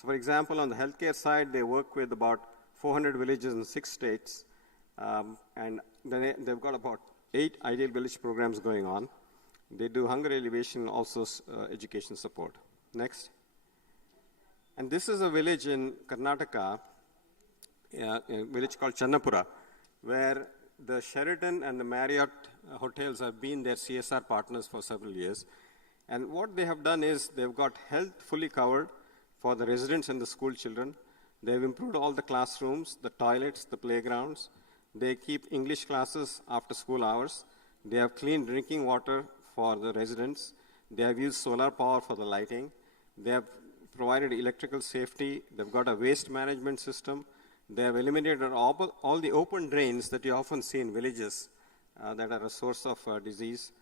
So for example, on the healthcare side, they work with about 400 villages in 6 states, and they've got about 8 ideal village programs going on. They do hunger alleviation, also education support. Next. And this is a village in Karnataka, a village called Channapura, where the Sheraton and the Marriott hotels have been their CSR partners for several years. And what they have done is they've got health fully covered for the residents and the school children. They've improved all the classrooms, the toilets, the playgrounds. They keep English classes after school hours. They have clean drinking water for the residents. They have used solar power for the lighting. They have provided electrical safety. They've got a waste management system. They have eliminated all the open drains that you often see in villages that are a source of disease.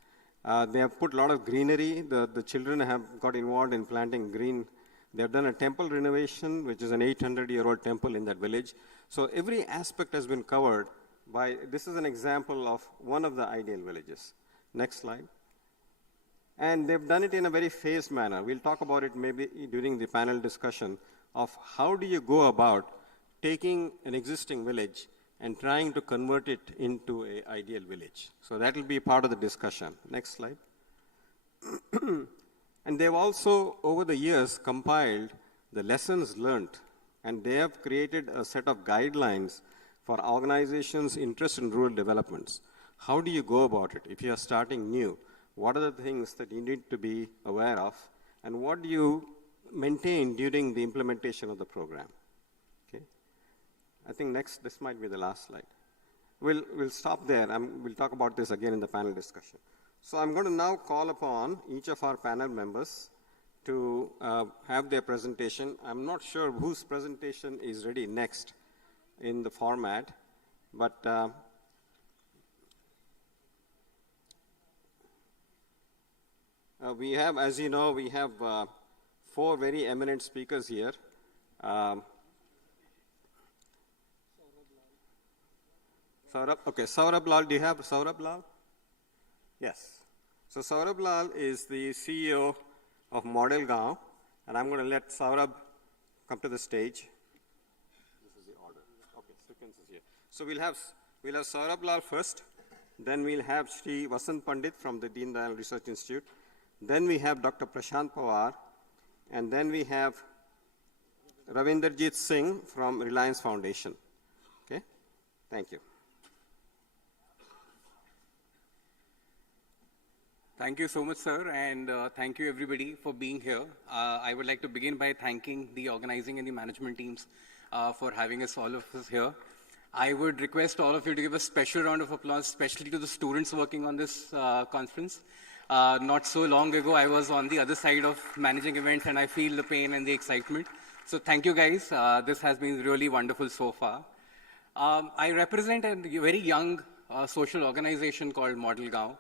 They have put a lot of greenery. The children have got involved in planting green. They have done a temple renovation, which is an 800-year-old temple in that village. So every aspect has been covered by, this is an example of one of the ideal villages. Next slide. And they've done it in a very phased manner. We'll talk about it maybe during the panel discussion of how do you go about taking an existing village and trying to convert it into an ideal village. So that will be part of the discussion. Next slide. And they've also, over the years, compiled the lessons learned, and they have created a set of guidelines for organizations interested in rural developments. How do you go about it? If you are starting new, what are the things that you need to be aware of, and what do you maintain during the implementation of the program? Okay. I think next, this might be the last slide. We'll stop there. We'll talk about this again in the panel discussion. So I'm going to now call upon each of our panel members to have their presentation. I'm not sure whose presentation is ready next in the format, but we have, as you know, we have 4 very eminent speakers here. Saurabh Lal, do you have Saurabh Lal? Yes. So Saurabh Lal is the CEO of Model Gaon, and I'm going to let Saurabh come to the stage. This is the order. Okay, sequence is here. So we'll have Saurabh Lal first, then we'll have Shri Vasant Pandit from the Deen Dayal Research Institute, then we have Dr. Prashant Pawar, and then we have Ravinderjeet Singh from Reliance Foundation. Okay, thank you. Thank you so much, sir, and thank you everybody for being here. I would like to begin by thanking the organizing and the management teams for having us, all of us here. I would request all of you to give a special round of applause, especially to the students working on this conference. Not so long ago, I was on the other side of managing events, and I feel the pain and the excitement. So thank you, guys. This has been really wonderful so far. I represent a very young social organization called Model Gaon.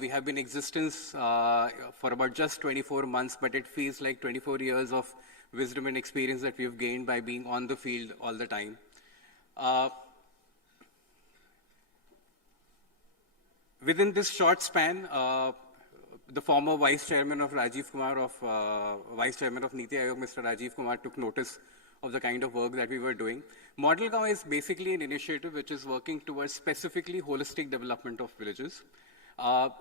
We have been in existence for about just 24 months, but it feels like 24 years of wisdom and experience that we've gained by being on the field all the time. Within this short span, the former Vice Chairman of Rajiv Kumar, Vice Chairman of Niti Aayog, Mr. Rajiv Kumar, took notice of the kind of work that we were doing. Model Gaon is basically an initiative which is working towards specifically holistic development of villages.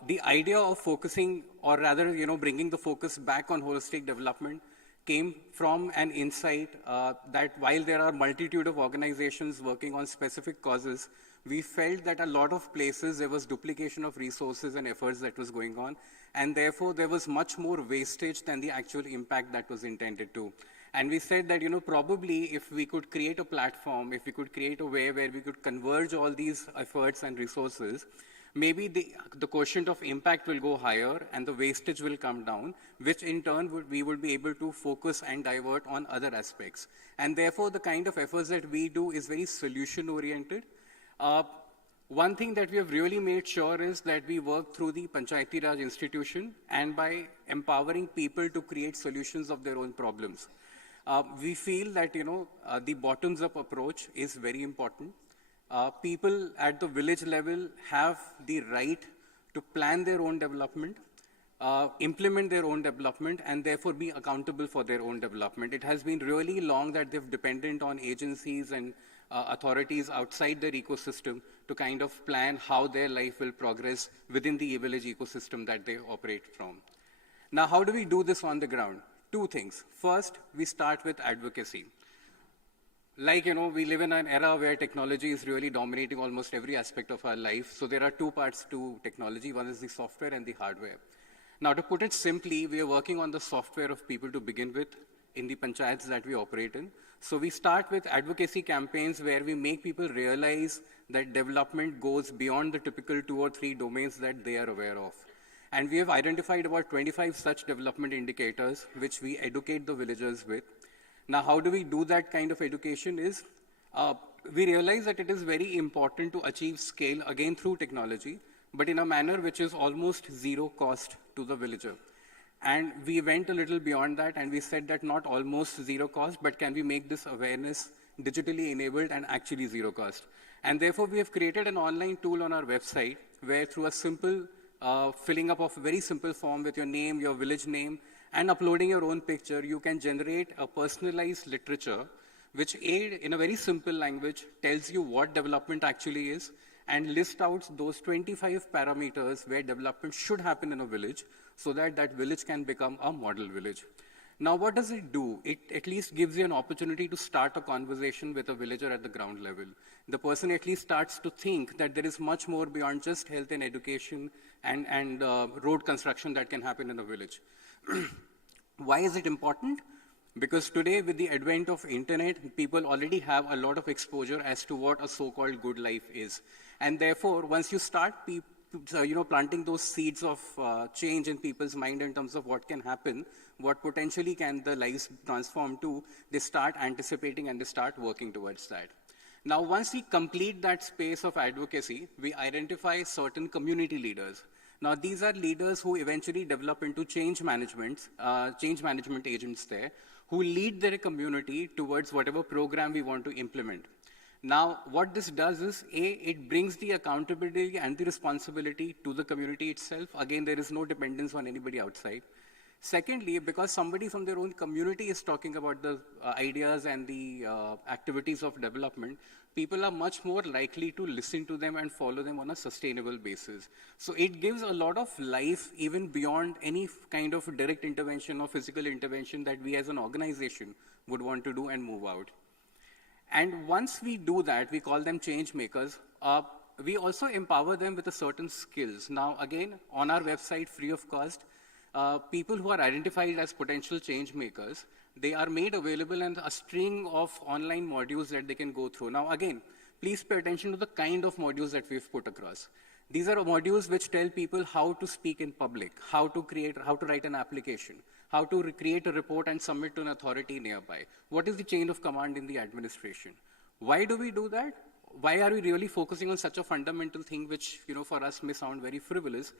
The idea of focusing, or rather, bringing the focus back on holistic development came from an insight that while there are multitude of organizations working on specific causes, we felt that a lot of places there was duplication of resources and efforts that was going on, and therefore there was much more wastage than the actual impact that was intended to. And we said that, probably if we could create a platform, if we could create a way where we could converge all these efforts and resources, maybe the quotient of impact will go higher and the wastage will come down, which in turn we would be able to focus and divert on other aspects. And therefore, the kind of efforts that we do is very solution-oriented. One thing that we have really made sure is that we work through the Panchayati Raj institution and by empowering people to create solutions of their own problems. We feel that, the bottoms-up approach is very important. People at the village level have the right to plan their own development. implement their own development and therefore be accountable for their own development. It has been really long that they've dependent on agencies and authorities outside their ecosystem to kind of plan how their life will progress within the e-village ecosystem that they operate from. Now, how do we do this on the ground? Two things. First, we start with advocacy. Like, we live in an era where technology is really dominating almost every aspect of our life. So there are two parts to technology. One is the software and the hardware. Now, to put it simply, we are working on the software of people to begin with in the panchayats that we operate in. So we start with advocacy campaigns where we make people realize that development goes beyond the typical 2 or 3 domains that they are aware of. And we have identified about 25 such development indicators, which we educate the villagers with. Now, how do we do that kind of education is, we realize that it is very important to achieve scale, again through technology, but in a manner which is almost zero cost to the villager. And we went a little beyond that, and we said that not almost zero cost, but can we make this awareness digitally enabled and actually zero cost? And therefore, we have created an online tool on our website where through a simple filling up of a very simple form with your name, your village name, and uploading your own picture, you can generate a personalized literature which in a very simple language tells you what development actually is and list out those 25 parameters where development should happen in a village so that that village can become a model village. Now, what does it do? It at least gives you an opportunity to start a conversation with a villager at the ground level. The person at least starts to think that there is much more beyond just health and education and road construction that can happen in a village. Why is it important? Because today, with the advent of internet, people already have a lot of exposure as to what a so-called good life is. And therefore, once you start planting those seeds of change in people's mind in terms of what can happen, what potentially can the lives transform to, they start anticipating and they start working towards that. Now, once we complete that space of advocacy, we identify certain community leaders. Now, these are leaders who eventually develop into change management agents there, who lead their community towards whatever program we want to implement. Now, what this does is, it brings the accountability and the responsibility to the community itself. Again, there is no dependence on anybody outside. Secondly, because somebody from their own community is talking about the ideas and the activities of development, people are much more likely to listen to them and follow them on a sustainable basis. So it gives a lot of life even beyond any kind of direct intervention or physical intervention that we as an organization would want to do and move out. And once we do that, we call them change makers. We also empower them with a certain skills. Now, again, on our website, free of cost, people who are identified as potential change makers, they are made available in a string of online modules that they can go through. Now, again, please pay attention to the kind of modules that we've put across. These are modules which tell people how to speak in public, how to write an application, how to create a report and submit to an authority nearby. What is the chain of command in the administration? Why do we do that? Why are we really focusing on such a fundamental thing which, for us may sound very frivolous?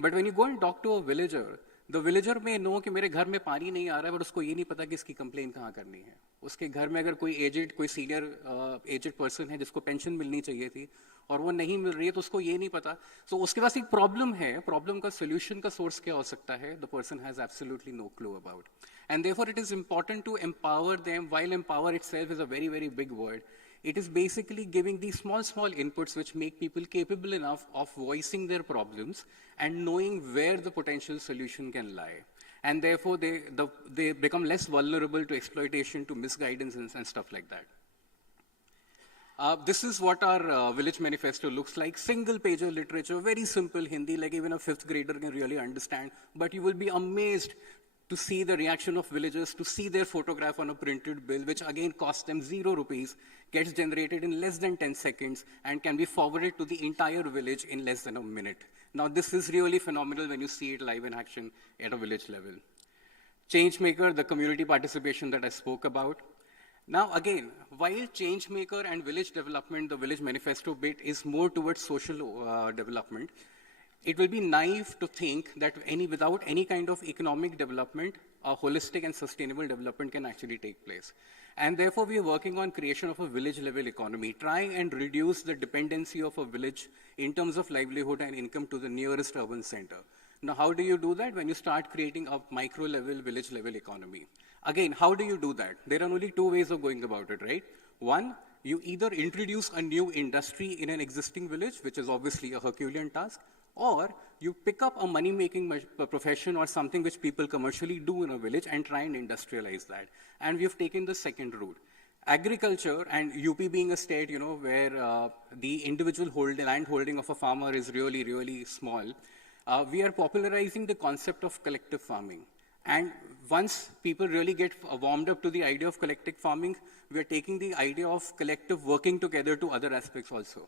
But when you go and talk to a villager, the villager may know कि मेरे घर में पानी नहीं आ रहा है, but उसको ये नहीं पता कि इसकी कंप्लेन कहाँ करनी है. उसके घर में अगर कोई सीनियर एजेड पर्सन है जिसको पेंशन मिलनी चाहिए थी और वो नहीं मिल रही है तो उसको ये नहीं पता. So उसके पास एक प्रॉब्लम है, प्रॉब्लम का सोल्यूशन का सोर्स क्या हो सकता है, the person has absolutely no clue about. And therefore it is important to empower them. While empower itself is a very, very big word, it is basically giving these small inputs which make people capable enough of voicing their problems and knowing where the potential solution can lie. And therefore, they become less vulnerable to exploitation, to misguidance, and stuff like that. This is what our village manifesto looks like. Single-pager literature, very simple Hindi, like even a 5th grader can really understand. But you will be amazed to see the reaction of villagers, to see their photograph on a printed bill, which again costs them 0 rupees, gets generated in less than 10 seconds, and can be forwarded to the entire village in less than a minute. Now, this is really phenomenal when you see it live in action at a village level. Changemaker, the community participation that I spoke about. Now, again, while Changemaker and village development, the village manifesto bit is more towards social development, it will be naive to think that without any kind of economic development, a holistic and sustainable development can actually take place. And therefore, we are working on creation of a village-level economy, trying and reduce the dependency of a village in terms of livelihood and income to the nearest urban center. Now, how do you do that? When you start creating a micro-level, village-level economy. Again, how do you do that? There are only two ways of going about it, right? One, you either introduce a new industry in an existing village, which is obviously a Herculean task, or you pick up a money-making profession or something which people commercially do in a village and try and industrialize that. And we've taken the second route. Agriculture, and UP being a state, where the individual land holding of a farmer is really, really small, we are popularizing the concept of collective farming. And once people really get warmed up to the idea of collective farming, we are taking the idea of collective working together to other aspects also.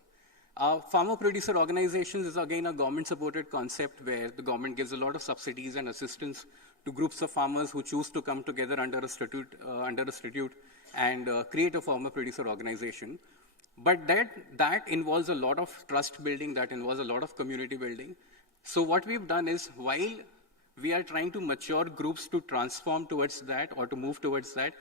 Farmer-producer organizations is again a government-supported concept where the government gives a lot of subsidies and assistance to groups of farmers who choose to come together under a statute and create a farmer-producer organization. But that involves a lot of trust building, that involves a lot of community building. So what we've done is, while we are trying to mature groups to transform towards that or to move towards that,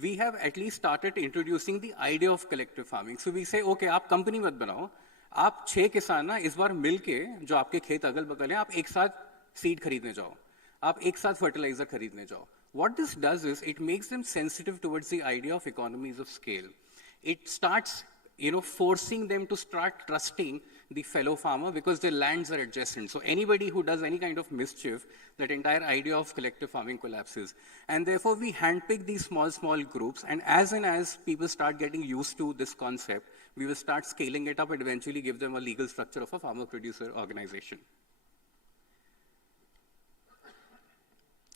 we have at least started introducing the idea of collective farming. So we say, okay, आप company मत बनाओ, आप 6 किसान ना इस बार मिलके जो आपके खेत अगल बगल हैं, आप एक साथ सीड खरीदने जाओ, आप एक साथ फर्टिलाइजर खरीदने जाओ. What this does is it makes them sensitive towards the idea of economies of scale. It starts, forcing them to start trusting the fellow farmer because their lands are adjacent. So anybody who does any kind of mischief, that entire idea of collective farming collapses. And therefore, we handpick these small groups. And as people start getting used to this concept, we will start scaling it up and eventually give them a legal structure of a farmer-producer organization.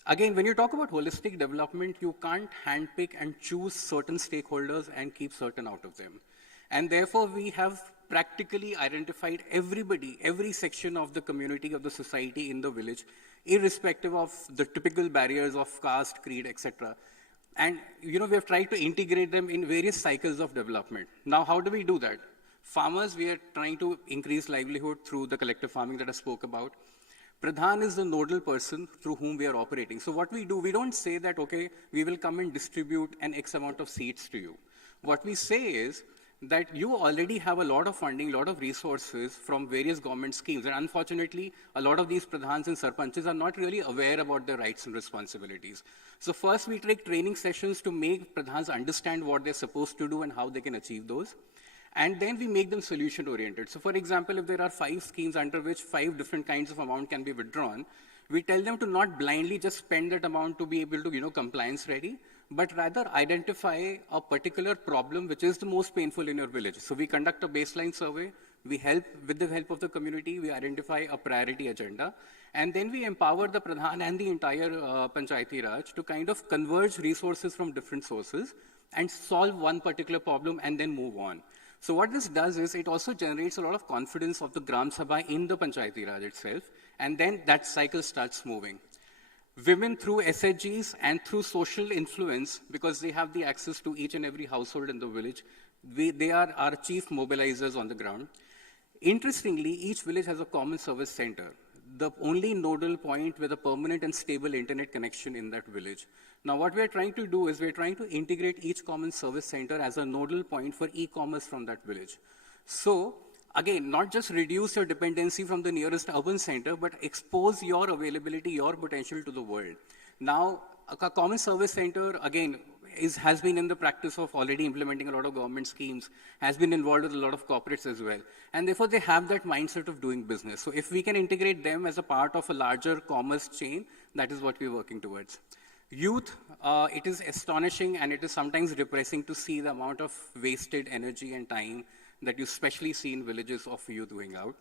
Again, when you talk about holistic development, you can't handpick and choose certain stakeholders and keep certain out of them. And therefore, we have practically identified everybody, every section of the community, of the society in the village, irrespective of the typical barriers of caste, creed, etc. And we have tried to integrate them in various cycles of development. Now, how do we do that? Farmers, we are trying to increase livelihood through the collective farming that I spoke about. Pradhan is the nodal person through whom we are operating. So what we do, we don't say that, okay, we will come and distribute an X amount of seeds to you. What we say is that you already have a lot of funding, a lot of resources from various government schemes. And unfortunately, a lot of these pradhans and sarpanches are not really aware about their rights and responsibilities. So first, we take training sessions to make pradhans understand what they're supposed to do and how they can achieve those. And then we make them solution-oriented. So for example, if there are 5 schemes under which 5 different kinds of amount can be withdrawn, we tell them to not blindly just spend that amount to be able to, compliance ready, but rather identify a particular problem which is the most painful in your village. So we conduct a baseline survey, we help, with the help of the community, we identify a priority agenda, and then we empower the Pradhan and the entire Panchayati Raj to kind of converge resources from different sources and solve one particular problem and then move on. So what this does is it also generates a lot of confidence of the Gram Sabha in the Panchayati Raj itself, and then that cycle starts moving. Women through SHGs and through social influence, because they have the access to each and every household in the village, they are our chief mobilizers on the ground. Interestingly, each village has a common service center, the only nodal point with a permanent and stable internet connection in that village. Now, what we are trying to do is we are trying to integrate each common service center as a nodal point for e-commerce from that village. So, again, not just reduce your dependency from the nearest urban center, but expose your availability, your potential to the world. Now, a common service center, again, has been in the practice of already implementing a lot of government schemes, has been involved with a lot of corporates as well. And therefore, they have that mindset of doing business. So if we can integrate them as a part of a larger commerce chain, that is what we're working towards. Youth, it is astonishing and it is sometimes depressing to see the amount of wasted energy and time that you especially see in villages of youth going out.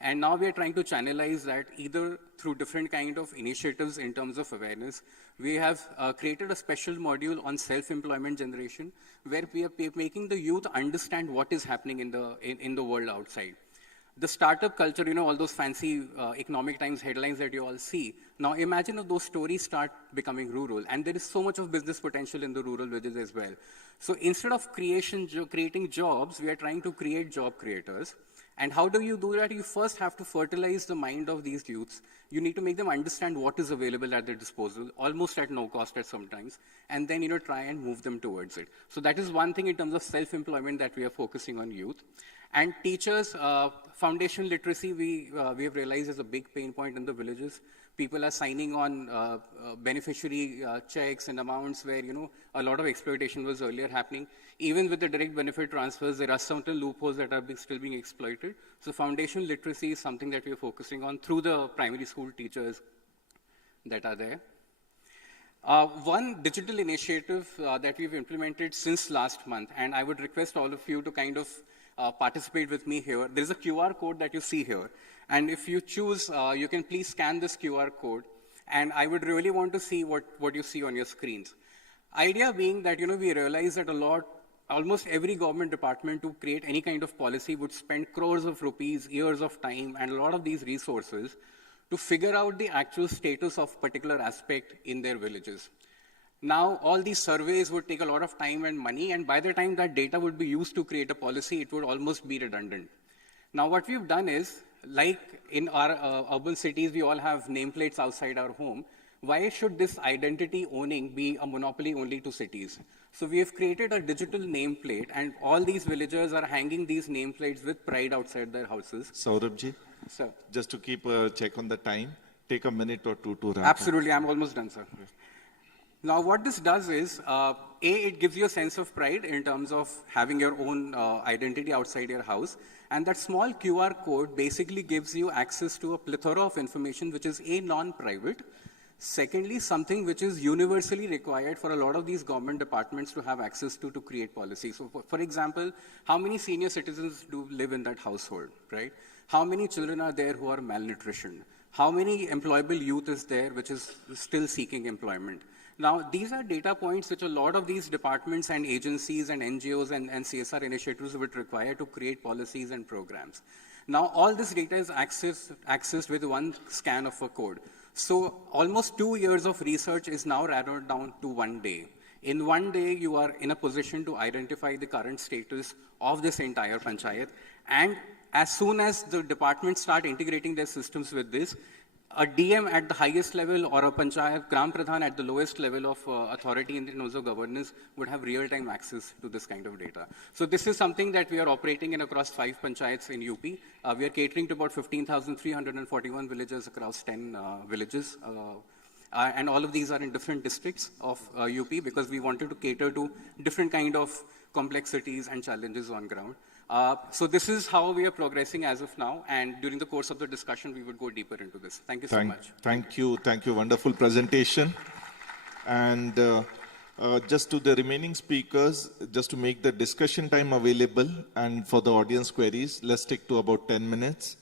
And now we are trying to channelize that either through different kind of initiatives in terms of awareness. We have created a special module on self-employment generation where we are making the youth understand what is happening in the world outside. The startup culture, all those fancy Economic Times headlines that you all see. Now imagine if those stories start becoming rural, and there is so much of business potential in the rural villages as well. So instead of creating jobs, we are trying to create job creators. And how do you do that? You first have to fertilize the mind of these youths. You need to make them understand what is available at their disposal, almost at no cost at sometimes, and then try and move them towards it. So that is one thing in terms of self-employment that we are focusing on youth. And teachers, foundation literacy, we have realized is a big pain point in the villages. People are signing on beneficiary checks and amounts where, a lot of exploitation was earlier happening. Even with the direct benefit transfers, there are certain loopholes that are still being exploited. So foundation literacy is something that we are focusing on through the primary school teachers that are there. One digital initiative that we've implemented since last month, and I would request all of you to kind of participate with me here. There's a QR code that you see here. And if you choose, you can please scan this QR code. And I would really want to see what you see on your screens. Idea being that, we realize that almost every government department to create any kind of policy would spend crores of rupees, years of time, and a lot of these resources to figure out the actual status of particular aspect in their villages. Now, all these surveys would take a lot of time and money, and by the time that data would be used to create a policy, it would almost be redundant. Now, what we've done is, like in our urban cities, we all have nameplates outside our home. Why should this identity owning be a monopoly only to cities? So we have created a digital nameplate, and all these villagers are hanging these nameplates with pride outside their houses. Saurabh ji, Sir. just to keep a check on the time, take a minute or two to wrap Absolutely, I'm almost done, sir. Now, what this does is, it gives you a sense of pride in terms of having your own identity outside your house. And that small QR code basically gives you access to a plethora of information, which is A, non-private. Secondly, something which is universally required for a lot of these government departments to have access to create policy. So, for example, how many senior citizens do live in that household, right? How many children are there who are malnutrition? How many employable youth is there which is still seeking employment? Now, these are data points which a lot of these departments and agencies and NGOs and CSR initiatives would require to create policies and programs. Now, all this data is accessed with one scan of a code. So almost 2 years of research is now narrowed down to 1 day. In 1 day, you are in a position to identify the current status of this entire panchayat. And as soon as the departments start integrating their systems with this, a DM at the highest level or a panchayat gram pradhan at the lowest level of authority in terms of governance would have real-time access to this kind of data. So this is something that we are operating in across 5 panchayats in UP. We are catering to about 15,341 villages across 10 villages. And all of these are in different districts of UP because we wanted to cater to different kind of complexities and challenges on ground. So this is how we are progressing as of now, and during the course of the discussion, we would go deeper into this. Thank you so much. Thank you. Wonderful presentation. And just to the remaining speakers, just to make the discussion time available and for the audience queries, let's stick to about 10 minutes.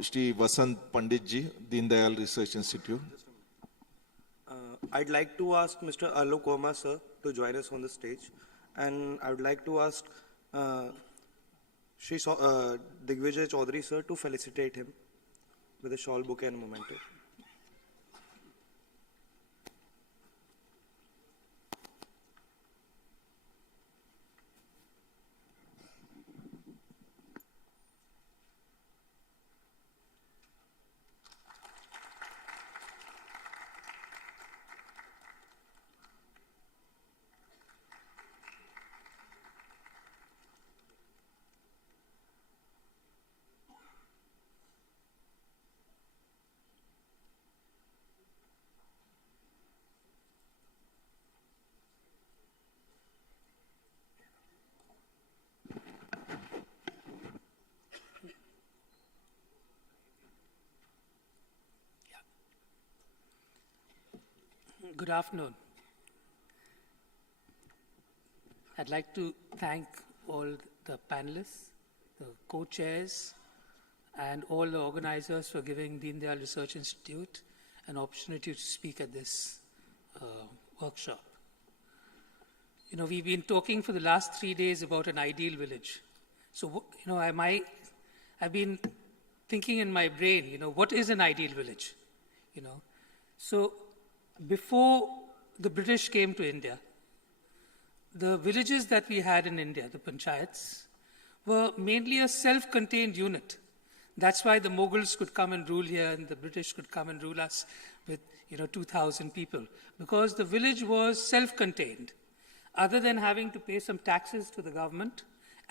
Shri Vasant Pandit ji, Deen Dayal Research Institute. I'd like to ask Mr. Alok Verma, sir, to join us on the stage. And I would like to ask Shri Digvijay Chaudhary, sir, to felicitate him with a shawl bouquet and memento. Good afternoon. I'd like to thank all the panelists, the co-chairs, and all the organizers for giving Deen Dayal Research Institute an opportunity to speak at this workshop. You know, we've been talking for the last 3 days about an ideal village. So, you know, I've been thinking in my brain, you know, what is an ideal village? You know, so before the British came to India, the villages that we had in India, the panchayats, were mainly a self-contained unit. That's why the Mughals could come and rule here and the British could come and rule us with 2,000 people, because the village was self-contained. Other than having to pay some taxes to the government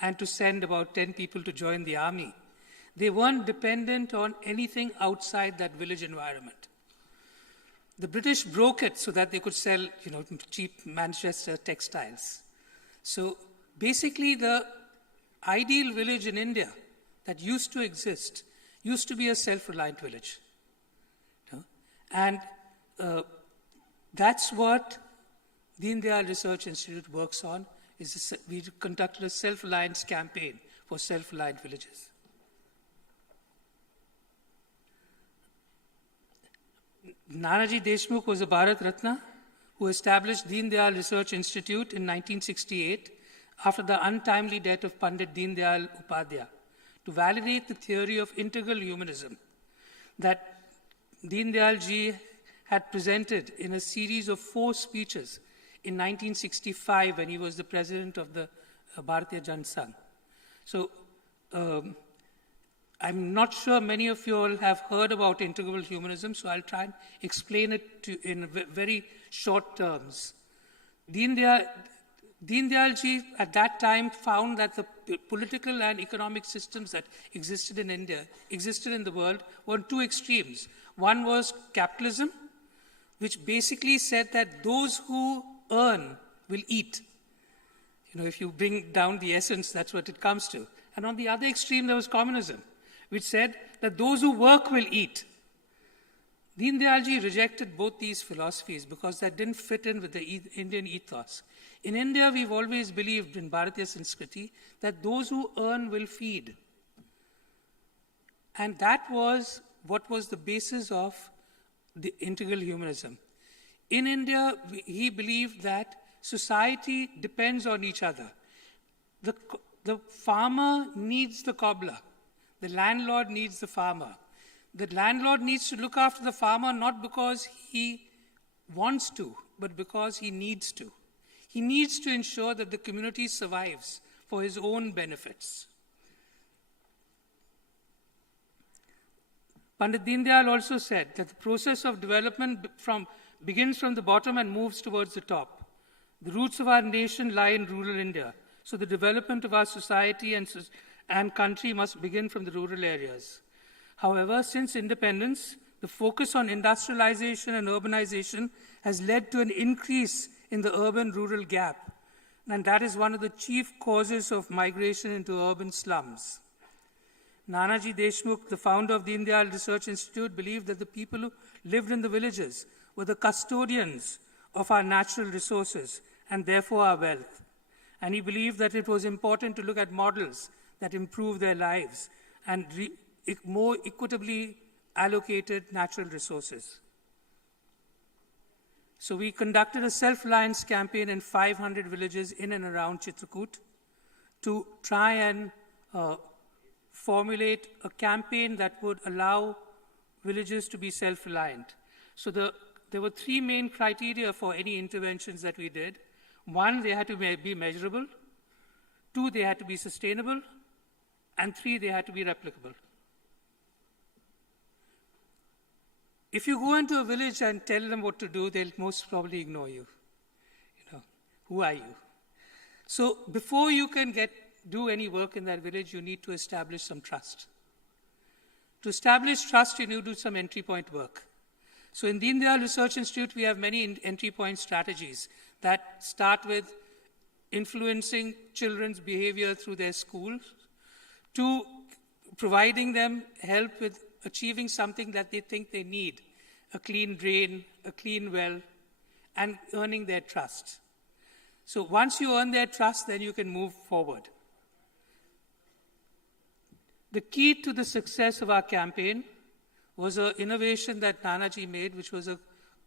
and to send about 10 people to join the army, they weren't dependent on anything outside that village environment. The British broke it so that they could sell, cheap Manchester textiles. So basically, the ideal village in India that used to exist used to be a self-reliant village. And that's what Deen Dayal Research Institute works on. We conducted a self-reliance campaign for self-reliant villages. Nanaji Deshmukh was a Bharat Ratna who established Deen Dayal Research Institute in 1968 after the untimely death of Pandit Deen Dayal Upadhyaya to validate the theory of integral humanism that Deen Dayal ji had presented in a series of 4 speeches in 1965 when he was the president of the Bharatiya Jan Sangh. So I'm not sure many of you all have heard about integral humanism, so I'll try and explain it in very short terms. Deen Dayal ji at that time found that the political and economic systems that existed in India, existed in the world, were on 2 extremes. One was capitalism, which basically said that those who earn will eat. If you bring down the essence, that's what it comes to. And on the other extreme, there was communism, which said that those who work will eat. Deen Dayal ji rejected both these philosophies because that didn't fit in with the Indian ethos. In India, we've always believed in Bharatiya Sanskriti that those who earn will feed. And that was what was the basis of the integral humanism. In India, he believed that society depends on each other. The farmer needs the cobbler. The landlord needs the farmer. The landlord needs to look after the farmer not because he wants to, but because he needs to. He needs to ensure that the community survives for his own benefits. Pandit Deen Dayal also said that the process of development begins from the bottom and moves towards the top. The roots of our nation lie in rural India, so the development of our society and country must begin from the rural areas. However, since independence, the focus on industrialization and urbanization has led to an increase in the urban-rural gap, and that is one of the chief causes of migration into urban slums. Nanaji Deshmukh, the founder of Deen Dayal Research Institute, believed that the people who lived in the villages were the custodians of our natural resources and therefore our wealth. And he believed that it was important to look at models that improve their lives and more equitably allocated natural resources. So we conducted a self-reliance campaign in 500 villages in and around Chitrakoot to try and formulate a campaign that would allow villages to be self-reliant. So there were 3 main criteria for any interventions that we did. 1, they had to be measurable. 2, they had to be sustainable. And 3, they had to be replicable. If you go into a village and tell them what to do, they'll most probably ignore you. Who are you? So before you can do any work in that village, you need to establish some trust. To establish trust, you need to do some entry point work. So in Deen Dayal Research Institute, we have many entry point strategies that start with influencing children's behavior through their schools, to providing them help with achieving something that they think they need, a clean drain, a clean well, and earning their trust. So once you earn their trust, then you can move forward. The key to the success of our campaign was an innovation that Nanaji made, which was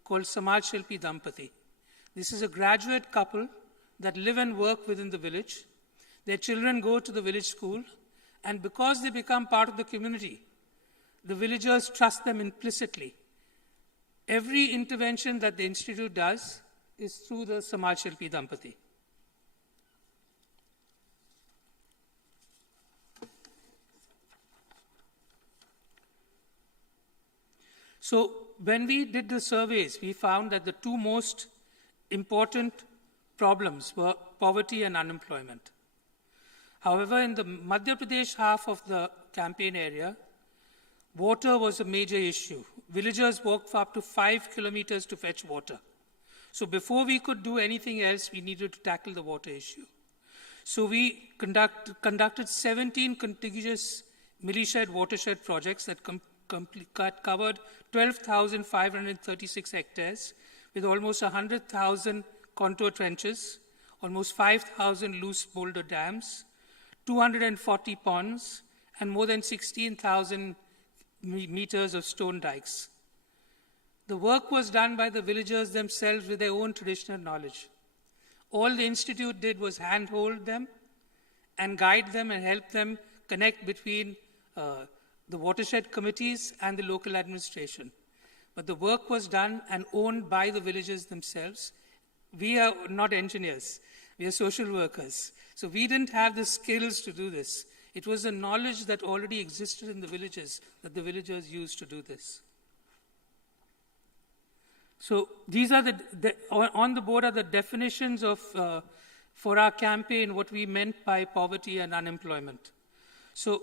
called Samaj Shilpi Dampati. This is a graduate couple that live and work within the village. Their children go to the village school, and because they become part of the community, the villagers trust them implicitly. Every intervention that the Institute does is through the Samaj Shilpi Dampati. So when we did the surveys, we found that the two most important problems were poverty and unemployment. However, in the Madhya Pradesh half of the campaign area, water was a major issue. Villagers walked for up to 5 kilometers to fetch water. So before we could do anything else, we needed to tackle the water issue. So we conducted 17 contiguous millished watershed projects that covered 12,536 hectares with almost 100,000 contour trenches, almost 5,000 loose boulder dams, 240 ponds, and more than 16,000 meters of stone dikes. The work was done by the villagers themselves with their own traditional knowledge. All the Institute did was handhold them and guide them and help them connect between the watershed committees and the local administration. But the work was done and owned by the villagers themselves. We are not engineers, we are social workers. So we didn't have the skills to do this. It was the knowledge that already existed in the villages that the villagers used to do this. So these are on the board are the definitions of, for our campaign, what we meant by poverty and unemployment. So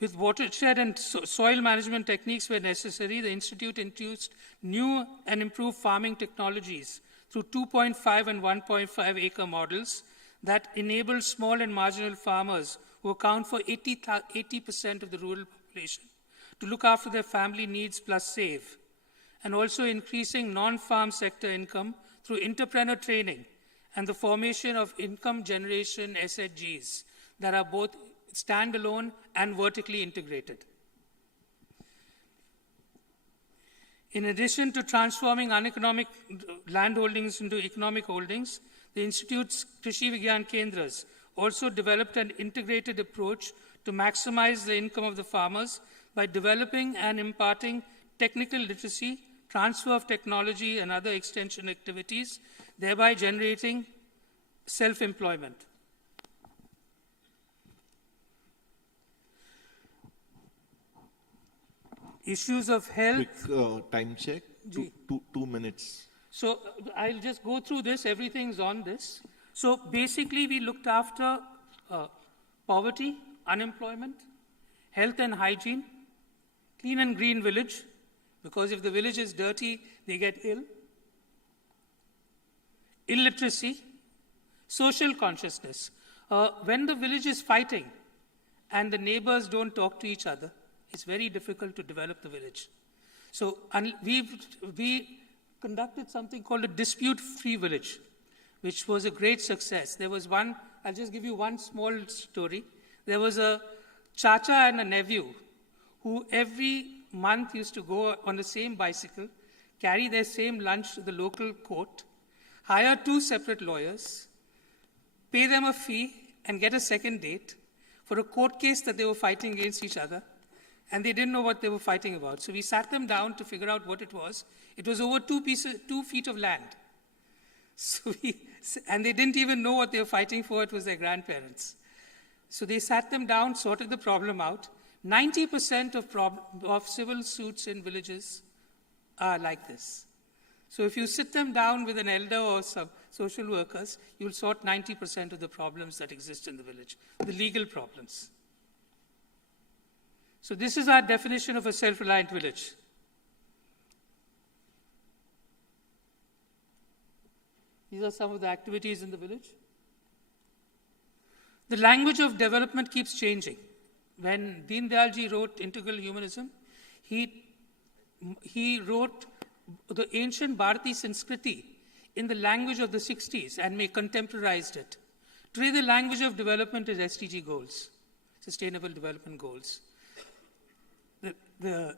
with watershed and soil management techniques where necessary, the Institute introduced new and improved farming technologies through 2.5 and 1.5 acre models that enable small and marginal farmers who account for 80% of the rural population to look after their family needs plus save, and also increasing non-farm sector income through entrepreneur training and the formation of income generation SHGs that are both standalone and vertically integrated. In addition to transforming uneconomic land holdings into economic holdings, the Institute's Krishi Vigyan Kendras also developed an integrated approach to maximize the income of the farmers by developing and imparting technical literacy, transfer of technology, and other extension activities, thereby generating self-employment. Issues of health. Quick time check. 2 minutes. So I'll just go through this. Everything's on this. So basically, we looked after poverty, unemployment, health and hygiene, clean and green village, because if the village is dirty, they get ill. Illiteracy, social consciousness. When the village is fighting and the neighbors don't talk to each other, it's very difficult to develop the village. So we conducted something called a dispute-free village, which was a great success. There was one, I'll just give you one small story. There was a chacha and a nephew who every month used to go on the same bicycle, carry their same lunch to the local court, hire 2 separate lawyers, pay them a fee, and get a second date for a court case that they were fighting against each other, and they didn't know what they were fighting about. So we sat them down to figure out what it was. It was over 2 feet of land. And they didn't even know what they were fighting for. It was their grandparents. So they sat them down, sorted the problem out. 90% of civil suits in villages are like this. So if you sit them down with an elder or some social workers, you'll sort 90% of the problems that exist in the village, the legal problems. So this is our definition of a self-reliant village. These are some of the activities in the village. The language of development keeps changing. When Deen Dayalji wrote Integral Humanism, he wrote the ancient Bharati Sanskriti in the language of the 60s and contemporized it. Today, the language of development is SDG goals, Sustainable Development Goals. The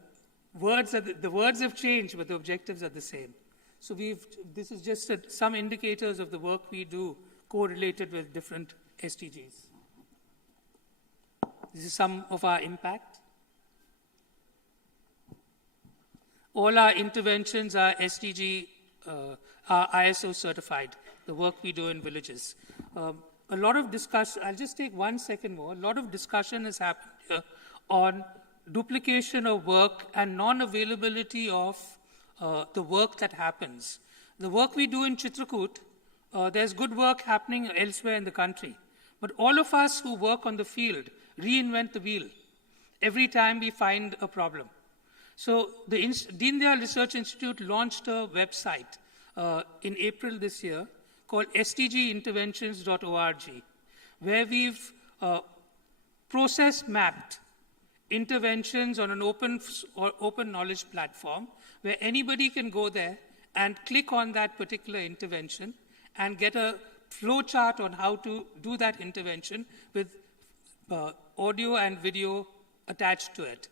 words have changed, but the objectives are the same. So this is just some indicators of the work we do correlated with different SDGs. This is some of our impact. All our interventions are SDG, are ISO certified, the work we do in villages. A lot of discussion, I'll just take 1 second more. A lot of discussion has happened here on duplication of work and non-availability of the work that happens. The work we do in Chitrakoot, there's good work happening elsewhere in the country. But all of us who work on the field reinvent the wheel every time we find a problem. So the Deen Dayal Research Institute launched a website in April this year called stginterventions.org, where we've process mapped interventions on an open knowledge platform where anybody can go there and click on that particular intervention and get a flow chart on how to do that intervention with audio and video attached to it.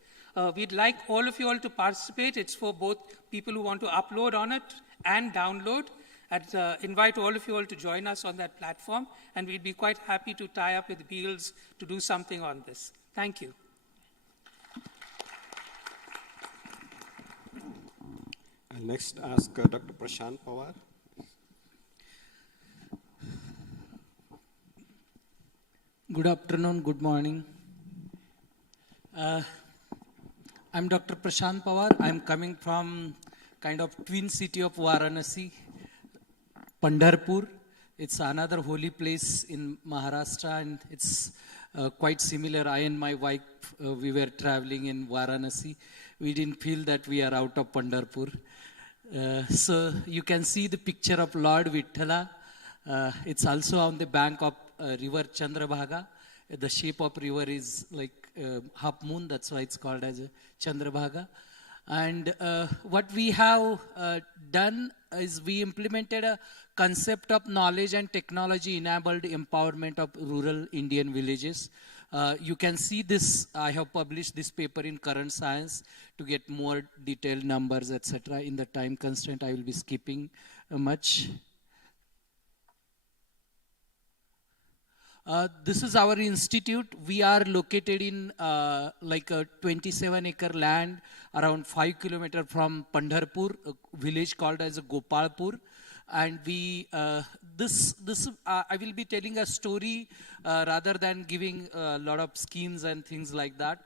We'd like all of you all to participate. It's for both people who want to upload on it and download. I'd invite all of you all to join us on that platform, and we'd be quite happy to tie up with Beals to do something on this. Thank you. And next, ask Dr. Prashant Pawar. Good afternoon, good morning. I'm Dr. Prashant Pawar. I'm coming from kind of twin city of Varanasi, Pandharpur. It's another holy place in Maharashtra, and it's quite similar. I and my wife, we were traveling in Varanasi. We didn't feel that we are out of Pandharpur. So you can see the picture of Lord Vithala. It's also on the bank of river Chandrabhaga. The shape of river is like half moon, that's why it's called as Chandrabhaga. And what we have done is we implemented a concept of knowledge and technology enabled empowerment of rural Indian villages. You can see this, I have published this paper in Current Science to get more detailed numbers, etc. In the time constraint, I will be skipping much. This is our institute. We are located in like a 27-acre land around 5 kilometers from Pandharpur, a village called as Gopalpur. And we, I will be telling a story rather than giving a lot of schemes and things like that,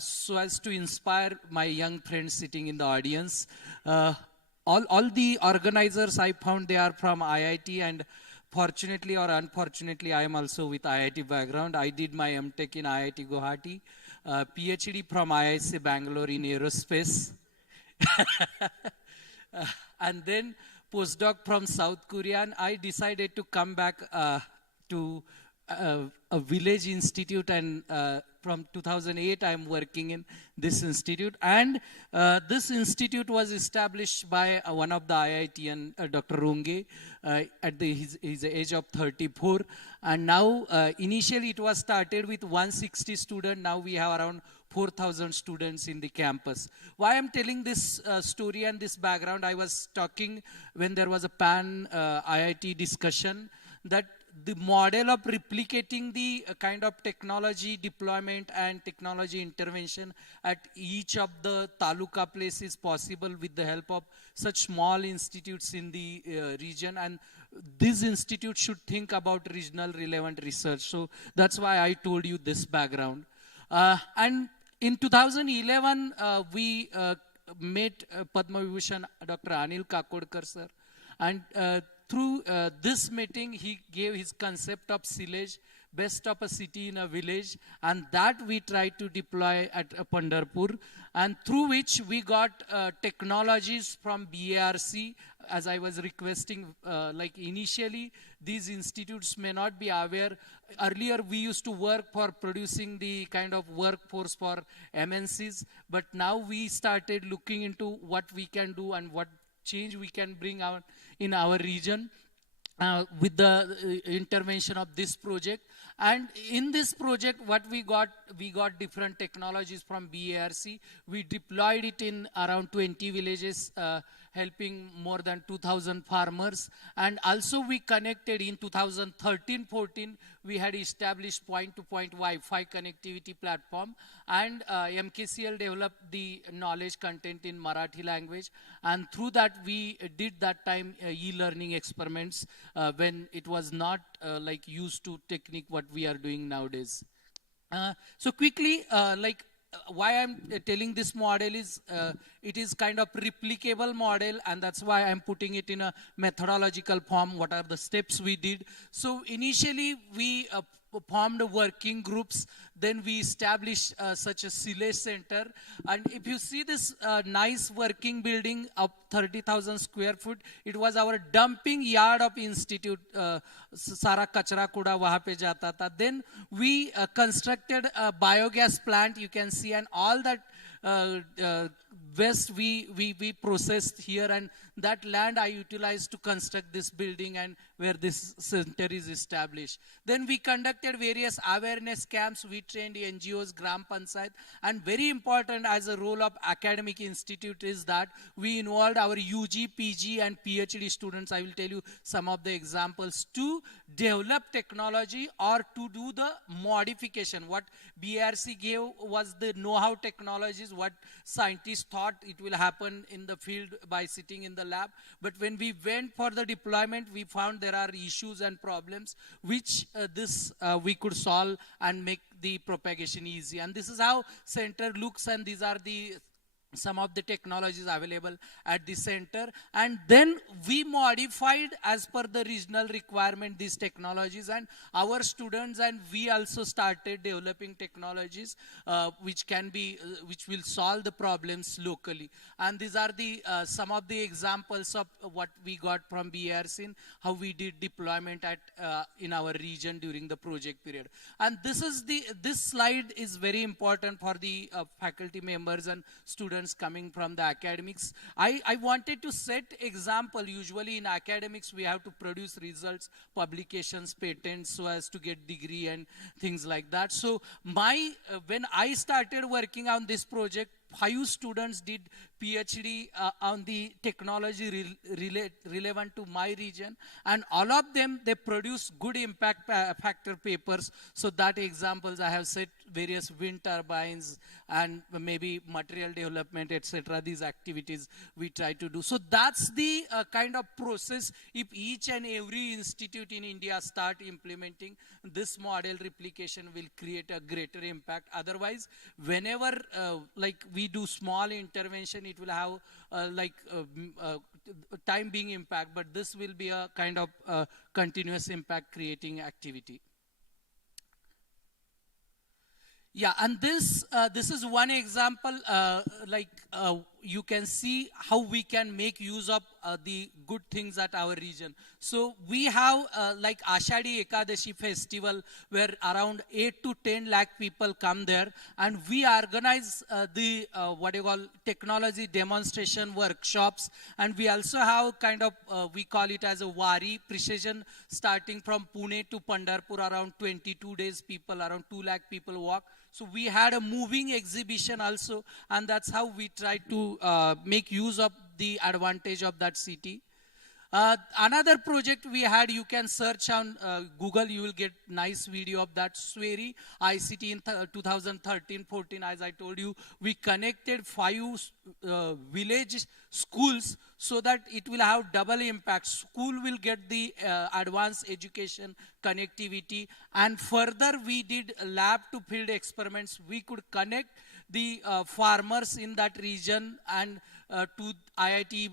so as to inspire my young friends sitting in the audience. All the organizers I found, they are from IIT, and fortunately or unfortunately, I am also with IIT background. I did my MTech in IIT Guwahati, PhD from IIC Bangalore in aerospace, and then postdoc from South Korea. And I decided to come back to a village institute, and from 2008 I am working in this institute. And this institute was established by one of the IITian, Dr. Runge, at his age of 34. And now, initially it was started with 160 students. Now we have around 4,000 students in the campus. Why I'm telling this story and this background, I was talking when there was a PAN IIT discussion that the model of replicating the kind of technology deployment and technology intervention at each of the taluka place is possible with the help of such small institutes in the region. And these institutes should think about regional relevant research. So that's why I told you this background. And in 2011, we met Padma Vibhushan Dr. Anil Kakodkar sir. And through this meeting, he gave his concept of silage, best of a city in a village, and that we tried to deploy at Pandharpur, and through which we got technologies from BARC, as I was requesting, like initially, these institutes may not be aware. Earlier, we used to work for producing the kind of workforce for MNCs, but now we started looking into what we can do and what change we can bring out in our region with the intervention of this project. And in this project, what we got different technologies from BARC. We deployed it in around 20 villages, helping more than 2,000 farmers. And also we connected in 2013-14, we had established point-to-point Wi-Fi connectivity platform. And MKCL developed the knowledge content in Marathi language. And through that, we did that time e-learning experiments when it was not like used to technique what we are doing nowadays. So quickly, like why I'm telling this model is it is kind of replicable model, and that's why I'm putting it in a methodological form. What are the steps we did? So initially we formed working groups, then we established such a Sile center. And if you see this nice working building of 30,000 square foot, it was our dumping yard of institute. Sara kachra kuda wahan pe jata tha. Then we constructed a biogas plant, you can see, and all that waste we processed here, and that land I utilized to construct this building and where this center is established. Then we conducted various awareness camps, we trained NGOs, Gram Panchayat, and very important as a role of academic institute is that we involved our UG, PG and PhD students. I will tell you some of the examples to develop technology or to do the modification. What BRC gave was the know-how technologies, what scientists thought it will happen in the field by sitting in the lab. But when we went for the deployment, we found there are issues and problems which we could solve and make the propagation easy. And this is how center looks, and these are the some of the technologies available at the center. And then we modified as per the regional requirement these technologies, and our students and we also started developing technologies which will solve the problems locally. And these are the some of the examples of what we got from BRC, how we did deployment at in our region during the project period. And this slide is very important for the faculty members and students coming from the academics. I wanted to set example. Usually in academics we have to produce results, publications, patents, so as to get degree and things like that. So when I started working on this project, 5 students did PhD on the technology relevant to my region, and all of them, they produced good impact factor papers. So that examples I have set, various wind turbines and maybe material development, etc. These activities we try to do. So that's the kind of process. If each and every institute in India start implementing this model, replication will create a greater impact. Otherwise, whenever like we do small intervention, it will have time being impact, but this will be a kind of continuous impact creating activity. Yeah, and this is one example, you can see how we can make use of the good things at our region. So we have like Ashadi Ekadashi festival where around 8 to 10 lakh people come there, and we organize the what you call technology demonstration workshops, and we also have kind of we call it as a Wari precision, starting from Pune to Pandharpur, around 22 days people, around 2 lakh people walk. So we had a moving exhibition also, and that's how we try to make use of the advantage of that city. Another project we had, you can search on Google, you will get nice video of that, Sweri ICT in 2013-14. As I told you, we connected 5 village schools so that it will have double impact. School will get the advanced education connectivity, and further we did lab to field experiments. We could connect the farmers in that region and to IIT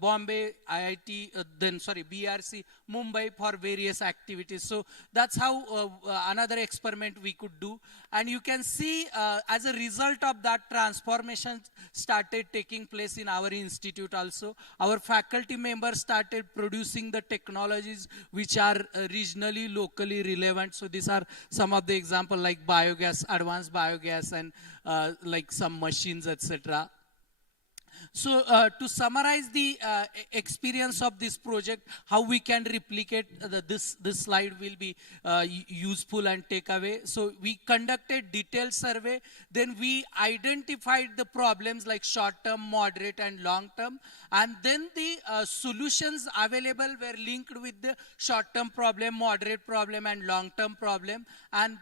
Bombay, BRC Mumbai for various activities. So that's how another experiment we could do. And you can see as a result of that, transformation started taking place in our institute also. Our faculty members started producing the technologies which are regionally, locally relevant. So these are some of the examples like biogas, advanced biogas, and like some machines, etc. So to summarize the experience of this project, how we can replicate this slide will be useful and take away. So we conducted detailed survey, then we identified the problems like short-term, moderate and long-term, and then the solutions available were linked with the short-term problem, moderate problem and long-term problem, and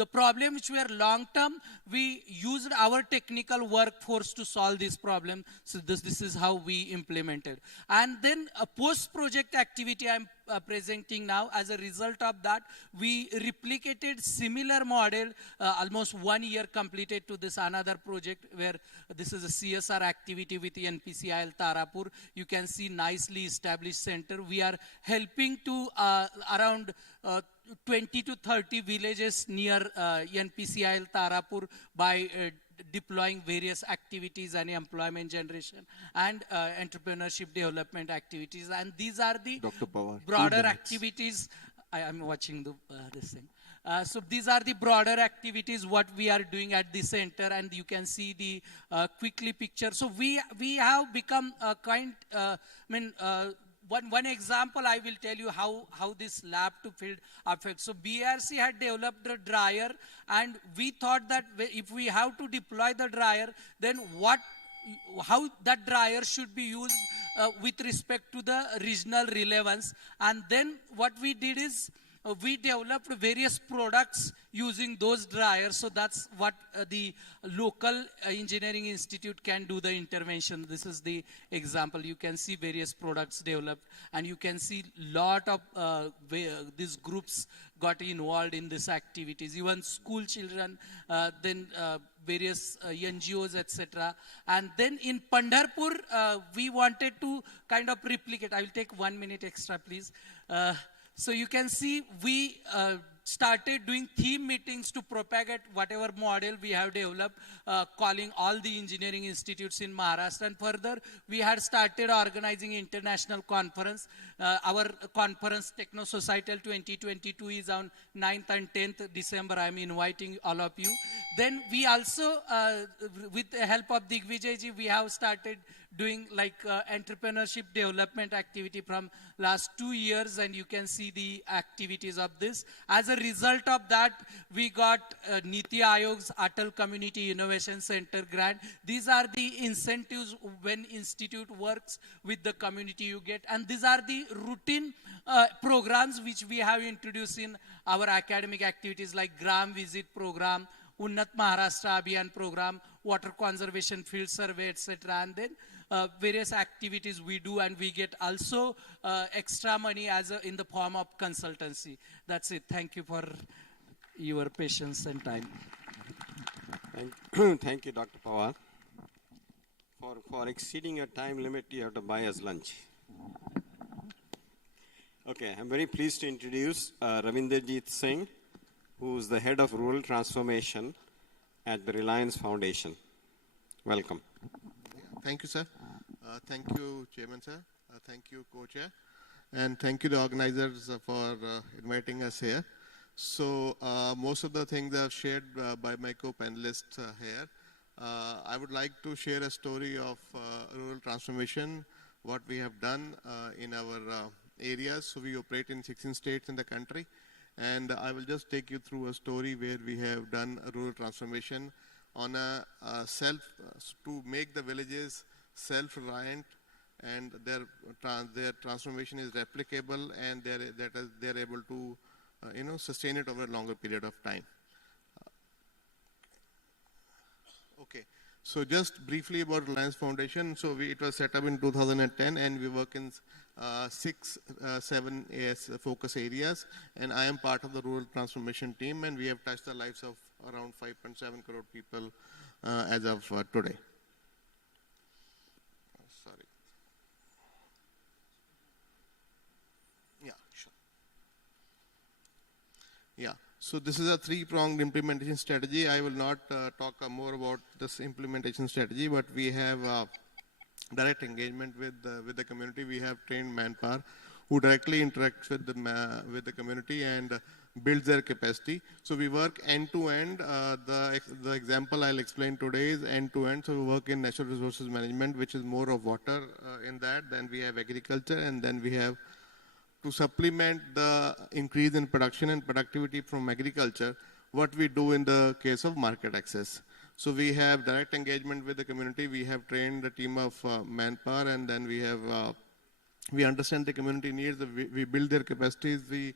the problem which were long term, we used our technical workforce to solve this problem. So this is how we implemented. And then a post-project activity I'm presenting now. As a result of that, we replicated similar model, almost 1 year completed to this another project where this is a CSR activity with the NPCIL Tarapur. You can see nicely established center. We are helping to around 20 to 30 villages near NPCIL Tarapur by deploying various activities and employment generation and entrepreneurship development activities. And these are the Dr. Pawar, 2 broader minutes. activities. I'm watching this thing. So these are the broader activities what we are doing at the center, and you can see the quickly picture. So we have become a one example I will tell you how this lab to field affects. So BRC had developed a dryer, and we thought that if we have to deploy the dryer, then how that dryer should be used with respect to the regional relevance. And then what we did is we developed various products using those dryers. So that's what the local engineering institute can do the intervention. This is the example. You can see various products developed, and you can see lot of these groups got involved in these activities, even school children, then various NGOs, etc. And then in Pandharpur, we wanted to kind of replicate. I will take 1 minute extra, please. So you can see we started doing theme meetings to propagate whatever model we have developed, calling all the engineering institutes in Maharashtra. And further, we had started organizing international conference. Our conference, Techno Societal 2022, is on 9th and 10th December. I'm inviting all of you. Then we also, with the help of Digvijayji, we have started doing like entrepreneurship development activity from last 2 years, and you can see the activities of this. As a result of that, we got Niti Aayog's Atal Community Innovation Center grant. These are the incentives when institute works with the community you get, and these are the routine programs which we have introduced in our academic activities like Gram Visit program, Unnat Maharashtra Abhiyan program, water conservation field survey, etc. And then various activities we do, and we get also extra money in the form of consultancy. That's it. Thank you for your patience and time. Thank you, Dr. Pawar. For exceeding your time limit, you have to buy us lunch. Okay, I'm very pleased to introduce Ravinderjeet Singh, who is the head of rural transformation at the Reliance Foundation. Welcome. Thank you, sir. Thank you, Chairman, sir. Thank you, Co-Chair. And thank you, the organizers, for inviting us here. So most of the things are shared by my co-panelists here. I would like to share a story of rural transformation, what we have done in our areas. So we operate in 16 states in the country. And I will just take you through a story where we have done a rural transformation on a to make the villages self-reliant, and their transformation is replicable, and they're able to sustain it over a longer period of time. Okay, so just briefly about Reliance Foundation. So it was set up in 2010, and we work in 7 focus areas, and I am part of the rural transformation team, and we have touched the lives of around 5.7 crore people as of today. Sorry. Yeah, sure. Yeah, so this is a 3-pronged implementation strategy. I will not talk more about this implementation strategy, but we have direct engagement with the community. We have trained manpower who directly interacts with the community and builds their capacity. So we work end-to-end. The example I'll explain today is end-to-end. So we work in natural resources management, which is more of water in that. Then we have agriculture, and then we have to supplement the increase in production and productivity from agriculture, what we do in the case of market access. So we have direct engagement with the community. We have trained a team of manpower, and then we understand the community needs. We build their capacities. We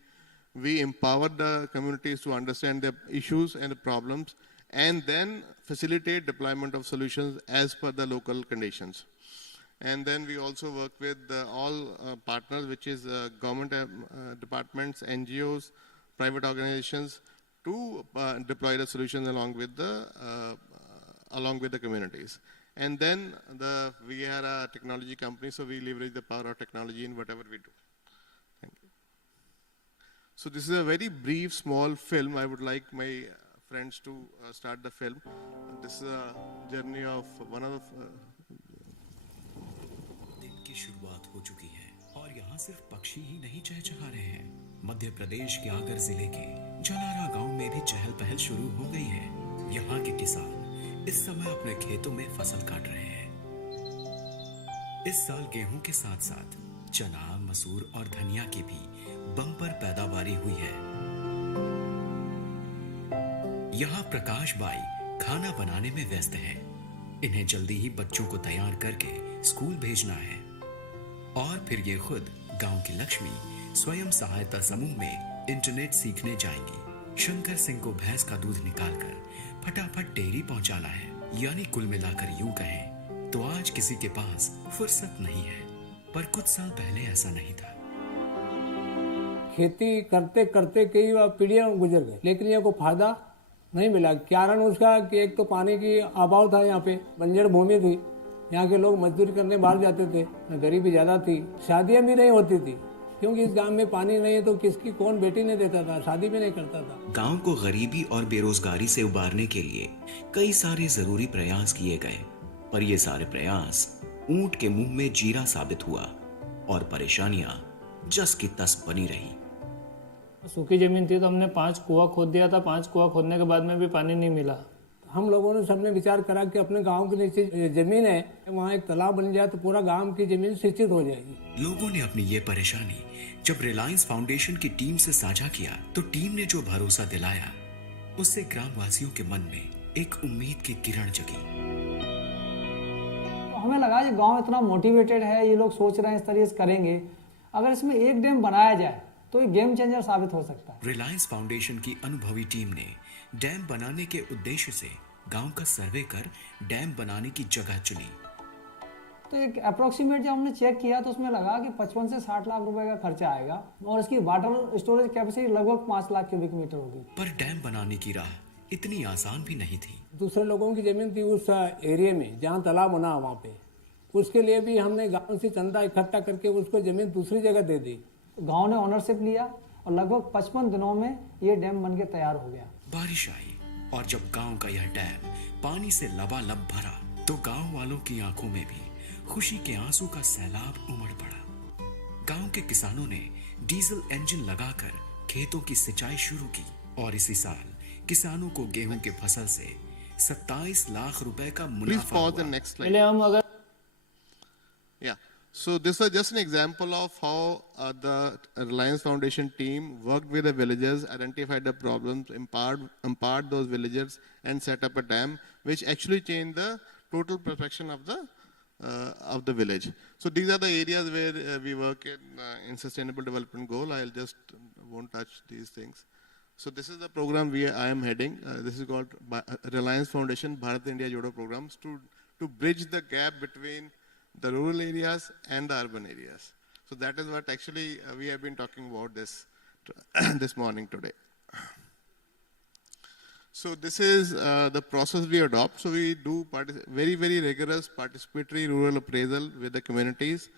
We empower the communities to understand their issues and the problems, and then facilitate deployment of solutions as per the local conditions. And then we also work with all partners, which is government departments, NGOs, private organizations, to deploy the solutions along with the communities. And then we are a technology company, so we leverage the power of technology in whatever we do. Thank you. So this is a very brief, small film. I would like my friends to start the film. This is a journey of one of the... दिन की शुरुआत हो चुकी है और यहाँ सिर्फ पक्षी ही नहीं चहचहा रहे हैं। मध्य प्रदेश के आगर जिले के जलारा गांव में भी चहल पहल शुरू हो गई है। यहाँ के किसान इस समय अपने खेतों में फसल काट रहे हैं। इस साल गेहूं के साथ साथ चना, मसूर और धनिया की भी बम्पर पैदावारी हुई है। यहाँ प्रकाश बाई खाना बनाने में व्यस्त है। इन्हें जल्दी ही बच्चों को तैयार करके स्कूल भेजना है और फिर ये खुद गांव की लक्ष्मी स्वयं सहायता समूह में इंटरनेट सीखने जाएंगी। शंकर सिंह को भैंस का दूध निकालकर फटाफट डेयरी पहुंचाना है। यानी कुल मिलाकर यूं कहें तो आज किसी के पास फुर्सत नहीं है, पर कुछ साल पहले ऐसा नहीं था। खेती करते करते कई पीढ़ियां गुजर गई, लेकिन ये को फायदा नहीं मिला। कारण उसका कि एक तो पानी की अभाव था, यहाँ पे बंजर भूमि थी, यहाँ के लोग मजदूरी करने बाहर जाते थे, गरीबी ज्यादा थी, शादियां भी नहीं होती थी क्योंकि इस गांव में पानी नहीं है तो किसकी कौन बेटी नहीं देता था, शादी भी नहीं करता था। गांव को गरीबी और बेरोजगारी से उबारने के लिए कई सारे जरूरी प्रयास किए गए, पर ये सारे प्रयास ऊंट के मुंह में जीरा साबित हुआ और परेशानियां जस की तस बनी रही। सूखी जमीन थी तो हमने 5 कुआं खोद दिया था। 5 कुआं खोदने के बाद में भी पानी नहीं मिला। हम लोगों ने सबने विचार करा कि अपने गांव के नीचे जमीन है, वहाँ एक तालाब बन जाए तो पूरा गांव की जमीन सिंचित हो जाएगी। लोगों ने अपनी ये परेशानी जब रिलायंस फाउंडेशन की टीम से साझा किया तो टीम ने जो भरोसा दिलाया उससे ग्रामवासियों के मन में एक उम्मीद की किरण जगी। हमें लगा ये गांव इतना मोटिवेटेड है, ये लोग सोच रहे हैं इस तरीके से करेंगे, अगर इसमें एक डैम बनाया जाए तो ये गेम चेंजर साबित हो सकता है। रिलायंस फाउंडेशन की अनुभवी टीम ने डैम बनाने के उद्देश्य से गांव का सर्वे कर डैम बनाने की जगह चुनी। तो एक अप्रोक्सीमेट जब हमने चेक किया तो उसमें लगा कि 55 से 60 लाख रुपए का खर्चा आएगा और इसकी वाटर स्टोरेज कैपेसिटी लगभग 5 लाख क्यूबिक मीटर होगी। पर डैम बनाने की राह इतनी आसान भी नहीं थी। दूसरे लोगों की जमीन थी उस एरिया में जहाँ तालाब बना वहाँ पे, उसके लिए भी हमने गाँव से चंदा इकट्ठा करके उसको जमीन दूसरी जगह दे दी। गाँव ने ऑनरशिप लिया और लगभग 55 दिनों में ये डैम बन के तैयार हो गया। बारिश आई और जब गांव का यह डैम पानी से लबालब भरा तो गांव वालों की आंखों में भी खुशी के आंसू का सैलाब उमड़ पड़ा। गांव के किसानों ने डीजल इंजन लगाकर खेतों की सिंचाई शुरू की और इसी साल किसानों को गेहूं के फसल से 27 लाख रुपए का मुनाफा हुआ। पहले हम अगर So this is just an example of how the Reliance Foundation team worked with the villagers, identified the problems, empowered those villagers, and set up a dam, which actually changed the total perfection of the village. So these are the areas where we work in Sustainable Development Goal. I'll just won't touch these things. So this is the program I am heading. This is called Reliance Foundation Bharat India Jodo programs to bridge the gap between the rural areas and the urban areas. So that is what actually we have been talking about this morning today. So this is the process we adopt. So we do very, very rigorous participatory rural appraisal with the communities.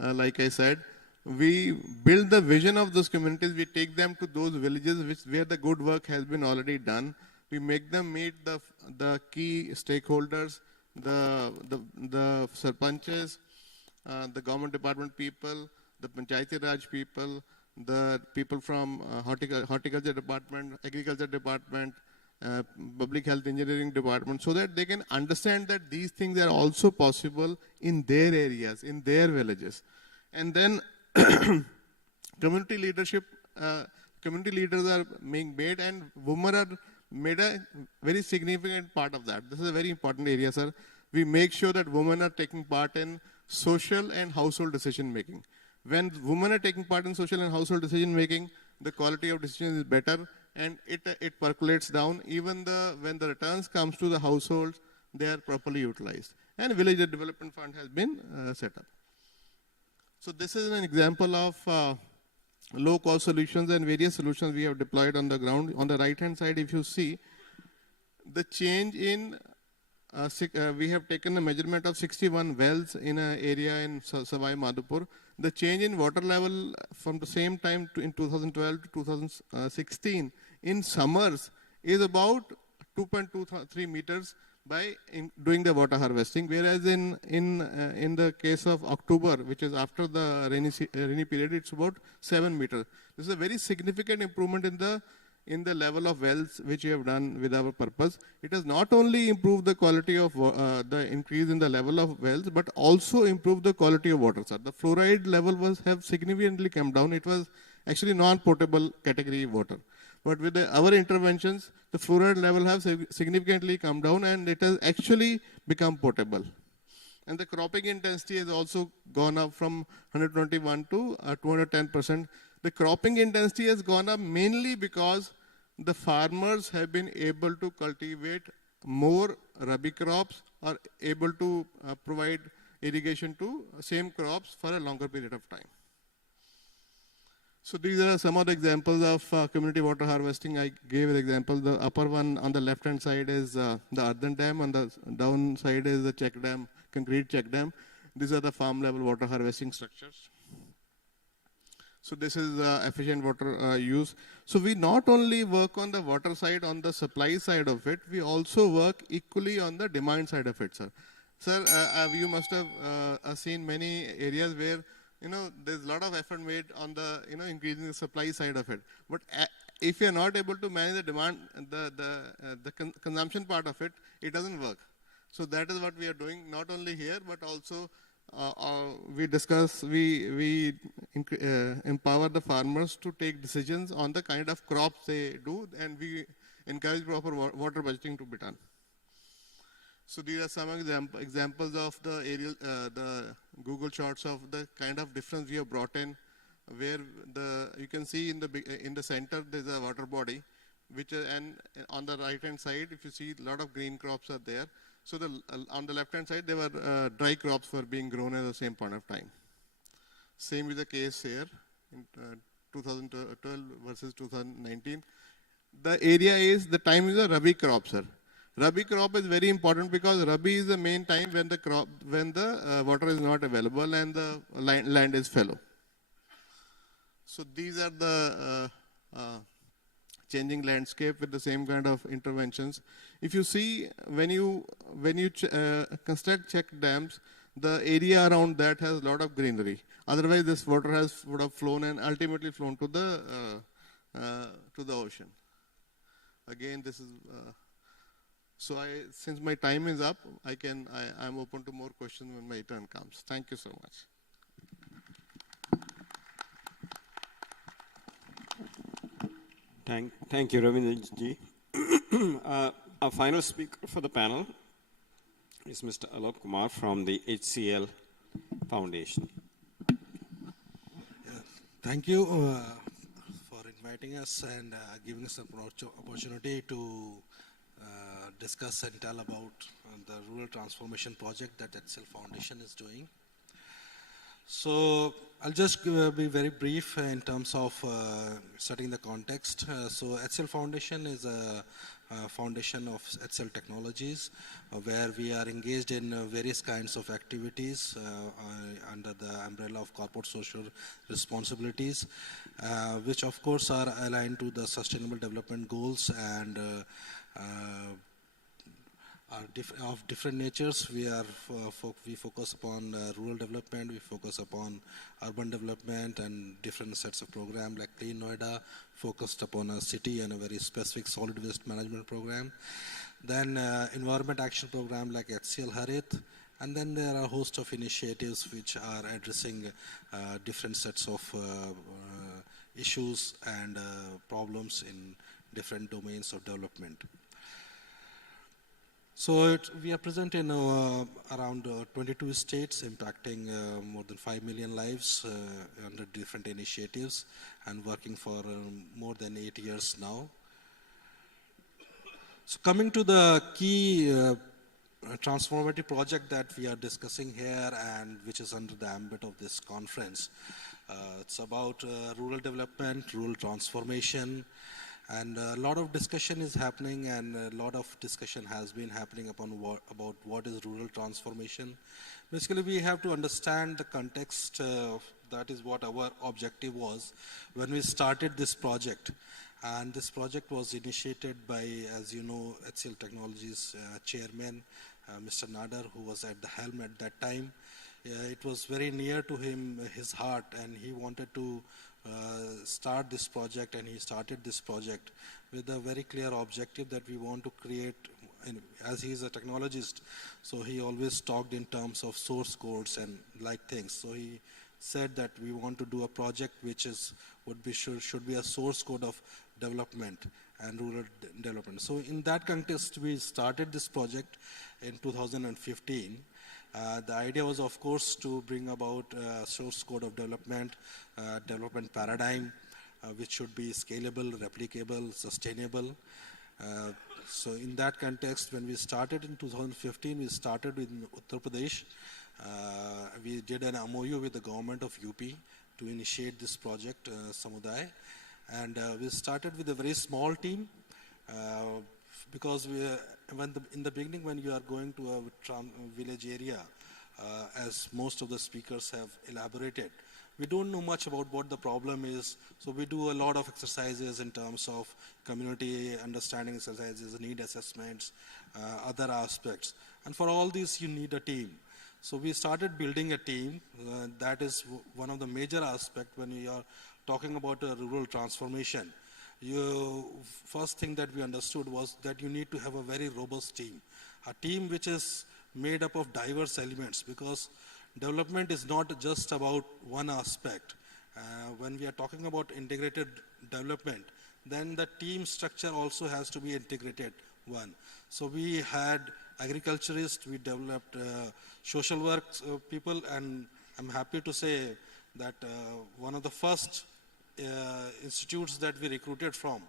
Like I said, we build the vision of those communities. We take them to those villages where the good work has been already done. We make them meet the key stakeholders, the sarpanches, the government department people, the Panchayati Raj people, the people from horticulture department, agriculture department, public health engineering department, so that they can understand that these things are also possible in their areas, in their villages. And then community leadership, community leaders are being made, and women are made a very significant part of that. This is a very important area, sir. We make sure that women are taking part in social and household decision making. When women are taking part in social and household decision making, the quality of decision is better, and it percolates down. Even when the returns comes to the households, they are properly utilized. And Village Development Fund has been set up. So this is an example of low-cost solutions and various solutions we have deployed on the ground. On the right-hand side, if you see, the change in, we have taken a measurement of 61 wells in an area in Savai Madhupur. The change in water level from the same time in 2012 to 2016 in summers is about 2.23 meters by doing the water harvesting, whereas in the case of October, which is after the rainy period, it's about 7 meters. This is a very significant improvement in the level of wells which we have done with our purpose. It has not only improved the quality of the increase in the level of wells, but also improved the quality of water, sir. The fluoride level have significantly come down. It was actually non-potable category water. But with our interventions, the fluoride level have significantly come down, and it has actually become potable. And the cropping intensity has also gone up from 121 to 210%. The cropping intensity has gone up mainly because the farmers have been able to cultivate more rabi crops, or able to provide irrigation to same crops for a longer period of time. So these are some of the examples of community water harvesting. I gave an example. The upper one on the left-hand side is the earthen dam, on the down side is the check dam, concrete check dam. These are the farm-level water harvesting structures. So this is efficient water use. So we not only work on the water side, on the supply side of it, we also work equally on the demand side of it, sir. Sir, you must have seen many areas where there's a lot of effort made on the, increasing the supply side of it. But if you're not able to manage the demand, the consumption part of it, it doesn't work. So that is what we are doing, not only here, but also we empower the farmers to take decisions on the kind of crops they do, and we encourage proper water budgeting to be done. So these are some examples of the aerial, the Google shots of the kind of difference we have brought in, where you can see in the center there's a water body, and on the right hand side, if you see, a lot of green crops are there. So on the left hand side, there were dry crops were being grown at the same point of time. Same is the case here in 2012 versus 2019. The time is a rabi crop, sir. Rabi crop is very important because Rabi is the main time when the water is not available and the land is fallow. So these are the changing landscape with the same kind of interventions. If you see, when you construct check dams, the area around that has a lot of greenery. Otherwise, this water would have flown and ultimately flown to the ocean. Again, this is. So since my time is up, I'm open to more questions when my turn comes. Thank you so much. Thank you, Ravindra ji. Our final speaker for the panel is Mr. Alok Kumar from the HCL Foundation. Thank you for inviting us and giving us an opportunity to discuss and tell about the rural transformation project that HCL Foundation is doing. So I'll just be very brief in terms of setting the context. So HCL Foundation is a foundation of HCL Technologies, where we are engaged in various kinds of activities under the umbrella of corporate social responsibilities, which of course are aligned to the sustainable development goals and are of different natures. We focus upon rural development, we focus upon urban development and different sets of programs like Clean Noida, focused upon a city and a very specific solid waste management program. Then environment action program like HCL Harit. And then there are a host of initiatives which are addressing different sets of issues and problems in different domains of development. So we are present in around 22 states, impacting more than 5 million lives under different initiatives, and working for more than 8 years now. So coming to the key transformative project that we are discussing here, and which is under the ambit of this conference, it's about rural development, rural transformation, and a lot of discussion is happening, and a lot of discussion has been happening about what is rural transformation. Basically, we have to understand the context. That is what our objective was when we started this project. And this project was initiated by, as you know, HCL Technologies chairman, Mr. Nadar, who was at the helm at that time. It was very near to him, his heart, and he wanted to start this project, and he started this project with a very clear objective that we want to create, and as he is a technologist, so he always talked in terms of source codes and like things. So he said that we want to do a project which should be a source code of development and rural development. So in that context, we started this project in 2015. The idea was, of course, to bring about a source code of development paradigm, which should be scalable, replicable, sustainable. So in that context, when we started in 2015, we started in Uttar Pradesh. We did an MOU with the government of UP to initiate this project, Samuday. And we started with a very small team, because in the beginning, when you are going to a village area, as most of the speakers have elaborated, we don't know much about what the problem is. So we do a lot of exercises in terms of community understanding exercises, need assessments, other aspects. And for all this, you need a team. So we started building a team. That is one of the major aspects when we are talking about a rural transformation. First thing that we understood was that you need to have a very robust team. A team which is made up of diverse elements, because development is not just about one aspect. When we are talking about integrated development, then the team structure also has to be integrated one. So we had agriculturists, we developed social work people, and I'm happy to say that one of the first institutes that we recruited from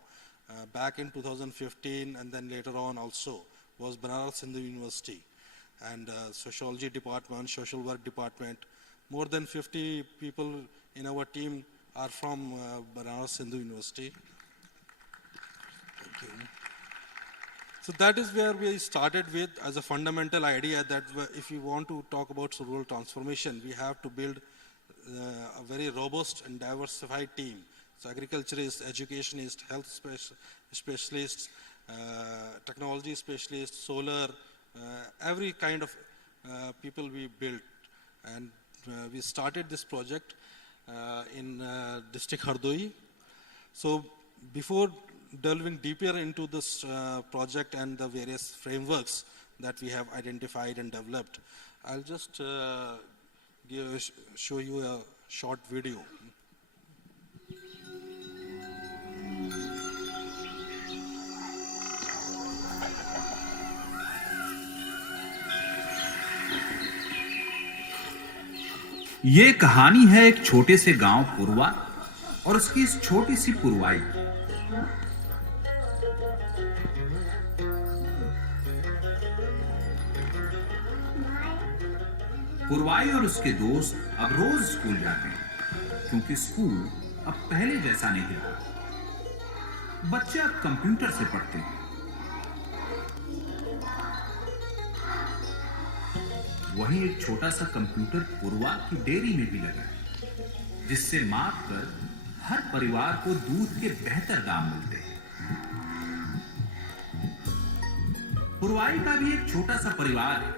back in 2015 and then later on also was Banaras Hindu University, and sociology department, social work department. More than 50 people in our team are from Banaras Hindu University. Thank you. So that is where we started with as a fundamental idea that if we want to talk about rural transformation, we have to build a very robust and diversified team. So agriculturists, educationists, health specialists, technology specialists, solar, every kind of people we built. And we started this project in district Hardoi. So before delving deeper into this project and the various frameworks that we have identified and developed, I'll just show you a short video. ये कहानी है एक छोटे से गांव पुरवा और उसकी इस छोटी सी पुरवाई। पुरवाई और उसके दोस्त अब रोज स्कूल जाते हैं, क्योंकि स्कूल अब पहले जैसा नहीं रहा। बच्चे अब कंप्यूटर से पढ़ते हैं। वहीं एक छोटा सा कंप्यूटर पुरवा की डेयरी में भी लगा है, जिससे माप कर हर परिवार को दूध के बेहतर दाम मिलते हैं। पुरवाई का भी एक छोटा सा परिवार है,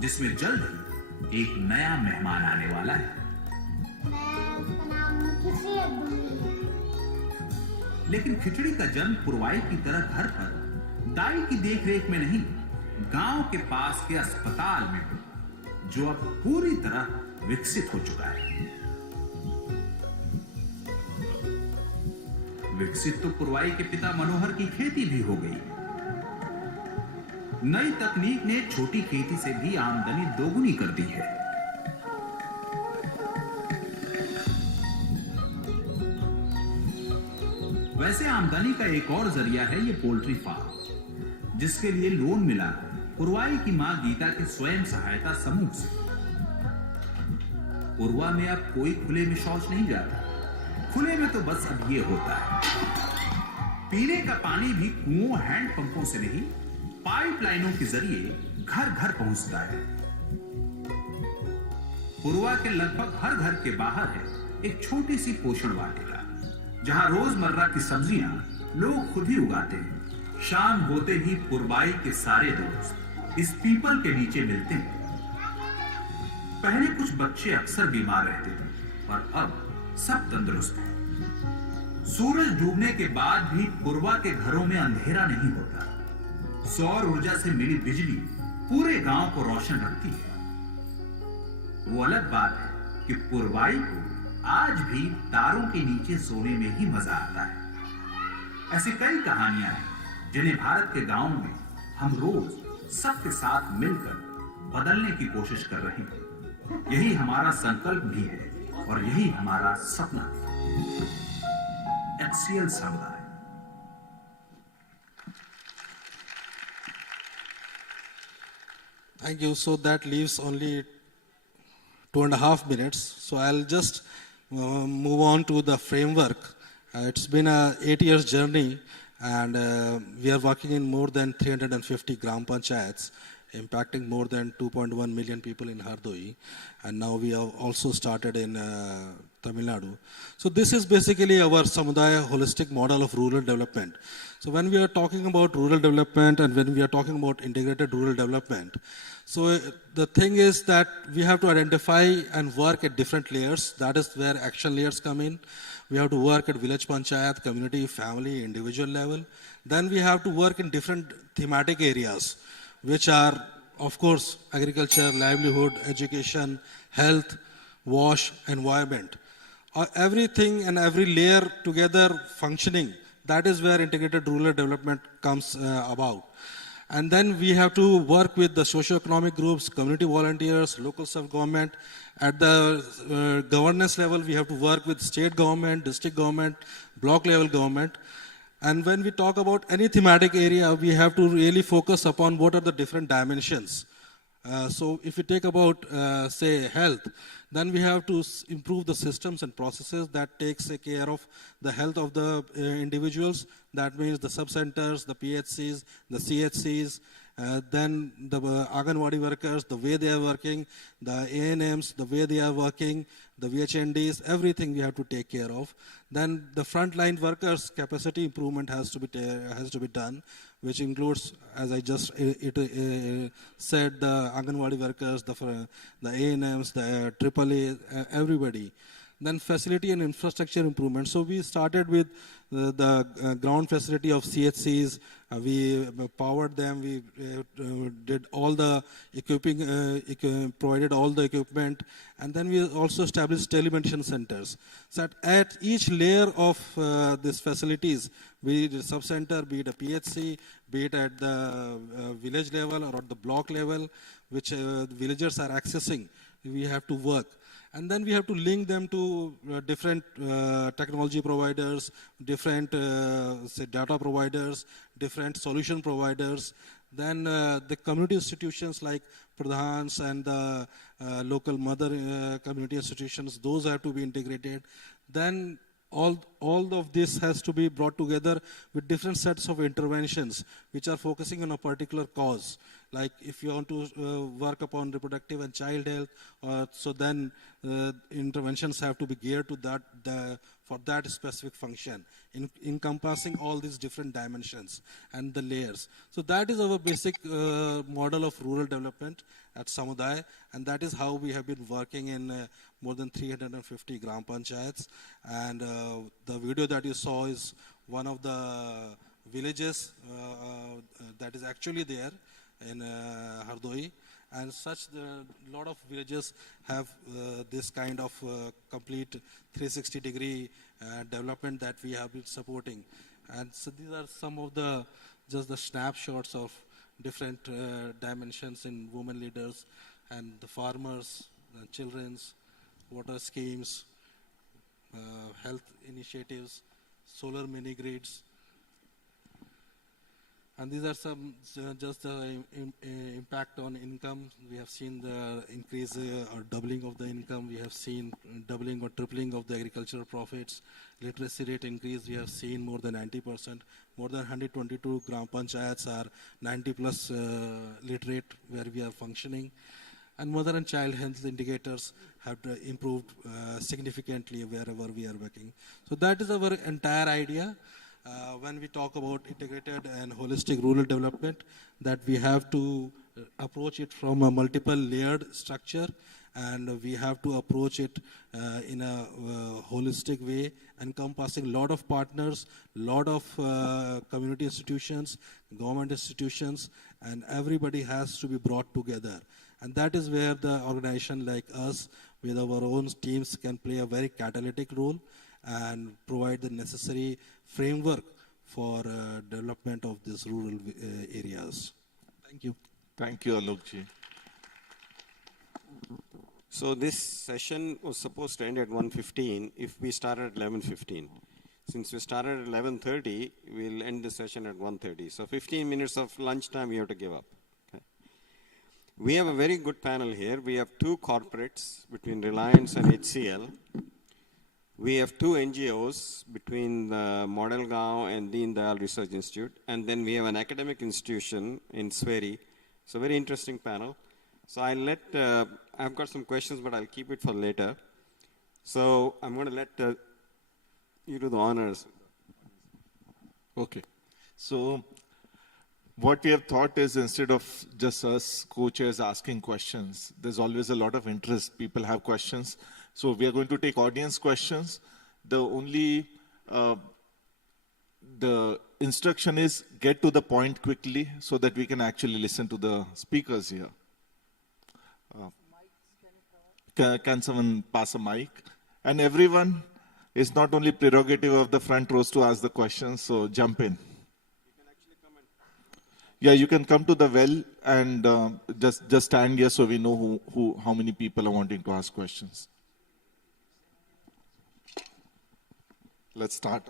जिसमें जल्द ही एक नया मेहमान आने वाला है। लेकिन खिचड़ी का जन्म पुरवाई की तरह घर पर दाई की देखरेख में नहीं, गांव के पास के अस्पताल में, जो अब पूरी तरह विकसित हो चुका है। विकसित तो पुरवाई के पिता मनोहर की खेती भी हो गई। नई तकनीक ने छोटी खेती से भी आमदनी दोगुनी कर दी है। वैसे आमदनी का एक और जरिया है ये पोल्ट्री फार्म, जिसके लिए लोन मिला पुरवाई की मां गीता के स्वयं सहायता समूह से। पुरवा में अब कोई खुले में शौच नहीं जाता। खुले में तो बस अब ये होता है, पीने का पानी भी कुओं हैंड पंपों से नहीं, पाइपलाइनों के जरिए घर घर पहुंचता है। पुरवा के लगभग हर घर के बाहर है एक छोटी सी पोषण वाटिका, जहां रोजमर्रा की सब्जियां लोग खुद ही उगाते हैं। शाम होते ही पुरवाई के सारे दोस्त इस पीपल के नीचे मिलते हैं। पहले कुछ बच्चे अक्सर बीमार रहते थे, पर अब सब तंदुरुस्त हैं। सूरज डूबने के बाद भी पुरवा के घरों में अंधेरा नहीं होता। सौर ऊर्जा से मिली बिजली पूरे गांव को रोशन रखती है। वो अलग बात है कि पुरवाई को आज भी तारों के नीचे सोने में ही मजा आता है। ऐसी कई कहानियां हैं जिन्हें भारत के गांवों में हम रोज सबके साथ मिलकर बदलने की कोशिश कर रहे हैं। यही हमारा संकल्प भी है और यही हमारा सपना है। HCL समुदाय। Thank you. So that leaves only 2.5 minutes. So I'll just move on to the framework. It's been a 8 years journey, and we are working in more than 350 gram panchayats, impacting more than 2.1 million people in Hardoi. And now we have also started in Tamil Nadu. So this is basically our Samudaya holistic model of rural development. So when we are talking about rural development and when we are talking about integrated rural development, so the thing is that we have to identify and work at different layers. That is where action layers come in. We have to work at village panchayat, community, family, individual level. Then we have to work in different thematic areas, which are, of course, agriculture, livelihood, education, health, wash, environment. Everything and every layer together functioning, that is where integrated rural development comes about. And then we have to work with the socio-economic groups, community volunteers, local self-government. At the governance level, we have to work with state government, district government, block level government. And when we talk about any thematic area, we have to really focus upon what are the different dimensions. So if you take about, say, health, then we have to improve the systems and processes that takes care of the health of the individuals. That means the sub-centers, the PHCs, the CHCs, then the Anganwadi workers, the way they are working, the ANMs, the way they are working, the VHNDs, everything we have to take care of. Then the frontline workers' capacity improvement has to be done, which includes, as I just said, the Anganwadi workers, the ANMs, the AAA, everybody. Then facility and infrastructure improvement. So we started with the ground facility of CHCs. We powered them. We did all the equipping, provided all the equipment. And then we also established telemedicine centers. So at each layer of these facilities, be it a sub-center, be it a PHC, be it at the village level or at the block level, which villagers are accessing, we have to work. And then we have to link them to different technology providers, different say data providers, different solution providers. Then the community institutions like Pradhans and the local mother community institutions, those have to be integrated. Then all of this has to be brought together with different sets of interventions which are focusing on a particular cause. Like if you want to work upon reproductive and child health, so then interventions have to be geared to that, for that specific function, encompassing all these different dimensions and the layers. So that is our basic model of rural development at Samudaya, and that is how we have been working in more than 350 gram panchayats. And the video that you saw is one of the villages that is actually there in Hardoi, and such a lot of villages have this kind of complete 360-degree development that we have been supporting. And so these are some of the just the snapshots of different dimensions in women leaders and the farmers, children's, water schemes, health initiatives, solar mini grids. And these are some just the impact on income. We have seen the increase or doubling of the income. We have seen doubling or tripling of the agricultural profits. Literacy rate increase, we have seen more than 90%. More than 122 gram panchayats are 90 plus literate where we are functioning. And mother and child health indicators have improved significantly wherever we are working. So that is our entire idea. When we talk about integrated and holistic rural development, that we have to approach it from a multiple layered structure, and we have to approach it in a holistic way, encompassing a lot of partners, lot of community institutions, government institutions, and everybody has to be brought together. And that is where the organization like us, with our own teams, can play a very catalytic role and provide the necessary framework for development of these rural areas. Thank you. Thank you, Alokji. So this session was supposed to end at 1:15 if we started at 11:15. Since we started at 11:30, we'll end the session at 1:30. So 15 minutes of lunchtime we have to give up. Okay. We have a very good panel here. We have two corporates between Reliance and HCL. We have two NGOs between the Model Gaon and Deen Dayal Research Institute. And then we have an academic institution in Sweri. It's a very interesting panel. So I've got some questions, but I'll keep it for later. So I'm going to let you do the honors. Okay. So what we have thought is, instead of just us co-chairs asking questions, there's always a lot of interest. People have questions. So we are going to take audience questions. The instruction is get to the point quickly so that we can actually listen to the speakers here. Can someone pass a mic? And everyone, it's not only prerogative of the front rows to ask the questions, so jump in. Yeah, you can come to the well and just stand here so we know how many people are wanting to ask questions. Let's start.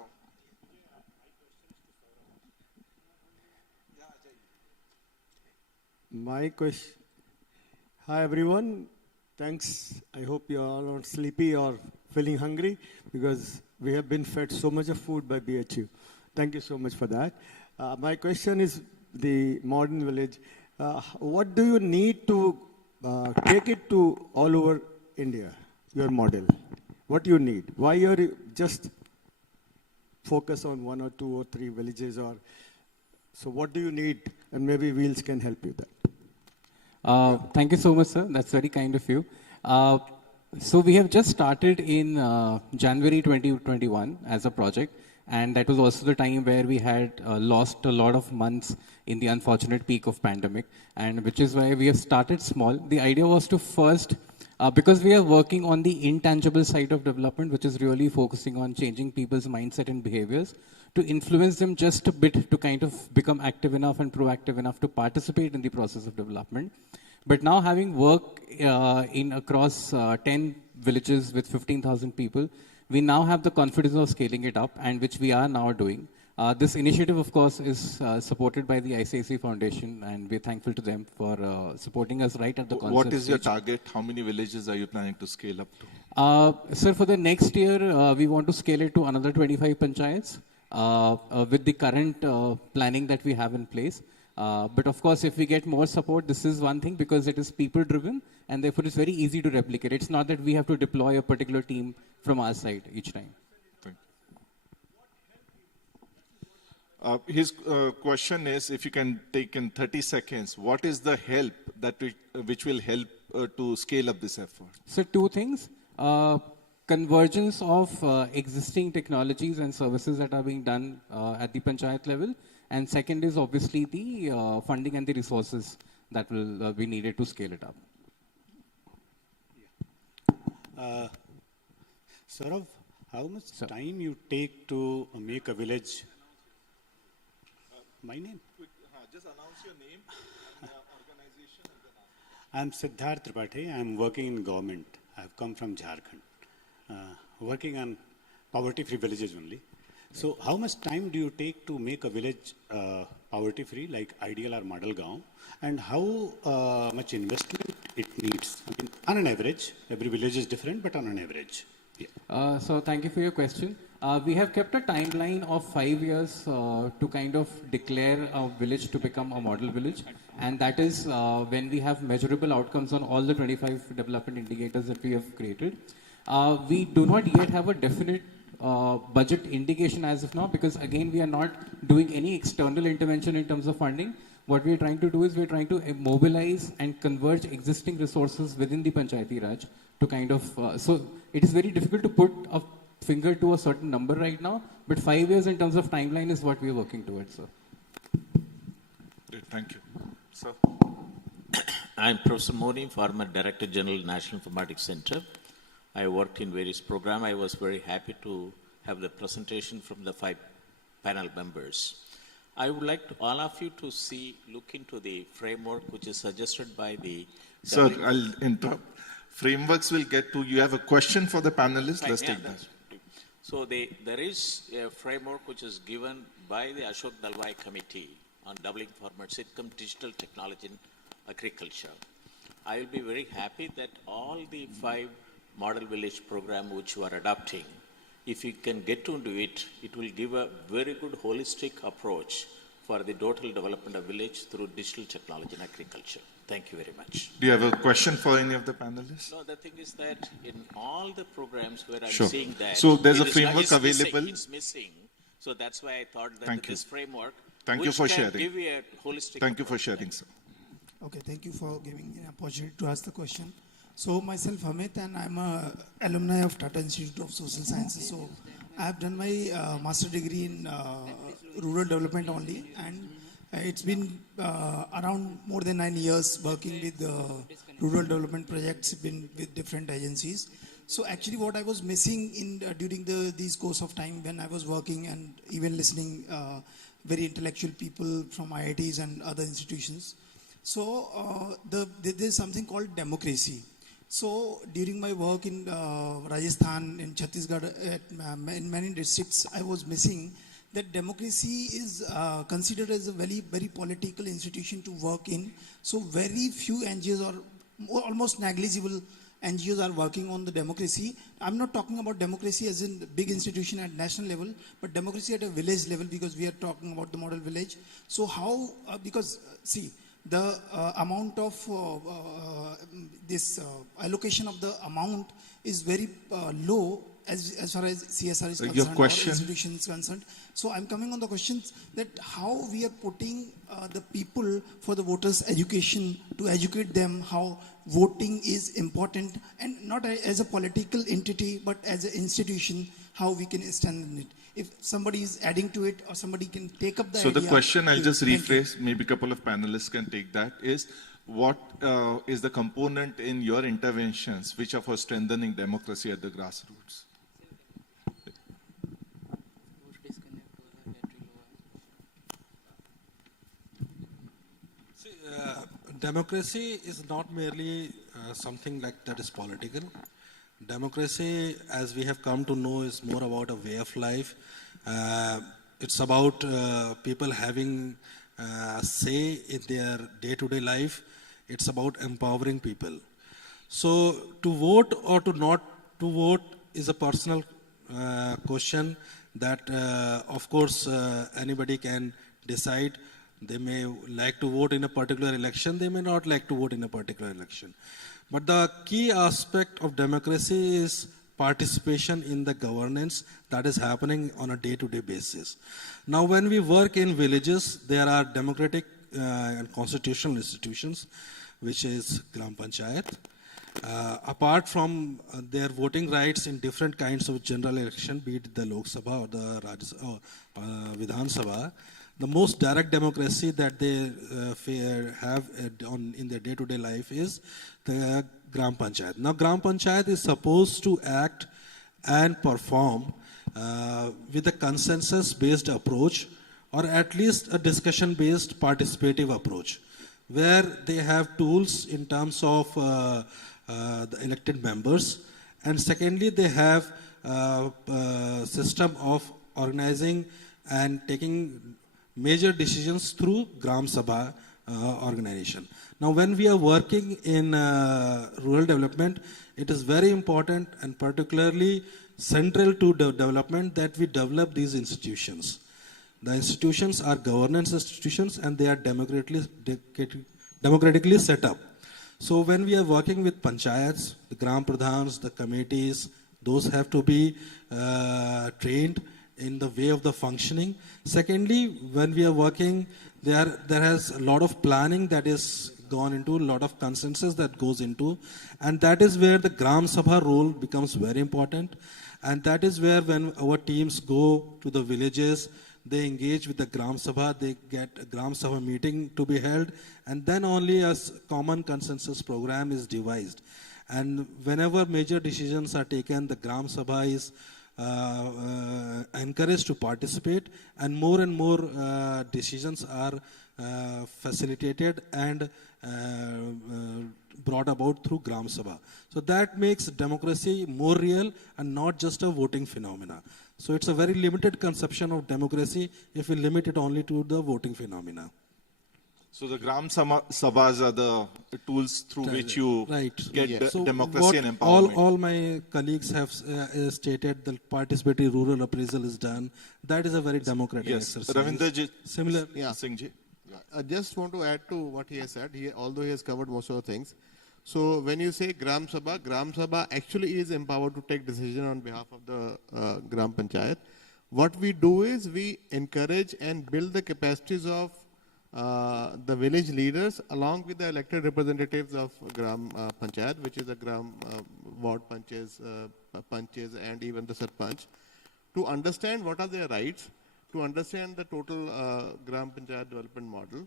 My question. Hi everyone. Thanks. I hope you all are not sleepy or feeling hungry, because we have been fed so much of food by BHU. Thank you so much for that. My question is the modern village. What do you need to take it to all over India, your model? What do you need? Why are you just focus on 1 or 2 or 3 villages? Or so what do you need? And maybe Wheels can help you that. Thank you so much, sir. That's very kind of you. So we have just started in January 2021 as a project. And that was also the time where we had lost a lot of months in the unfortunate peak of pandemic. And which is why we have started small. The idea was to first, because we are working on the intangible side of development, which is really focusing on changing people's mindset and behaviors, to influence them just a bit to kind of become active enough and proactive enough to participate in the process of development. But now having worked in across 10 villages with 15,000 people, we now have the confidence of scaling it up, and which we are now doing. This initiative, of course, is supported by the ICICI Foundation, and we're thankful to them for supporting us right at the concept What is your stage. target? How many villages are you planning to scale up to? Sir, for the next year, we want to scale it to another 25 panchayats with the current planning that we have in place. But of course, if we get more support, this is one thing, because it is people-driven, and therefore it's very easy to replicate. It's not that we have to deploy a particular team from our side each time. His question is, if you can take in 30 seconds, what is the help that which will help to scale up this effort? So 2 things. Convergence of existing technologies and services that are being done at the panchayat level. And second is obviously the funding and the resources that will be needed to scale it up. Saurav, how much time you take to make a village? My name? Just announce your name and organization and then ask. I'm Siddharth Tripathi. I'm working in government. I've come from Jharkhand, working on poverty-free villages only. So how much time do you take to make a village poverty-free, like ideal or model gaon? And how much investment it needs? I mean, on an average, every village is different, but on an average. Yeah. So thank you for your question. We have kept a timeline of 5 years to kind of declare a village to become a model village. And that is when we have measurable outcomes on all the 25 development indicators that we have created. We do not yet have a definite budget indication as of now, because again, we are not doing any external intervention in terms of funding. What we are trying to do is we are trying to mobilize and converge existing resources within the Panchayati Raj to kind of, so it is very difficult to put a finger to a certain number right now, but 5 years in terms of timeline is what we are working towards, sir. Great, thank you. Sir. I'm Professor Moni, former Director General, National Informatics Center. I worked in various programs. I was very happy to have the presentation from the 5 panel members. I would like to, all of you to look into the framework which is suggested by the... Sir, I'll interrupt. Frameworks will get to, you have a question for the panelists? Right, let's yeah, take that. So there is a framework which is given by the Ashok Dalwai Committee on doubling farmers' income, digital technology in agriculture. I will be very happy that all the 5 model village program which you are adopting, if you can get into it, it will give a very good holistic approach for the total development of village through digital technology in agriculture. Thank you very much. Do you have a question for any of the panelists? No, the thing is that in all the programs where I'm Sure. seeing that, So there's a it is framework available. It's missing. So that's why I thought that Thank you. this framework, Thank you which for can sharing. give you a holistic. Thank you for sharing, sir. Okay, thank you for giving me an opportunity to ask the question. So myself, Hamid, and I'm a alumni of Tata Institute of Social Sciences. So I have done my master degree in rural development only, and it's been around more than 9 years working with rural development projects, been with different agencies. So actually what I was missing in during these course of time when I was working and even listening very intellectual people from IITs and other institutions. So there's something called democracy. So during my work in Rajasthan, in Chhattisgarh, in many districts, I was missing that democracy is considered as a very, very political institution to work in. So very few NGOs or almost negligible NGOs are working on the democracy. I'm not talking about democracy as in the big institution at national level, but democracy at a village level, because we are talking about the model village. So how, because see, the amount of this allocation of the amount is very low as far as CSR is concerned, Your question? or institution is concerned. So I'm coming on the questions that how we are putting the people for the voters' education, to educate them how voting is important, and not as a political entity, but as an institution, how we can stand in it. If somebody is adding to it, or somebody can take up the So idea. the question, I'll just Thank you. rephrase, maybe a couple of panelists can take that, is what is the component in your interventions which are for strengthening democracy at the grassroots? Democracy is not merely something like that is political. Democracy, as we have come to know, is more about a way of life. It's about people having say in their day-to-day life. It's about empowering people. So to vote or to not to vote is a personal question that, of course, anybody can decide. They may like to vote in a particular election, they may not like to vote in a particular election. But the key aspect of democracy is participation in the governance that is happening on a day-to-day basis. Now, when we work in villages, there are democratic and constitutional institutions, which is Gram Panchayat. Apart from their voting rights in different kinds of general election, be it the Lok Sabha or the Vidhan Sabha, the most direct democracy that they have in their day-to-day life is the Gram Panchayat. Now, Gram Panchayat is supposed to act and perform with a consensus-based approach or at least a discussion-based participative approach, where they have tools in terms of the elected members, and secondly, they have system of organizing and taking major decisions through Gram Sabha organization. Now, when we are working in rural development, it is very important and particularly central to development that we develop these institutions. The institutions are governance institutions and they are democratically set up. So when we are working with panchayats, the gram pradhans, the committees, those have to be trained in the way of the functioning. Secondly, when we are working, there has a lot of planning that is gone into, a lot of consensus that goes into, and that is where the Gram Sabha role becomes very important. And that is where when our teams go to the villages, they engage with the Gram Sabha, they get a Gram Sabha meeting to be held, and then only a common consensus program is devised. And whenever major decisions are taken, the Gram Sabha is encouraged to participate, and more decisions are facilitated and brought about through Gram Sabha. So that makes democracy more real and not just a voting phenomena. So it's a very limited conception of democracy if we limit it only to the voting phenomena. So the Gram Sabhas are the tools through which you get democracy and empowerment. All my colleagues have stated that participatory rural appraisal is done. That is a very democratic exercise. Ravinderji, similar. Singh ji. I just want to add to what he has said, although he has covered most of the things. So when you say Gram Sabha actually is empowered to take decision on behalf of the Gram Panchayat. What we do is we encourage and build the capacities of the village leaders along with the elected representatives of Gram Panchayat, which is the Gram ward panches and even the Sarpanch, to understand what are their rights, to understand the total Gram Panchayat development model.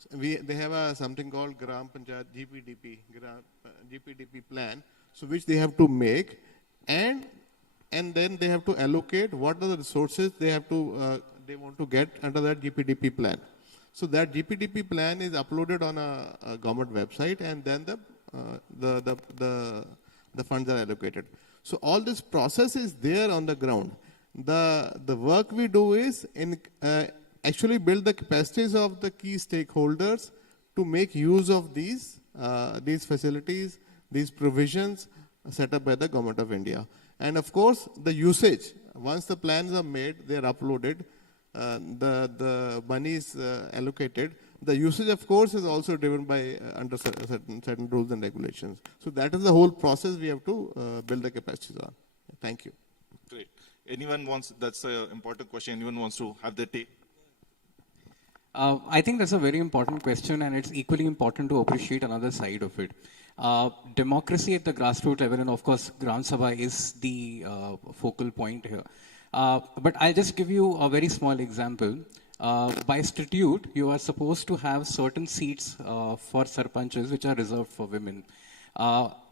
So they have something called Gram Panchayat GPDP plan, so which they have to make, and then they have to allocate what are the resources they want to get under that GPDP plan. So that GPDP plan is uploaded on a government website, and then the funds are allocated. So all this process is there on the ground. The work we do is actually build the capacities of the key stakeholders to make use of these facilities, these provisions set up by the Government of India. And of course, the usage, once the plans are made, they are uploaded, the money is allocated. The usage, of course, is also driven by under certain rules and regulations. So that is the whole process we have to build the capacities on. Thank you. Great. Anyone wants, that's an important question, anyone wants to have their take? I think that's a very important question, and it's equally important to appreciate another side of it. Democracy at the grassroots level, and of course, Gram Sabha is the focal point here. But I'll just give you a very small example. By statute, you are supposed to have certain seats for sarpanches which are reserved for women.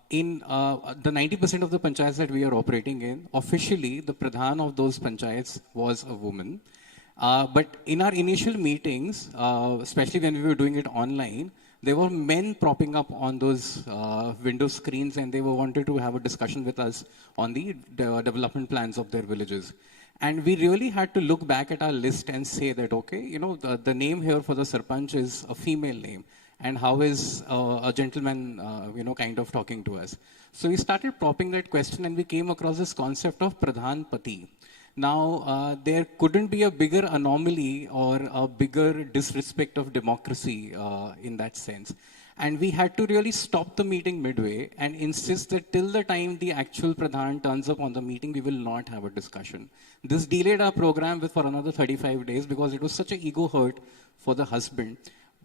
In the 90% of the panchayats that we are operating in, officially the pradhan of those panchayats was a woman. But in our initial meetings, especially when we were doing it online, there were men propping up on those window screens, and they wanted to have a discussion with us on the development plans of their villages. And we really had to look back at our list and say that, okay, you know, the name here for the sarpanch is a female name. And how is a gentleman, kind of talking to us? So we started propping that question, and we came across this concept of Pradhan Pati. Now, there couldn't be a bigger anomaly or a bigger disrespect of democracy in that sense. And we had to really stop the meeting midway and insist that till the time the actual Pradhan turns up on the meeting, we will not have a discussion. This delayed our program for another 35 days because it was such an ego hurt for the husband.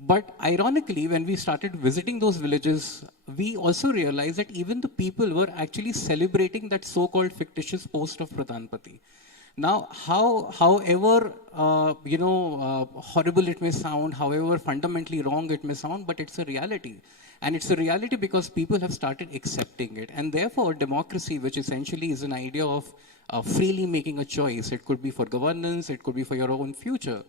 But ironically, when we started visiting those villages, we also realized that even the people were actually celebrating that so-called fictitious post of Pradhan Pati. Now, however, horrible it may sound, however fundamentally wrong it may sound, but it's a reality. And it's a reality because people have started accepting it. And therefore, democracy, which essentially is an idea of freely making a choice, it could be for governance, it could be for your own future,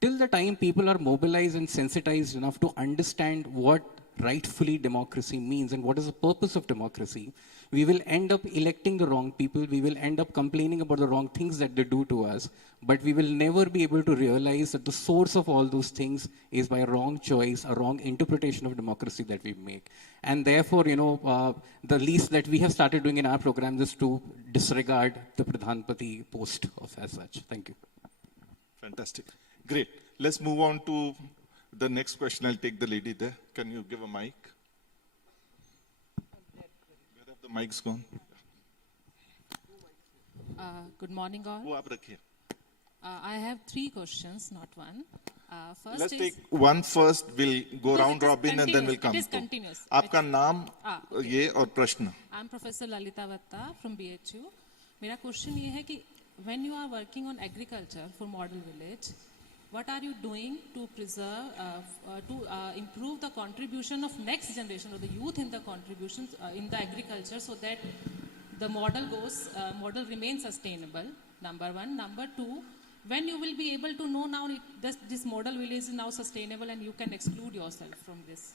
till the time people are mobilized and sensitized enough to understand what rightfully democracy means and what is the purpose of democracy, we will end up electing the wrong people, we will end up complaining about the wrong things that they do to us, but we will never be able to realize that the source of all those things is by a wrong choice, a wrong interpretation of democracy that we make. And therefore, the least that we have started doing in our program is to disregard the Pradhanpati post as such. Thank you. Fantastic. Great. Let's move on to the next question. I'll take the lady there. Can you give a mic? Where have the mics gone? Good morning, all. I have 3 questions, not one. First Let's is, take one first. We'll go No, round it is robin and then we'll continuous. come It is to. continuous. आपका नाम ये और प्रश्न. I'm Professor Lalita Vatta from BHU. मेरा question ये है कि when you are working on agriculture for model village, what are you doing to preserve, improve the contribution of next generation or the youth in the contributions in the agriculture so that the model remains sustainable? Number 1. Number 2, when you will be able to know now this model village is now sustainable and you can exclude yourself from this?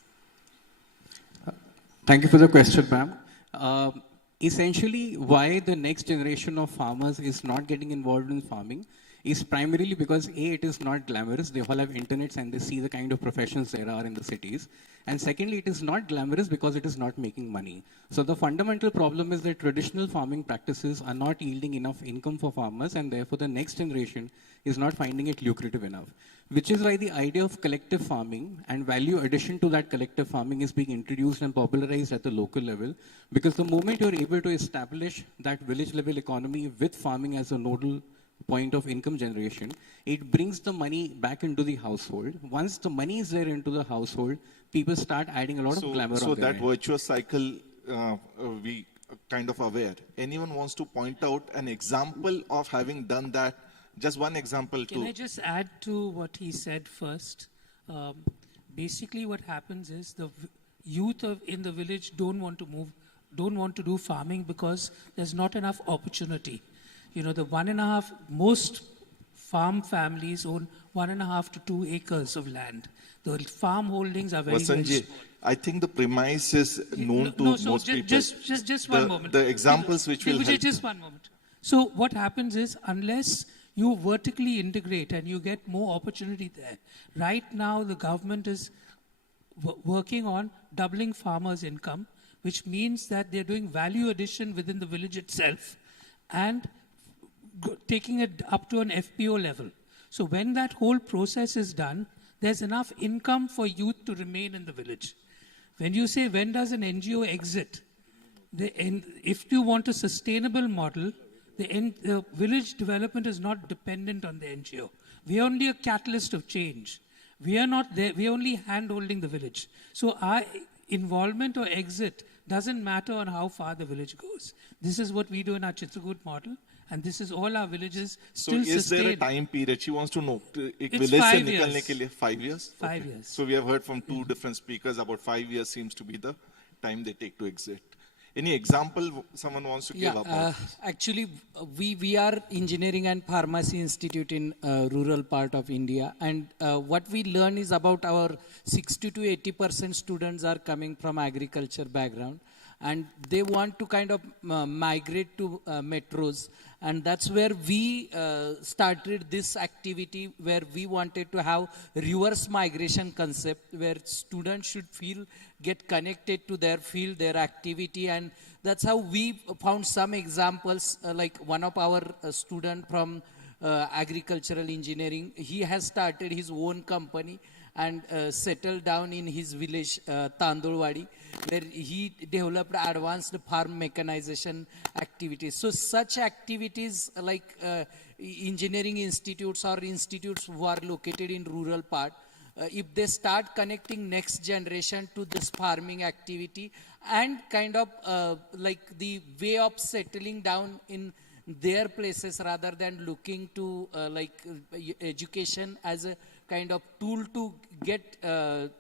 Thank you for the question, ma'am. Essentially, why the next generation of farmers is not getting involved in farming is primarily because A, it is not glamorous. They all have internets and they see the kind of professions there are in the cities. And secondly, it is not glamorous because it is not making money. So the fundamental problem is that traditional farming practices are not yielding enough income for farmers, and therefore the next generation is not finding it lucrative enough. Which is why the idea of collective farming and value addition to that collective farming is being introduced and popularized at the local level. Because the moment you're able to establish that village level economy with farming as a nodal point of income generation, it brings the money back into the household. Once the money is there into the household, people start adding a lot of glamour So on their that end. virtuous cycle, we are kind of aware. Anyone wants to point out an example of having done that? Just one example Can I just add to what he said first? Basically what happens is the youth in the village don't want to move, don't want to do farming because there's not enough opportunity. Most farm families own 1.5 to 2 acres of land. The farm holdings are very, very Vasanji, small. I think the premise is known to most people. Just one moment. The examples which will help. Just one moment. So what happens is, unless you vertically integrate and you get more opportunity there, right now the government is working on doubling farmers' income, which means that they're doing value addition within the village itself and taking it up to an FPO level. So when that whole process is done, there's enough income for youth to remain in the village. When you say, when does an NGO exit? If you want a sustainable model, the village development is not dependent on the NGO. We are only a catalyst of change. We are not there, we are only hand-holding the village. So our involvement or exit doesn't matter on how far the village goes. This is what we do in our Chitrakoot model, and this is all our villages So still is there a sustain. time period? She wants to know. It's village 5 se years. nikalne ke liye 5 years? 5 years. So we have heard from 2 different speakers about 5 years seems to be the time they take to exit. Any example someone wants to give about? Actually, we are engineering and pharmacy institute in rural part of India, and what we learn is about our 60 to 80% students are coming from agriculture background, and they want to kind of migrate to metros, and that's where we started this activity where we wanted to have reverse migration concept where students should get connected to their field, their activity, and that's how we found some examples like one of our student from agricultural engineering, he has started his own company and settled down in his village, Tandulwadi, where he developed advanced farm mechanization activities. So such activities like engineering institutes or institutes who are located in rural part, if they start connecting next generation to this farming activity and kind of like the way of settling down in their places rather than looking to education as a kind of tool to get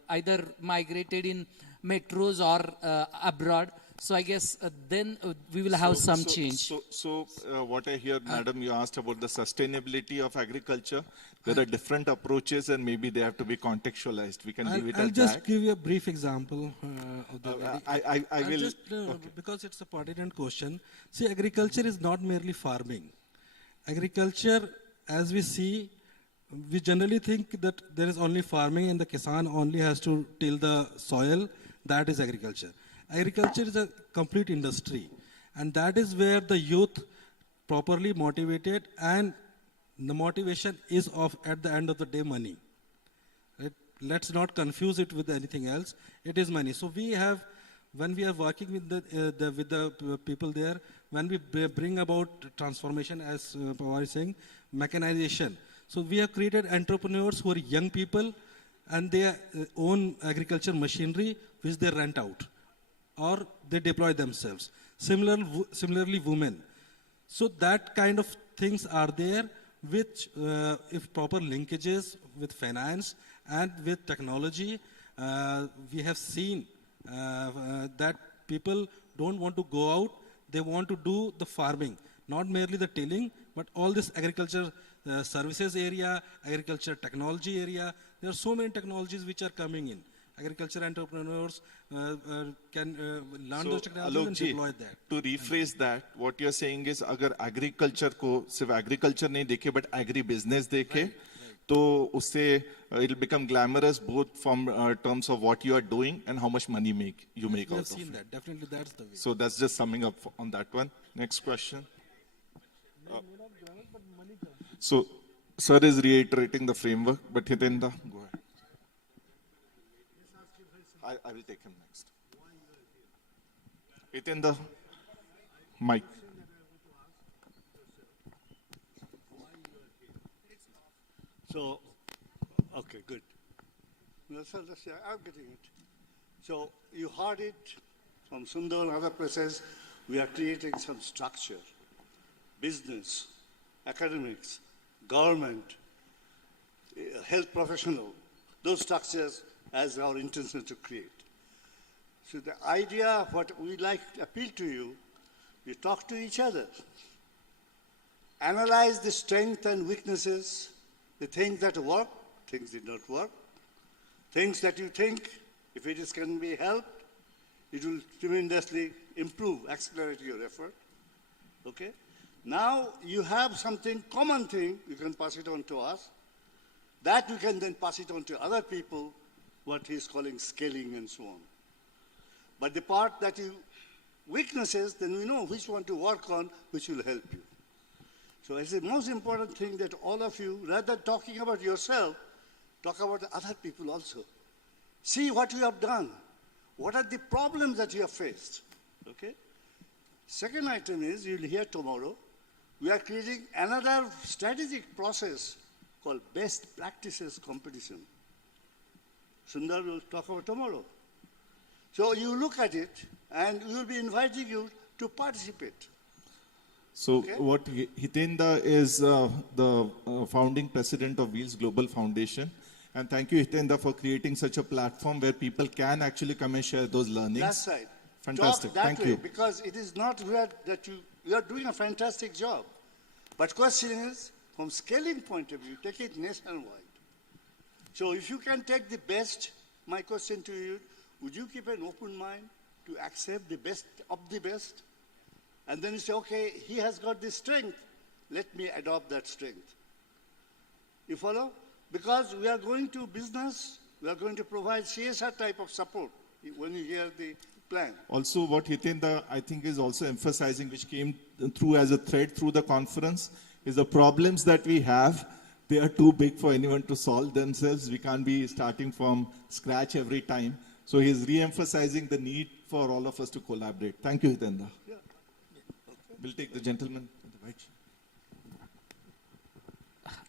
either migrated in metros or abroad. So I guess then we will have some change. So what I hear, Madam, you asked about the sustainability of agriculture. There are different approaches and maybe they have to be contextualized. We can leave it I'll at just that. give you a brief example of the. I will. Just, because it's a pertinent question. See, agriculture is not merely farming. Agriculture, as we see, we generally think that there is only farming and the Kisan only has to till the soil. That is agriculture. Agriculture is a complete industry. And that is where the youth properly motivated, and the motivation is of, at the end of the day, money. Right? Let's not confuse it with anything else. It is money. So we have, when we are working with the people there, when we bring about transformation, as Pawar is saying, mechanization. So we have created entrepreneurs who are young people, and they own agriculture machinery which they rent out or they deploy themselves. Similarly, women. So that kind of things are there, which if proper linkages with finance and with technology, we have seen that people don't want to go out, they want to do the farming, not merely the tilling, but all this agriculture services area, agriculture technology area. There are so many technologies which are coming in. Agriculture entrepreneurs can learn those technologies and deploy that. To rephrase that, what you're saying is, अगर agriculture को सिर्फ agriculture नहीं देखे, but agri-business देखे, तो उससे it'll become glamorous both from terms of what you are doing and how much money you make We out have of seen it. that. Definitely, that's the way. So that's just summing up on that one. Next question. So, sir is reiterating the framework, but Hitendra, go ahead. I will take him next. Hitendra, Mike. So, okay, good. No, sir, I'm getting it. So, you heard it from Sundar and other places. We are creating some structure, business, academics, government, health professional, those structures as our intention to create. So the idea, what we like to appeal to you, you talk to each other. Analyze the strengths and weaknesses, the things that work, things did not work, things that you think, if it can be helped, it will tremendously improve, accelerate your effort. Okay? Now you have something, common thing, you can pass it on to us. That we can then pass it on to other people, what he's calling scaling and so on. But the part that you, weaknesses, then we know which one to work on, which will help you. So it's the most important thing that all of you, rather than talking about yourself, talk about the other people also. See what you have done. What are the problems that you have faced? Okay? Second item is, you'll hear tomorrow, we are creating another strategic process called best practices competition. Sundar will talk about tomorrow. So you look at it, and we will be inviting you to participate. So Okay. what Hitendra is the founding president of Wheels Global Foundation. And thank you, Hitendra, for creating such a platform where people can actually come and share those learnings. That's right. Fantastic. Talk that Thank way, you. because it is not where that you are doing a fantastic job. But question is, from scaling point of view, take it nationwide. So if you can take the best, my question to you, would you keep an open mind to accept the best of the best? And then you say, okay, he has got this strength, let me adopt that strength. You follow? Because we are going to business, we are going to provide CSR type of support when you hear the plan. Also, what Hitendra, I think, is also emphasizing, which came through as a thread through the conference, is the problems that we have, they are too big for anyone to solve themselves. We can't be starting from scratch every time. So he's re-emphasizing the need for all of us to collaborate. Thank you, Hitendra. Yeah. We'll take the gentleman on the right.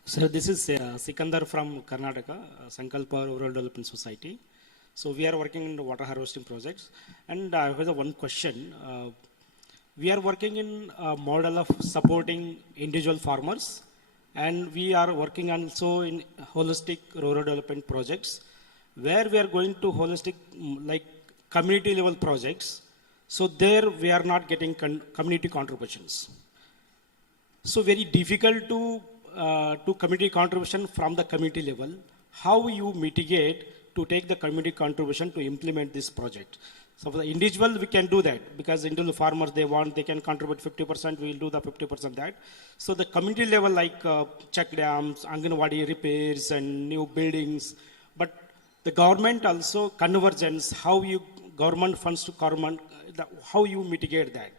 Sir, this is Sikandar from Karnataka, Sankalpa Rural Development Society. So we are working in the water harvesting projects. And I have one question. We are working in a model of supporting individual farmers, and we are working also in holistic rural development projects, where we are going to holistic, like community level projects. So there we are not getting community contributions. So very difficult to community contribution from the community level. How you mitigate to take the community contribution to implement this project? So for the individual, we can do that because individual farmers, they can contribute 50%, we will do the 50% that. So the community level like check dams, Anganwadi repairs and new buildings, but the government also convergence, how you government funds to government, how you mitigate that.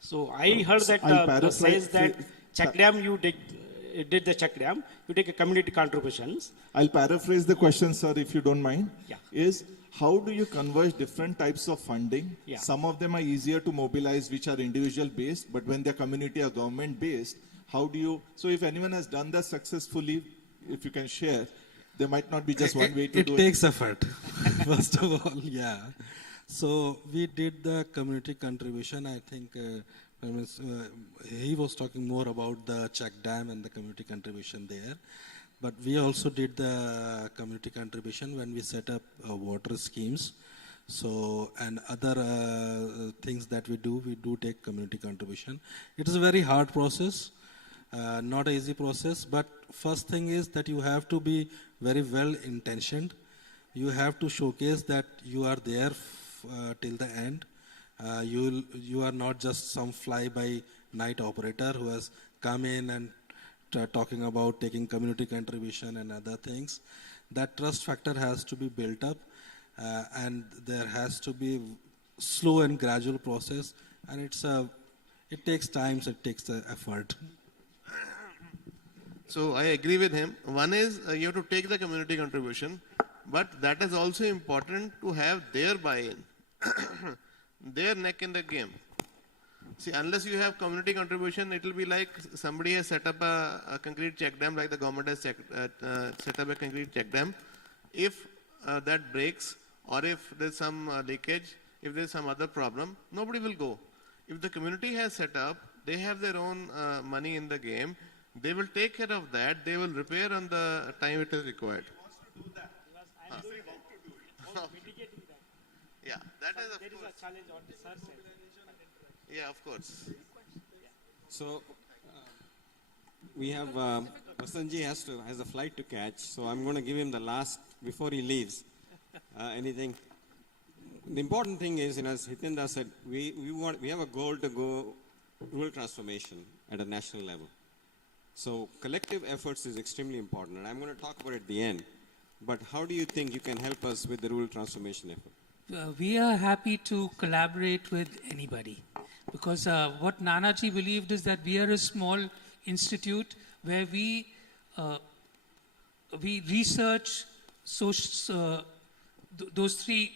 So I heard that says that check dam you did the check dam, you take a community contributions. I'll paraphrase the question, sir, if you don't mind. Yeah. Is how do you converge different types of funding? Yeah. Some of them are easier to mobilize, which are individual based, but when they're community or government based, how do you, so if anyone has done that successfully, if you can share, there might not be just one way to do it. It takes effort, first of all, yeah. So we did the community contribution. I think he was talking more about the check dam and the community contribution there. But we also did the community contribution when we set up water schemes. So, and other things that we do take community contribution. It is a very hard process, not an easy process. But first thing is that you have to be very well intentioned. You have to showcase that you are there till the end. You are not just some fly-by-night operator who has come in and talking about taking community contribution and other things. That trust factor has to be built up, and there has to be slow and gradual process, and it takes time, so it takes the effort. So I agree with him. One is you have to take the community contribution, but that is also important to have their buy-in, their neck in the game. See, unless you have community contribution, it will be like somebody has set up a concrete check dam, like the government has set up a concrete check dam. If that breaks, or if there's some leakage, if there's some other problem, nobody will go. If the community has set up, they have their own money in the game, they will take care of that, they will repair on the time it is required. Yeah, that is there is a challenge on the sir side. Yeah, of course. So we have Vasanji has a flight to catch, so I'm going to give him the last before he leaves. Anything? The important thing is, as Hitendra said, we have a goal to go rural transformation at a national level. So collective efforts is extremely important, and I'm going to talk about it at the end. But how do you think you can help us with the rural transformation effort? We are happy to collaborate with anybody, because what Nanaji believed is that we are a small institute where we research those three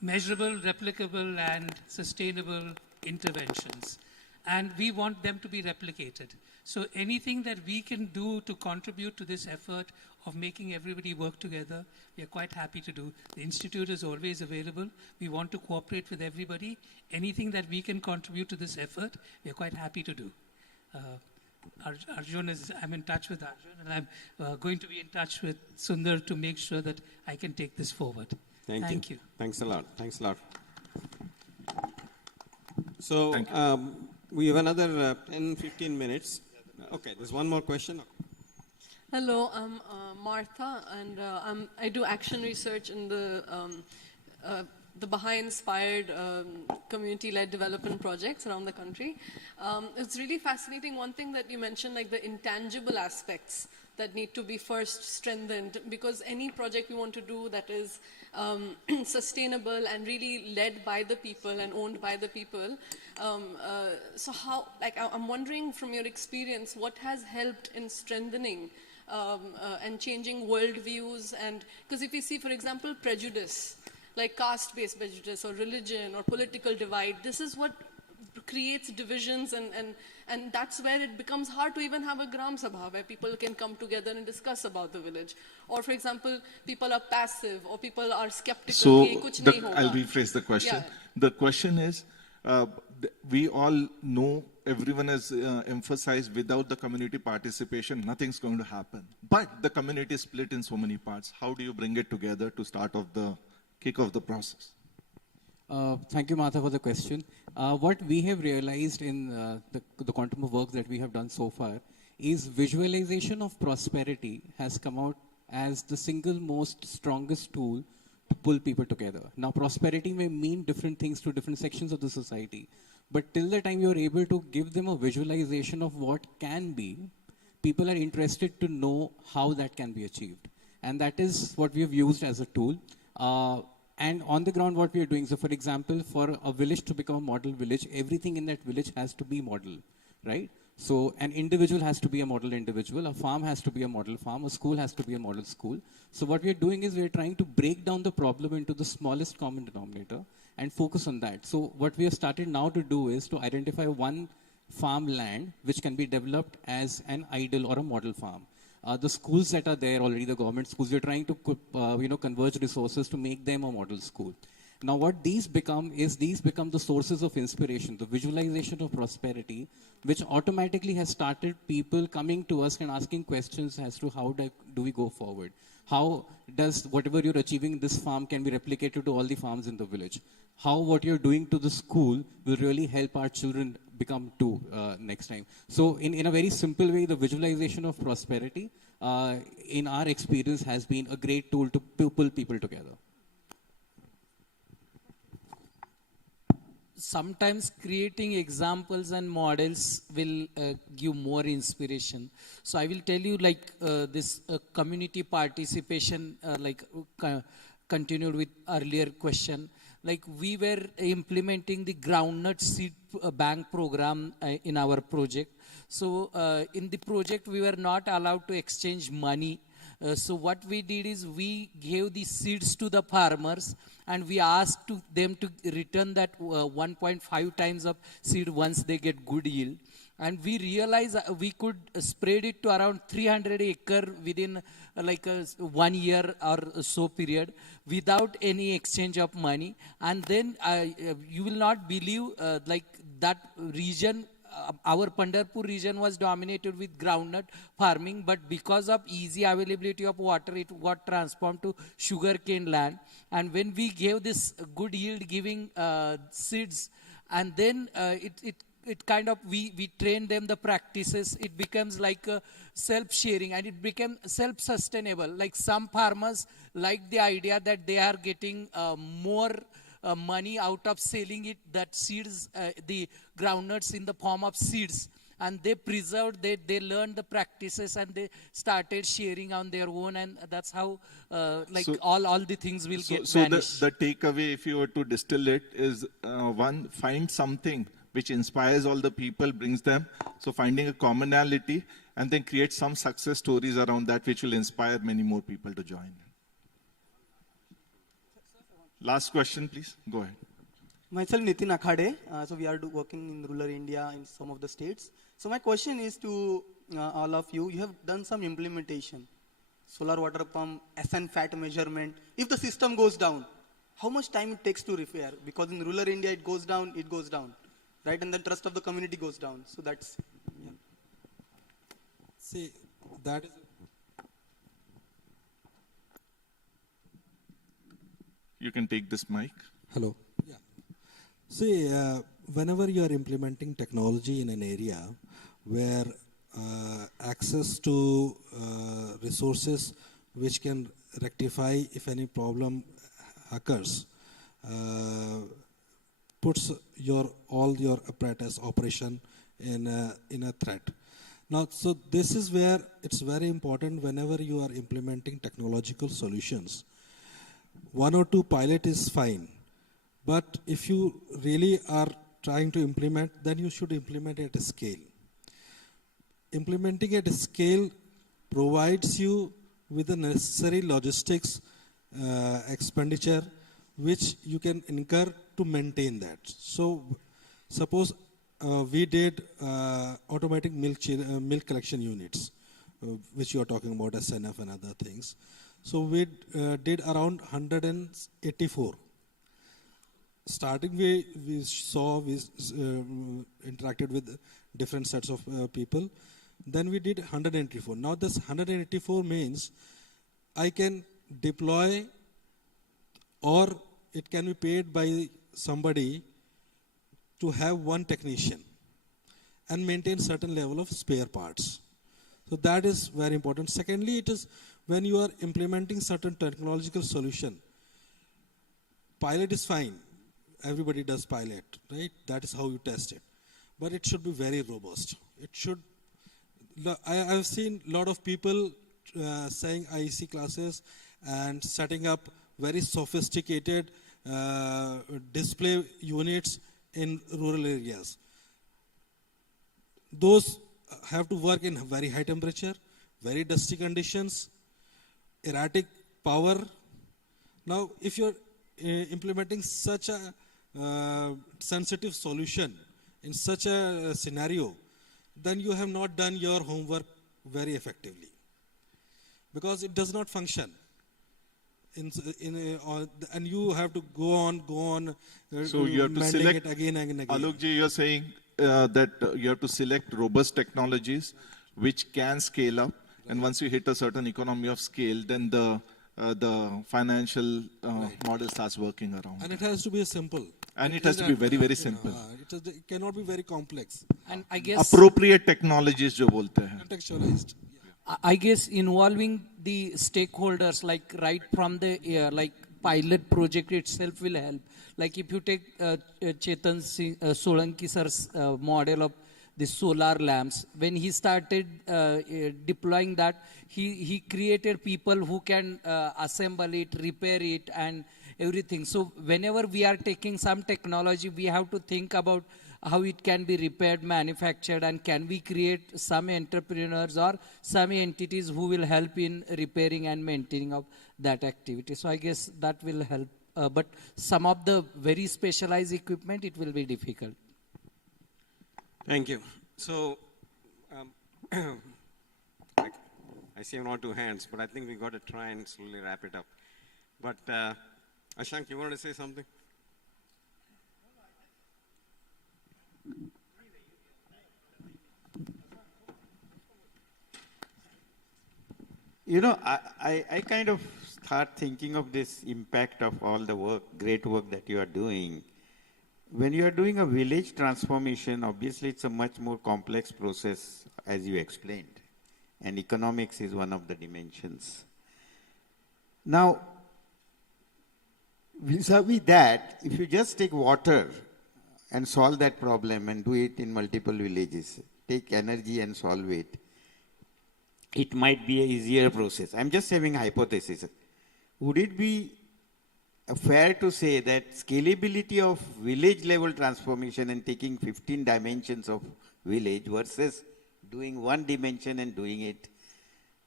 measurable, replicable, and sustainable interventions. And we want them to be replicated. So anything that we can do to contribute to this effort of making everybody work together, we are quite happy to do. The Institute is always available. We want to cooperate with everybody. Anything that we can contribute to this effort, we are quite happy to do. I'm in touch with Arjun, and I'm going to be in touch with Sundar to make sure that I can take this forward. Thank you. Thanks a lot. Thanks a lot. So we have another 10-15 minutes. Okay, there's one more question. Hello, I'm Martha, and I do action research in the Baha'i-inspired community-led development projects around the country. It's really fascinating. One thing that you mentioned, like the intangible aspects that need to be first strengthened, because any project we want to do that is sustainable and really led by the people and owned by the people. So how, I'm wondering from your experience, what has helped in strengthening and changing worldviews? And because if you see, for example, prejudice, like caste-based prejudice or religion or political divide, this is what creates divisions, and that's where it becomes hard to even have a Gram Sabha where people can come together and discuss about the village. Or for example, people are passive or people are skeptical. So I'll rephrase the question. Yeah. The question is, we all know, everyone has emphasized, without the community participation, nothing's going to happen. But the community is split in so many parts. How do you bring it together to kick off the process? Thank you, Martha, for the question. What we have realized in the quantum of work that we have done so far is visualization of prosperity has come out as the single most strongest tool to pull people together. Now, prosperity may mean different things to different sections of the society, but till the time you're able to give them a visualization of what can be, people are interested to know how that can be achieved. And that is what we have used as a tool. And on the ground, what we are doing, so for example, for a village to become a model village, everything in that village has to be model, right? So an individual has to be a model individual, a farm has to be a model farm, a school has to be a model school. So what we are doing is we are trying to break down the problem into the smallest common denominator and focus on that. So what we have started now to do is to identify one farmland which can be developed as an ideal or a model farm. The schools that are there already, the government schools, we're trying to converge resources to make them a model school. Now what these become the sources of inspiration, the visualization of prosperity, which automatically has started people coming to us and asking questions as to how do we go forward. How does whatever you're achieving in this farm can be replicated to all the farms in the village? How what you're doing to the school will really help our children become too next time. So in a very simple way, the visualization of prosperity in our experience has been a great tool to pull people together. Sometimes creating examples and models will give more inspiration. So I will tell you this community participation continued with earlier question. Like we were implementing the groundnut seed bank program in our project. So in the project we were not allowed to exchange money. So what we did is we gave the seeds to the farmers and we asked them to return that 1.5 times of seed once they get good yield. And we realized we could spread it to around 300 acres within 1 year or so period without any exchange of money. And then you will not believe that region, our Pandharpur region was dominated with groundnut farming, but because of easy availability of water, it got transformed to sugarcane land. And when we gave this good yield giving seeds, and then it kind of, we trained them the practices, it becomes like a self-sharing and it became self-sustainable. Like some farmers like the idea that they are getting more money out of selling it, that seeds, the groundnuts in the form of seeds. And they preserved, they learned the practices and they started sharing on their own, and that's how all the things will get vanish. So the takeaway, if you were to distill it, is one, find something which inspires all the people, brings them. So finding a commonality and then create some success stories around that which will inspire many more people to join. Last question, please. Go ahead. Myself, Nitin Akhade. So we are working in rural India in some of the states. So my question is to all of you. You have done some implementation, solar water pump, SN fat measurement. If the system goes down, how much time it takes to repair? Because in rural India, it goes down, right? And the trust of the community goes down. So that's, yeah. See, that is... You can take this mic. Hello. Yeah. See, whenever you are implementing technology in an area where access to resources which can rectify if any problem occurs, puts all your apparatus operation in a threat. Now, so this is where it's very important whenever you are implementing technological solutions. 1 or 2 pilot is fine, but if you really are trying to implement, then you should implement at a scale. Implementing at a scale provides you with the necessary logistics expenditure which you can incur to maintain that. So suppose we did automatic milk collection units, which you are talking about, SNF and other things. So we did around 184. Starting we interacted with different sets of people. Then we did 184. Now this 184 means I can deploy, or it can be paid by somebody to have one technician and maintain certain level of spare parts. So that is very important. Secondly, it is when you are implementing certain technological solution, pilot is fine. Everybody does pilot, right? That is how you test it. But it should be very robust. It should, I've seen a lot of people saying IEC classes and setting up very sophisticated display units in rural areas. Those have to work in very high temperature, very dusty conditions, erratic power. Now, if you're implementing such a sensitive solution in such a scenario, then you have not done your homework very effectively, because it does not function. And you have to go on. So you have to select it again and again. Alok ji, you are saying that you have to select robust technologies which can scale up, and once you hit a certain economy of scale, then the financial model starts working around. And it has to be simple. And it has to be very, very simple. It cannot be very complex. And I guess appropriate technologies जो बोलते हैं. Contextualized. I guess involving the stakeholders, like right from the like pilot project itself will help. Like if you take Chetan Solanki sir's model of the solar lamps, when he started deploying that, he created people who can assemble it, repair it, and everything. So whenever we are taking some technology, we have to think about how it can be repaired, manufactured, and can we create some entrepreneurs or some entities who will help in repairing and maintaining of that activity. So I guess that will help. But some of the very specialized equipment, it will be difficult. Thank you. So, I see one or two hands, but I think we've got to try and slowly wrap it up. But Ashank, you wanted to say something? You know, I kind of start thinking of this impact of all the work, great work that you are doing. When you are doing a village transformation, obviously it's a much more complex process, as you explained. And economics is one of the dimensions. Now, vis-a-vis that, if you just take water and solve that problem and do it in multiple villages, take energy and solve it, it might be an easier process. I'm just having a hypothesis. Would it be fair to say that scalability of village level transformation and taking 15 dimensions of village versus doing one dimension and doing it,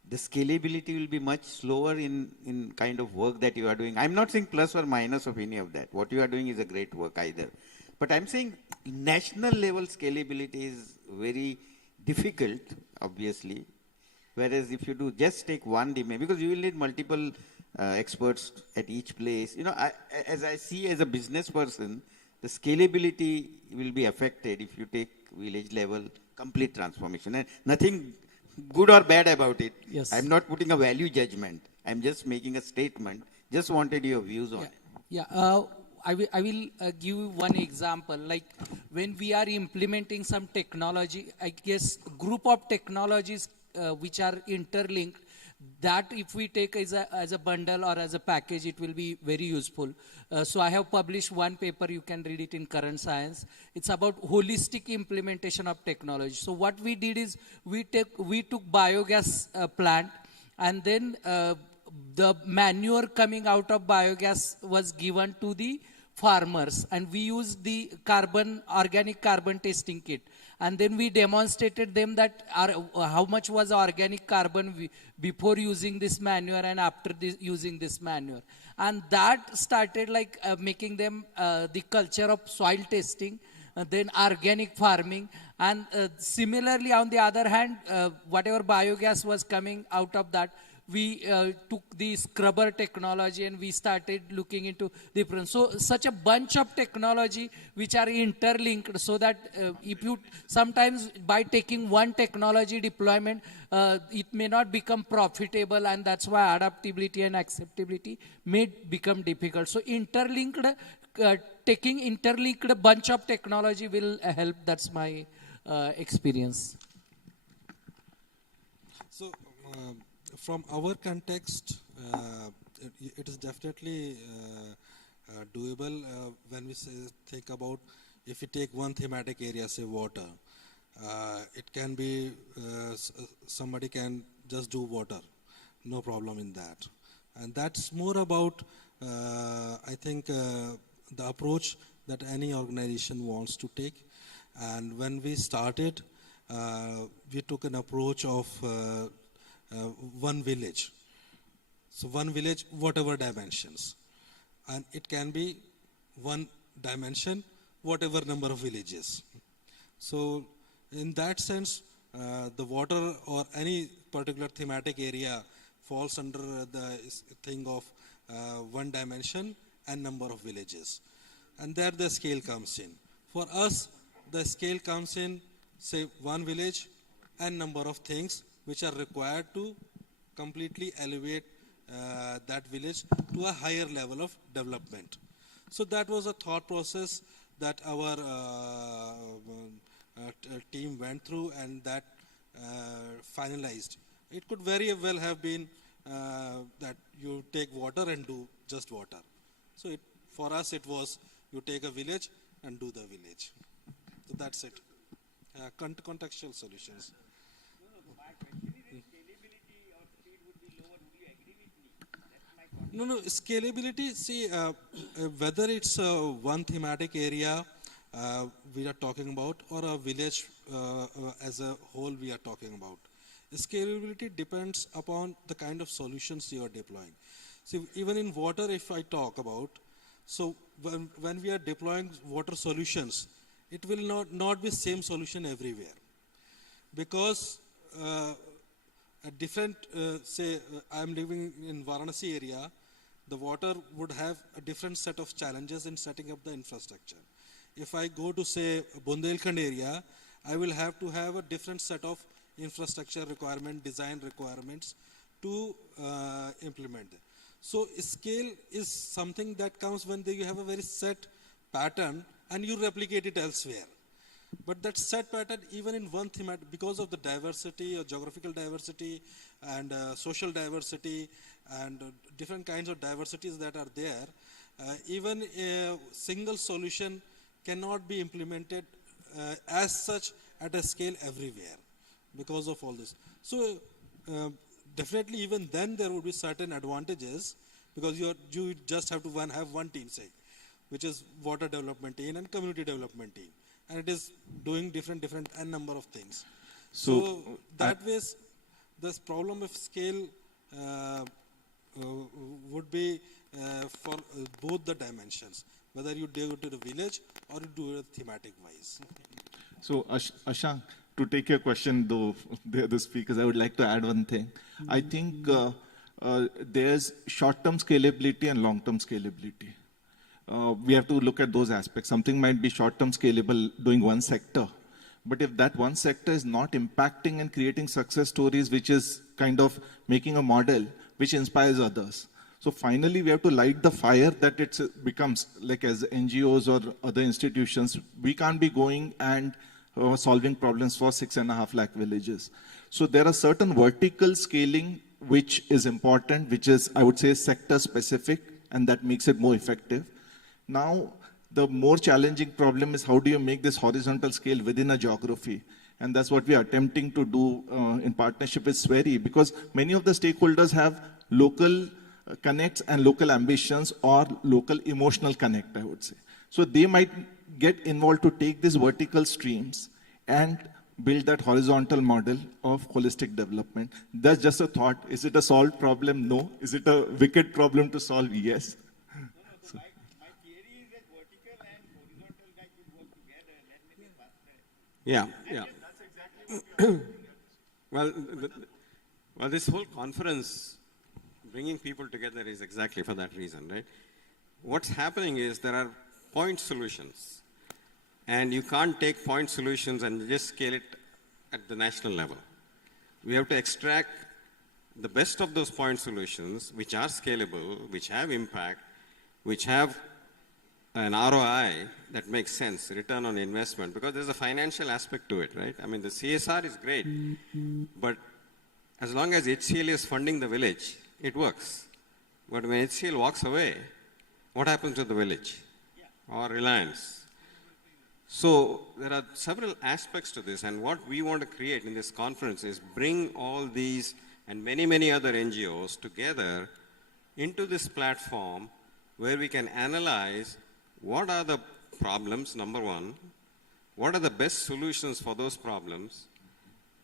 the scalability will be much slower in kind of work that you are doing? I'm not saying plus or minus of any of that. What you are doing is a great work either. But I'm saying national level scalability is very difficult, obviously. Whereas if you do just take one dimension, because you will need multiple experts at each place. You know, as I see as a business person, the scalability will be affected if you take village level complete transformation. And nothing good or bad about it. Yes. I'm not putting a value judgment. I'm just making a statement. Just wanted your views on it. Yeah. I will give you one example. Like when we are implementing some technology, I guess group of technologies which are interlinked, that if we take as a bundle or as a package, it will be very useful. So I have published one paper, you can read it in Current Science. It's about holistic implementation of technology. So what we did is we took biogas plant, and then the manure coming out of biogas was given to the farmers, and we used the organic carbon testing kit. And then we demonstrated them that how much was organic carbon before using this manure and after using this manure. And that started like making them the culture of soil testing, then organic farming. And similarly, on the other hand, whatever biogas was coming out of that, we took the scrubber technology and we started looking into different. So such a bunch of technology which are interlinked, so that if you sometimes by taking one technology deployment, it may not become profitable, and that's why adaptability and acceptability may become difficult. So interlinked taking interlinked bunch of technology will help. That's my experience. So, from our context, it is definitely doable when we think about if we take one thematic area, say water. It can be somebody can just do water, no problem in that. And that's more about, I think, the approach that any organization wants to take. And when we started, we took an approach of one village. So one village, whatever dimensions. And it can be one dimension, whatever number of villages. So in that sense, the water or any particular thematic area falls under the thing of one dimension and number of villages. And there the scale comes in. For us, the scale comes in, say, one village and number of things which are required to completely elevate that village to a higher level of development. So that was a thought process that our team went through and that finalized. It could very well have been that you take water and do just water. So for us it was you take a village and do the village. So that's it. Contextual solutions. No, scalability, see, whether it's one thematic area we are talking about or a village as a whole we are talking about. Scalability depends upon the kind of solutions you are deploying. See, even in water, if I talk about, so when we are deploying water solutions, it will not be same solution everywhere. Because a different, say, I'm living in Varanasi area, the water would have a different set of challenges in setting up the infrastructure. If I go to, say, Bundelkhand area, I will have to have a different set of infrastructure requirement, design requirements to implement it. So scale is something that comes when you have a very set pattern and you replicate it elsewhere. But that set pattern, even in one theme, because of the diversity or geographical diversity and social diversity and different kinds of diversities that are there, even a single solution cannot be implemented as such at a scale everywhere because of all this. So definitely even then there would be certain advantages because you just have to have one team, say, which is water development team and community development team. And it is doing different n number of things. So that way, this problem of scale would be for both the dimensions, whether you do it to the village or you do it thematic wise. So Ashank, to take your question though, the other speakers, I would like to add one thing. I think there's short-term scalability and long-term scalability. We have to look at those aspects. Something might be short-term scalable doing one sector, but if that one sector is not impacting and creating success stories, which is kind of making a model which inspires others. So finally, we have to light the fire that it becomes, like as NGOs or other institutions, we can't be going and solving problems for 6.5 lakh villages. So there are certain vertical scaling which is important, which is, I would say, sector specific, and that makes it more effective. Now, the more challenging problem is how do you make this horizontal scale within a geography? And that's what we are attempting to do in partnership with Sweri, because many of the stakeholders have local connects and local ambitions or local emotional connect, I would say. So they might get involved to take these vertical streams and build that horizontal model of holistic development. That's just a thought. Is it a solved problem? No. Is it a wicked problem to solve? Yes. Yeah. Well, this whole conference, bringing people together is exactly for that reason, right? What's happening is there are point solutions, and you can't take point solutions and just scale it at the national level. We have to extract the best of those point solutions, which are scalable, which have impact, which have an ROI that makes sense, return on investment, because there's a financial aspect to it, right? I mean, the CSR is great, but as long as HCL is funding the village, it works. But when HCL walks away, what happens to the village? Or Reliance? So there are several aspects to this, and what we want to create in this conference is bring all these and many, many other NGOs together into this platform where we can analyze what are the problems, number one, what are the best solutions for those problems,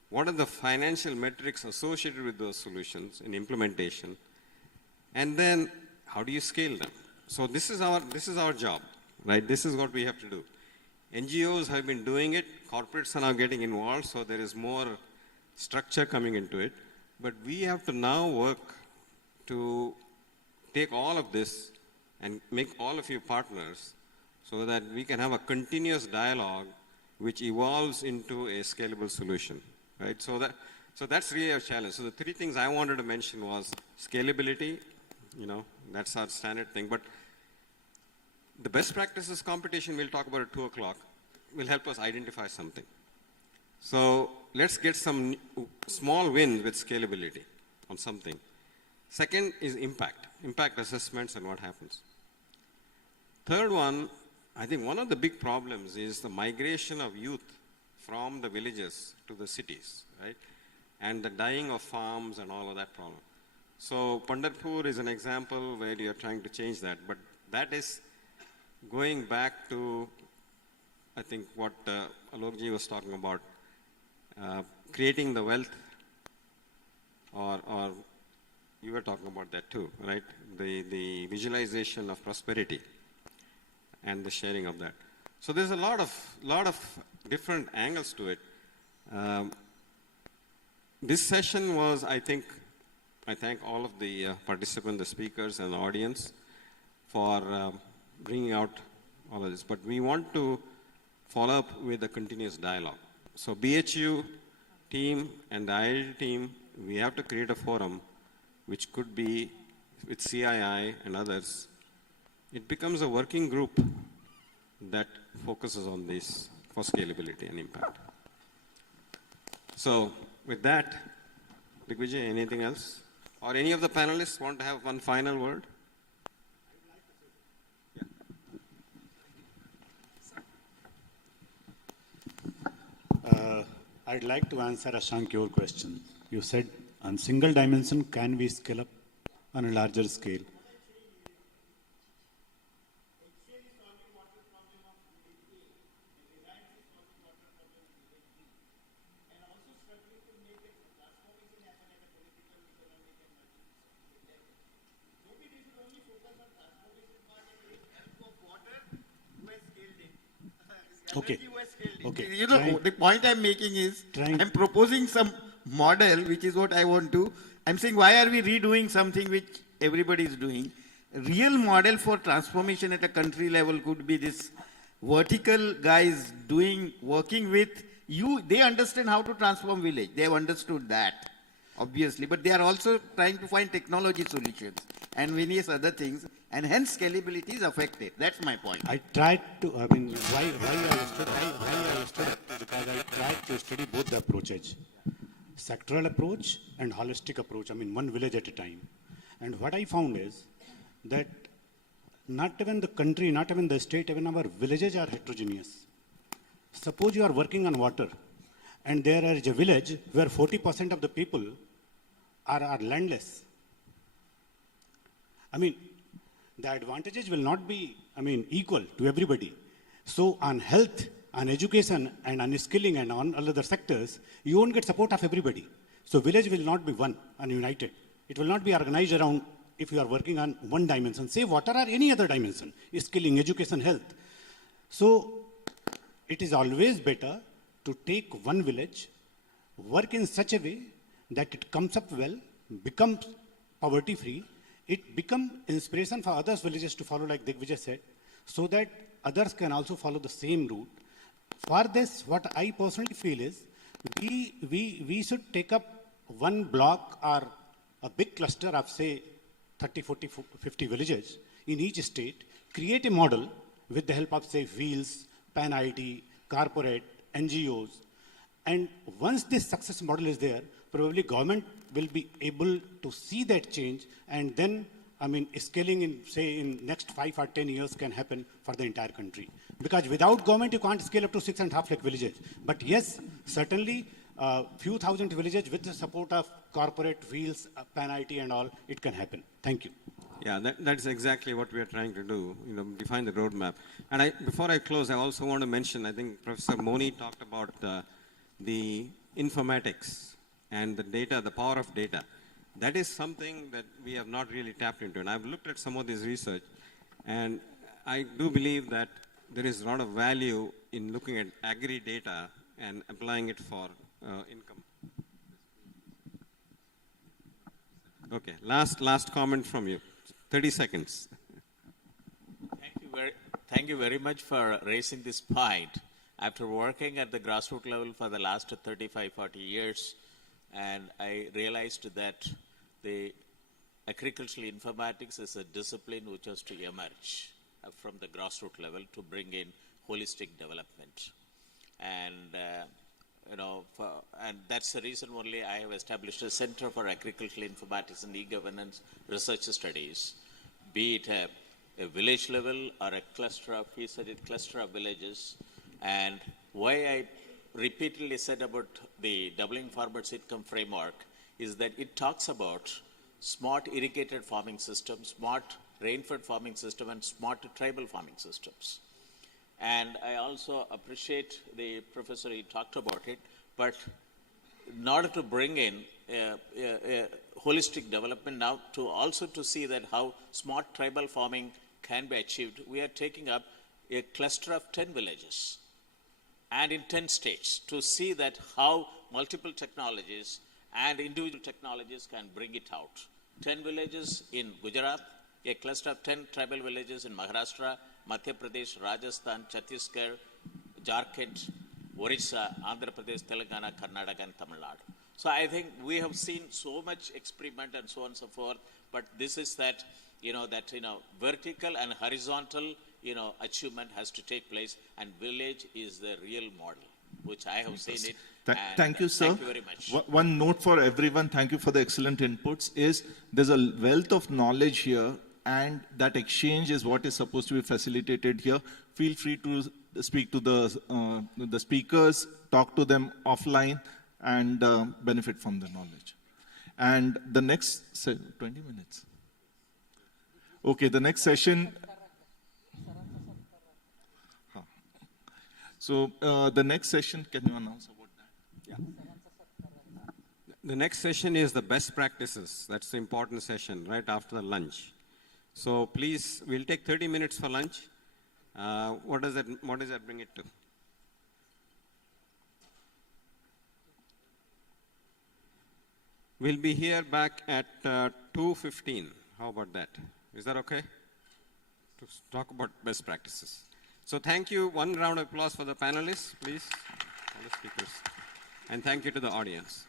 what are the financial metrics associated with those solutions in implementation, and then how do you scale them? So this is our job, right? This is what we have to do. NGOs have been doing it, corporates are now getting involved, so there is more structure coming into it. But we have to now work to take all of this and make all of you partners so that we can have a continuous dialogue which evolves into a scalable solution, right? So that's really our challenge. So the three things I wanted to mention was scalability, that's our standard thing. But the best practices competition we'll talk about at 2 o'clock will help us identify something. So let's get some small wins with scalability on something. Second is impact assessments and what happens. Third one, I think one of the big problems is the migration of youth from the villages to the cities, right? And the dying of farms and all of that problem. So Pandharpur is an example where you're trying to change that, but that is going back to, I think, what Alokji was talking about, creating the wealth, or you were talking about that too, right? The visualization of prosperity and the sharing of that. So there's a lot of different angles to it. This session was, I thank all of the participants, the speakers, and the audience for bringing out all of this. But we want to follow up with a continuous dialogue. So BHU team and the IIT team, we have to create a forum which could be with CII and others. It becomes a working group that focuses on this for scalability and impact. So with that, Digvijay, anything else? Or any of the panelists want to have one final word? I'd like to answer Ashank your question. You said on single dimension, can we scale up on a larger scale? Okay. Okay. The point I'm making is, I'm proposing some model, which is what I want to. I'm saying, why are we redoing something which everybody is doing? Real model for transformation at a country level could be this vertical guys working with you. They understand how to transform village. They have understood that, obviously. But they are also trying to find technology solutions and various other things. And hence scalability is affected. That's my point. I tried to, why I understood it, because I tried to study both the approaches. Sectoral approach and holistic approach, one village at a time. And what I found is that not even the country, not even the state, even our villages are heterogeneous. Suppose you are working on water, and there is a village where 40% of the people are landless. The advantages will not be, equal to everybody. So on health, on education, and on skilling, and on all other sectors, you won't get support of everybody. So village will not be one and united. It will not be organized around if you are working on one dimension, say water or any other dimension, skilling, education, health. So it is always better to take one village, work in such a way that it comes up well, becomes poverty-free, it becomes inspiration for other villages to follow, like Digvijay said, so that others can also follow the same route. For this, what I personally feel is, we should take up one block or a big cluster of, say, 30, 40, 50 villages in each state, create a model, with the help of, say, Wheels, Pan IT, corporate, NGOs. And once this success model is there, probably government will be able to see that change, and then, I mean, scaling in, say, in next 5 or 10 years can happen for the entire country. Because without government, you can't scale up to 6.5 lakh villages. But yes, certainly, few thousand villages with the support of corporate, Wheels, Pan IT and all, it can happen. Thank you. Yeah, that's exactly what we are trying to do, define the roadmap. And before I close, I also want to mention, I think Professor Moni talked about the informatics and the data, the power of data. That is something that we have not really tapped into. And I've looked at some of this research, and I do believe that there is a lot of value in looking at agri-data and applying it for income. Okay, last comment from you. 30 seconds. Thank you very much for raising this point. After working at the grassroots level for the last 35, 40 years, and I realized that the agricultural informatics is a discipline which has to emerge from the grassroots level to bring in holistic development. And, and that's the reason only I have established a Center for Agricultural Informatics and E-Governance Research Studies, be it a village level or a cluster of, he said it, cluster of villages. And why I repeatedly said about the doubling farmers' income framework is that it talks about smart irrigated farming systems, smart rainfed farming system, and smart tribal farming systems. And I also appreciate the professor, he talked about it, but in order to bring in a holistic development now, to also to see that how smart tribal farming can be achieved, we are taking up a cluster of 10 villages and in 10 states to see that how multiple technologies and individual technologies can bring it out. 10 villages in Gujarat, a cluster of 10 tribal villages in Maharashtra, Madhya Pradesh, Rajasthan, Chhattisgarh, Jharkhand, Orissa, Andhra Pradesh, Telangana, Karnataka, and Tamil Nadu. So I think we have seen so much experiment and so on and so forth, but this is that, vertical and horizontal, achievement has to take place, and village is the real model, which I have seen it. Thank you, sir. Thank you very much. One note for everyone, thank you for the excellent inputs, is there's a wealth of knowledge here, and that exchange is what is supposed to be facilitated here. Feel free to speak to the speakers, talk to them offline, and benefit from the knowledge. And the next, 20 minutes. Okay, the next session. So the next session, can you announce about that? Yeah. The next session is the best practices. That's the important session right after the lunch. So please, we'll take 30 minutes for lunch. What does that bring it to? We'll be here back at 2:15. How about that? Is that okay? To talk about best practices. So thank you. One round of applause for the panelists, please, all the speakers. And thank you to the audience.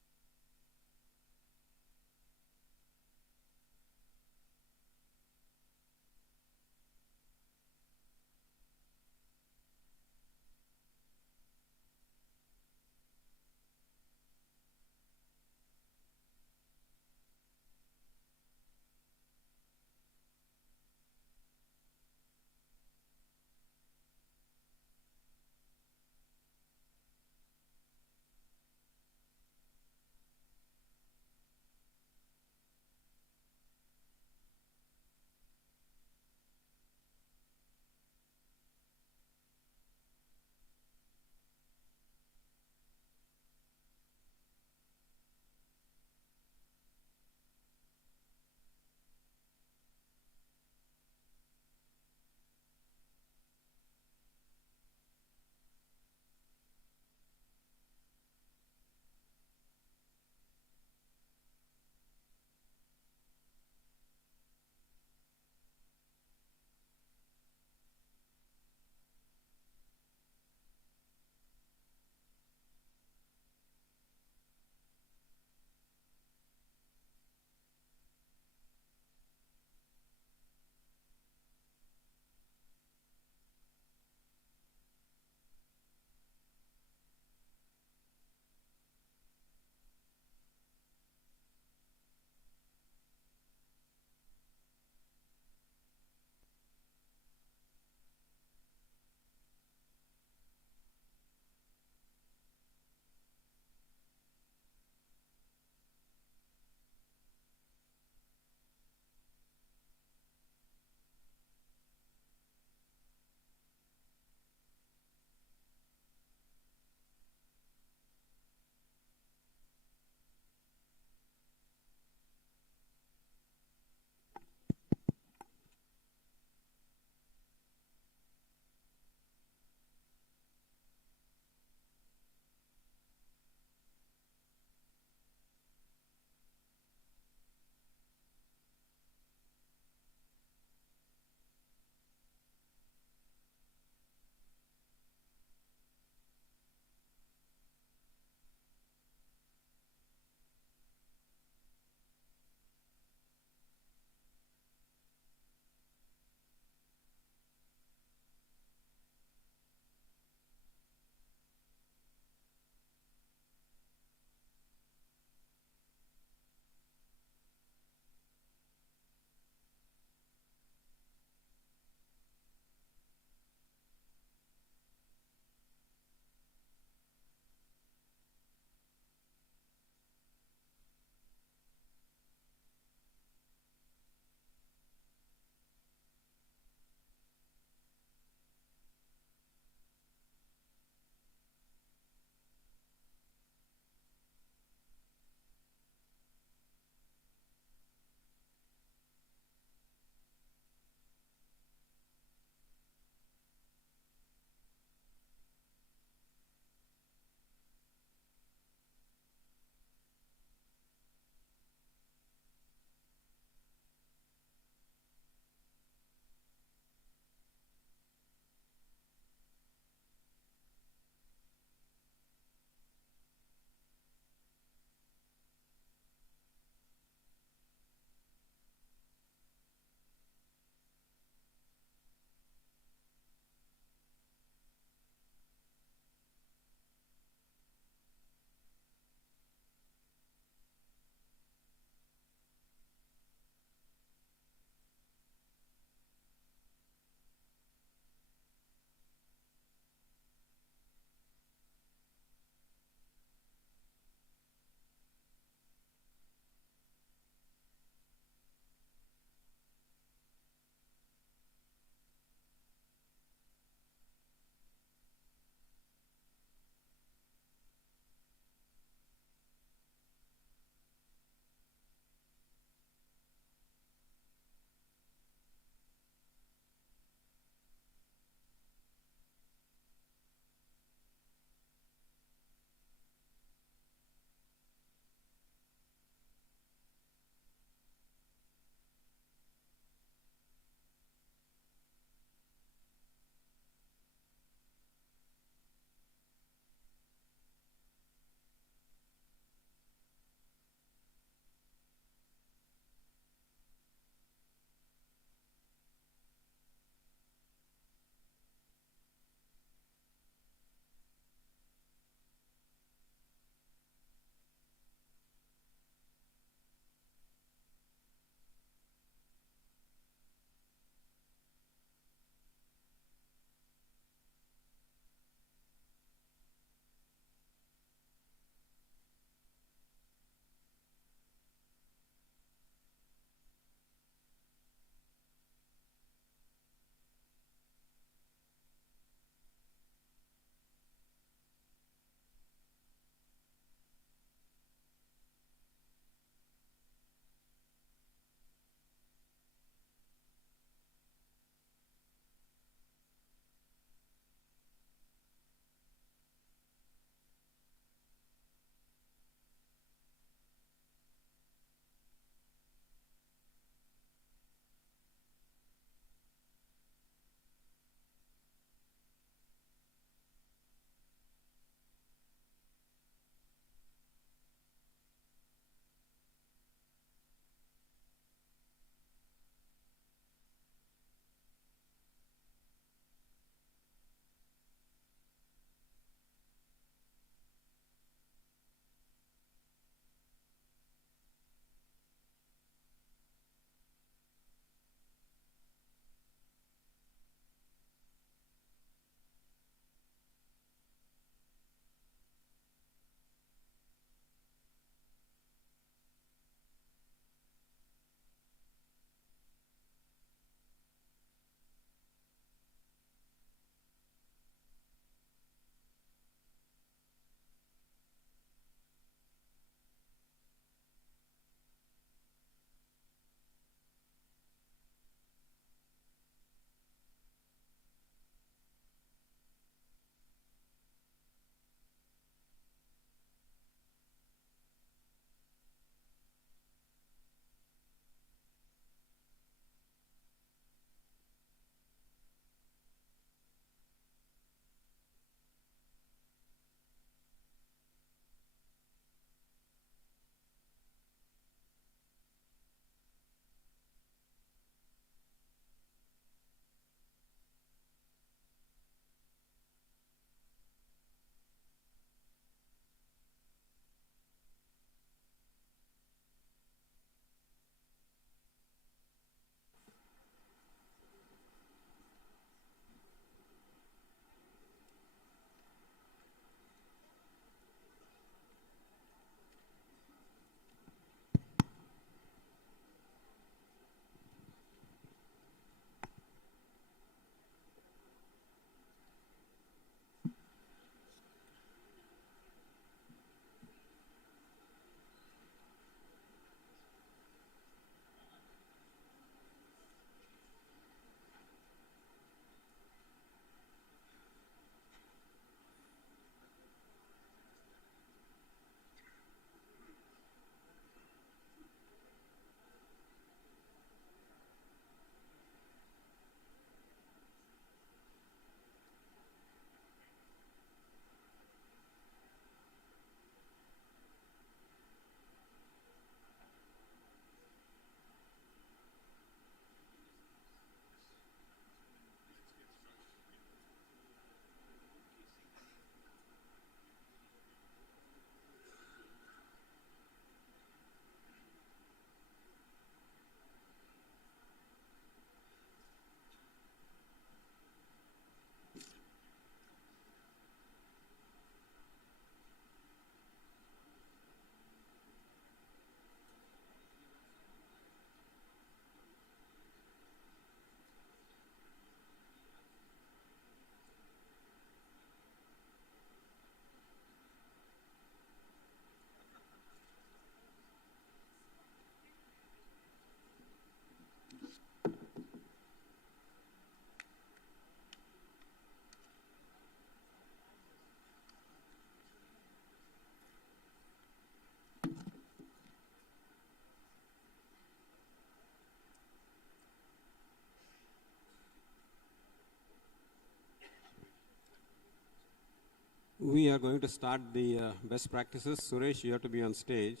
We are going to start the best practices. Suresh, you have to be on stage.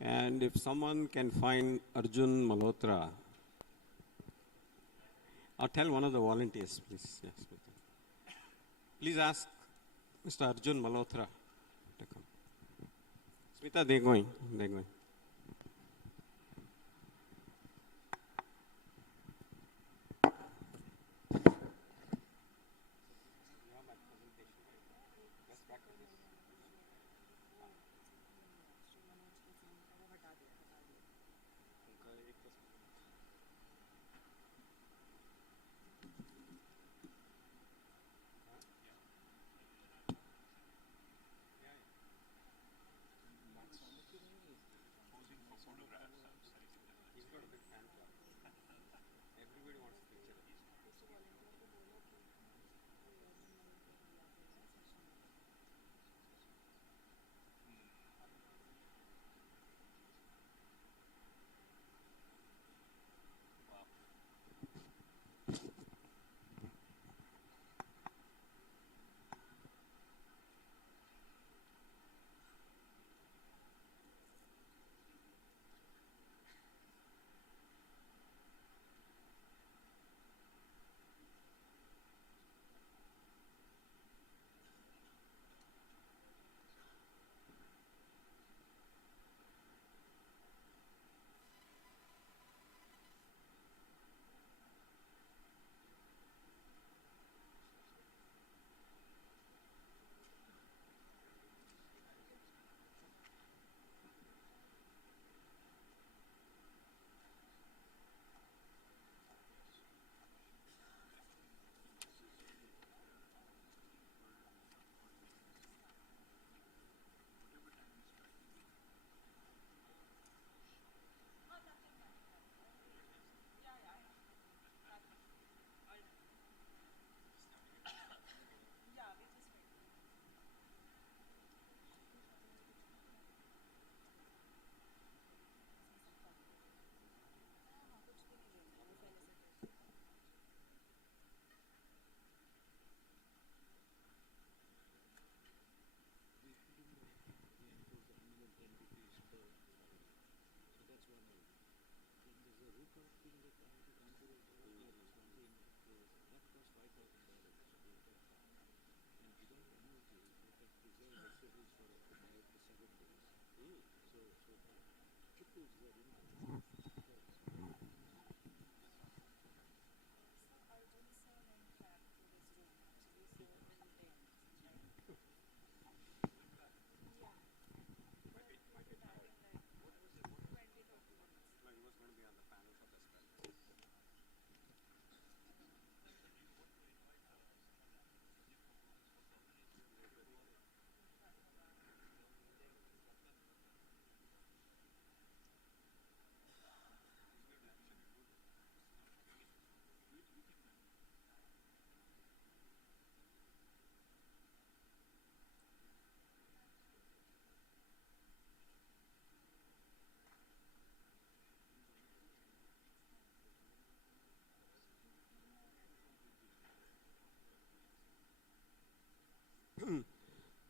And if someone can find Arjun Malhotra, or tell one of the volunteers, please. Yes, please ask Mr. Arjun Malhotra to come. Smita, they're going. They're going.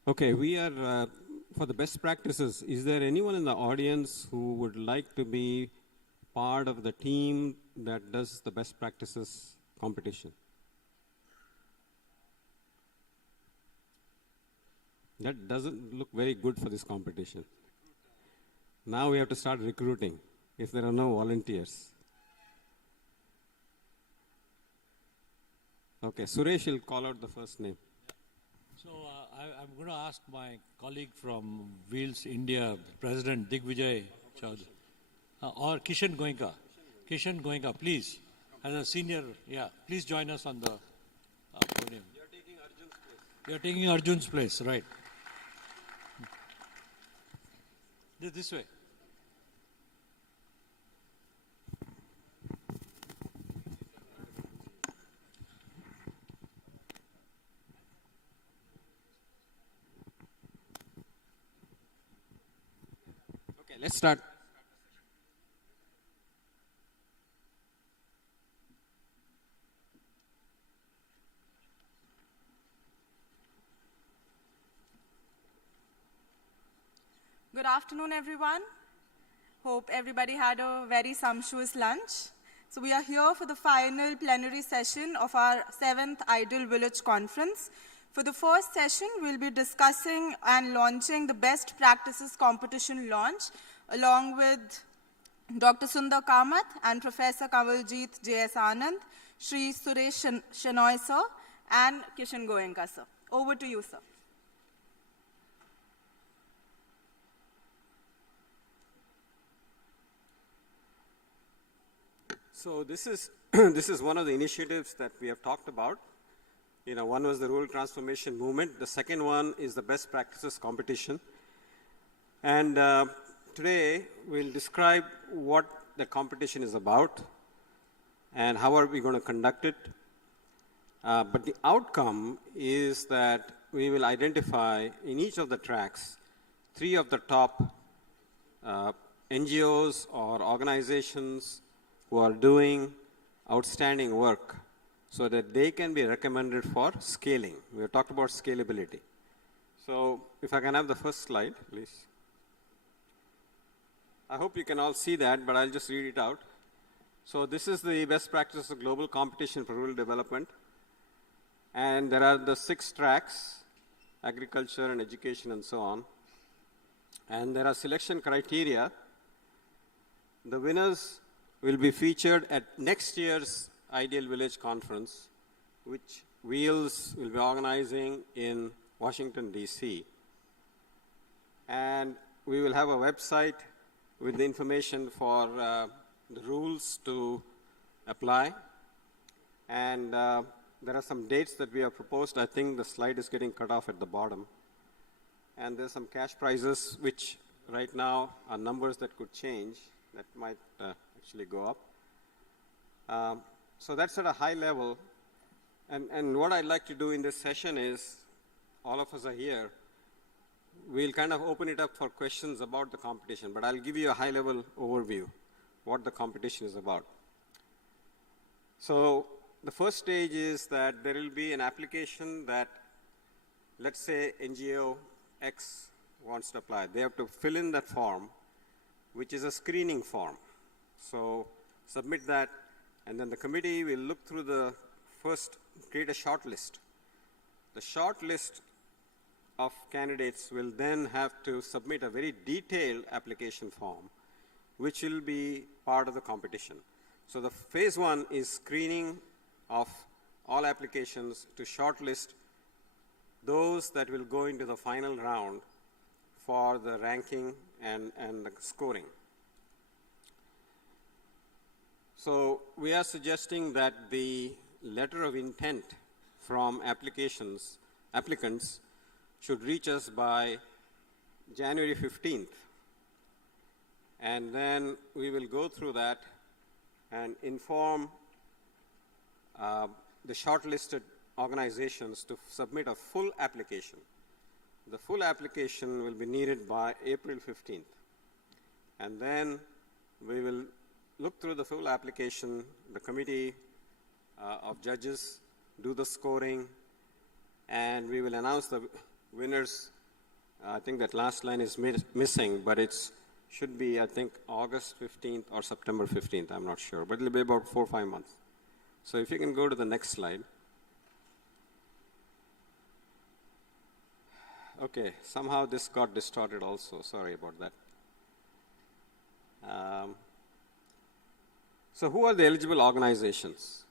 Okay, we are, for the best practices, is there anyone in the audience who would like to be part of the team that does the best practices competition? That doesn't look very good for this competition. Now we have to start recruiting if there are no volunteers. Okay, Suresh will call out the first name. So I'm going to ask my colleague from Wheels India, President Digvijay Chaudhary, or Kishan Goenka. Kishan Goenka, please, as a senior, please join us on the podium. You're taking Arjun's place. You're taking Arjun's place, right. This way. Okay, let's start. Good afternoon, everyone. Hope everybody had a very sumptuous lunch. So we are here for the final plenary session of our 7th Ideal Village Conference. For the first session, we'll be discussing and launching the best practices competition launch, along with Dr. Sundar Kamath and Professor Kanwaljit J.S. Anand, Shri Suresh Shenoy sir, and Kishan Goenka sir. Over to you, sir. So this is, this is one of the initiatives that we have talked about. You know, one was the rural transformation movement. The second one is the best practices competition. And today we'll describe what the competition is about and how are we going to conduct it. But the outcome is that we will identify in each of the tracks 3 of the top NGOs or organizations who are doing outstanding work so that they can be recommended for scaling. We have talked about scalability. So if I can have the first slide, please. I hope you can all see that, but I'll just read it out. So this is the best practices of global competition for rural development. And there are the 6 tracks, agriculture and education and so on. And there are selection criteria. The winners will be featured at next year's Ideal Village Conference, which WHEELS will be organizing in Washington, D.C. And we will have a website with the information for the rules to apply. And there are some dates that we have proposed. I think the slide is getting cut off at the bottom. And there's some cash prizes, which right now are numbers that could change, that might actually go up. So that's at a high level. And what I'd like to do in this session is, all of us are here, we'll kind of open it up for questions about the competition, but I'll give you a high-level overview, what the competition is about. So the first stage is that there will be an application that, let's say NGO X wants to apply. They have to fill in that form, which is a screening form. So submit that, and then the committee will look through the first, create a short list. The short list of candidates will then have to submit a very detailed application form, which will be part of the competition. So the phase 1 is screening of all applications to shortlist those that will go into the final round for the ranking and the scoring. So we are suggesting that the letter of intent from applicants should reach us by January 15th. And then we will go through that and inform the shortlisted organizations to submit a full application. The full application will be needed by April 15th. And then we will look through the full application, the committee of judges do the scoring, and we will announce the winners. I think that last line is missing, but it should be, I think, August 15th or September 15th. I'm not sure, but it'll be about 4 or 5 months. So if you can go to the next slide. Okay, somehow this got distorted also. Sorry about that. So who are the eligible organizations?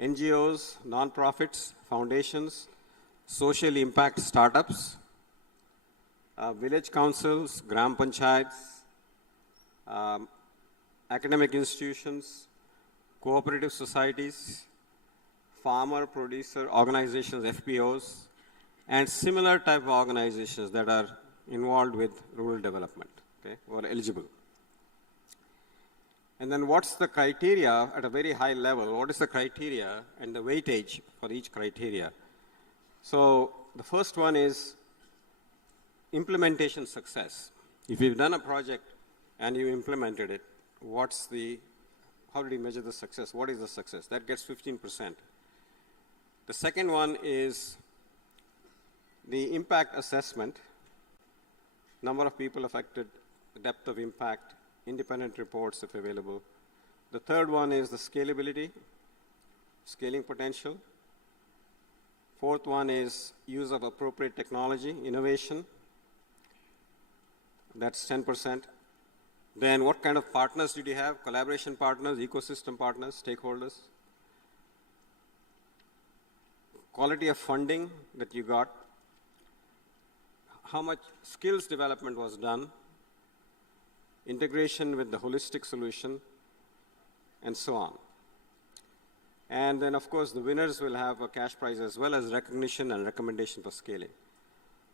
NGOs, non-profits, foundations, social impact startups, village councils, gram panchayats, academic institutions, cooperative societies, farmer producer organizations, FPOs, and similar type of organizations that are involved with rural development, okay, who are eligible. And then what's the criteria at a very high level? What is the criteria and the weightage for each criteria? So the first one is implementation success. If you've done a project and you implemented it, how did you measure the success? What is the success? That gets 15%. The second one is the impact assessment. number of people affected, depth of impact, independent reports if available. The third one is the scalability, scaling potential. Fourth one is use of appropriate technology, innovation. That's 10%. Then what kind of partners did you have? Collaboration partners, ecosystem partners, stakeholders. Quality of funding that you got. How much skills development was done. Integration with the holistic solution, and so on. And then, of course, the winners will have a cash prize as well as recognition and recommendation for scaling.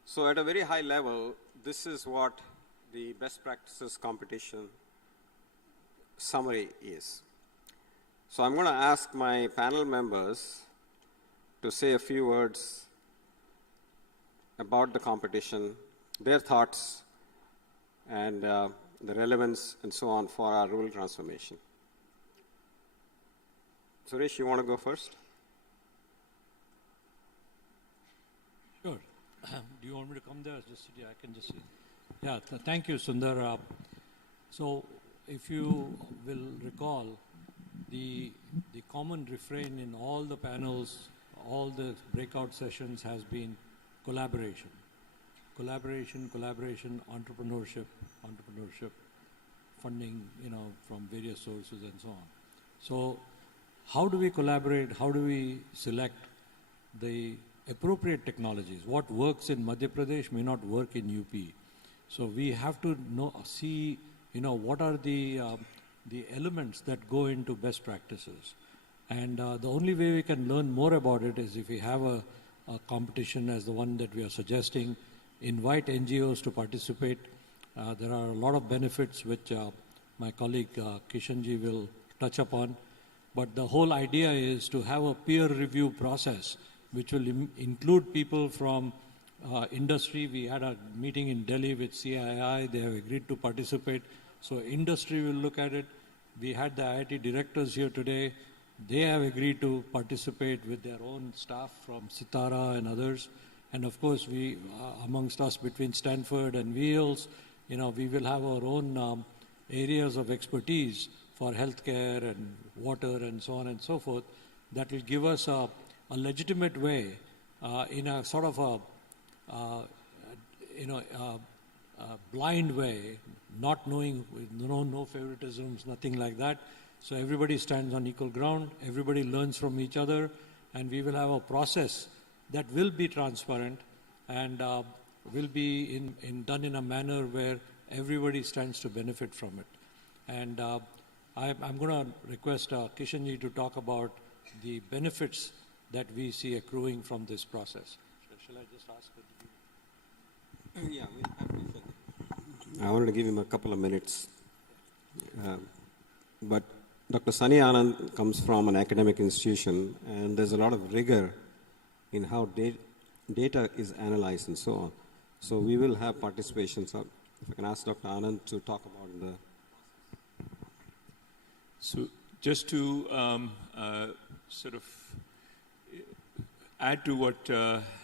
So at a very high level, this is what the best practices competition summary is. So I'm going to ask my panel members to say a few words about the competition, their thoughts, and the relevance and so on for our rural transformation. Suresh, you want to go first? Sure. Do you want me to come there? Just sit here. I can just sit. Yeah, thank you, Sundar. So, if you will recall, the common refrain in all the panels, all the breakout sessions has been collaboration. Collaboration, collaboration, entrepreneurship, funding, from various sources and so on. So, how do we collaborate? How do we select the appropriate technologies? What works in Madhya Pradesh may not work in UP. So we have to see, what are the elements that go into best practices. And the only way we can learn more about it is if we have a competition as the one that we are suggesting, invite NGOs to participate. There are a lot of benefits which my colleague Kishanji will touch upon. But the whole idea is to have a peer review process which will include people from industry. We had a meeting in Delhi with CII. They have agreed to participate. So industry will look at it. We had the IIT directors here today. They have agreed to participate with their own staff from Sitara and others. And of course, we, amongst us between Stanford and Wheels, we will have our own areas of expertise for healthcare and water and so on and so forth, that will give us a legitimate way in a sort of a blind way, not knowing, no favoritisms, nothing like that. So everybody stands on equal ground, everybody learns from each other, and we will have a process that will be transparent and will be done in a manner where everybody stands to benefit from it. And I'm going to request Kishanji to talk about the benefits that we see accruing from this process. Shall I just ask her to Yeah, I wanted to give him a couple of minutes. But Dr. Sunny Anand comes from an academic institution, and there's a lot of rigor in how data is analyzed and so on. So we will have participation. So if I can ask Dr. Anand to talk about the... So just to sort of add to what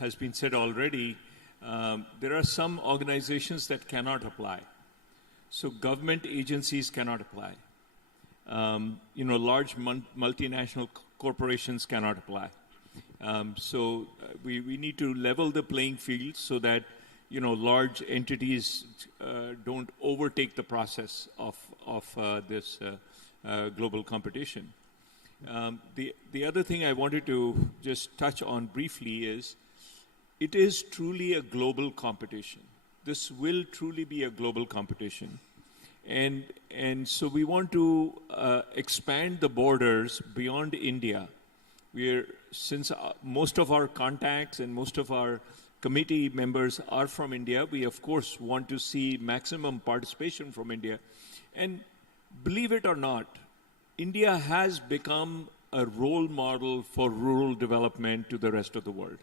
has been said already, there are some organizations that cannot apply. So government agencies cannot apply. Large multinational corporations cannot apply. So we need to level the playing field so that large entities don't overtake the process of this global competition. The other thing I wanted to just touch on briefly is it is truly a global competition. This will truly be a global competition. And so we want to expand the borders beyond India. Since most of our contacts and most of our committee members are from India, we of course want to see maximum participation from India. And believe it or not, India has become a role model for rural development to the rest of the world.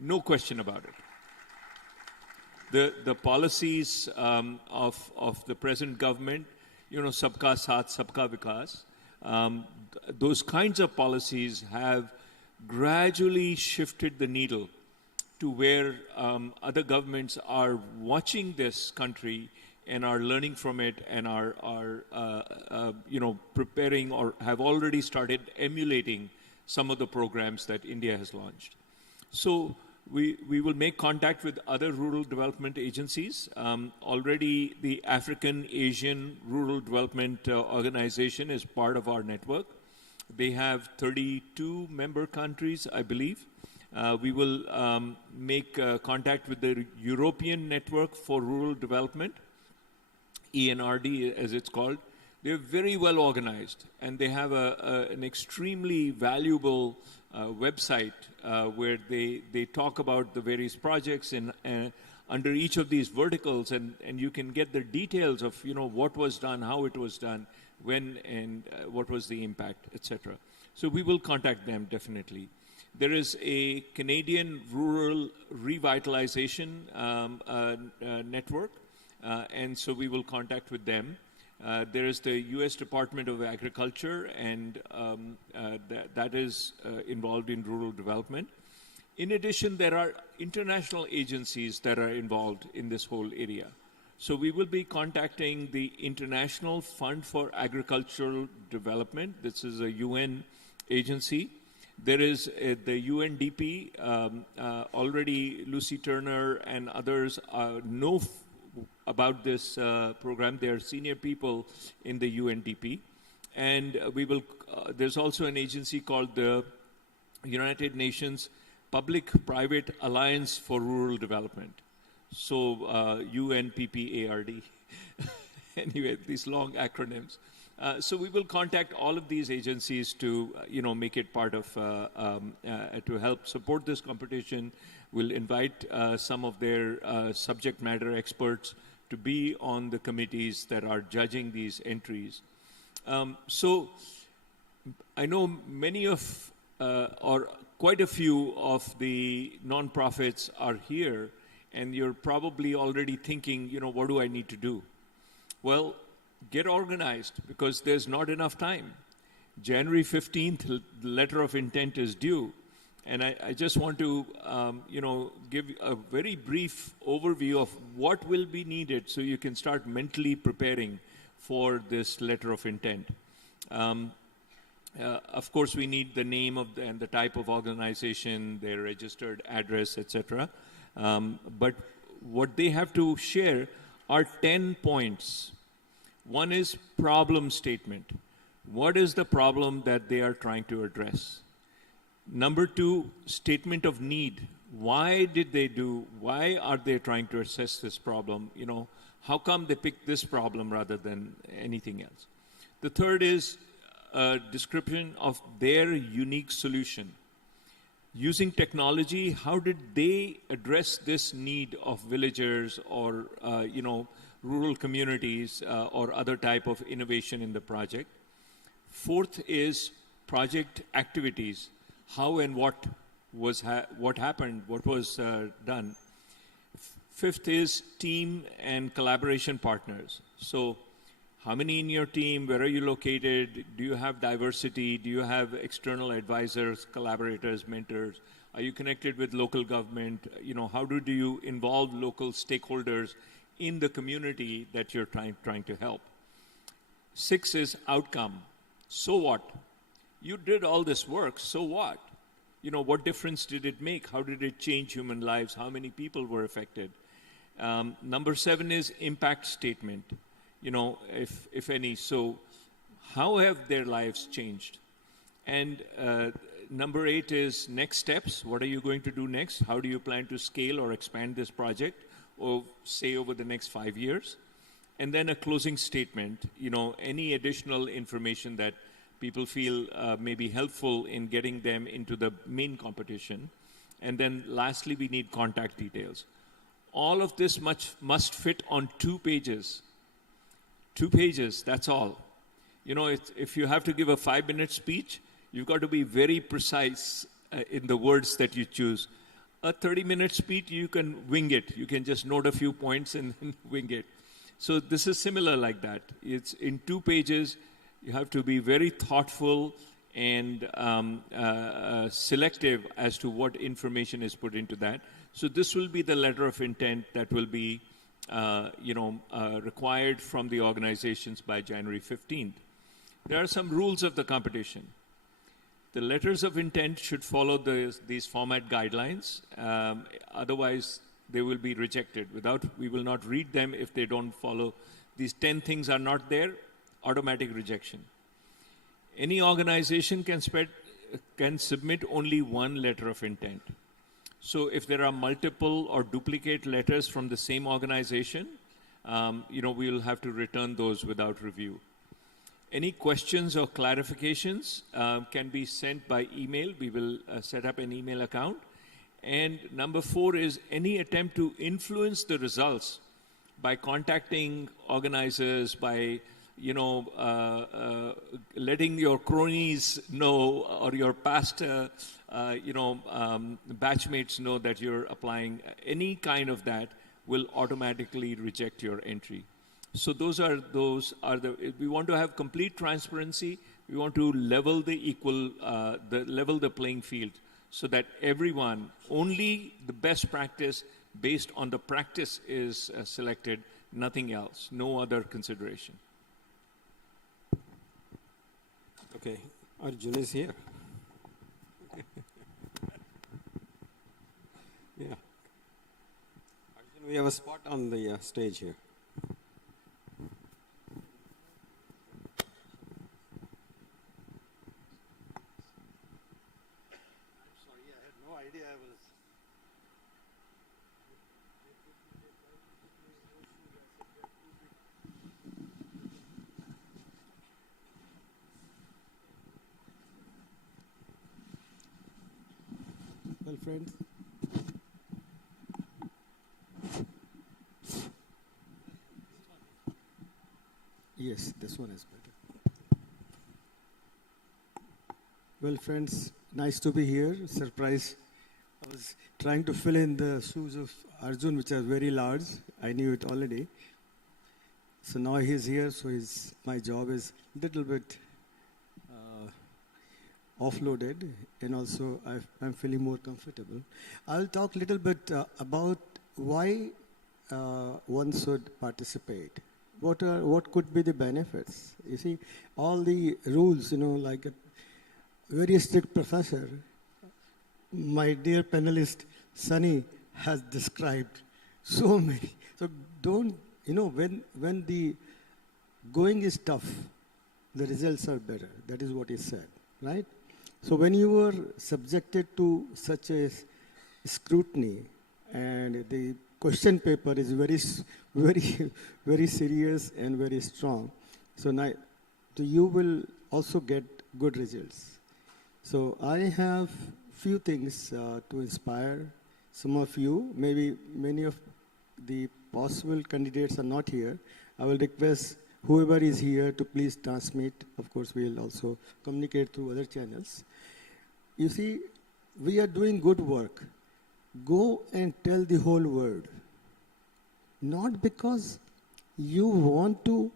No question about it. The policies of the present government, Sabka Saath, Sabka Vikas, those kinds of policies have gradually shifted the needle to where other governments are watching this country and are learning from it and are preparing or have already started emulating some of the programs that India has launched. So we will make contact with other rural development agencies. Already the African Asian Rural Development Organization is part of our network. They have 32 member countries, I believe. We will make contact with the European Network for Rural Development, ENRD as it's called. They're very well organized, and they have an extremely valuable website where they talk about the various projects under each of these verticals, and you can get the details of what was done, how it was done, when, and what was the impact, etc. So we will contact them definitely. There is a Canadian Rural Revitalization network, and so we will contact with them. There is the U.S. Department of Agriculture, and that is involved in rural development. In addition, there are international agencies that are involved in this whole area. So we will be contacting the International Fund for Agricultural Development. This is a UN agency. There is the UNDP. Already Lucy Turner and others know about this program. They are senior people in the UNDP. And we will. There's also an agency called the United Nations Public-Private Alliance for Rural Development. So UNPPARD. Anyway, these long acronyms. So we will contact all of these agencies to, make it part of, to help support this competition. We'll invite some of their subject matter experts to be on the committees that are judging these entries. So I know many of, or quite a few of the nonprofits are here, and you're probably already thinking, what do I need to do? Well, get organized, because there's not enough time. January 15th, the letter of intent is due. And I just want to, give a very brief overview of what will be needed so you can start mentally preparing for this letter of intent. Of course, we need the name of and the type of organization, their registered address, etc. But what they have to share are 10 points. One is problem statement. What is the problem that they are trying to address? Number two, statement of need. Why are they trying to assess this problem? How come they picked this problem rather than anything else? The third is a description of their unique solution. Using technology, how did they address this need of villagers or, rural communities or other type of innovation in the project? Fourth is project activities. How and what happened, what was done. Fifth is team and collaboration partners. So how many in your team? Where are you located? Do you have diversity? Do you have external advisors, collaborators, mentors? Are you connected with local government? How do you involve local stakeholders in the community that you're trying to help? 6 is outcome. So what? You did all this work, so what? What difference did it make? How did it change human lives? How many people were affected? Number 7 is impact statement, if any. So how have their lives changed? And number 8 is next steps. What are you going to do next? How do you plan to scale or expand this project, or say over the next 5 years? And then a closing statement, any additional information that people feel may be helpful in getting them into the main competition. And then lastly, we need contact details. All of this must fit on 2 pages. 2 pages, that's all. If you have to give a 5-minute speech, you've got to be very precise in the words that you choose. A 30-minute speech, you can wing it. You can just note a few points and wing it. So this is similar like that. It's in 2 pages. You have to be very thoughtful and selective as to what information is put into that. So this will be the letter of intent that will be required from the organizations by January 15th. There are some rules of the competition. The letters of intent should follow these format guidelines. Otherwise, they will be rejected. We will not read them if they don't follow. These 10 things are not there, automatic rejection. Any organization can submit only one letter of intent. So if there are multiple or duplicate letters from the same organization, we will have to return those without review. Any questions or clarifications can be sent by email. We will set up an email account. And number 4 is any attempt to influence the results by contacting organizers, by letting your cronies know or your past batchmates know that you're applying. Any kind of that will automatically reject your entry. So those are the. We want to have complete transparency. We want to level the playing field, so that everyone, only the best practice based on the practice is selected, nothing else, no other consideration. Okay, Arjun is here. Yeah. Arjun, we have a spot on the stage here. Well, friends, yes, this one is better. Well, friends, nice to be here. Surprise. I was trying to fill in the shoes of Arjun, which are very large. I knew it already. So now he's here, so my job is a little bit offloaded, and also I'm feeling more comfortable. I'll talk a little bit about why one should participate. What could be the benefits? You see, all the rules, like a very strict professor, my dear panelist Sunny has described so many. So don't, when the going is tough, the results are better. That is what he said, right? So when you were subjected to such a scrutiny, and the question paper is very, very, very serious and very strong, so now you will also get good results. So I have few things to inspire some of you. Maybe many of the possible candidates are not here. I will request whoever is here to please transmit. Of course, we will also communicate through other channels. You see, we are doing good work. Go and tell the whole world. Not because you want to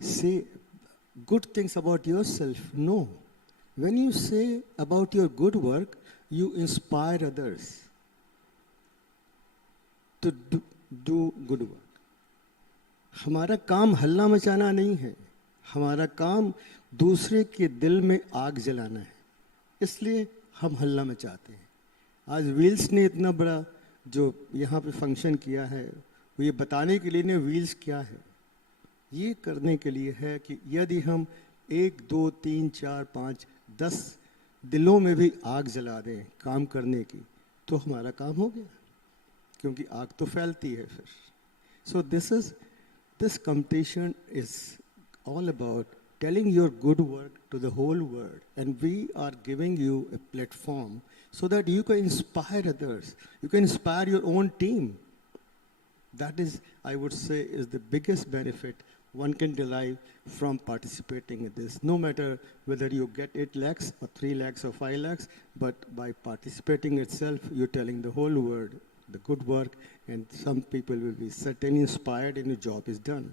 say good things about yourself. No. When you say about your good work, you inspire others to do good work. हमारा काम हल्ला मचाना नहीं है. हमारा काम दूसरे के दिल में आग जलाना है. इसलिए हम हल्ला मचाते हैं. आज व्हील्स ने इतना बड़ा जो यहाँ पे फंक्शन किया है, वो ये बताने के लिए ने व्हील्स क्या है. ये करने के लिए है कि यदि हम 1, 2, 3, 4, 5, 10 दिलों में भी आग जला दें काम करने की, तो हमारा काम हो गया, क्योंकि आग तो फैलती है फिर. So this competition is all about telling your good work to the whole world, and we are giving you a platform so that you can inspire others. You can inspire your own team. That is, I would say, is the biggest benefit one can derive from participating in this. No matter whether you get 8 lakhs or 3 lakhs or 5 lakhs, but by participating itself, you're telling the whole world the good work, and some people will be certainly inspired and your job is done.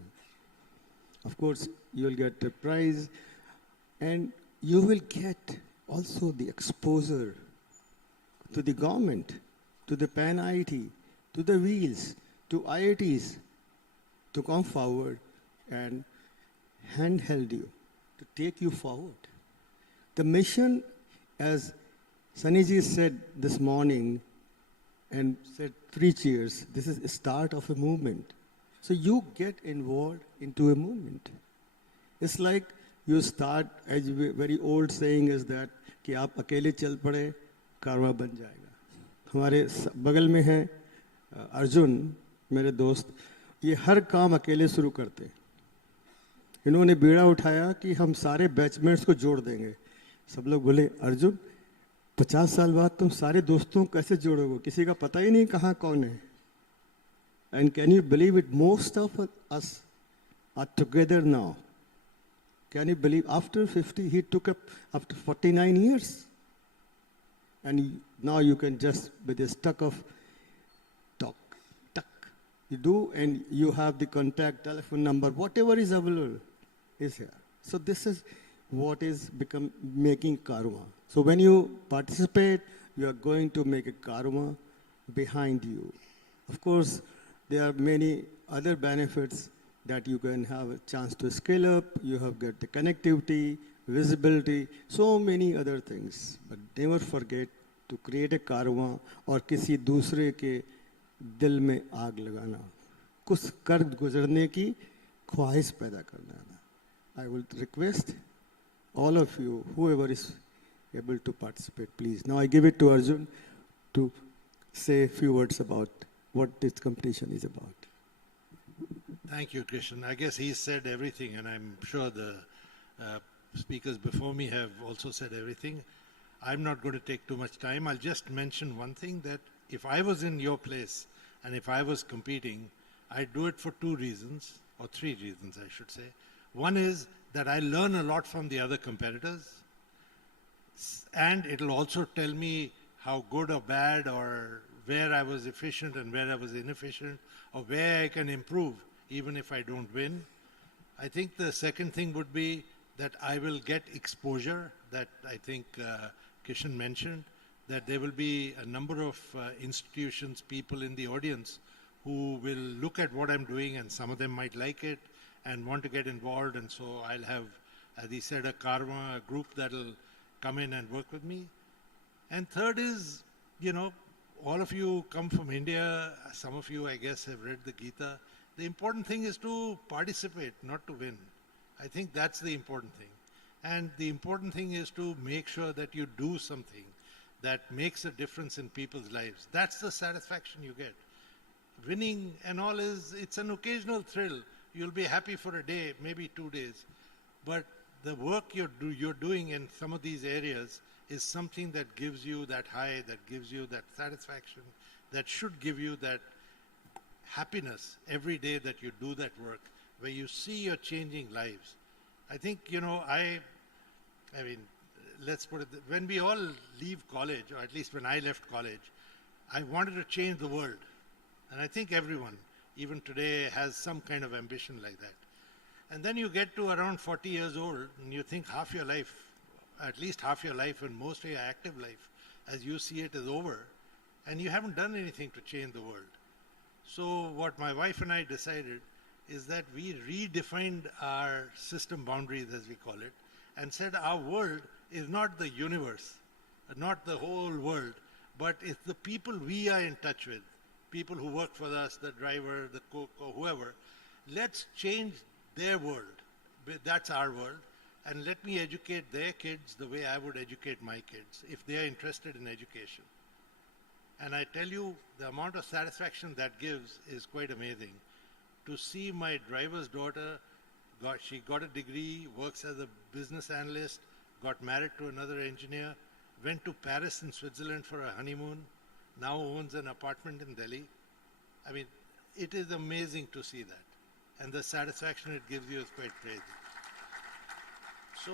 Of course, you'll get a prize, and you will get also the exposure to the government, to the PAN IIT, to the wheels, to IITs to come forward and handheld you, to take you forward. The mission, as Sunnyji said this morning, and said 3 cheers, this is the start of a movement. So you get involved into a movement. It's like you start, as a very old saying is that, कि आप अकेले चल पड़े, कारवा बन जाएगा. हमारे बगल में है अर्जुन, मेरे दोस्त, ये हर काम अकेले शुरू करते. इन्होंने बीड़ा उठाया कि हम सारे बैचमेट्स को जोड़ देंगे. सब लोग बोले, अर्जुन 50 साल बाद तुम सारे दोस्तों को कैसे जोड़ोगे, किसी का पता ही नहीं कहाँ कौन है. And can you believe it, most of us are together now. Can you believe, after 50, he took up after 49 years. And now you can just, with a stuck of talk, tuck, you do, and you have the contact telephone number, whatever is available is here. So this is what is making karma. So when you participate, you are going to make a karma behind you. Of course, there are many other benefits that you can have a chance to scale up, you have got the connectivity, visibility, so many other things. But never forget to create a karma or किसी दूसरे के दिल में आग लगाना, कुछ कर गुजरने की ख्वाहिश पैदा करना. I will request all of you, whoever is able to participate, please. Now I give it to Arjun to say a few words about what this competition is about. Thank you, Krishan. I guess he said everything, and I'm sure the speakers before me have also said everything. I'm not going to take too much time. I'll just mention one thing, that if I was in your place and if I was competing, I'd do it for 2 reasons, or 3 reasons, I should say. One is that I learn a lot from the other competitors, and it'll also tell me how good or bad, or where I was efficient and where I was inefficient, or where I can improve even if I don't win. I think the second thing would be that I will get exposure, that I think Kishan mentioned, that there will be a number of institutions, people in the audience who will look at what I'm doing, and some of them might like it and want to get involved, and so I'll have, as he said, a karma group that'll come in and work with me. And third is, you know, all of you come from India, some of you I guess have read the Gita. The important thing is to participate, not to win. I think that's the important thing. And the important thing is to make sure that you do something that makes a difference in people's lives. That's the satisfaction you get. Winning and all it's an occasional thrill. You'll be happy for a day, maybe 2 days. But the work you're doing in some of these areas is something that gives you that high, that gives you that satisfaction, that should give you that happiness every day that you do that work, where you see you're changing lives. I think, you know, I mean, let's put it, when we all leave college, or at least when I left college, I wanted to change the world. And I think everyone, even today, has some kind of ambition like that. And then you get to around 40 years old, and you think half your life, at least half your life, and most of your active life, as you see it, is over, and you haven't done anything to change the world. So what my wife and I decided is that we redefined our system boundaries, as we call it, and said our world is not the universe, not the whole world, but it's the people we are in touch with, people who work for us, the driver, the cook, or whoever. Let's change their world. That's our world. And let me educate their kids the way I would educate my kids, if they are interested in education. And I tell you, the amount of satisfaction that gives is quite amazing. To see my driver's daughter, she got a degree, works as a business analyst, got married to another engineer, went to Paris in Switzerland for a honeymoon, now owns an apartment in Delhi. I mean, it is amazing to see that. And the satisfaction it gives you is quite crazy. So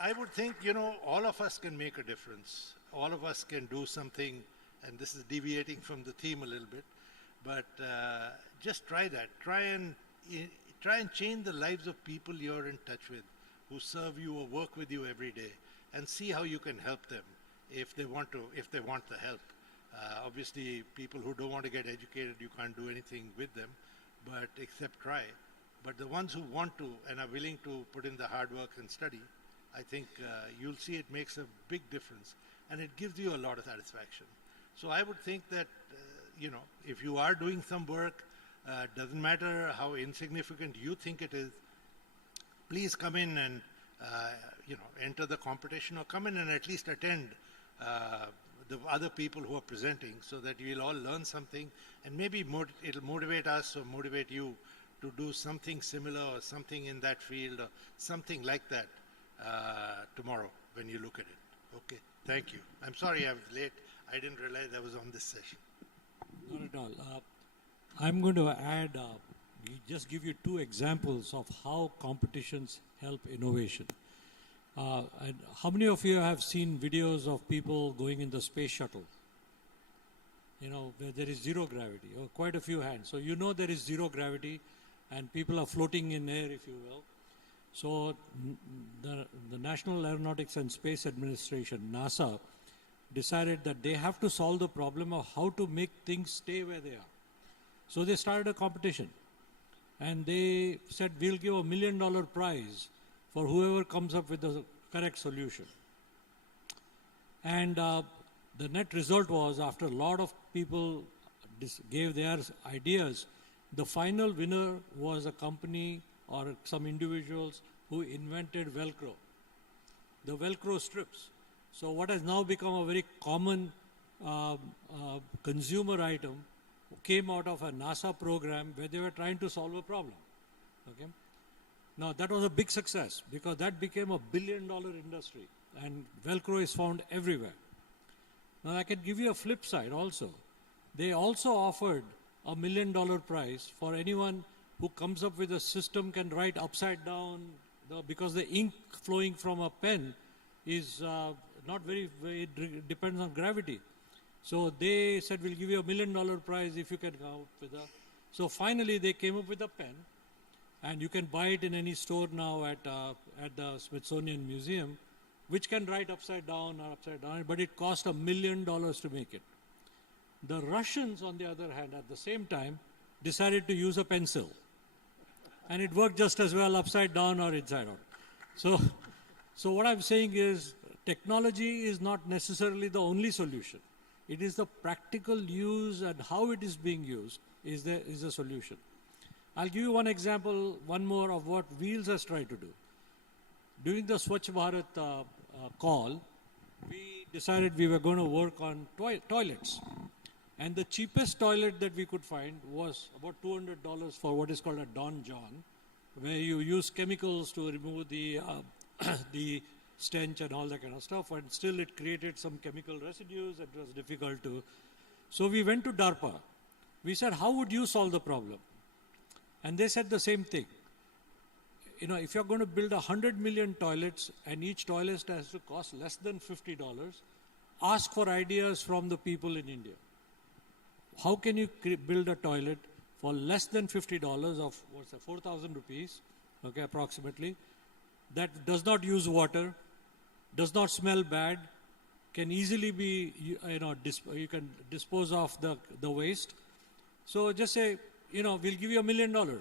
I would think, you know, all of us can make a difference. All of us can do something, and this is deviating from the theme a little bit, but just try that. Try and change the lives of people you're in touch with, who serve you or work with you every day. and see how you can help them if they want the help. Obviously, people who don't want to get educated, you can't do anything with them, but except try. But the ones who want to and are willing to put in the hard work and study, I think you'll see it makes a big difference, and it gives you a lot of satisfaction. So I would think that, if you are doing some work, doesn't matter how insignificant you think it is, please come in and, enter the competition, or come in and at least attend the other people who are presenting, so that you'll all learn something, and maybe it'll motivate us or motivate you to do something similar or something in that field or something like that tomorrow when you look at it. Okay, thank you. I'm sorry I was late. I didn't realize I was on this session. Not at all. I'm going to add, just give you two examples of how competitions help innovation. And how many of you have seen videos of people going in the space shuttle? Where there is zero gravity. Oh, quite a few hands. So there is zero gravity, and people are floating in air, if you will. So the National Aeronautics and Space Administration, NASA, decided that they have to solve the problem of how to make things stay where they are. So they started a competition, and they said, we'll give $1 million prize for whoever comes up with the correct solution. And the net result was, after a lot of people gave their ideas, the final winner was a company or some individuals who invented Velcro, the Velcro strips. So what has now become a very common consumer item came out of a NASA program where they were trying to solve a problem. Okay? Now that was a big success, because that became a $1 billion industry, and Velcro is found everywhere. Now I can give you a flip side also. They also offered a $1 million prize for anyone who comes up with a system can write upside down, because the ink flowing from a pen is not very, it depends on gravity. So they said, we'll give you $1 million prize if you can come up with a. So finally they came up with a pen, and you can buy it in any store now at the Smithsonian Museum, which can write upside down or upside down, but it cost $1 million to make it. The Russians, on the other hand, at the same time, decided to use a pencil. And it worked just as well upside down or inside out. So what I'm saying is, technology is not necessarily the only solution. It is the practical use and how it is being used is the solution. I'll give you one example, one more of what Wheels has tried to do. During the Swachh Bharat call, we decided we were going to work on toilets. And the cheapest toilet that we could find was about $200 for what is called a Don John, where you use chemicals to remove the stench and all that kind of stuff, and still it created some chemical residues and it was difficult to. So we went to DARPA. We said, how would you solve the problem? And they said the same thing. If you're going to build 100 million toilets and each toilet has to cost less than $50, ask for ideas from the people in India. How can you build a toilet for less than $50 of, 4,000 rupees, okay, approximately, that does not use water, does not smell bad, can easily be, you can dispose of the waste. So just say, we'll give you $1 million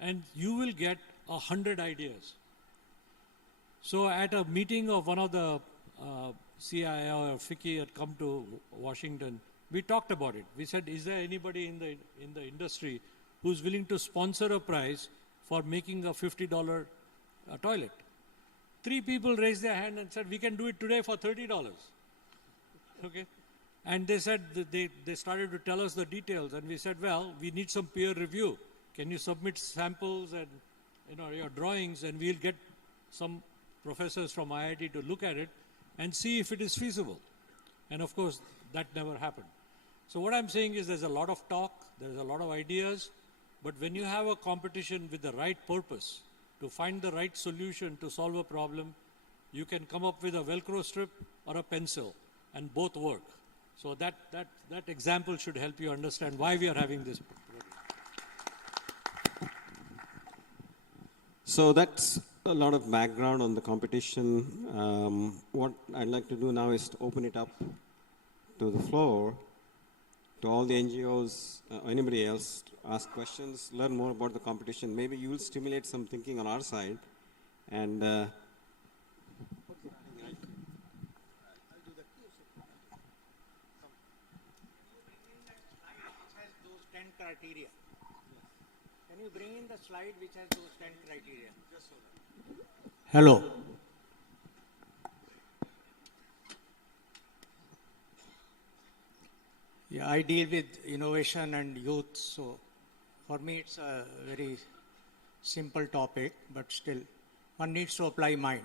and you will get 100 ideas. So at a meeting of one of the CIO or FICCI had come to Washington, we talked about it. We said, is there anybody in the industry who's willing to sponsor a prize for making a $50 toilet? 3 people raised their hand and said, we can do it today for $30. Okay? And they said, they started to tell us the details, and we said, well, we need some peer review. Can you submit samples and your drawings, and we'll get some professors from IIT to look at it and see if it is feasible. And of course, that never happened. So what I'm saying is there's a lot of talk, there's a lot of ideas, but when you have a competition with the right purpose, to find the right solution to solve a problem, you can come up with a Velcro strip or a pencil, and both work. So that example should help you understand why we are having this program. So that's a lot of background on the competition. What I'd like to do now is to open it up to the floor, to all the NGOs, anybody else, to ask questions, learn more about the competition. Maybe you will stimulate some thinking on our side. And criteria. Can you bring in the slide which has those 10 criteria? Hello. Yeah, I deal with innovation and youth, so for me it's a very simple topic, but still one needs to apply mind.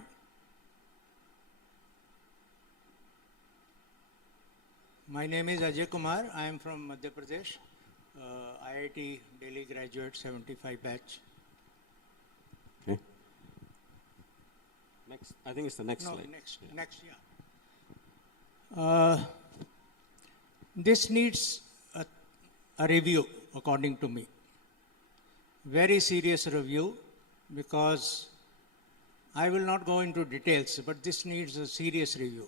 My name is Ajay Kumar. I am from Madhya Pradesh. IIT Delhi graduate, 75 batch. Okay. Next, I think it's the next slide. Next, yeah. This needs a review, according to me. Very serious review, because I will not go into details, but this needs a serious review.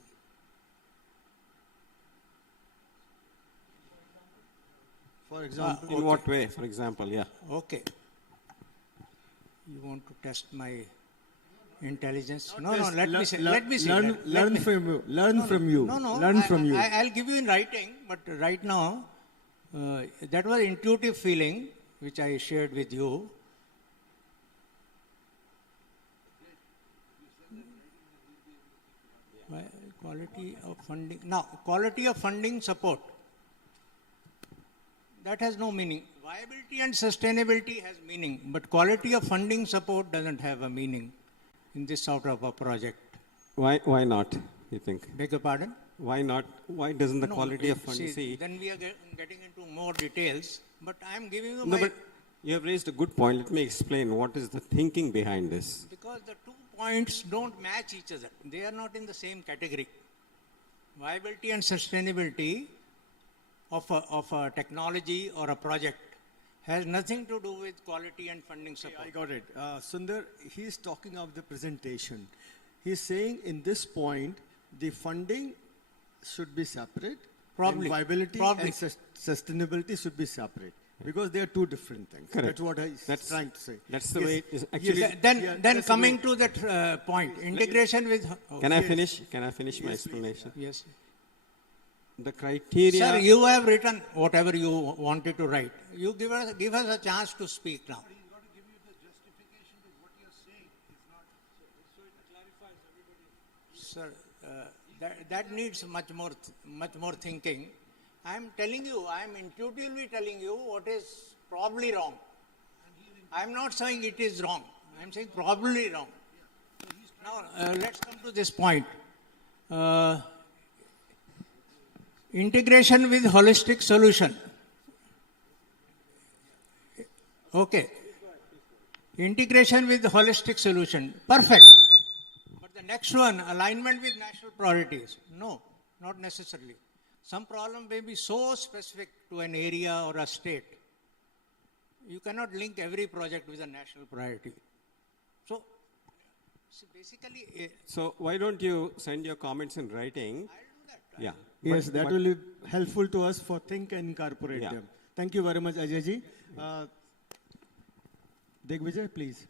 For example, in what way? For example, yeah. Okay. You want to test my intelligence? Not No, test, let me say. Let me see. Learn from you. Learn from you. Learn from you. I'll give you in writing, but right now, that was intuitive feeling which I shared with you. Quality of funding. Now, quality of funding support. That has no meaning. Viability and sustainability has meaning, but quality of funding support doesn't have a meaning in this sort of a project. Why not, you think? Beg your pardon? Why not? Why doesn't the No, quality of funding see? Then we are getting into more details, but I am giving you No, my... but you have raised a good point. Let me explain what is the thinking behind this. Because the 2 points don't match each other. They are not in the same category. Viability and sustainability of a technology or a project has nothing to do with quality and funding support. I got it. Sundar, he's talking of the presentation. He's saying in this point, the funding should be separate. Probably. And viability Probably. and sustainability should be separate. Because they are 2 different things. Correct. That's what I'm trying to say. That's the Yes. way it is. Actually, Yes. Then that's the coming way- to that point, integration with... Can I Yes. finish? Can I finish my explanation? Yes. The criteria. Sir, you have written whatever you wanted to write. You give us a chance to speak now. Sir, that needs much more thinking. I am telling you, I am intuitively telling you what is probably wrong. I am not saying it is wrong. I am saying probably wrong. Now, let's come to this point. Integration with holistic solution. Okay. Integration with holistic solution. Perfect. But the next one, alignment with national priorities. No, not necessarily. Some problem may be so specific to an area or a state. You cannot link every project with a national priority. So basically... So why don't you send your comments in writing? Yeah. Yes, But- that but- will be helpful to us for think and incorporate Yeah. them. Thank you very much, Ajayji. Digvijay, please.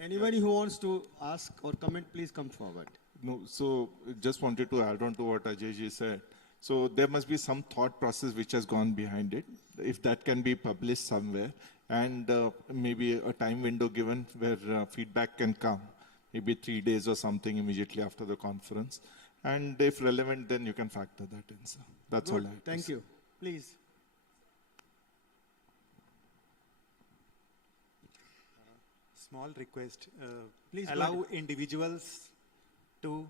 Anybody who wants to ask or comment, please come forward. No, so just wanted to add on to what Ajayji said. So there must be some thought process which has gone behind it. If that can be published somewhere, and maybe a time window given where feedback can come, maybe 3 days or something immediately after the conference. And if relevant, then you can factor that in, sir. That's Good. all I have to Thank say. you. Please. Small request. Please go allow ahead. individuals to.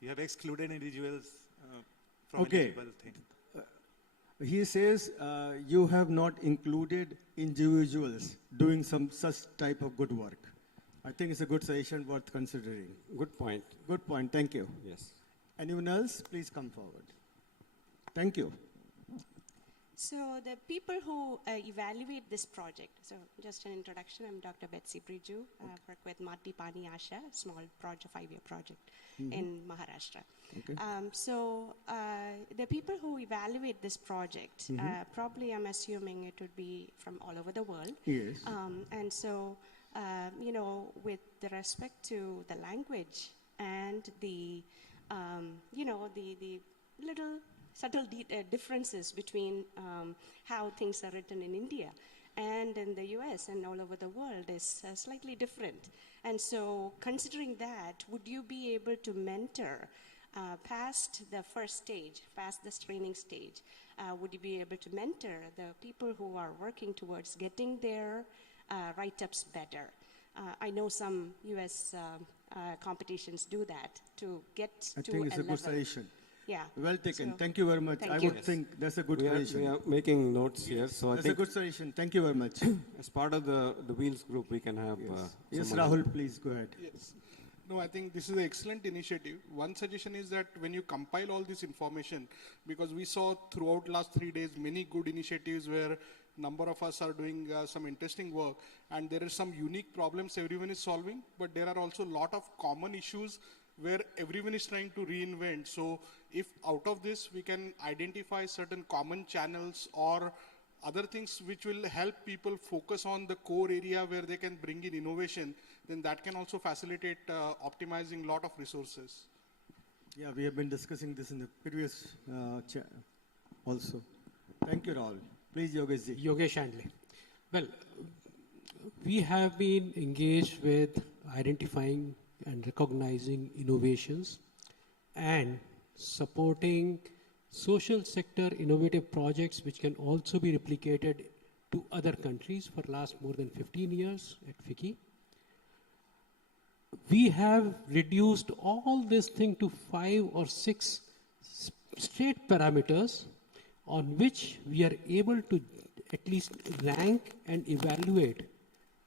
You have excluded individuals from Okay. individual thing. He says you have not included individuals doing some such type of good work. I think it's a good suggestion worth considering. Good point. Good point. Thank you. Yes. Anyone else? Please come forward. Thank you. So the people who evaluate this project, so just an introduction, I'm Dr. Betsy Priju. I work with Mati Pani Asha, small project, 5-year project in Maharashtra. Okay. The people who evaluate this project, probably I'm assuming it would be from all over the world. Yes. And so, you know, with the respect to the language and the, you know, the little subtle differences between how things are written in India and in the US and all over the world is slightly different. And so considering that, would you be able to mentor past the first stage, past the training stage? Would you be able to mentor the people who are working towards getting their write-ups better? I know some US competitions do that to get I to think it's a good level. suggestion. Yeah. Well taken. So, thank you very much. thank I you. would think that's a good We suggestion. are making notes here, so I That's a think good suggestion. Thank you very much. as part of the Wheels group, we can have. Yes, someone- Rahul, please go ahead. Yes. No, I think this is an excellent initiative. One suggestion is that when you compile all this information, because we saw throughout last 3 days many good initiatives where number of us are doing some interesting work, and there are some unique problems everyone is solving, but there are also a lot of common issues where everyone is trying to reinvent. So if out of this we can identify certain common channels or other things which will help people focus on the core area where they can bring in innovation, then that can also facilitate optimizing a lot of resources. Yeah, we have been discussing this in the previous also. Thank you, Rahul. Please, Yogesh ji. Yogesh Handley. Well, we have been engaged with identifying and recognizing innovations and supporting social sector innovative projects which can also be replicated to other countries for last more than 15 years at FICCI. We have reduced all this thing to 5 or 6 straight parameters on which we are able to at least rank and evaluate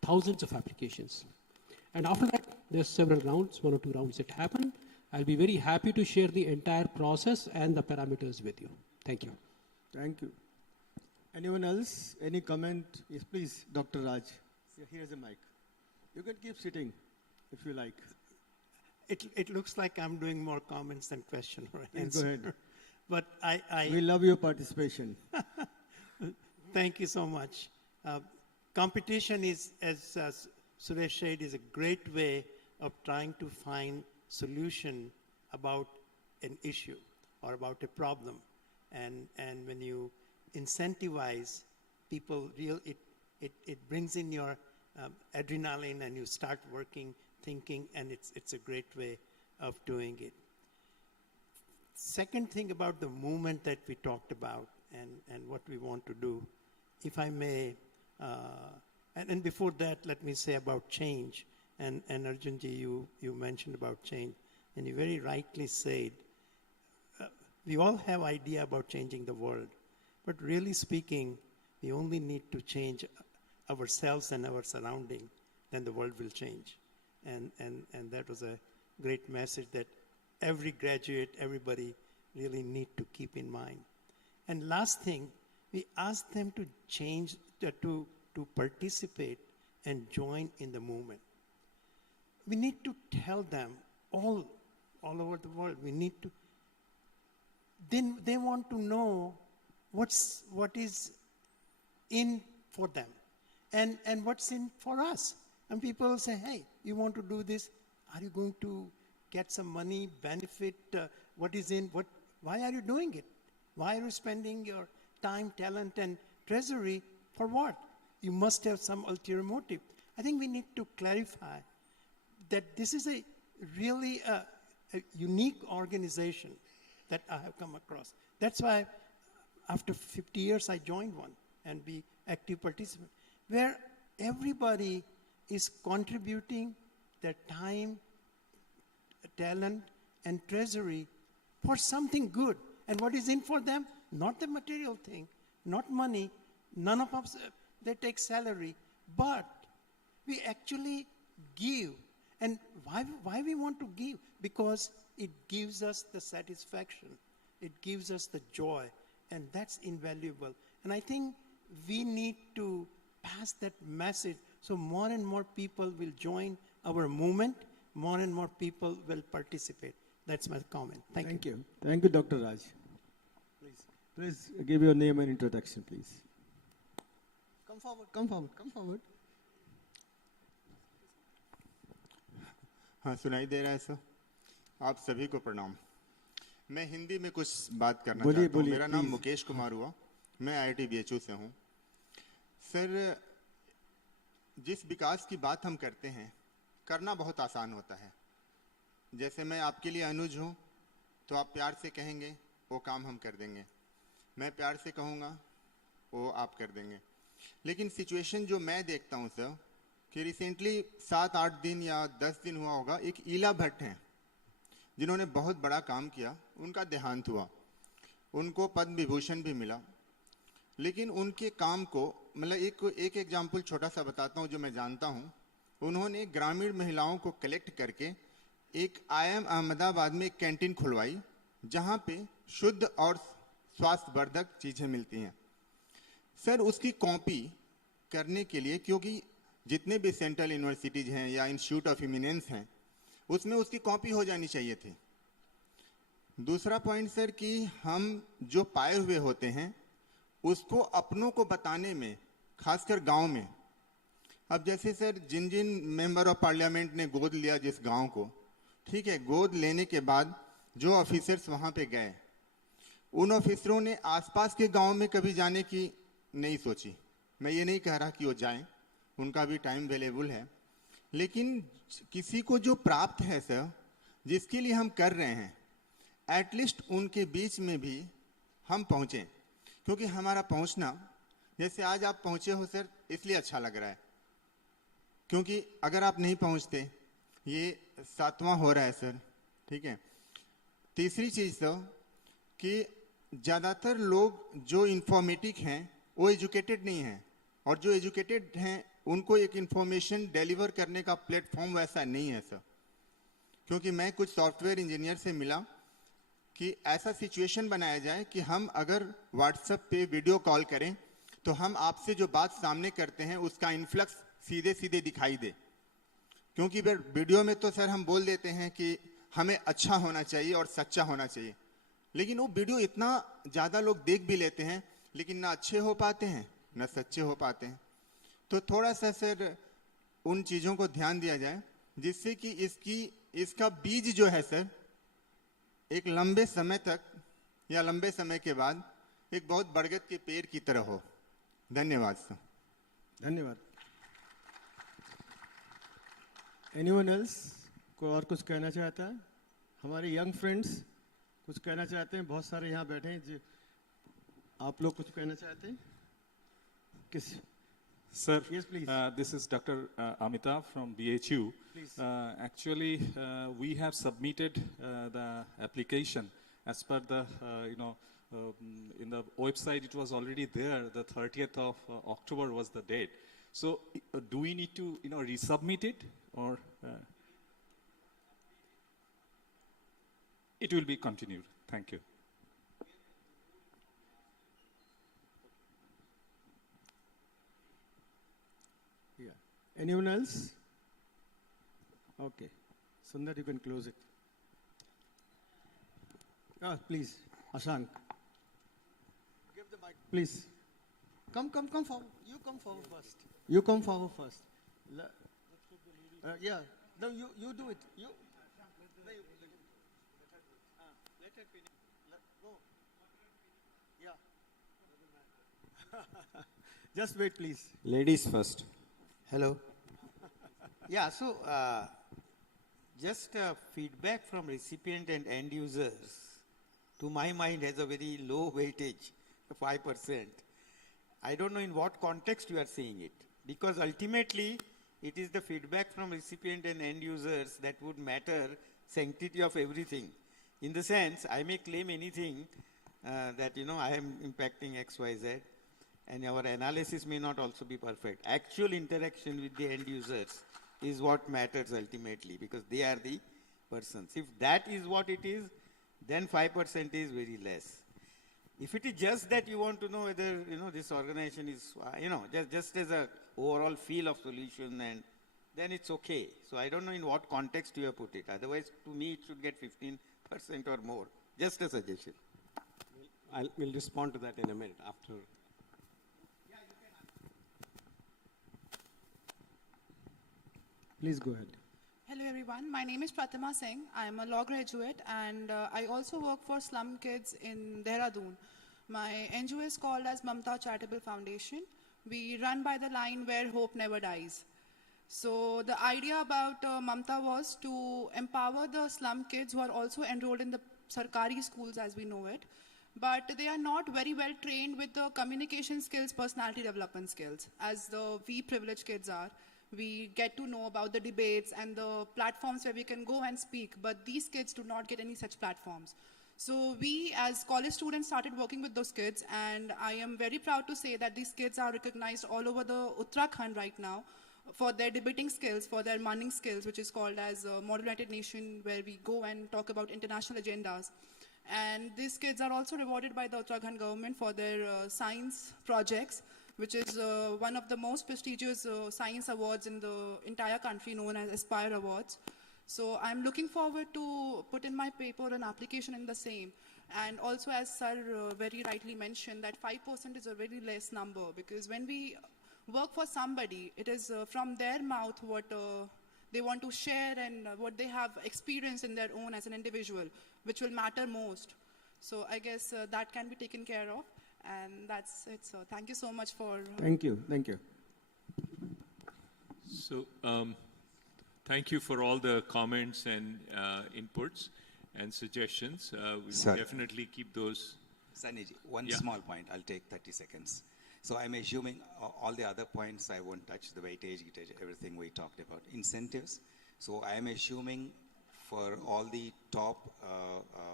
thousands of applications. And after that, there's several rounds, 1 or 2 rounds that happen. I'll be very happy to share the entire process and the parameters with you. Thank you. Thank you. Anyone else? Any comment? Yes, please, Dr. Raj. Here's a mic. You can keep sitting if you like. It looks like I'm doing more comments than question or Please answer. go ahead. But We love your participation. Thank you so much. Competition is, as Suresh said, is a great way of trying to find solution about an issue or about a problem. And when you incentivize people, it brings in your adrenaline and you start working, thinking, and it's a great way of doing it. Second thing about the movement that we talked about and what we want to do, if I may, and before that, let me say about change. And Arjunji, you mentioned about change, and you very rightly said, we all have idea about changing the world, but really speaking, we only need to change ourselves and our surrounding, then the world will change. And that was a great message that every graduate, everybody really need to keep in mind. And last thing, we ask them to change, to participate and join in the movement. We need to tell them all over the world, we need to, then they want to know what is in for them and what's in for us. And people say, hey, you want to do this? Are you going to get some money, benefit? What is in? Why are you doing it? Why are you spending your time, talent, and treasury for what? You must have some ulterior motive. I think we need to clarify that this is a really a unique organization that I have come across. That's why after 50 years I joined one and be active participant, where everybody is contributing their time, talent, and treasury for something good. And what is in for them? Not the material thing, not money, none of us, they take salary, but we actually give. And why we want to give? Because it gives us the satisfaction. It gives us the joy. And that's invaluable. And I think we need to pass that message so more and more people will join our movement, more and more people will participate. That's my comment. Thank you. Thank you, Dr. Raj. Please give your name and introduction, please. Come forward, come forward, come forward. हाँ, सुनाई दे रहा है sir? आप सभी को प्रणाम। मैं हिंदी में कुछ बात करना चाहता हूँ। मेरा नाम मुकेश कुमार हुआ, मैं IIT BHU से हूँ। सर, जिस विकास की बात हम करते हैं, करना बहुत आसान होता है। जैसे मैं आपके लिए अनुज हूँ, तो आप प्यार से कहेंगे, वो काम हम कर देंगे। मैं प्यार से कहूँगा, वो आप कर देंगे। लेकिन सिचुएशन जो मैं देखता हूँ सर, कि रिसेंटली 7-8 दिन या 10 दिन हुआ होगा, एक ईला भट्ट हैं जिन्होंने बहुत बड़ा काम किया, उनका देहांत हुआ, उनको पद्म विभूषण भी मिला। लेकिन उनके काम को, मतलब एक एग्जाम्पल छोटा सा बताता हूँ जो मैं जानता हूँ। उन्होंने ग्रामीण महिलाओं को कलेक्ट करके एक IIM अहमदाबाद में एक कैंटीन खुलवाई, जहाँ पे शुद्ध और स्वास्थ्यवर्धक चीज़ें मिलती हैं। सर, उसकी कॉपी करने के लिए, क्योंकि जितने भी सेंट्रल यूनिवर्सिटीज़ हैं या इंस्टीट्यूट ऑफ इमिनेंस हैं, उसमें उसकी कॉपी हो जानी चाहिए थी। दूसरा पॉइंट सर, कि हम जो पाए हुए होते हैं उसको अपनों को बताने में, खासकर गांव में, अब जैसे सर जिन जिन मेंबर ऑफ पार्लियामेंट ने गोद लिया जिस गांव को, ठीक है, गोद लेने के बाद जो ऑफिसर्स वहां पे गए, उन ऑफिसरों ने आसपास के गांव में कभी जाने की नहीं सोची। मैं ये नहीं कह रहा कि वो जाएं, उनका भी टाइम अवेलेबल है, लेकिन किसी को जो प्राप्त है सर, जिसके लिए हम कर रहे हैं, एटलीस्ट उनके बीच में भी हम पहुँचें। क्योंकि हमारा पहुँचना, जैसे आज आप पहुँचे हो सर, इसलिए अच्छा लग रहा है, क्योंकि अगर आप नहीं पहुँचते, ये 7वां हो रहा है सर, ठीक है। तीसरी चीज़ सर, कि ज़्यादातर लोग जो इंफॉर्मेटिक हैं वो एजुकेटेड नहीं हैं, और जो एजुकेटेड हैं उनको एक इंफॉर्मेशन डिलीवर करने का प्लेटफॉर्म वैसा नहीं है सर। क्योंकि मैं कुछ सॉफ्टवेयर इंजीनियर से मिला कि ऐसा सिचुएशन बनाया जाए कि हम अगर व्हाट्सएप पे वीडियो कॉल करें तो हम आपसे जो बात सामने करते हैं उसका इन्फ्लक्स सीधे सीधे दिखाई दे। क्योंकि वीडियो में तो सर हम बोल देते हैं कि हमें अच्छा होना चाहिए और सच्चा होना चाहिए, लेकिन वो वीडियो इतना ज़्यादा लोग देख भी लेते हैं, लेकिन ना अच्छे हो पाते हैं ना सच्चे हो पाते हैं। तो थोड़ा सा सर उन चीज़ों को ध्यान दिया जाए, जिससे कि इसका बीज जो है सर, एक लंबे समय तक या लंबे समय के बाद एक बहुत बरगद के पेड़ की तरह हो। धन्यवाद सर। धन्यवाद। एनीवन एल्स को और कुछ कहना चाहता है? हमारे यंग फ्रेंड्स कुछ कहना चाहते हैं? बहुत सारे यहाँ बैठे हैं जी, आप लोग कुछ कहना चाहते हैं? किस? Sir, yes, please. This is Dr. Amita from BHU. Please. Actually, we have submitted the application as per the, in the website it was already there. The 30th of October was the date. So, do we need to, resubmit it, or it will be continued? Thank you. Yeah. Anyone else? Okay. Sundar, you can close it. Please, Ashank. Give the mic, please. Come forward. You come forward first. You come forward first. Yeah. No, you do it. You. Let her finish. Go. Yeah. Just wait, please. Ladies first. Hello. Yeah, so just feedback from recipient and end users, to my mind, has a very low weightage, 5%. I don't know in what context you are saying it, because ultimately it is the feedback from recipient and end users that would matter sanctity of everything. In the sense, I may claim anything that, I am impacting X, Y, Z, and our analysis may not also be perfect. Actual interaction with the end users is what matters ultimately, because they are the persons. If that is what it is, then 5% is very less. If it is just that you want to know whether, this organization is, just as a overall feel of solution, and then it's okay. So I don't know in what context you have put it. Otherwise, to me, it should get 15% or more. Just a suggestion. We'll respond to that in a minute after. Please go ahead. Hello everyone, my name is Pratima Singh. I'm a law graduate and I also work for slum kids in Dehradun. My NGO is called as Mamta Charitable Foundation. We run by the line where hope never dies. So the idea about Mamta was to empower the slum kids who are also enrolled in the Sarkari schools as we know it, but they are not very well trained with the communication skills, personality development skills, as the privileged kids are. We get to know about the debates and the platforms where we can go and speak, but these kids do not get any such platforms. So we as college students started working with those kids, and I am very proud to say that these kids are recognized all over the Uttarakhand right now for their debating skills, for their manning skills, which is called as Model United Nation, where we go and talk about international agendas. And these kids are also rewarded by the Uttarakhand government for their science projects, which is one of the most prestigious science awards in the entire country, known as Aspire Awards. So I'm looking forward to put in my paper an application in the same. And also, as Sir very rightly mentioned, that 5% is a very less number, because when we work for somebody, it is from their mouth what they want to share and what they have experienced in their own as an individual, which will matter most. So I guess that can be taken care of. And that's it. So thank you so much for... Thank you. Thank you. So thank you for all the comments and inputs and suggestions. We will definitely keep those. Saniji, one small point. I'll take 30 seconds. So I'm assuming all the other points I won't touch, the weightage, everything we talked about. Incentives. So I'm assuming for all the top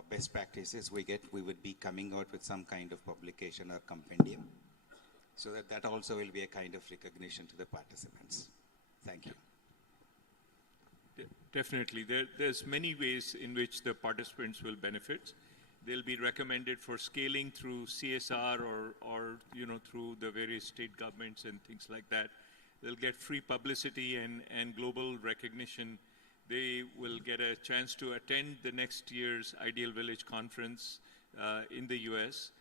best practices we would be coming out with some kind of publication or compendium. So that also will be a kind of recognition to the participants. Thank you. Definitely. There's many ways in which the participants will benefit. They'll be recommended for scaling through CSR or through the various state governments and things like that. They'll get free publicity and global recognition. They will get a chance to attend the next year's Ideal Village Conference in the US,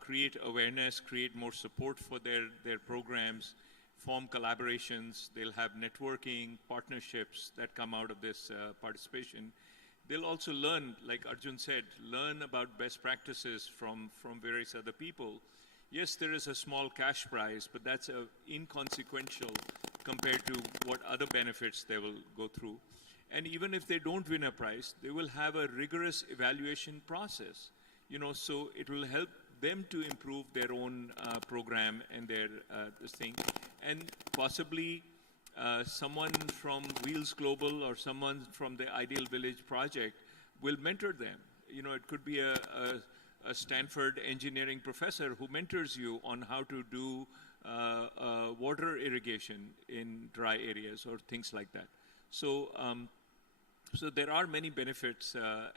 create awareness, create more support for their programs, form collaborations. They'll have networking, partnerships that come out of this participation. They'll also learn, like Arjun said, learn about best practices from various other people. Yes, there is a small cash prize, but that's inconsequential compared to what other benefits they will go through. And even if they don't win a prize, they will have a rigorous evaluation process. So it will help them to improve their own program and their this thing. And possibly someone from Wheels Global or someone from the Ideal Village Project will mentor them. It could be a Stanford engineering professor who mentors you on how to do water irrigation in dry areas or things like that. So so there are many benefits,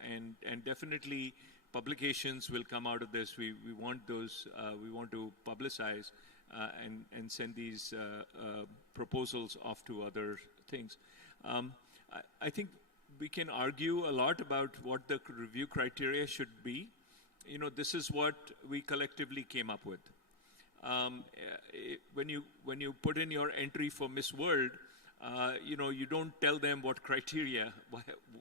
and definitely publications will come out of this. We want those. We want to publicize and send these proposals off to other things. I think we can argue a lot about what the review criteria should be. This is what we collectively came up with. When you put in your entry for Miss World, you don't tell them what criteria,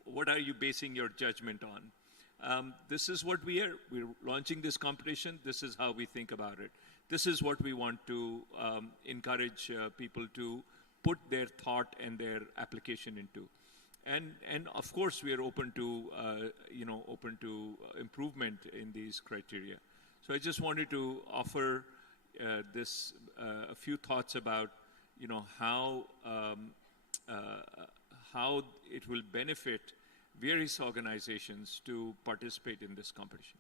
what are you basing your judgment on. This is what we're launching this competition. This is how we think about it. This is what we want to encourage people to put their thought and their application into. And of course, we are open to, improvement in these criteria. So I just wanted to offer a few thoughts about, how it will benefit various organizations to participate in this competition.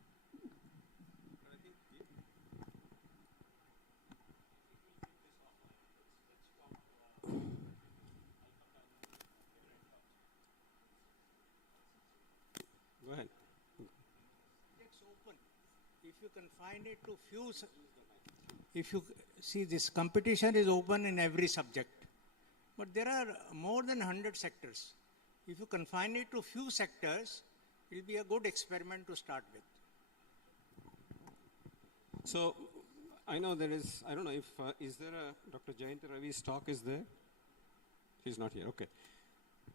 Go ahead. if you confine it to few, if you see this competition is open in every subject, but there are more than 100 sectors. If you confine it to few sectors, it will be a good experiment to start with. So, I know there is, I don't know if, is there a, Dr. Jayanti Ravi's talk is there? She's not here, okay.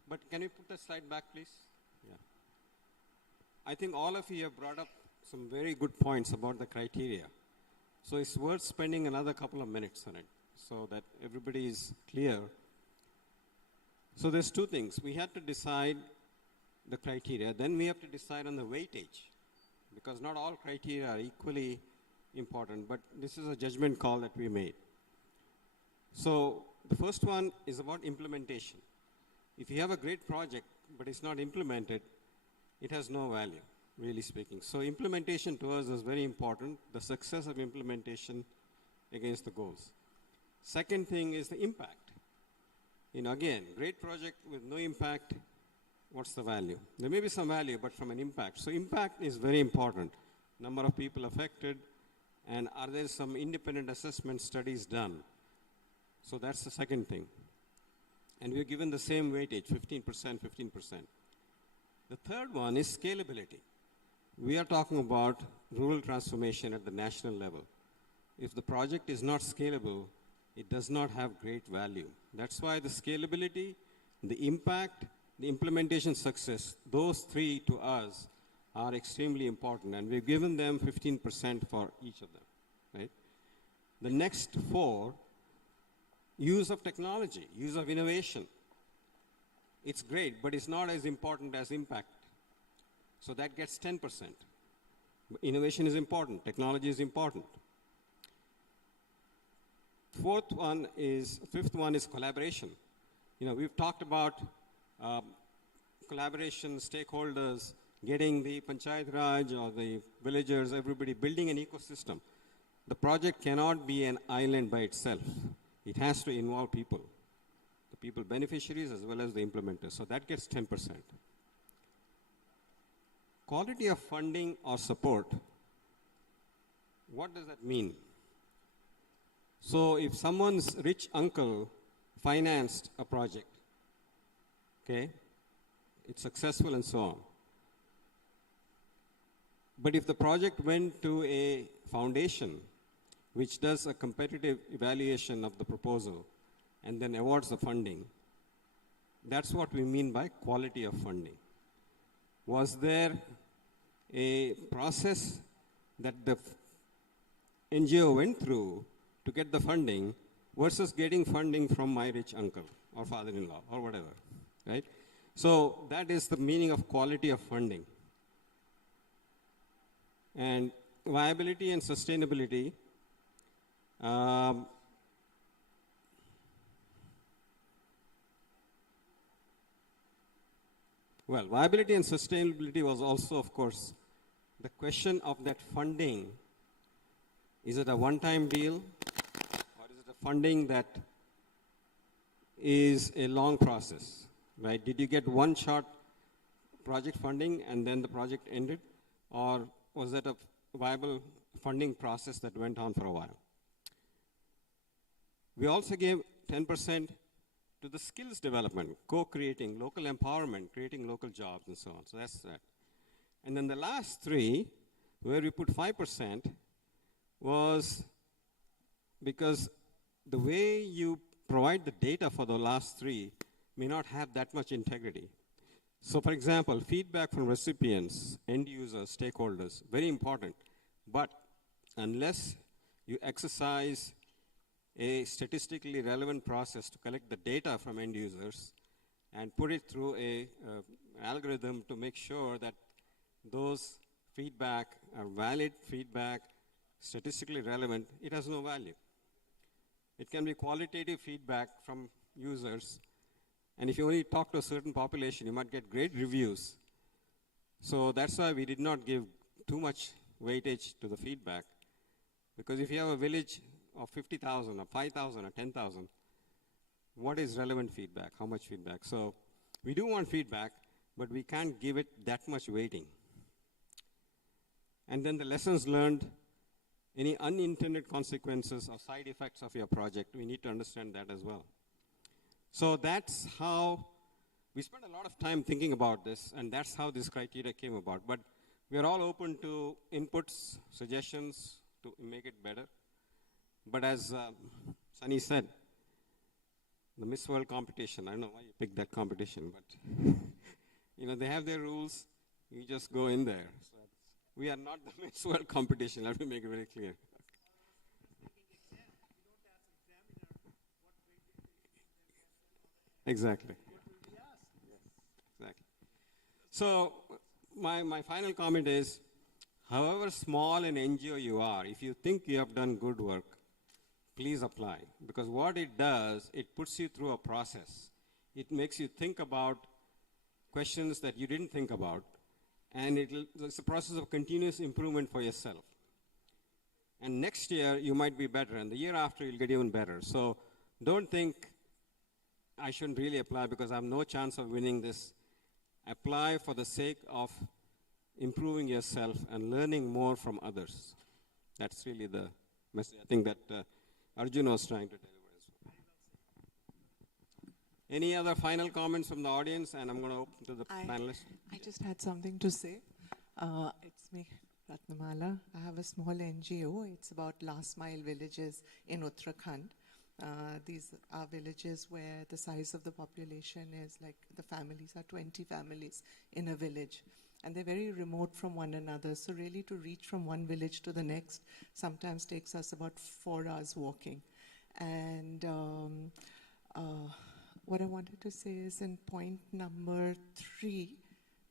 But can you put the slide back, please? Yeah. I think all of you have brought up some very good points about the criteria. So it's worth spending another couple of minutes on it so that everybody is clear. So there's two things. We have to decide the criteria. Then we have to decide on the weightage, because not all criteria are equally important, but this is a judgment call that we made. So the first one is about implementation. If you have a great project, but it's not implemented, it has no value, really speaking. So implementation to us is very important, the success of implementation against the goals. Second thing is the impact. Again, great project with no impact, what's the value? There may be some value, but from an impact. So impact is very important. Number of people affected, and are there some independent assessment studies done? So that's the second thing. And we're given the same weightage, 15%, 15%. The third one is scalability. We are talking about rural transformation at the national level. If the project is not scalable, it does not have great value. That's why the scalability, the impact, the implementation success, those three to us are extremely important, and we've given them 15% for each of them, right? The next four, use of technology, use of innovation. It's great, but it's not as important as impact. So that gets 10%. Innovation is important, technology is important. Fifth one is collaboration. We've talked about collaboration, stakeholders, getting the Panchayat Raj or the villagers, everybody building an ecosystem. The project cannot be an island by itself. It has to involve people, the people beneficiaries as well as the implementers. So that gets 10%. Quality of funding or support, what does that mean? So if someone's rich uncle financed a project, okay, it's successful and so on. But if the project went to a foundation which does a competitive evaluation of the proposal and then awards the funding, that's what we mean by quality of funding. Was there a process that the NGO went through to get the funding versus getting funding from my rich uncle or father-in-law or whatever, right? So that is the meaning of quality of funding. And viability and sustainability, well, viability and sustainability was also, of course, the question of that funding. Is it a one-time deal, or is it a funding that is a long process, right? Did you get one-shot project funding and then the project ended, or was that a viable funding process that went on for a while? We also gave 10% to the skills development, co-creating, local empowerment, creating local jobs, and so on. So that's that. And then the last three, where we put 5%, was because the way you provide the data for the last three may not have that much integrity. So for example, feedback from recipients, end users, stakeholders, very important. But unless you exercise a statistically relevant process to collect the data from end users and put it through an algorithm to make sure that those feedback are valid feedback, statistically relevant, it has no value. It can be qualitative feedback from users, and if you only talk to a certain population, you might get great reviews. So that's why we did not give too much weightage to the feedback, because if you have a village of 50,000 or 5,000 or 10,000, what is relevant feedback? How much feedback? So we do want feedback, but we can't give it that much weighting. and then the lessons learned, any unintended consequences or side effects of your project, we need to understand that as well. So that's how we spent a lot of time thinking about this, and that's how this criteria came about. But we are all open to inputs, suggestions to make it better. But as Sunny said, the Miss World competition, I don't know why you picked that competition, but they have their rules. You just go in there. So we are not the Miss World competition. Let me make it very clear. Exactly. Exactly. So my final comment is, however small an NGO you are, if you think you have done good work, please apply. Because what it does, it puts you through a process. It makes you think about questions that you didn't think about. And it's a process of continuous improvement for yourself. And next year, you might be better. And the year after, you'll get even better. So don't think, I shouldn't really apply because I have no chance of winning this. Apply for the sake of improving yourself and learning more from others. That's really the message I think that Arjun was trying to deliver as well. Any other final comments from the audience? And I'm going to open to the panelists. I just had something to say. It's me, Ratnamala. I have a small NGO. It's about last mile villages in Uttarakhand. These are villages where the size of the population is like the families are 20 families in a village. And they're very remote from one another. So really to reach from one village to the next sometimes takes us about 4 hours walking. And what I wanted to say is in point number 3,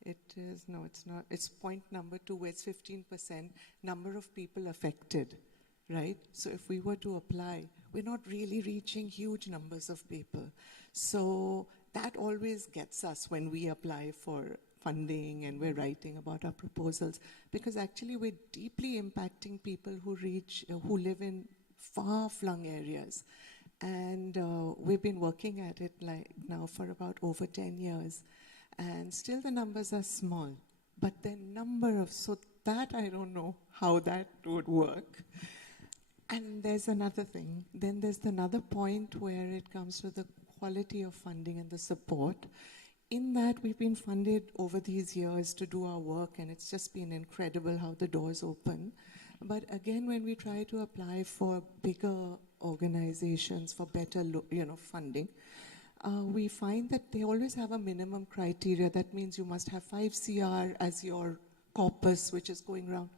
it's point number 2 where it's 15% number of people affected, right? So if we were to apply, we're not really reaching huge numbers of people. So that always gets us when we apply for funding and we're writing about our proposals, because actually we're deeply impacting people who live in far-flung areas. And we've been working at it now for about over 10 years. And still the numbers are small, but the so that I don't know how that would work. And there's another thing. Then there's another point where it comes to the quality of funding and the support. In that, we've been funded over these years to do our work, and it's just been incredible how the doors open. But again, when we try to apply for bigger organizations for better funding, we find that they always have a minimum criteria. That means you must have 5 CR as your corpus, which is going around.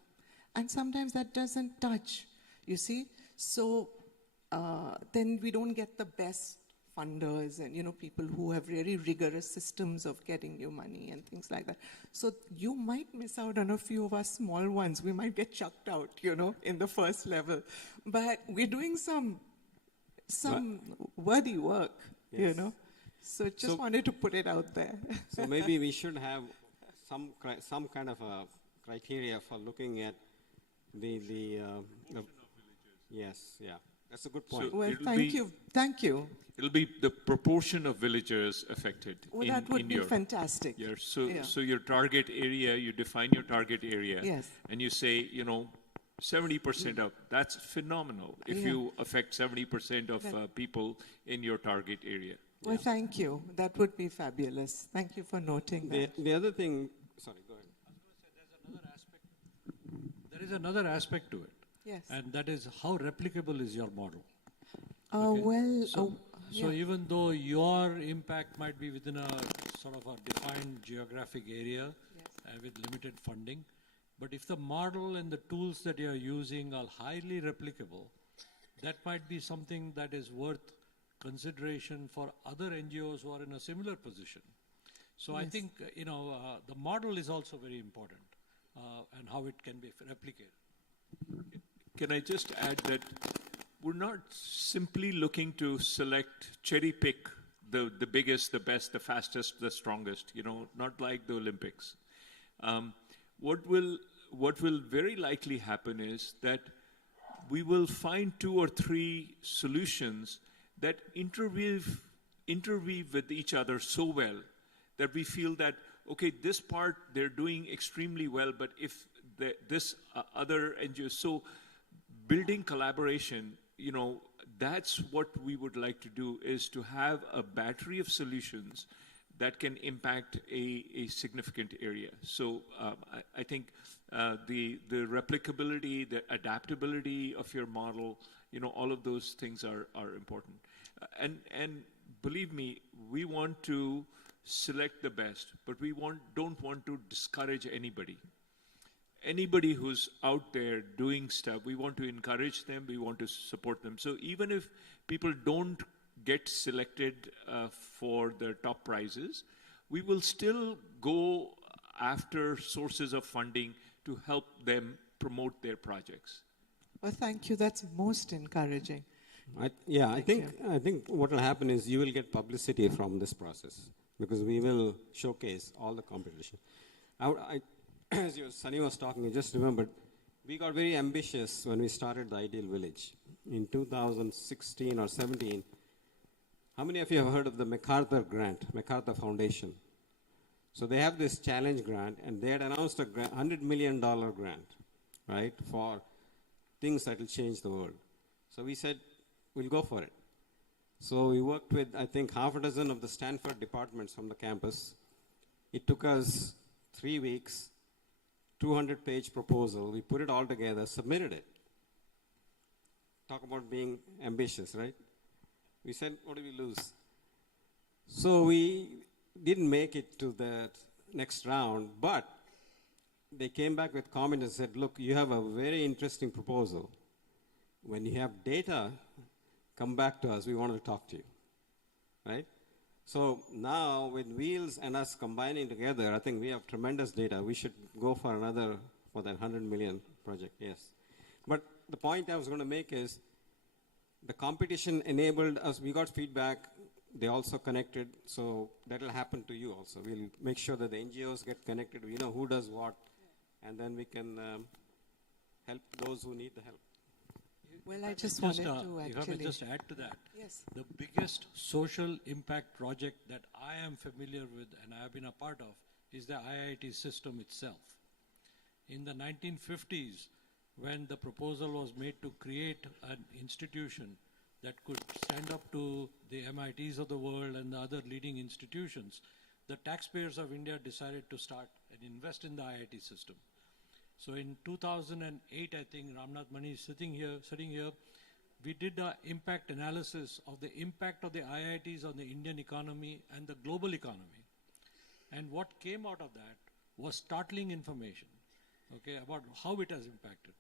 And sometimes that doesn't touch, you see. So then we don't get the best funders and people who have really rigorous systems of getting you money and things like that. So you might miss out on a few of our small ones. We might get chucked out, in the first level. But we're doing some worthy work, Yes. So just wanted to put it out there. So maybe we should have some kind of a criteria for looking at yes, yeah. That's a good point. Well, thank you. It'll be the proportion of villagers affected. Well, that would be fantastic. So your target area, you define your target area. Yes. And you say, 70% of, that's phenomenal if you affect 70% of people in your target area. Well, thank you. That would be fabulous. Thank you for noting that. The other thing, sorry, go ahead. There is another aspect to it. Yes. And that is how replicable is your model? So even though your impact might be within a sort of a defined geographic area with limited funding, but if the model and the tools that you are using are highly replicable, that might be something that is worth consideration for other NGOs who are in a similar position. So I think, the model is also very important and how it can be replicated. Can I just add that we're not simply looking to cherry pick the biggest, the best, the fastest, the strongest, not like the Olympics. What will very likely happen is that we will find 2 or 3 solutions that interweave with each other so well that we feel that, okay, this part they're doing extremely well, but if this other NGO. So building collaboration, that's what we would like to do, is to have a battery of solutions that can impact a significant area. So I think the replicability, the adaptability of your model, all of those things are important. And believe me, we want to select the best, but we don't want to discourage anybody. Anybody who's out there doing stuff, we want to encourage them, we want to support them. So even if people don't get selected for the top prizes, we will still go after sources of funding to help them promote their projects. Well, thank you. That's most encouraging. I think what will happen is you will get publicity from this process, because we will showcase all the competition. As Sunny was talking, I just remembered, we got very ambitious when we started the Ideal Village. In 2016 or 17, how many of you have heard of the MacArthur grant, MacArthur Foundation? So they have this challenge grant, and they had announced a $100 million grant, right, for things that will change the world. So we said, we'll go for it. So we worked with, I think, half a dozen of the Stanford departments from the campus. It took us 3 weeks, 200-page proposal. We put it all together, submitted it. Talk about being ambitious, right? We said, what do we lose? So we didn't make it to the next round, but they came back with comments and said, look, you have a very interesting proposal. When you have data, come back to us. We want to talk to you, right? So now with Wheels and us combining together, I think we have tremendous data. We should go for that 100 million project, yes. But the point I was going to make is the competition enabled us. We got feedback. They also connected. So that will happen to you also. We'll make sure that the NGOs get connected. We know who does what. And then we can help those who need the help. Well, I just wanted to If I may just add to that. Yes. The biggest social impact project that I am familiar with and I have been a part of is the IIT system itself. In the 1950s, when the proposal was made to create an institution that could stand up to the MITs of the world and the other leading institutions, the taxpayers of India decided to start and invest in the IIT system. So in 2008, I think Ramnath Mani is sitting here, we did an impact analysis of the impact of the IITs on the Indian economy and the global economy. And what came out of that was startling information, okay, about how it has impacted.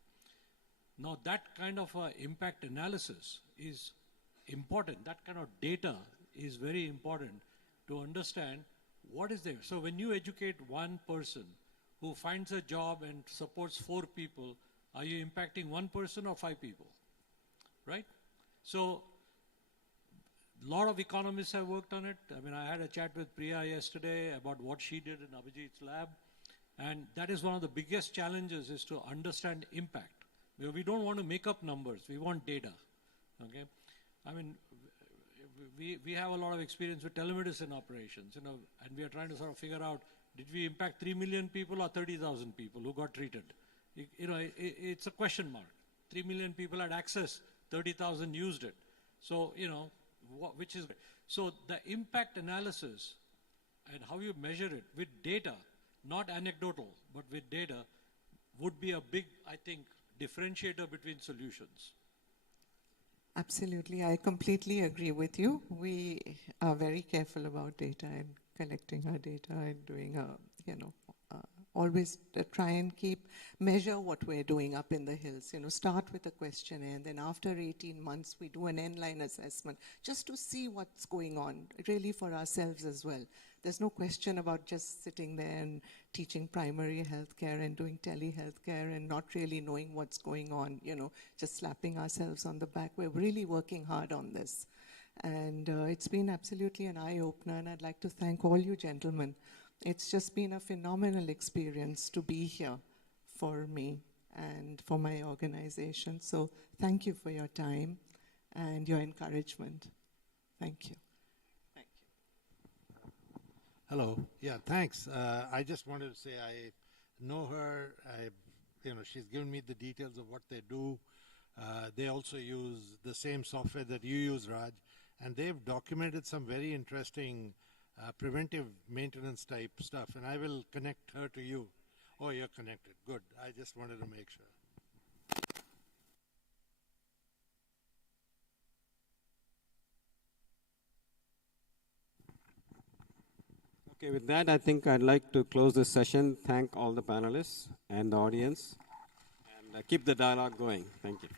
Now that kind of impact analysis is important. That kind of data is very important to understand what is there. So when you educate one person who finds a job and supports 4 people, are you impacting 1 person or 5 people, right? So a lot of economists have worked on it. I mean, I had a chat with Priya yesterday about what she did in Abhijit's lab. And that is one of the biggest challenges, is to understand impact. We don't want to make up numbers. We want data, okay? I mean, we have a lot of experience with telemedicine operations, and we are trying to sort of figure out, did we impact 3 million people or 30,000 people who got treated? It's a question mark. 3 million people had access, 30,000 used it. So, which is... So the impact analysis and how you measure it with data, not anecdotal, but with data, would be a big, I think, differentiator between solutions. Absolutely. I completely agree with you. We are very careful about data and collecting our data and doing always try and measure what we're doing up in the hills. Start with a questionnaire, and then after 18 months, we do an end-line assessment just to see what's going on, really for ourselves as well. There's no question about just sitting there and teaching primary healthcare and doing telehealthcare and not really knowing what's going on, just slapping ourselves on the back. We're really working hard on this. And it's been absolutely an eye-opener, and I'd like to thank all you gentlemen. It's just been a phenomenal experience to be here for me and for my organization. So thank you for your time and your encouragement. Thank you. Hello. Yeah, thanks. I just wanted to say I know her. I she's given me the details of what they do. They also use the same software that you use, Raj, and they've documented some very interesting preventive maintenance type stuff, and I will connect her to you. Oh, you're connected. Good. I just wanted to make sure. Okay, with that, I think I'd like to close this session. Thank all the panelists and the audience, and keep the dialogue going. Thank you.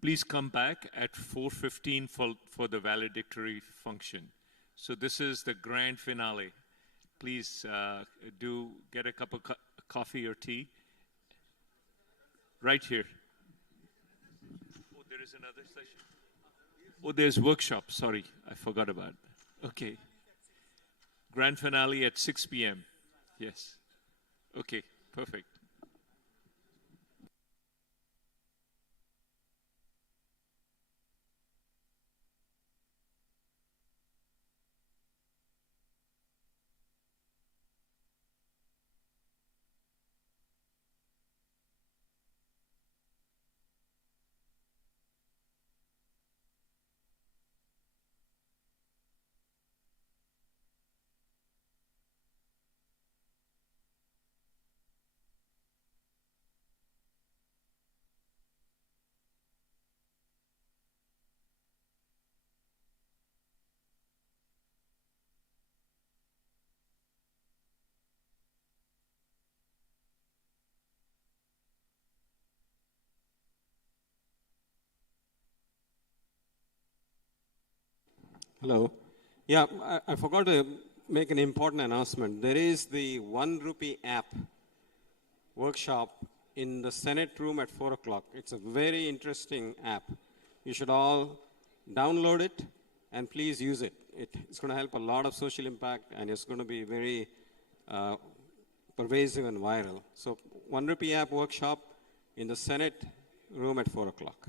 Please come back at 4:15 for the valedictory function. So this is the grand finale. Please do get a cup of coffee or tea. Right here. Oh, there is another session. Oh, there's workshop. Sorry, I forgot about it. Okay. Grand finale at 6 p.m. Yes. Okay, perfect. Hello. Yeah, I forgot to make an important announcement. There is the 1 rupee app workshop in the Senate room at 4 o'clock. It's a very interesting app. You should all download it and please use it. It's going to help a lot of social impact and it's going to be very pervasive and viral. So 1 rupee app workshop in the Senate room at 4 o'clock.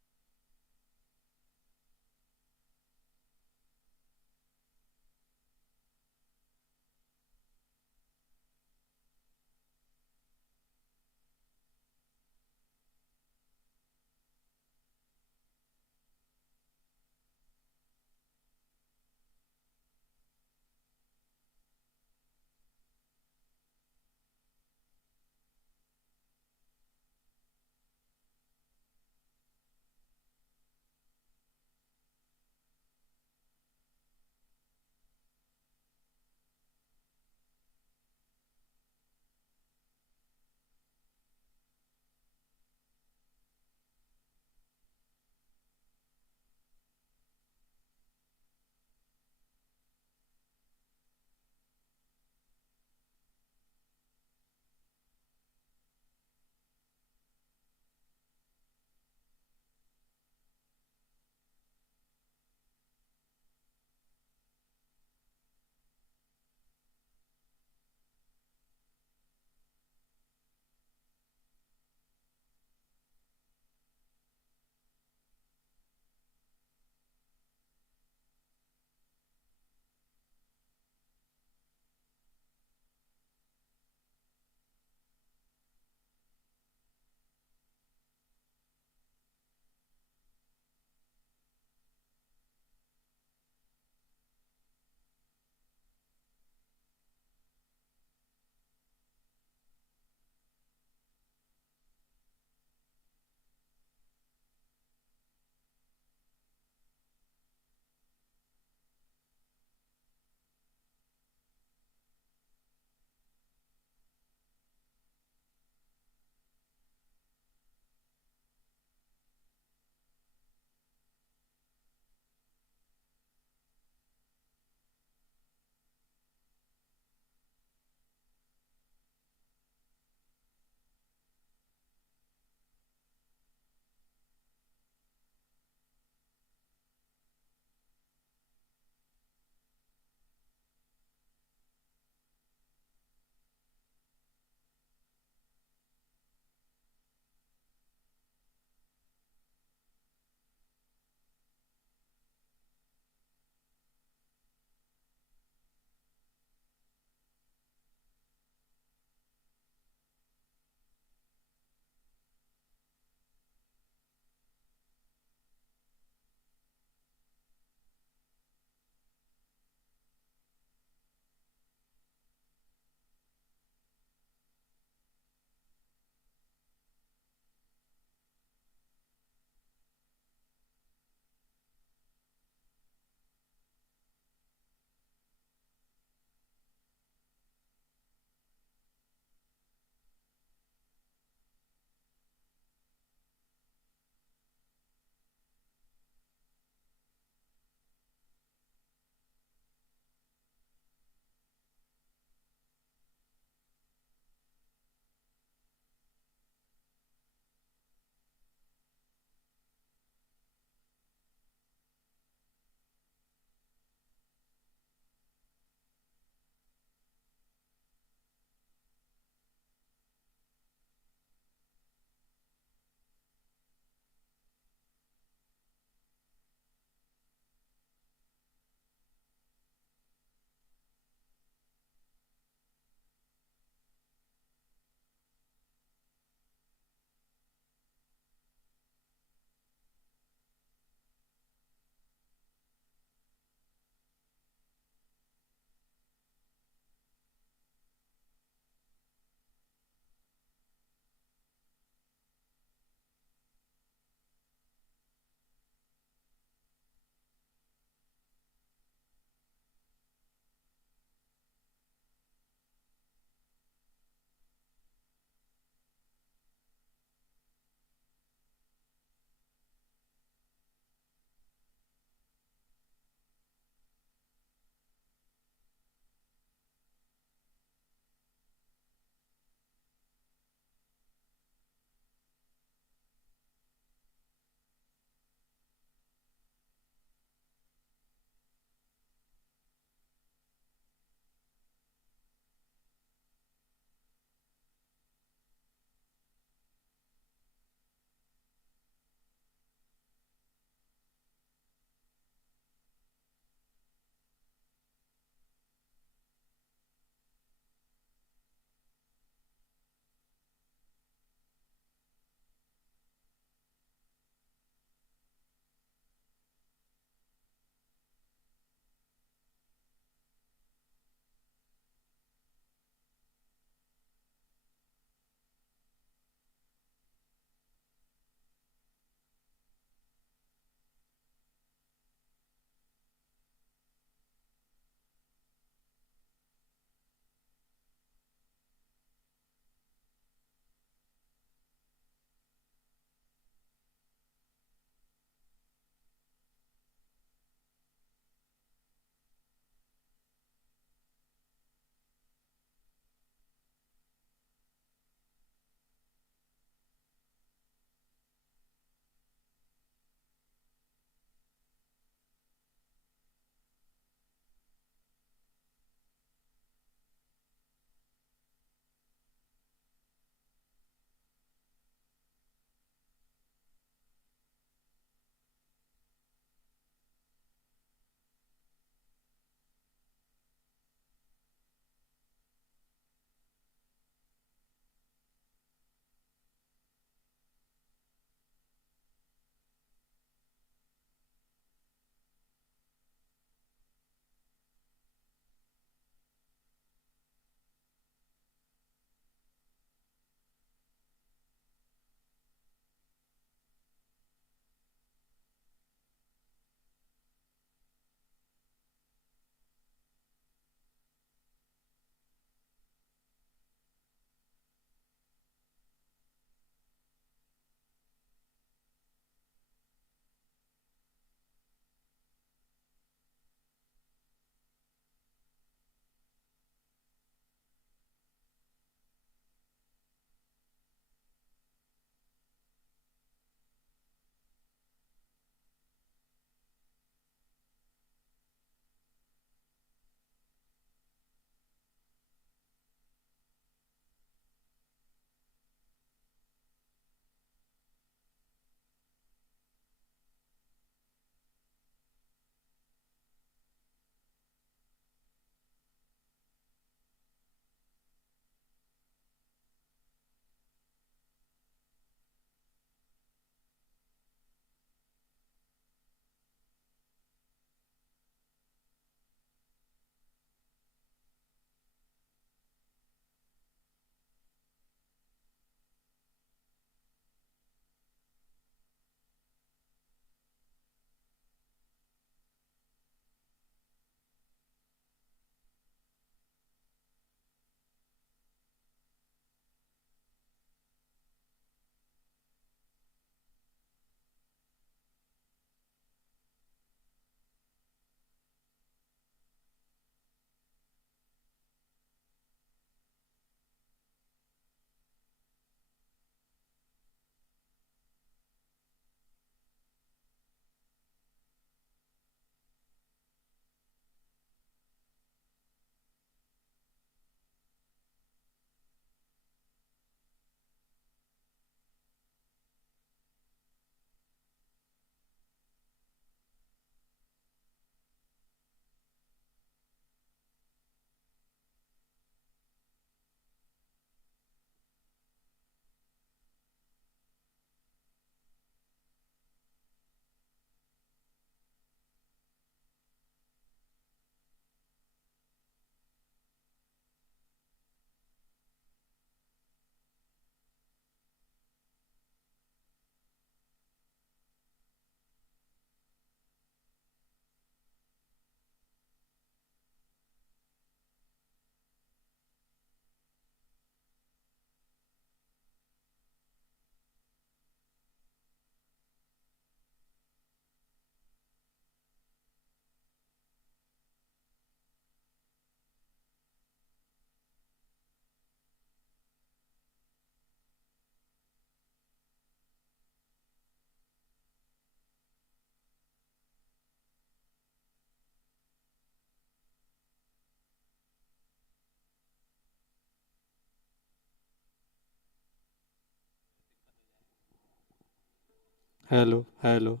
Hello, hello.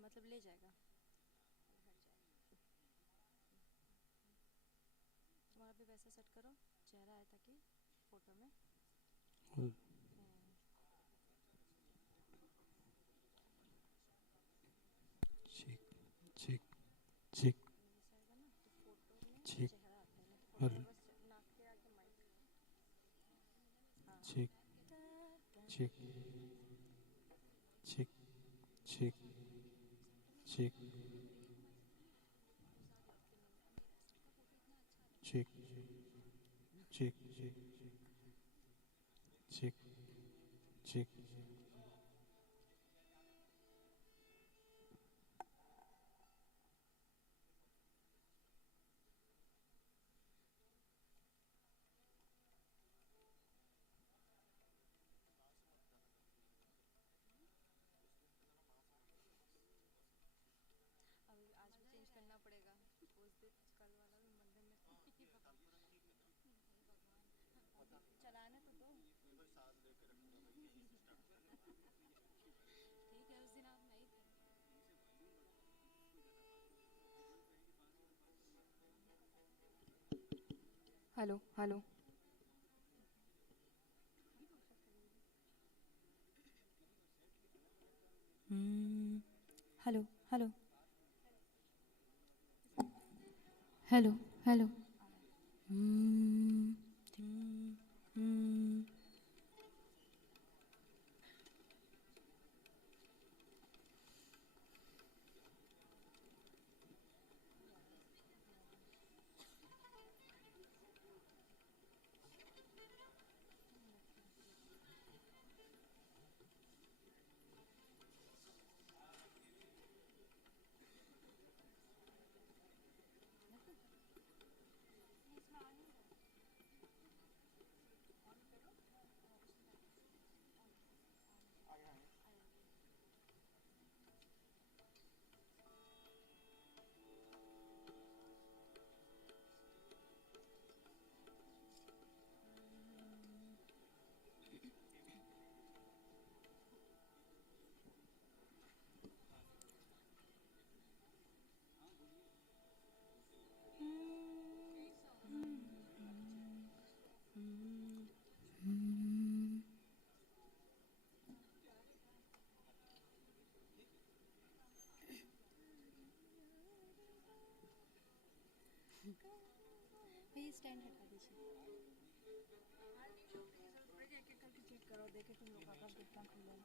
मतलब ले जाएगा वहाँ पे वैसा set करो चेहरा आए ताकि फोटो में check, check, check, hello, check, check, check, check, check, check, check, check, check. अभी आज भी चेंज करना पड़ेगा उस दिन कल वाला भी मंदिर में भगवान चलाने तो दो ठीक है उस दिन आप नहीं थे hello hello hello hello hello hello भैया स्टैंड हटा दीजिए एक एक करके चेक करो देखे तुम लोग का कितना खुलेगा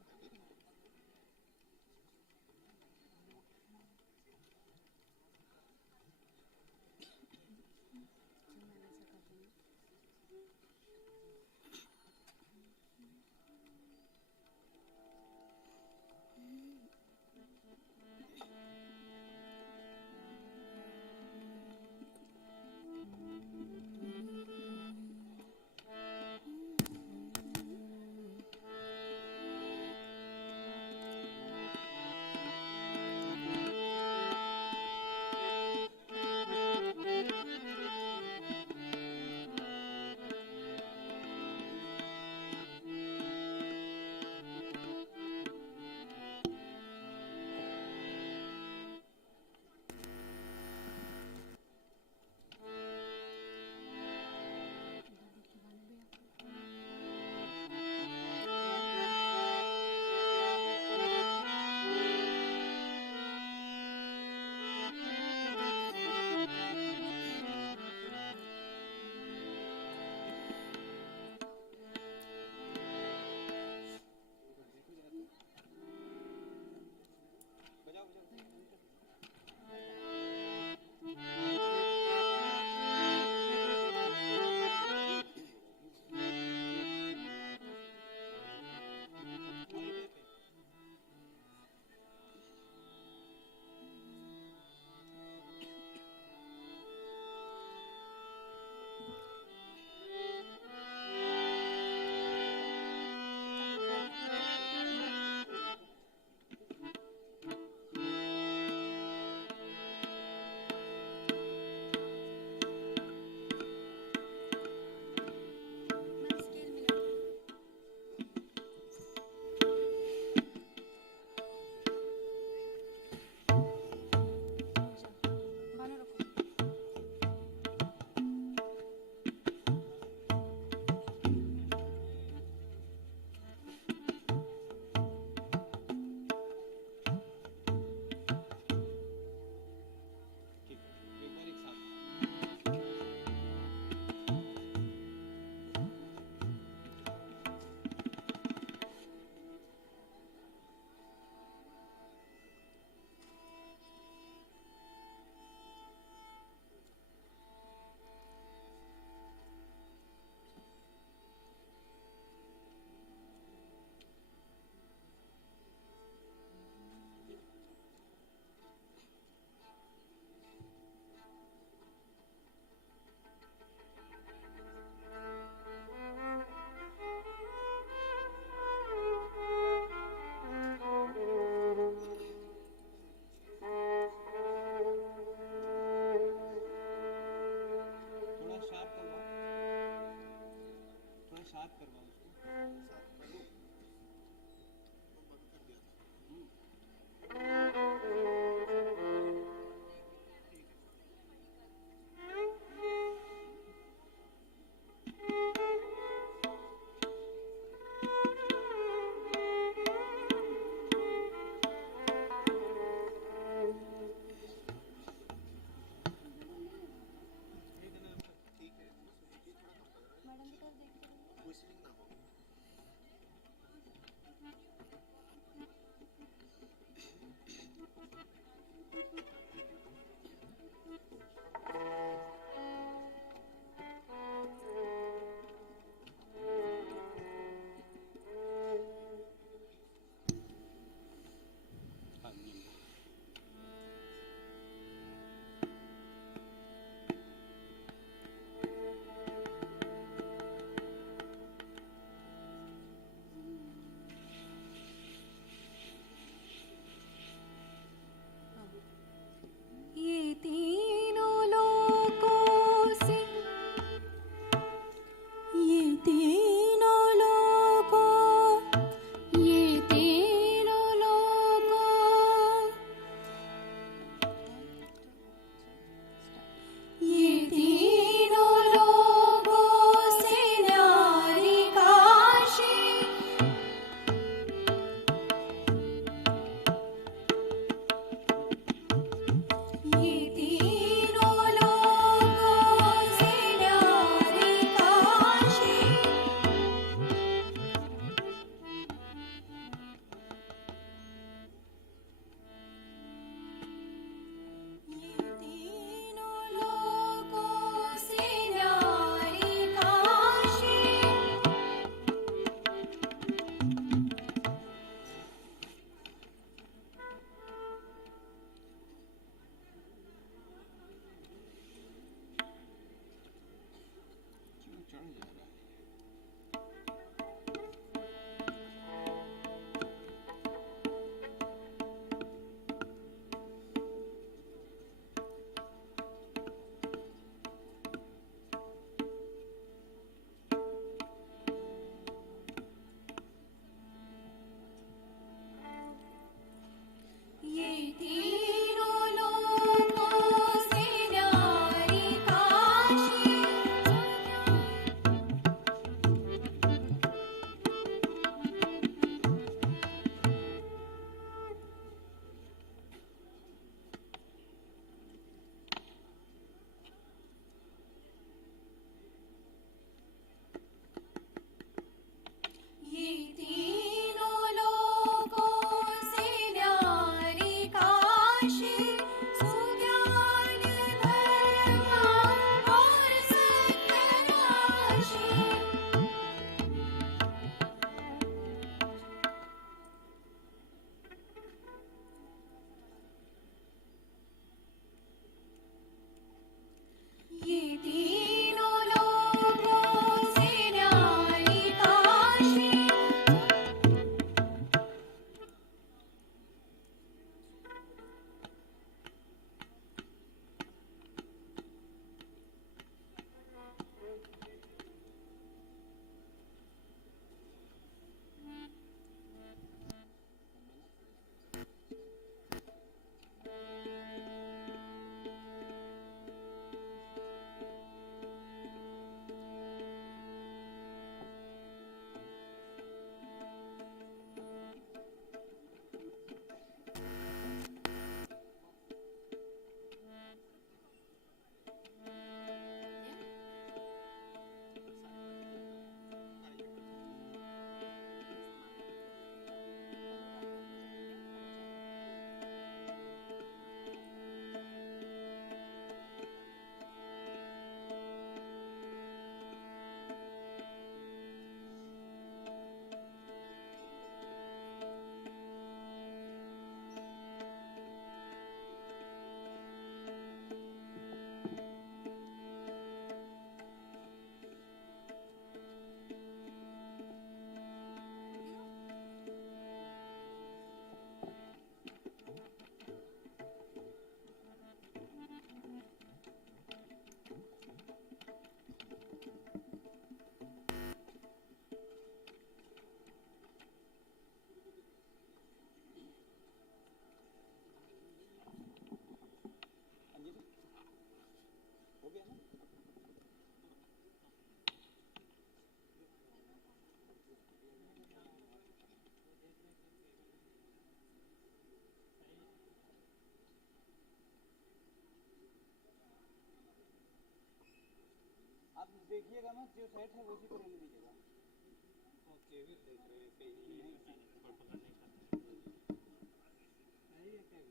ये तीनों लोगों से न्यारी काशी ये तीनों लोगों से न्यारी काशी सुज्ञान धर्म और सत्यराशि ये तीनों लोगों से न्यारी काशी आप देखिएगा ना जो सेट है उसी को रहने दीजिएगा। ओके भी देख रहे हैं कहीं नहीं पकड़ नहीं करते सही है क्या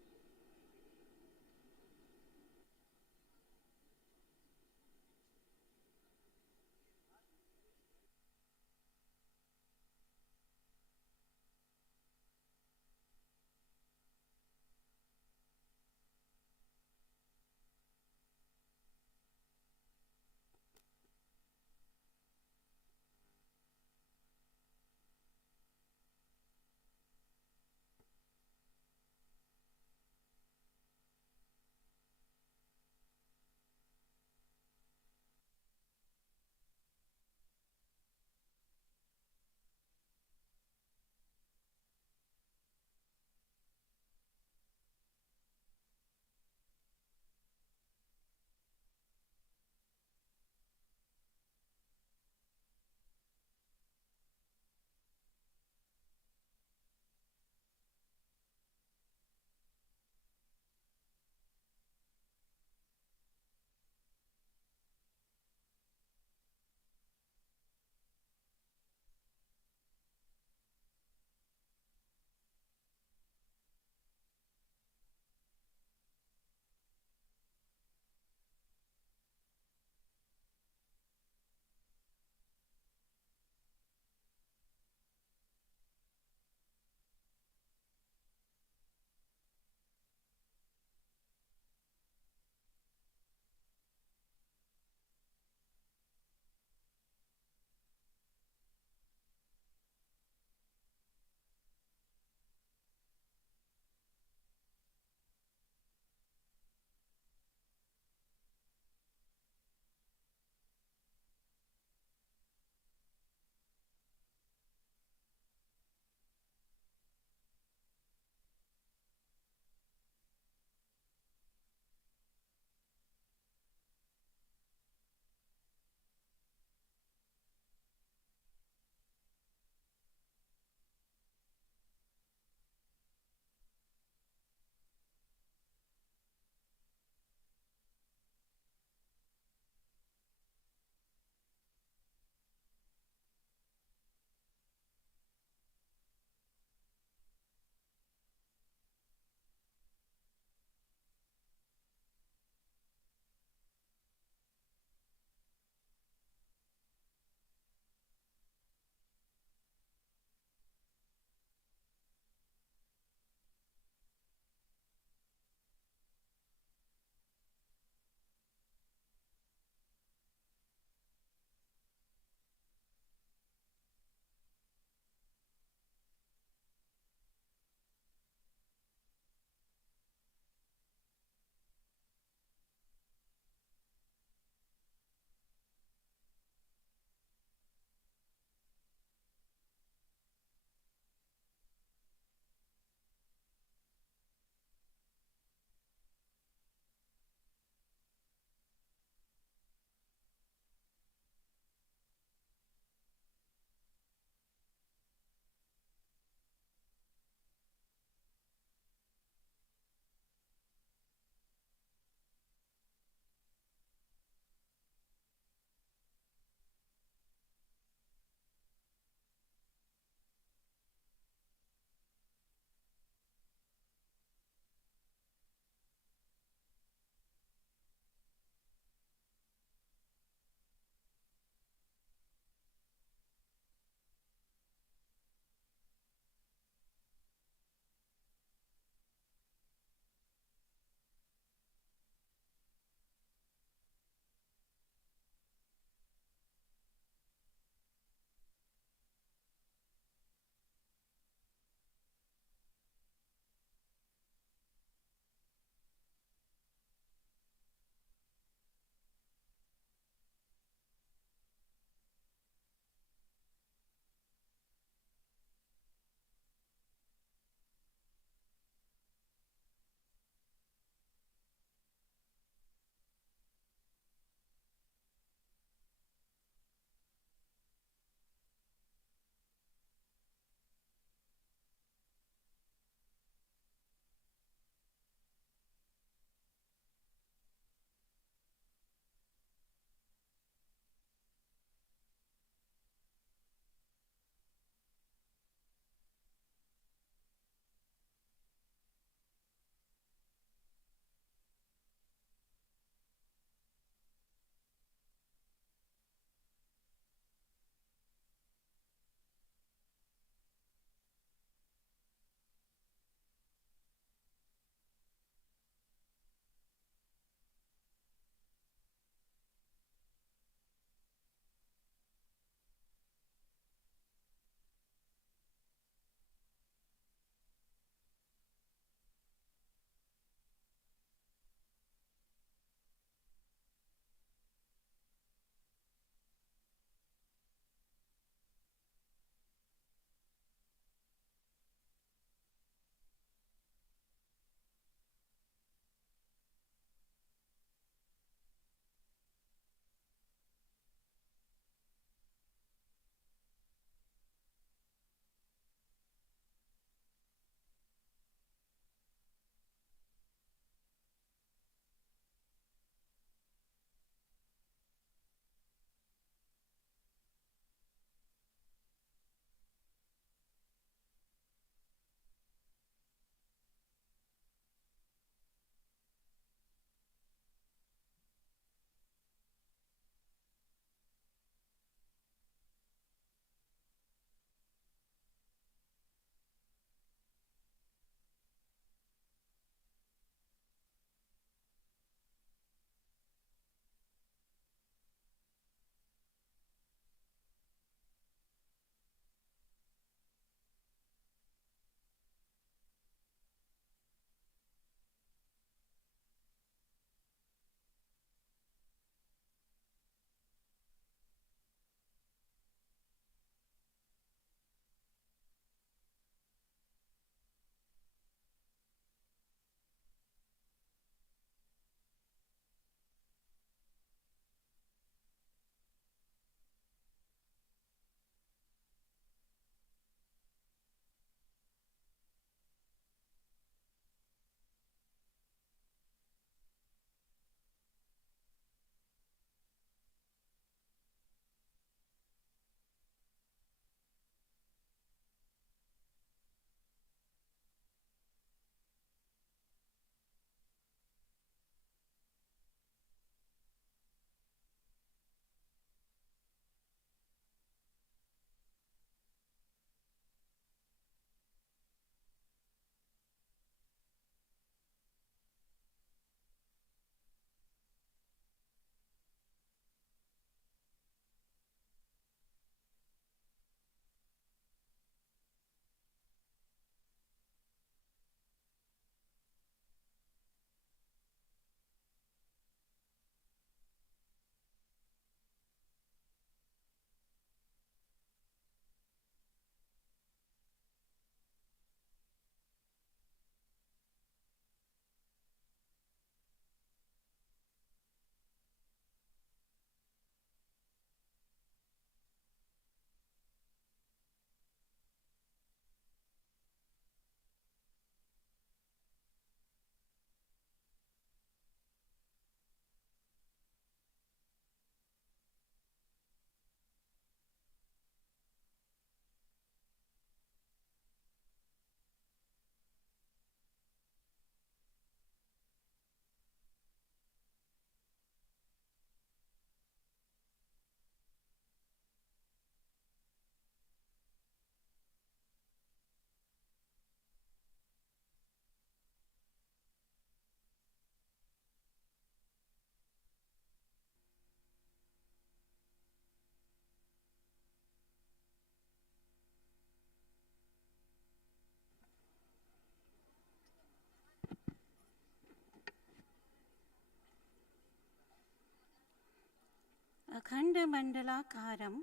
अखण्डमण्डलाकारं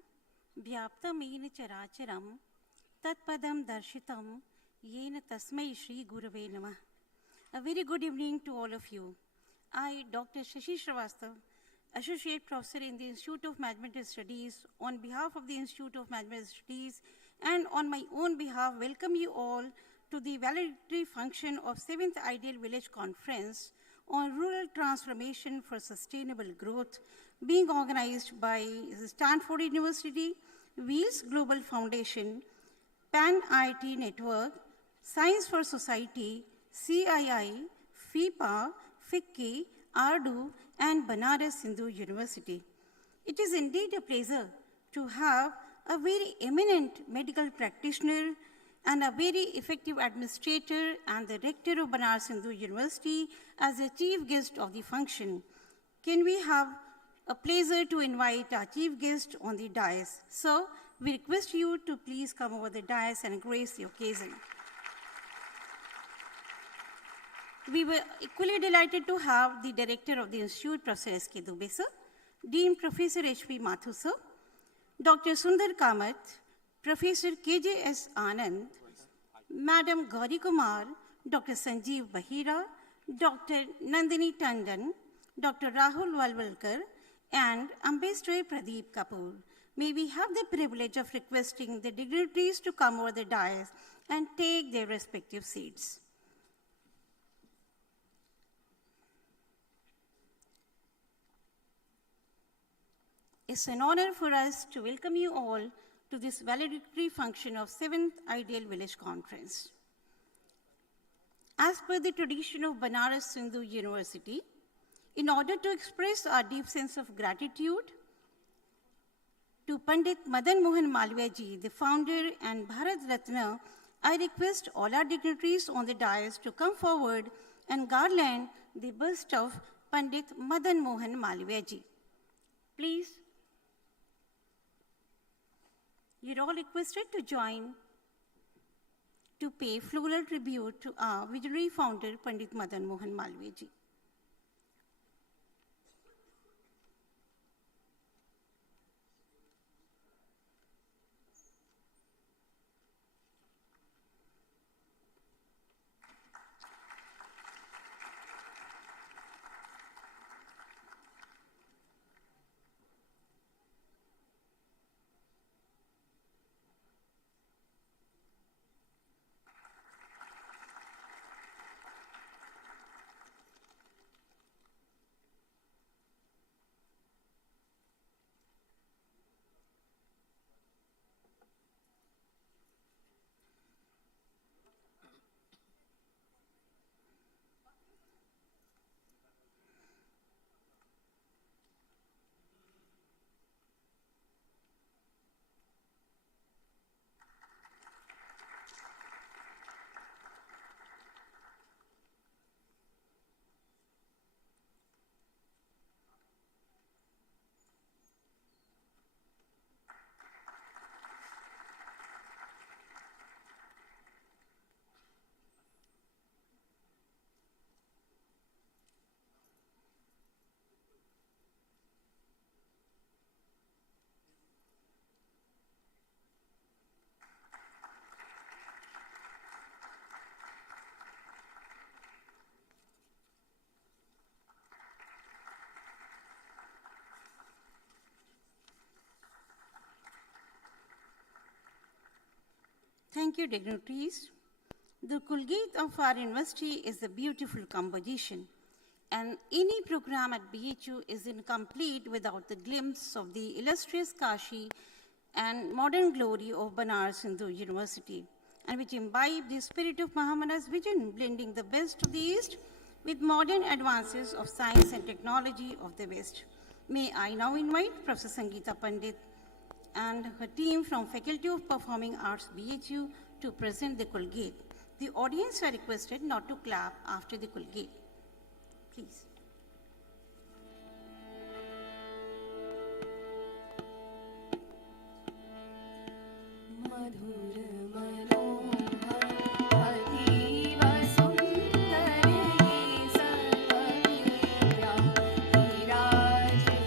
व्याप्तमेन चराचरं तत्पदं दर्शितं येन तस्मै श्रीगुरवे नमः. A very good evening to all of you. I, Dr. Shashi Srivastav, Associate Professor in the Institute of Management Studies, on behalf of the Institute of Management Studies and on my own behalf, welcome you all to the valedictory function of 7th Ideal Village Conference on Rural Transformation for Sustainable Growth, being organized by Stanford University, Wheels Global Foundation, Pan IIT Network, Science for Society, CII, FIPA, FICCI, ARDU, and Banaras Hindu University. It is indeed a pleasure to have a very eminent medical practitioner and a very effective administrator and the rector of Banaras Hindu University as the chief guest of the function. Can we have a pleasure to invite our chief guest on the dais? So, we request you to please come over the dais and grace the occasion. We were equally delighted to have the director of the institute, Professor S.K. Dubey sir, Dean Professor H.P. Mathur sir, Dr. Sundar Kamath, Professor K.J.S. Anand, Madam Gauri Kumar, Dr. Sanjeev Bahira, Dr. Nandini Tandon, Dr. Rahul Walwalkar, and Ambassador Pradeep Kapoor. May we have the privilege of requesting the dignitaries to come over the dais and take their respective seats. It's an honor for us to welcome you all to this valedictory function of 7th Ideal Village Conference. As per the tradition of Banaras Hindu University, in order to express our deep sense of gratitude to Pandit Madan Mohan Malviya ji, the founder and Bharat Ratna, I request all our dignitaries on the dais to come forward and garland the bust of Pandit Madan Mohan Malviya ji. Please. You're all requested to join to pay floral tribute to our visionary founder, Pandit Madan Mohan Malviya ji. Thank you, dignitaries. The Kulgate of our university is a beautiful composition, and any program at BHU is incomplete without the glimpse of the illustrious Kashi and modern glory of Banaras Hindu University, and which imbibe the spirit of Mahamana's vision, blending the best of the East with modern advances of science and technology of the West. May I now invite Professor Sangeeta Pandit and her team from Faculty of Performing Arts, BHU, to present the Kulgate. The audience are requested not to clap after the Kulgate. Please. सर्वविद्या विराजधानी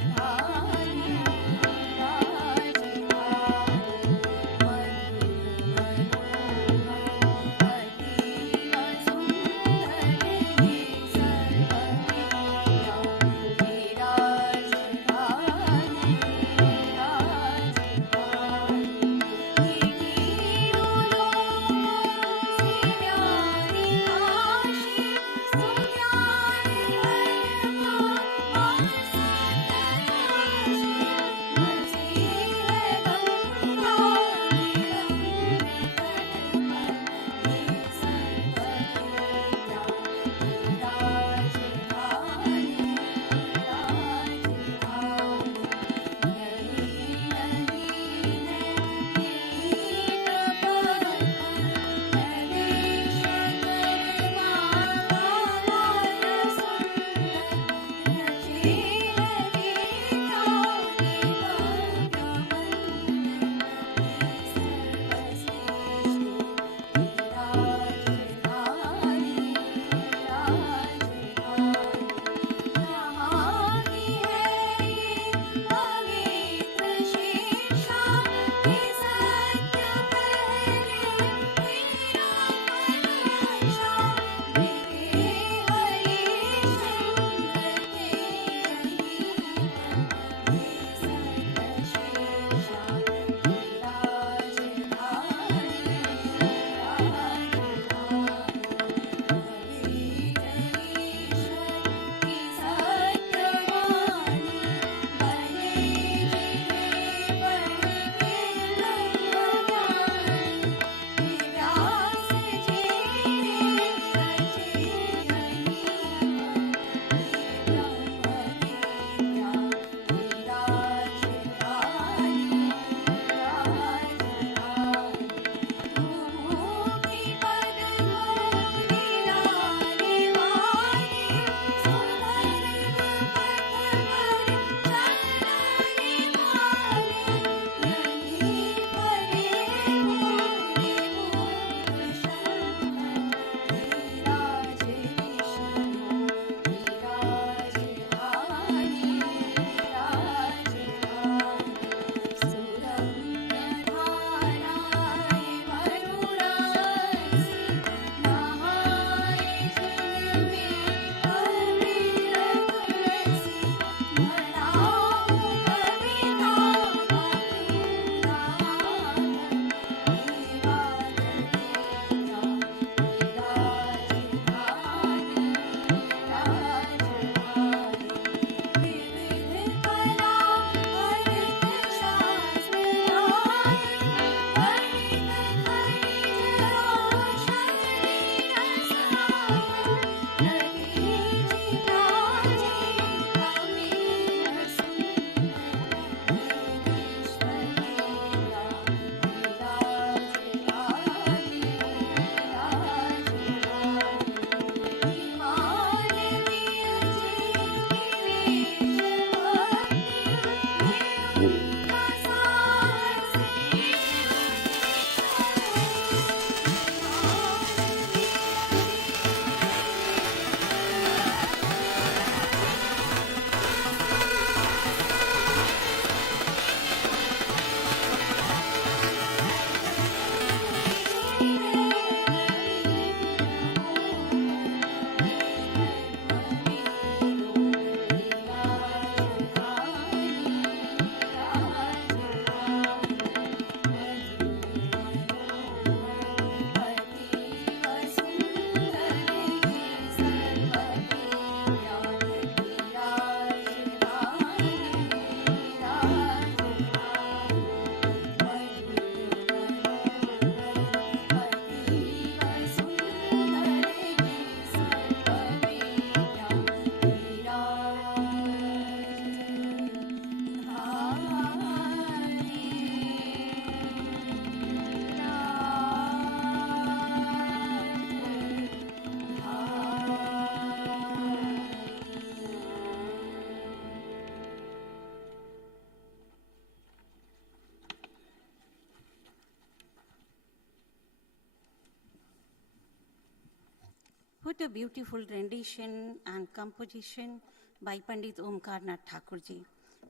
What a beautiful rendition and composition by Pandit Omkar Nath Thakur ji.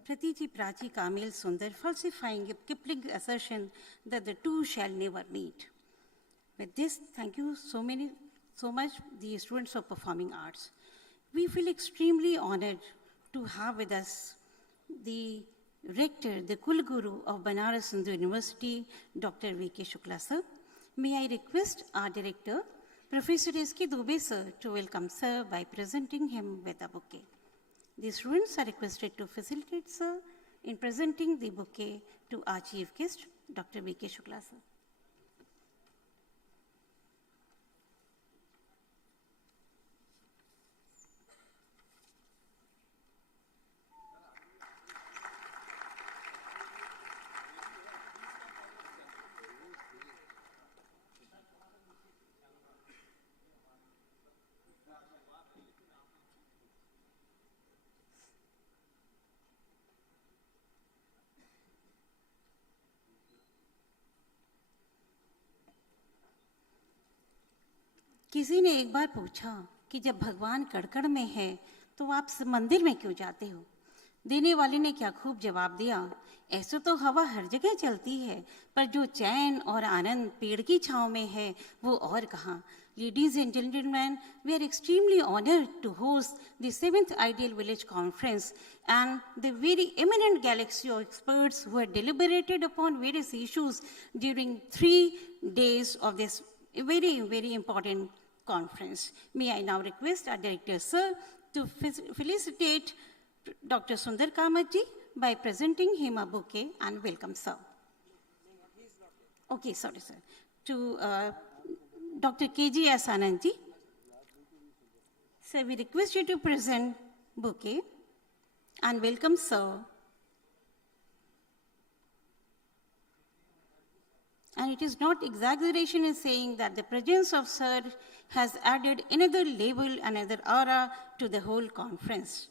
Pratiji Prachi Kamil Sundar falsifying Kipling's assertion that the two shall never meet. With this, thank you so much, the students of performing arts. We feel extremely honored to have with us the rector, the Kulguru of Banaras Hindu University, Dr. V.K. Shukla sir. May I request our director, Professor S.K. Dubey sir, to welcome sir by presenting him with a bouquet. The students are requested to facilitate sir in presenting the bouquet to our chief guest, Dr. V.K. Shukla sir. किसी ने एक बार पूछा कि जब भगवान कड़कड़ में है तो आप मंदिर में क्यों जाते हो? देने वाले ने क्या खूब जवाब दिया, ऐसे तो हवा हर जगह चलती है, पर जो चैन और आनंद पेड़ की छांव में है वो और कहाँ. Ladies and gentlemen, we are extremely honored to host the 7th Ideal Village Conference and the very eminent galaxy of experts who have deliberated upon various issues during 3 days of this very, very important conference. May I now request our director, sir, to felicitate Dr. Sundar Kamath ji by presenting him a bouquet and welcome, sir. Okay, sorry, sir. To Dr. K.G.S. Anand ji. Sir, we request you to present bouquet and welcome, sir. And it is not exaggeration in saying that the presence of sir has added another label, another aura to the whole conference.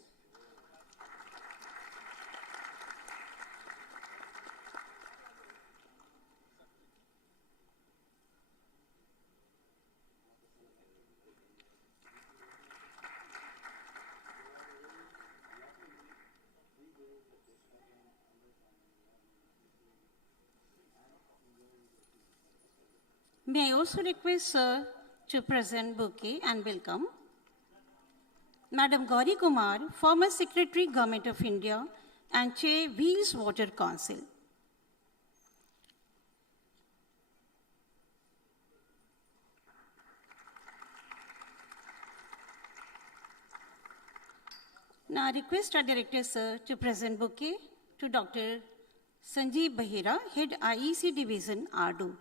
May I also request sir to present bouquet and welcome Madam Gauri Kumar, former Secretary, Government of India and Chair, Wheels Water Council. Now I request our director sir to present bouquet to Dr. Sanjeev Bahira, Head IEC Division, Ardu.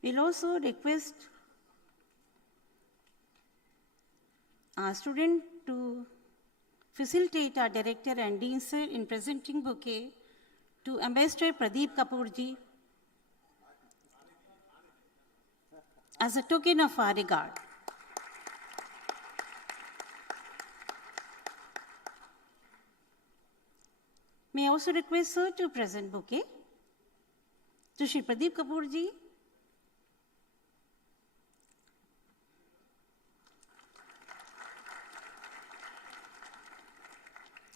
We'll also request our student to facilitate our director and dean sir in presenting bouquet to Ambassador Pradeep Kapoor ji as a token of our regard. May I also request sir to present bouquet to Shri Pradeep Kapoor ji.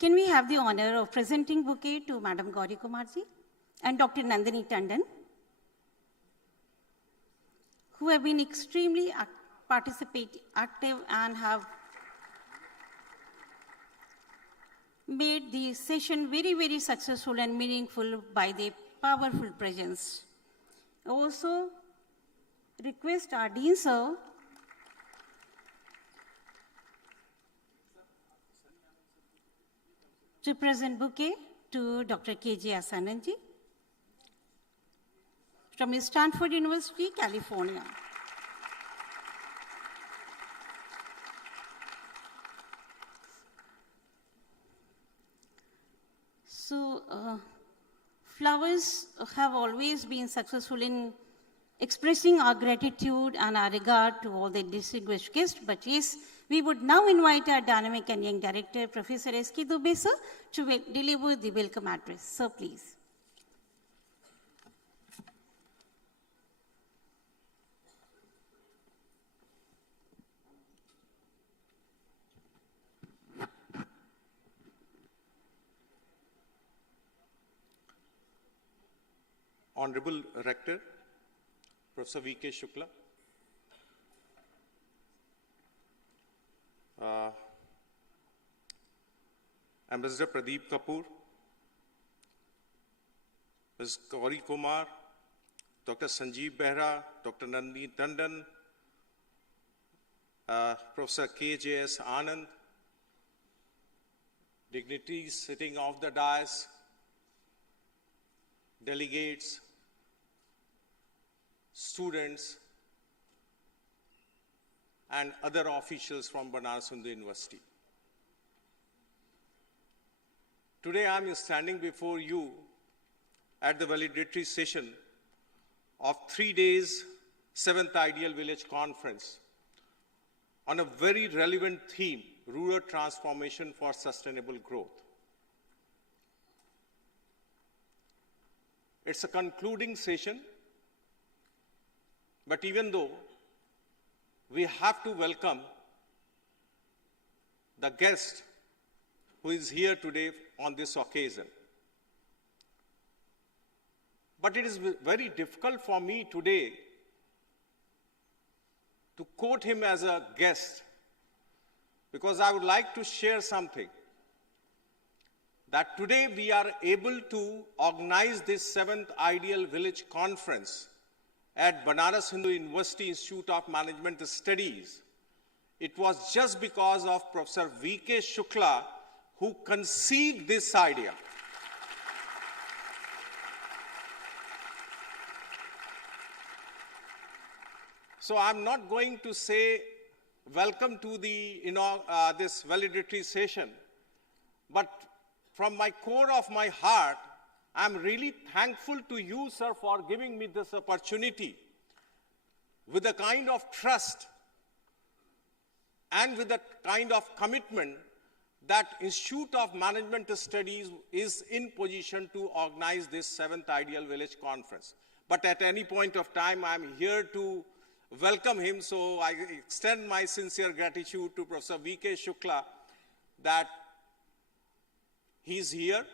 Can we have the honor of presenting bouquet to Madam Gauri Kumar ji and Dr. Nandini Tandon, who have been extremely active and have made the session very, very successful and meaningful by their powerful presence. I also request our Dean sir to present bouquet to Dr. K.J. Asanand ji from Stanford University, California. So, flowers have always been successful in expressing our gratitude and our regard to all the distinguished guests, but yes, we would now invite our dynamic and young director, Professor S.K. Dubey, sir, to deliver the welcome address. Sir, please. Honorable Rector, Professor V.K. Shukla, Ambassador Pradeep Kapoor, Ms. Gauri Kumar, Dr. Sanjeev Behra, Dr. Nandini Tandon, Professor K.J.S. Anand, dignitaries sitting off the dais, delegates, students, and other officials from Banaras Hindu University. Today I am standing before you at the valedictory session of 3 days 7th Ideal Village Conference on a very relevant theme, rural transformation for sustainable growth. It's a concluding session, but even though we have to welcome the guest who is here today on this occasion. But it is very difficult for me today to quote him as a guest, because I would like to share something. That today we are able to organize this 7th Ideal Village Conference at Banaras Hindu University Institute of Management Studies. It was just because of Professor V.K. Shukla who conceived this idea. So I'm not going to say welcome to the, this valedictory session, but from my core of my heart, I'm really thankful to you, sir, for giving me this opportunity with the kind of trust and with the kind of commitment that Institute of Management Studies is in position to organize this 7th Ideal Village Conference. But at any point of time, I'm here to welcome him, so I extend my sincere gratitude to Professor V.K. Shukla that he's here.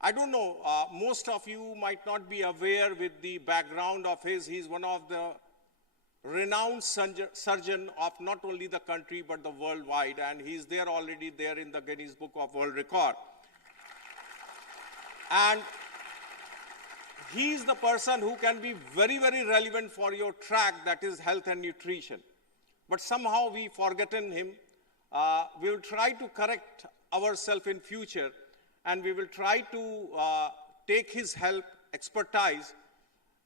I don't know, most of you might not be aware with the background of his. He's one of the renowned surgeon of not only the country but the worldwide, and he's there already there in the Guinness Book of World Record. And he's the person who can be very, very relevant for your track, that is health and nutrition. But somehow we've forgotten him. We will try to correct ourselves in future, and we will try to take his help, expertise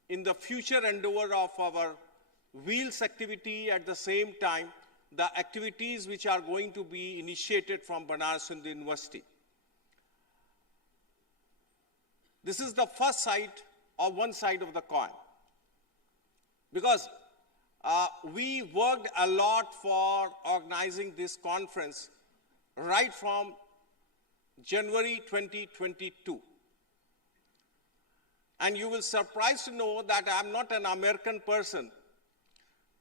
in the future endeavor of our Wheels activity. At the same time, the activities which are going to be initiated from Banaras Hindu University. this is the first side of one side of the coin. Because we worked a lot for organizing this conference right from January 2022. And you will surprised to know that I'm not an American person,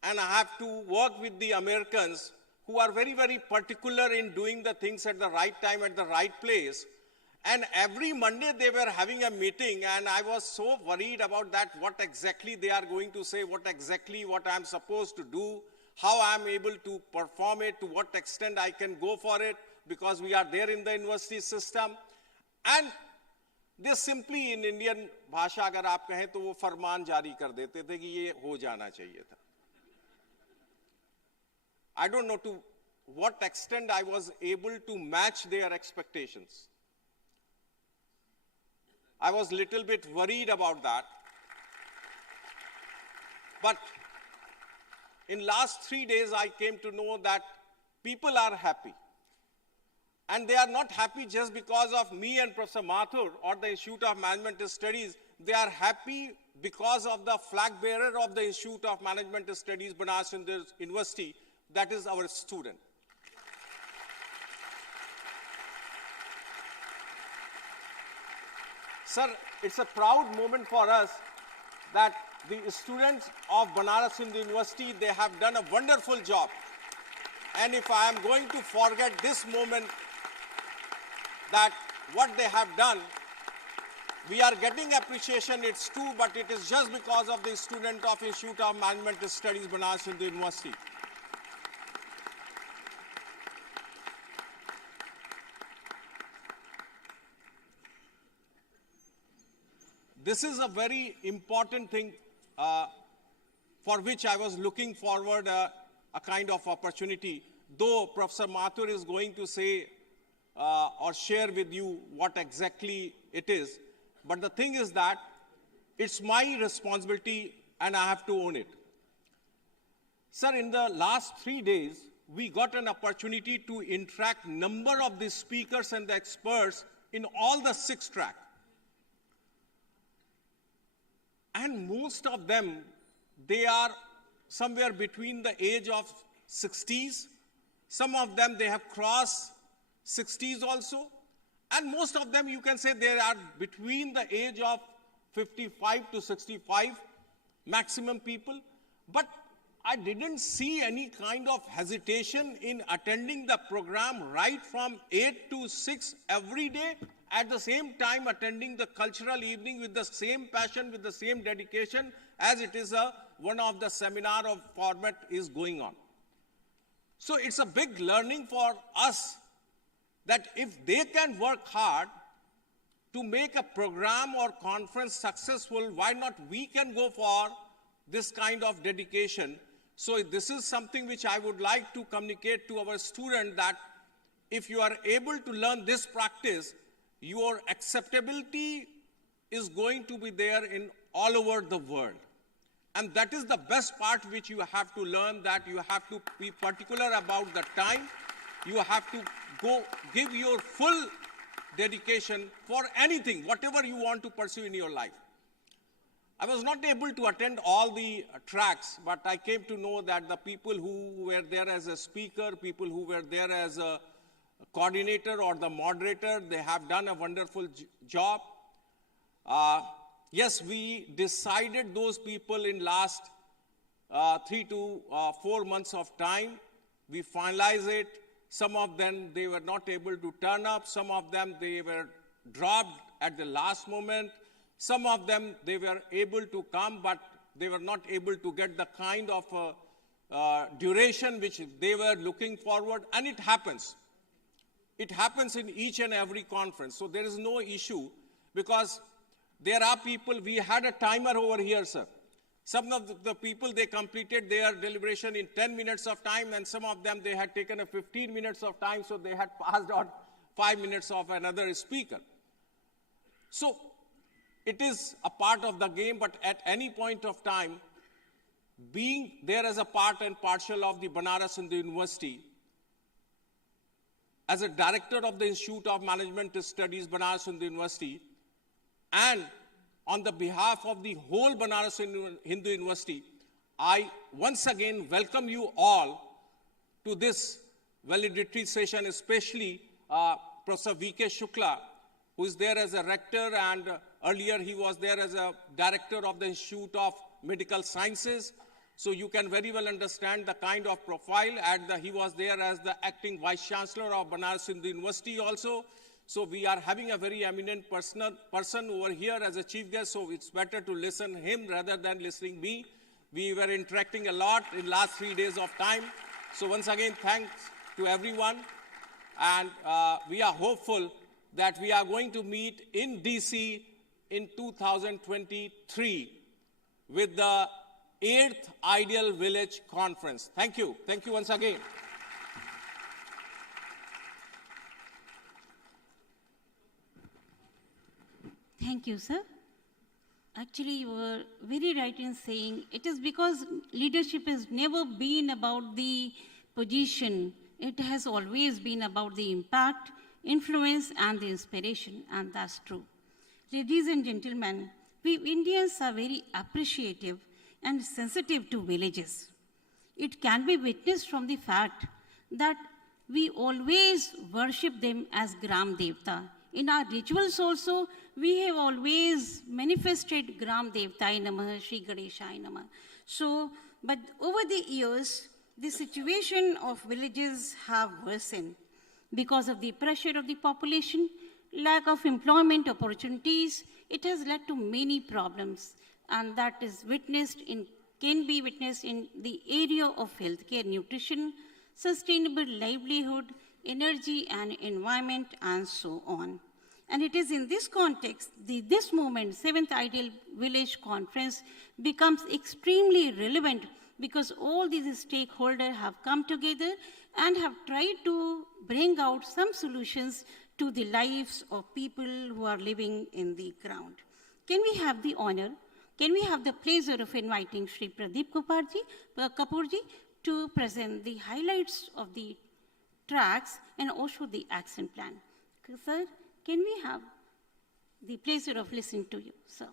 and I have to work with the Americans who are very, very particular in doing the things at the right time, at the right place. And every Monday they were having a meeting, and I was so worried about that, what exactly they are going to say, what I'm supposed to do, how I'm able to perform it, to what extent I can go for it, because we are there in the university system. And they simply in Indian भाषा अगर आप कहें तो वो फरमान जारी कर देते थे कि ये हो जाना चाहिए था. I don't know to what extent I was able to match their expectations. I was a little bit worried about that. But in last 3 days, I came to know that people are happy. And they are not happy just because of me and Professor Mathur or the Institute of Management Studies. They are happy because of the flag bearer of the Institute of Management Studies, Banaras Hindu University, that is our student. Sir, it's a proud moment for us that the students of Banaras Hindu University, they have done a wonderful job. And if I am going to forget this moment, that what they have done, we are getting appreciation, it's true, but it is just because of the student of Institute of Management Studies, Banaras Hindu University. This is a very important thing for which I was looking forward a kind of opportunity. Though Professor Mathur is going to say or share with you what exactly it is, but the thing is that it's my responsibility and I have to own it. Sir, in the last 3 days, we got an opportunity to interact number of the speakers and the experts in all the 6 tracks. And most of them, they are somewhere between the age of 60s. Some of them, they have crossed 60s also. And most of them, you can say they are between the age of 55 to 65, maximum people. But I didn't see any kind of hesitation in attending the program right from 8 to 6 every day, at the same time attending the cultural evening with the same passion, with the same dedication as it is one of the seminar of format is going on. So it's a big learning for us that if they can work hard to make a program or conference successful, why not we can go for this kind of dedication? So this is something which I would like to communicate to our students, that if you are able to learn this practice, your acceptability is going to be there in all over the world. And that is the best part which you have to learn, that you have to be particular about the time. You have to go give your full dedication for anything, whatever you want to pursue in your life. I was not able to attend all the tracks, but I came to know that the people who were there as a speaker, people who were there as a coordinator or the moderator, they have done a wonderful job. Yes, we decided those people in last 3 to 4 months of time. We finalized it. Some of them, they were not able to turn up. Some of them, they were dropped at the last moment. Some of them, they were able to come, but they were not able to get the kind of duration which they were looking forward. And it happens. It happens in each and every conference. So there is no issue, because there are people, we had a timer over here, sir. Some of the people, they completed their deliberation in 10 minutes of time, and some of them, they had taken a 15 minutes of time, so they had passed on 5 minutes of another speaker. So it is a part of the game, but at any point of time, being there as a part and parcel of the Banaras Hindu University, as a director of the Institute of Management Studies, Banaras Hindu University, And on the behalf of the whole Banaras Hindu University, I once again welcome you all to this valedictory session, especially Professor V.K. Shukla, who is there as a rector, and earlier he was there as a director of the Institute of Medical Sciences. So you can very well understand the kind of profile, and he was there as the acting Vice Chancellor of Banaras Hindu University also. So we are having a very eminent person over here as a chief guest, so it's better to listen him rather than listening me. We were interacting a lot in last 3 days of time. So once again, thanks to everyone. And we are hopeful that we are going to meet in DC in 2023 with the 8th Ideal Village Conference. Thank you. Thank you once again. Thank you, sir. Actually, you were very right in saying it is because leadership has never been about the position. It has always been about the impact, influence, and the inspiration, and that's true. Ladies and gentlemen, we Indians are very appreciative and sensitive to villages. It can be witnessed from the fact that we always worship them as Gram Devta. In our rituals also, we have always manifested Gram Devtai Namah, Shri Ganeshai Namah. So, but over the years, the situation of villages have worsened because of the pressure of the population, lack of employment opportunities. It has led to many problems, and that is can be witnessed in the area of healthcare, nutrition, sustainable livelihood, energy and environment, and so on. And it is in this context, this moment, 7th Ideal Village Conference becomes extremely relevant because all these stakeholders have come together and have tried to bring out some solutions to the lives of people who are living in the ground. Can we have the honor, can we have the pleasure of inviting Shri Pradeep Kapoorji to present the highlights of the tracks and also the action plan. Sir, can we have the pleasure of listening to you, sir?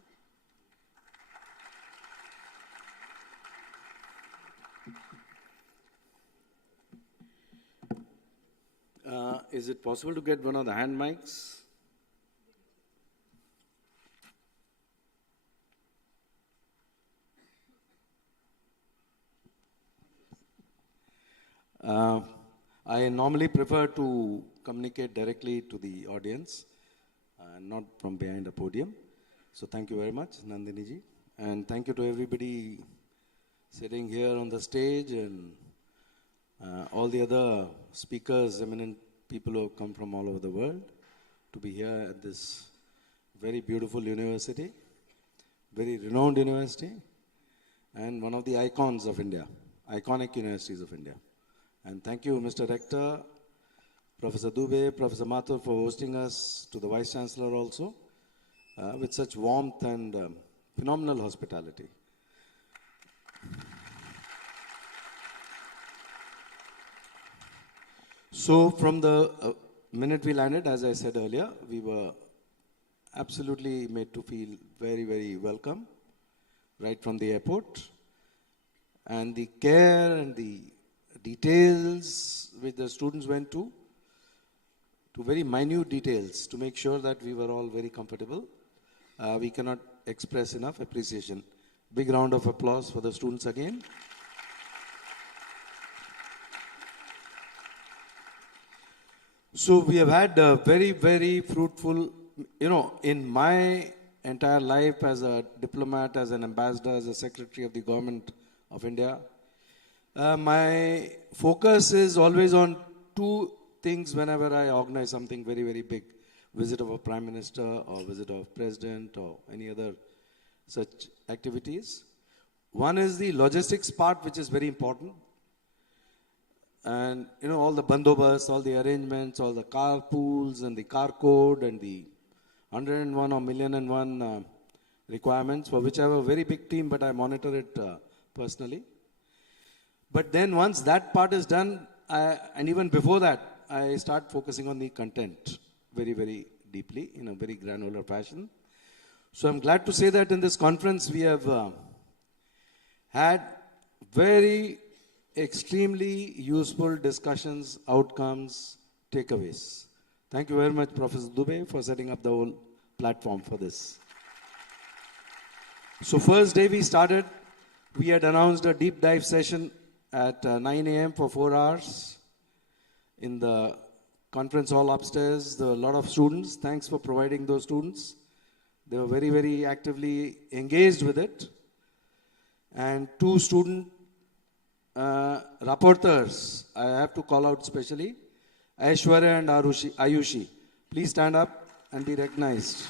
Is it possible to get one of the hand mics? I normally prefer to communicate directly to the audience, not from behind a podium. So thank you very much, Nandini ji. And thank you to everybody sitting here on the stage and all the other speakers, eminent people who have come from all over the world to be here at this very beautiful university, very renowned university, and one of the icons of India, iconic universities of India. And thank you, Mr. Rector, Professor Dubey, Professor Mathur, for hosting us, to the Vice Chancellor also, with such warmth and phenomenal hospitality. So from the minute we landed, as I said earlier, we were absolutely made to feel very, very welcome, right from the airport. And the care and the details which the students went to very minute details to make sure that we were all very comfortable. We cannot express enough appreciation. Big round of applause for the students again. So we have had a very, very fruitful, in my entire life as a diplomat, as an ambassador, as a secretary of the government of India, my focus is always on two things whenever I organize something very, very big. Visit of a prime minister or visit of president or any other such activities. One is the logistics part, which is very important. And, all the bandobas, all the arrangements, all the car pools and the car code and the 101 or 1,000,001 requirements, for which I have a very big team, but I monitor it personally. But then once that part is done, and even before that, I start focusing on the content very, very deeply in a very granular fashion. So I'm glad to say that in this conference we have had very extremely useful discussions, outcomes, takeaways. Thank you very much, Professor Dubey, for setting up the whole platform for this. So first day we started, we had announced a deep dive session at 9 a.m. for 4 hours in the conference hall upstairs. There were a lot of students. Thanks for providing those students. They were very, very actively engaged with it. And 2 student rapporteurs, I have to call out specially, Aishwarya and Ayushi. Please stand up and be recognized.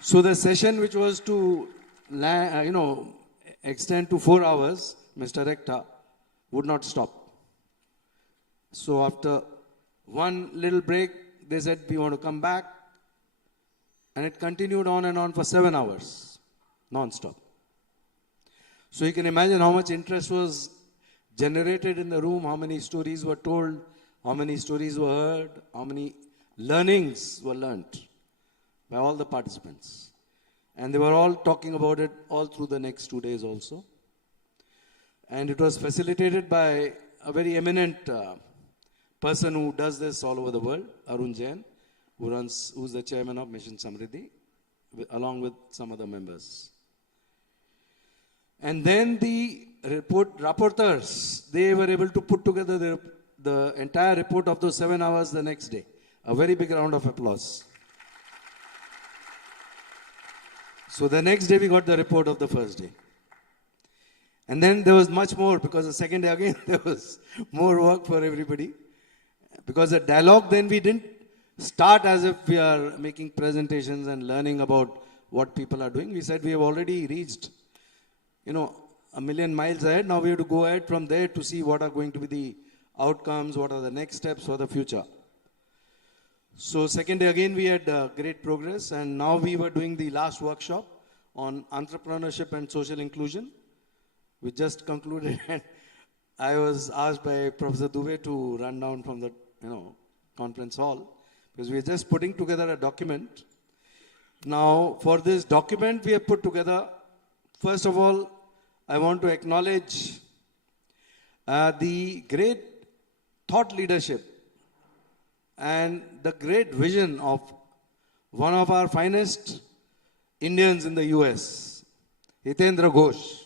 So the session which was to extend to 4 hours, Mr. Rector would not stop. So after one little break, they said, we want to come back. And it continued on and on for 7 hours, non-stop. So you can imagine how much interest was generated in the room, how many stories were told, how many stories were heard, how many learnings were learnt by all the participants. And they were all talking about it all through the next 2 days also. And it was facilitated by a very eminent person who does this all over the world, Arun Jain, who's the chairman of Mission Samriddhi, along with some other members. And then the rapporteurs, they were able to put together the entire report of those 7 hours the next day. A very big round of applause. So the next day we got the report of the first day. And then there was much more, because the second day again there was more work for everybody. Because the dialogue then we didn't start as if we are making presentations and learning about what people are doing. We said we have already reached, a million miles ahead. Now we have to go ahead from there to see what are going to be the outcomes, what are the next steps for the future. So second day again we had great progress, and now we were doing the last workshop on entrepreneurship and social inclusion. We just concluded and I was asked by Professor Dubey to run down from the conference hall, because we are just putting together a document. Now for this document we have put together, first of all, I want to acknowledge the great thought leadership and the great vision of one of our finest Indians in the US, Hitendra Ghosh.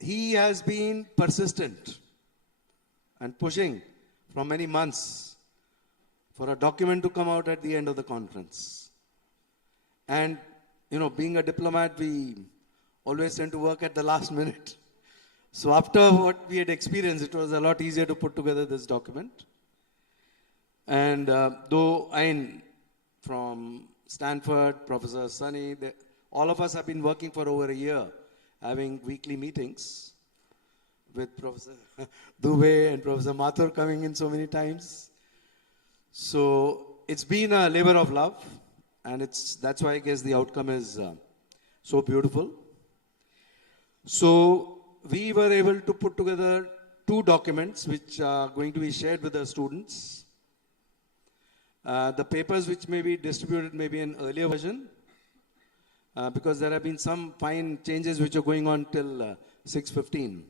He has been persistent and pushing for many months for a document to come out at the end of the conference. And, being a diplomat, we always tend to work at the last minute. So after what we had experienced, it was a lot easier to put together this document. And from Stanford, Professor Sunny, all of us have been working for over a year, having weekly meetings with Professor Dubey and Professor Mathur coming in so many times. So it's been a labor of love, and that's why I guess the outcome is so beautiful. So we were able to put together 2 documents which are going to be shared with the students. The papers which may be distributed may be an earlier version, because there have been some fine changes which are going on till 6:15.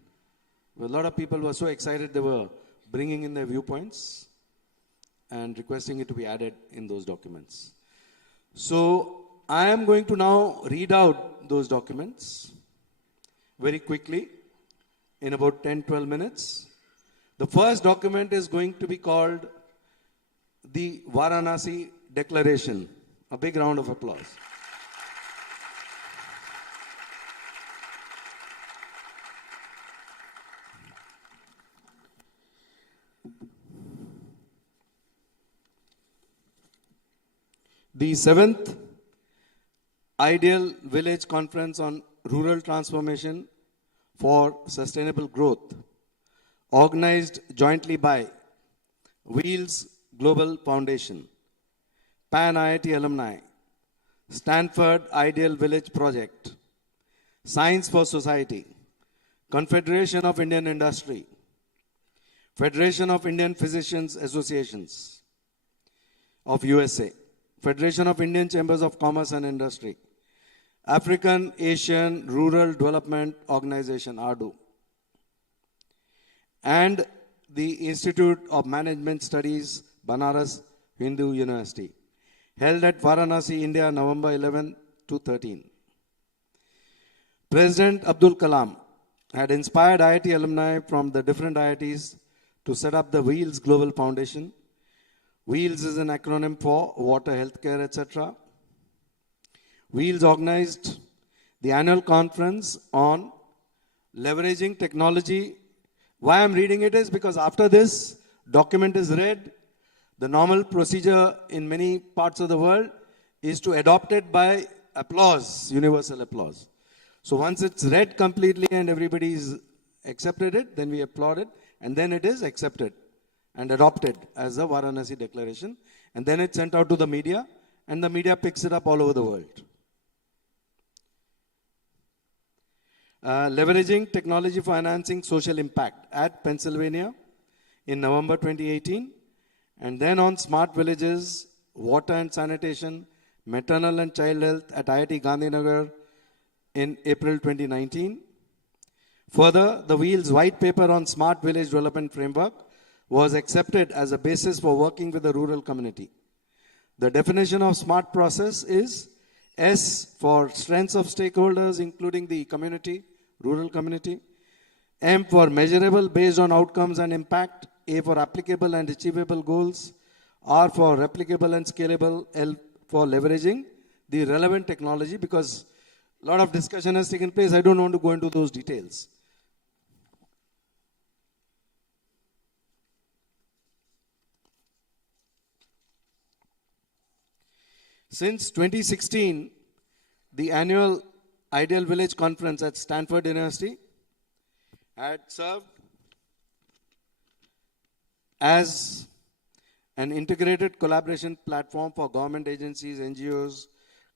A lot of people were so excited they were bringing in their viewpoints and requesting it to be added in those documents. So I am going to now read out those documents very quickly in about 10-12 minutes. The first document is going to be called the Varanasi Declaration. A big round of applause. The 7th Ideal Village Conference on Rural Transformation for Sustainable Growth, organized jointly by Wheels Global Foundation, Pan IIT Alumni, Stanford Ideal Village Project, Science for Society, Confederation of Indian Industry, Federation of Indian Physicians Associations of USA, Federation of Indian Chambers of Commerce and Industry, African Asian Rural Development Organization, ARDU, and the Institute of Management Studies, Banaras Hindu University, held at Varanasi, India, November 11 to 13. President Abdul Kalam had inspired IIT alumni from the different IITs to set up the WHEELS Global Foundation. WHEELS is an acronym for water, healthcare, etc. WHEELS organized the annual conference on leveraging technology. Why I'm reading it is because after this document is read, the normal procedure in many parts of the world is to adopt it by applause, universal applause. So once it's read completely and everybody's accepted it, then we applaud it, and then it is accepted and adopted as the Varanasi Declaration, and then it's sent out to the media, and the media picks it up all over the world. Leveraging technology for enhancing social impact at Pennsylvania in November 2018, and then on smart villages, water and sanitation, maternal and child health at IIT Gandhinagar in April 2019. Further, the WHEELS white paper on smart village development framework was accepted as a basis for working with the rural community. The definition of smart process is S for strengths of stakeholders, including the community, rural community. M for measurable based on outcomes and impact. A for applicable and achievable goals. R for replicable and scalable. L for leveraging the relevant technology, because a lot of discussion has taken place. I don't want to go into those details. Since 2016, the annual Ideal Village Conference at Stanford University had served as an integrated collaboration platform for government agencies, NGOs,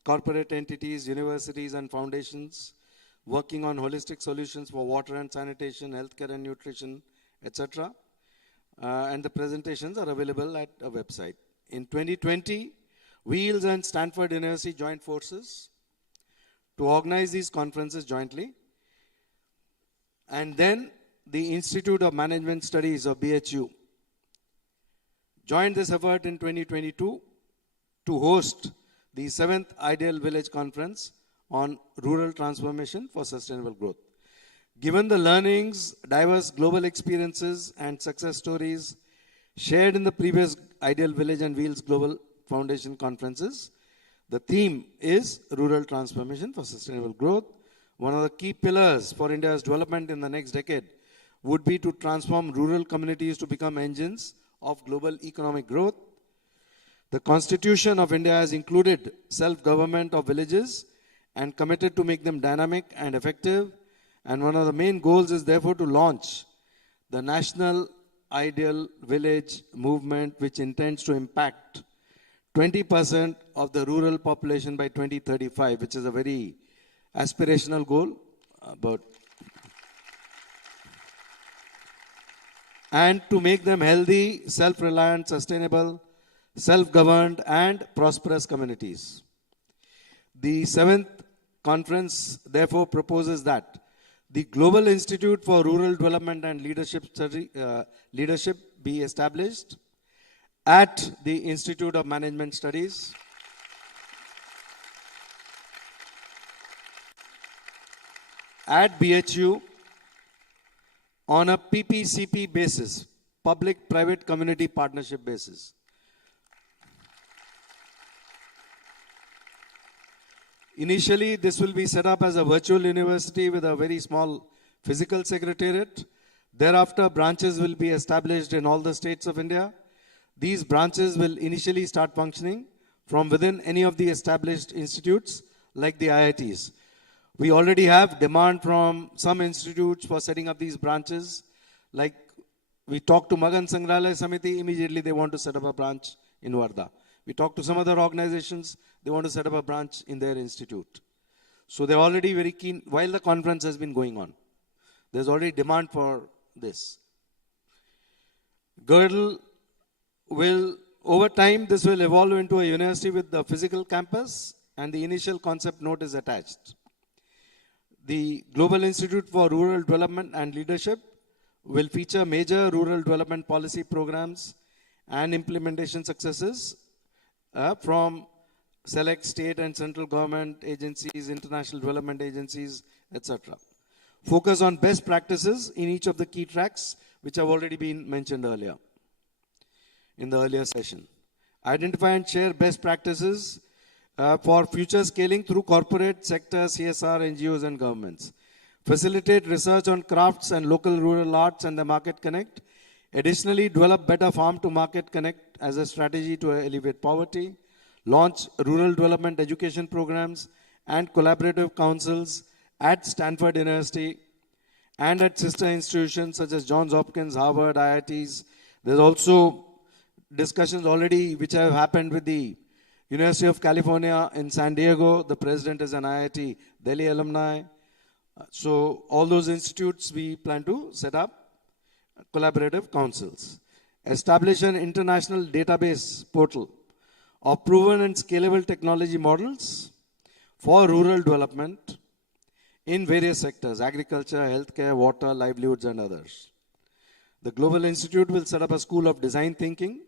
corporate entities, universities, and foundations working on holistic solutions for water and sanitation, healthcare and nutrition, etc. And the presentations are available at a website. In 2020, WHEELS and Stanford University joined forces to organize these conferences jointly. And then the Institute of Management Studies, or BHU, joined this effort in 2022 to host the 7th Ideal Village Conference on Rural Transformation for Sustainable Growth. Given the learnings, diverse global experiences, and success stories shared in the previous Ideal Village and WHEELS Global Foundation conferences, the theme is Rural Transformation for Sustainable Growth. One of the key pillars for India's development in the next decade would be to transform rural communities to become engines of global economic growth. The Constitution of India has included self-government of villages and committed to make them dynamic and effective. And one of the main goals is therefore to launch the National Ideal Village Movement, which intends to impact 20% of the rural population by 2035, which is a very aspirational goal. And to make them healthy, self-reliant, sustainable, self-governed, and prosperous communities. The 7th conference therefore proposes that the Global Institute for Rural Development and Leadership be established at the Institute of Management Studies, at BHU, on a PPCP basis, public-private community partnership basis. Initially, this will be set up as a virtual university with a very small physical secretariat. Thereafter, branches will be established in all the states of India. These branches will initially start functioning from within any of the established institutes like the IITs. We already have demand from some institutes for setting up these branches. Like we talked to Magan Sangralaya Samiti, immediately they want to set up a branch in Wardha. We talked to some other organizations, they want to set up a branch in their institute. So they're already very keen while the conference has been going on. There's already demand for this. Girdle will, over time, this will evolve into a university with the physical campus, and the initial concept note is attached. The Global Institute for Rural Development and Leadership will feature major rural development policy programs and implementation successes from select state and central government agencies, international development agencies, etc. Focus on best practices in each of the key tracks, which have already been mentioned earlier in the earlier session. Identify and share best practices for future scaling through corporate sector, CSR, NGOs, and governments. Facilitate research on crafts and local rural arts and the market connect. Additionally, develop better farm to market connect as a strategy to alleviate poverty. Launch rural development education programs and collaborative councils at Stanford University and at sister institutions such as Johns Hopkins, Harvard, IITs. There's also discussions already which have happened with the University of California in San Diego. The president is an IIT Delhi alumni. So all those institutes we plan to set up collaborative councils. Establish an international database portal of proven and scalable technology models for rural development in various sectors: agriculture, healthcare, water, livelihoods, and others. The Global Institute will set up a school of design thinking,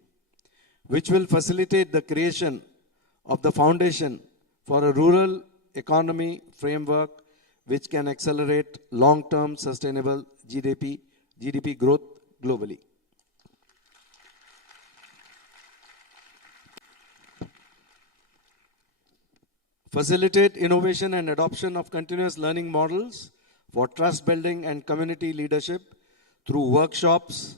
which will facilitate the creation of the foundation for a rural economy framework which can accelerate long-term sustainable GDP growth globally. Facilitate innovation and adoption of continuous learning models for trust building and community leadership through workshops,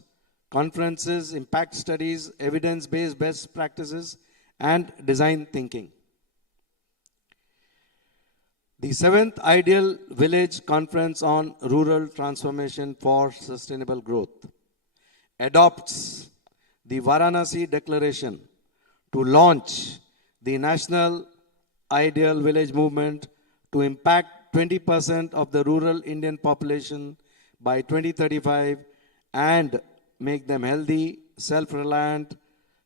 conferences, impact studies, evidence-based best practices, and design thinking. The 7th Ideal Village Conference on Rural Transformation for Sustainable Growth adopts the Varanasi Declaration to launch the National Ideal Village Movement to impact 20% of the rural Indian population by 2035 and make them healthy, self-reliant,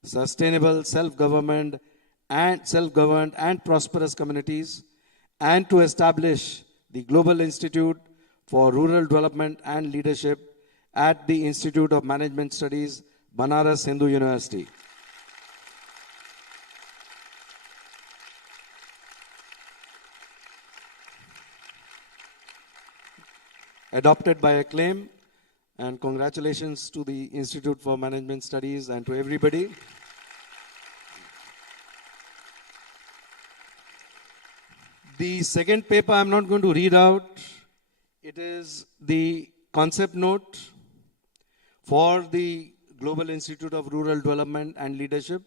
sustainable, self-governed and prosperous communities, and to establish the Global Institute for Rural Development and Leadership at the Institute of Management Studies, Banaras Hindu University. Adopted by acclaim, and congratulations to the Institute for Management Studies and to everybody. The second paper I'm not going to read out. It is the concept note for the Global Institute of Rural Development and Leadership.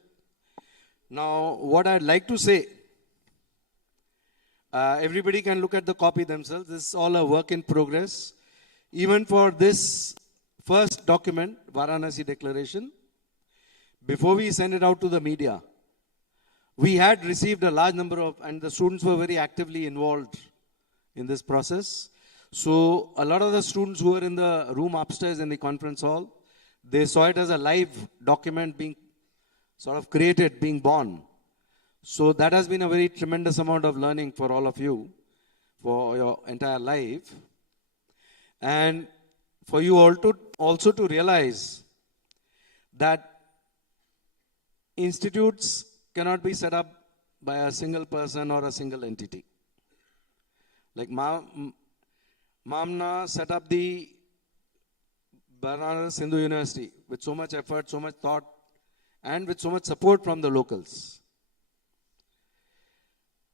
Now, what I'd like to say, everybody can look at the copy themselves. This is all a work in progress. Even for this first document, Varanasi Declaration, before we send it out to the media, we had received a large number of, and the students were very actively involved in this process. So a lot of the students who were in the room upstairs in the conference hall, they saw it as a live document being sort of created, being born. So that has been a very tremendous amount of learning for all of you for your entire life. And for you all to also to realize that institutes cannot be set up by a single person or a single entity. Like Mamna set up the Banaras Hindu University with so much effort, so much thought, and with so much support from the locals.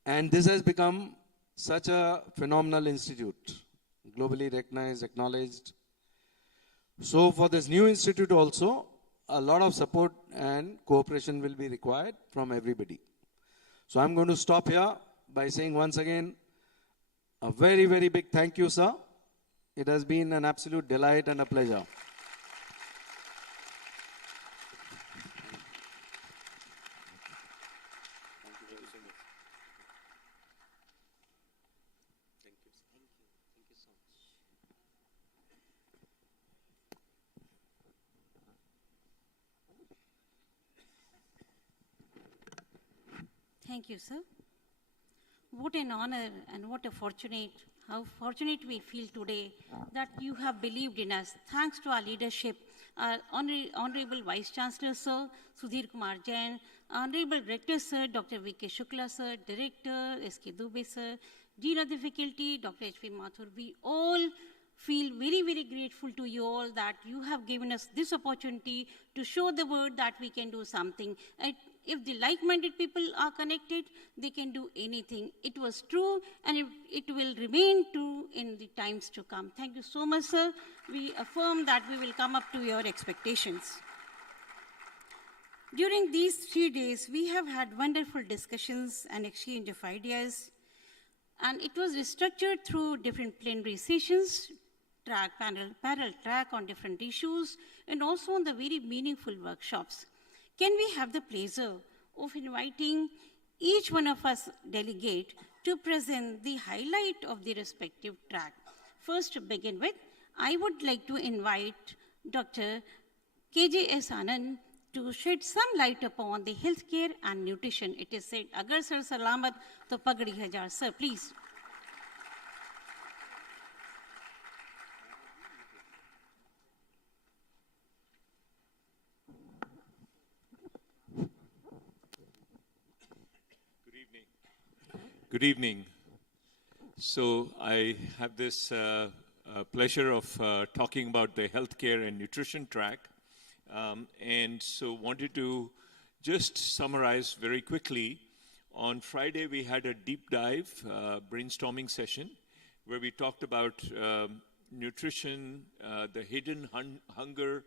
And this has become such a phenomenal institute, globally recognized, acknowledged. So for this new institute also, a lot of support and cooperation will be required from everybody. So I'm going to stop here by saying once again, a very, very big thank you, sir. It has been an absolute delight and a pleasure. Thank you, sir. What an honor and what a how fortunate we feel today that you have believed in us. Thanks to our leadership, our Honorable Vice Chancellor, Sir, Sudhir Kumar Jain, Honorable Rector, Sir, Dr. V.K. Shukla, Sir, Director, S.K. Dubey, Sir, Dean of the Faculty, Dr. H.P. Mathur. We all feel very, very grateful to you all that you have given us this opportunity to show the world that we can do something. And if the like-minded people are connected, they can do anything. It was true, and it will remain true in the times to come. Thank you so much, sir. We affirm that we will come up to your expectations. During these 3 days, we have had wonderful discussions and exchange of ideas, and it was restructured through different plenary sessions, parallel track on different issues, and also on the very meaningful workshops. Can we have the pleasure of inviting each one of us delegate to present the highlight of the respective track? First, to begin with, I would like to invite Dr. K.J.S. Anand to shed some light upon the healthcare and nutrition. It is said, Agar sir salamat, to pagdi hajar. Sir, please. Good evening. So I have this pleasure of talking about the healthcare and nutrition track. And so wanted to just summarize very quickly. On Friday, we had a deep dive brainstorming session where we talked about nutrition, the hidden hunger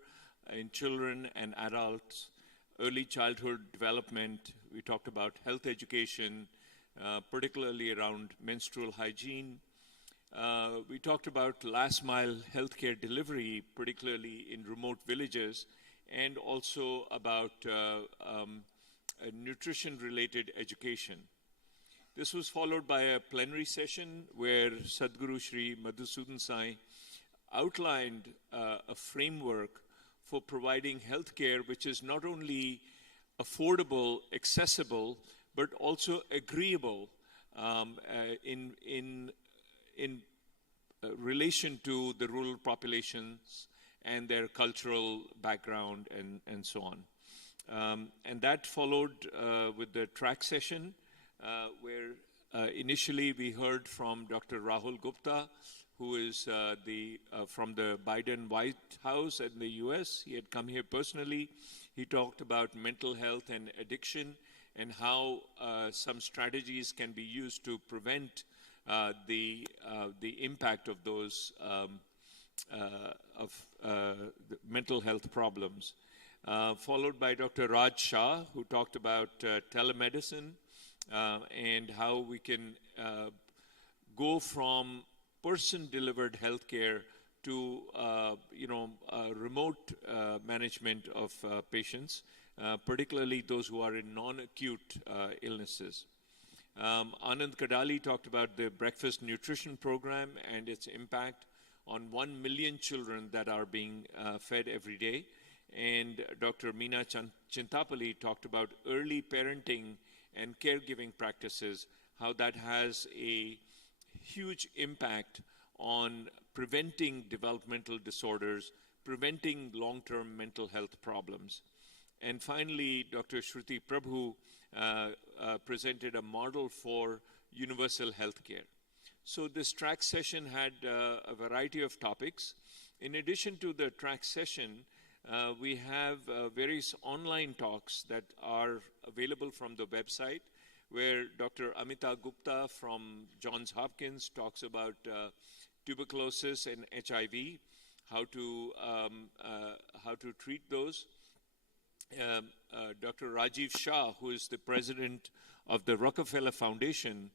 in children and adults, early childhood development. We talked about health education, particularly around menstrual hygiene. We talked about last mile healthcare delivery, particularly in remote villages, and also about nutrition-related education. This was followed by a plenary session where Sadhguru Shri Madhusudan Sai outlined a framework for providing healthcare which is not only affordable, accessible, but also agreeable in relation to the rural populations and their cultural background and so on. And that followed with the track session where initially we heard from Dr. Rahul Gupta, who is from the Biden White House in the US. He had come here personally. He talked about mental health and addiction and how some strategies can be used to prevent the impact of those the mental health problems. Followed by Dr. Raj Shah, who talked about telemedicine and how we can go from person-delivered healthcare to remote management of patients, particularly those who are in non-acute illnesses. Anand Kadali talked about the breakfast nutrition program and its impact on 1 million children that are being fed every day. And Dr. Meena Chintapalli talked about early parenting and caregiving practices, how that has a huge impact on preventing developmental disorders, preventing long-term mental health problems. And finally, Dr. Shruti Prabhu presented a model for universal healthcare. So this track session had a variety of topics. In addition to the track session, we have various online talks that are available from the website, where Dr. Amita Gupta from Johns Hopkins talks about tuberculosis and HIV, how to treat those. Dr. Rajiv Shah, who is the president of the Rockefeller Foundation,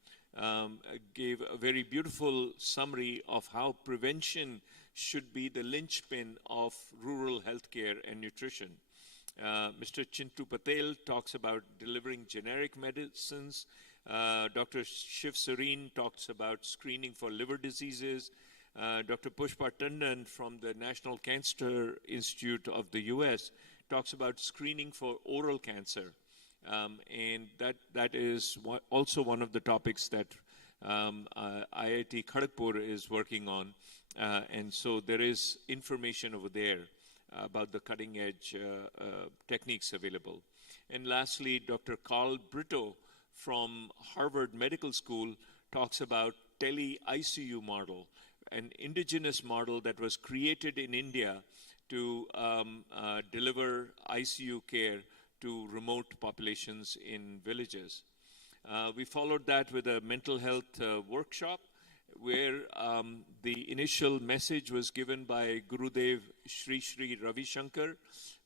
gave a very beautiful summary of how prevention should be the linchpin of rural healthcare and nutrition. Mr. Chintu Patel talks about delivering generic medicines. Dr. Shiv Sareen talks about screening for liver diseases. Dr. Pushpa Tandon from the National Cancer Institute of the US talks about screening for oral cancer. And that is also one of the topics that IIT Kharagpur is working on. And so there is information over there about the cutting edge techniques available. And lastly, Dr. Carl Brito from Harvard Medical School talks about tele-ICU model, an indigenous model that was created in India to deliver ICU care to remote populations in villages. We followed that with a mental health workshop where the initial message was given by Gurudev Sri Sri Ravi Shankar,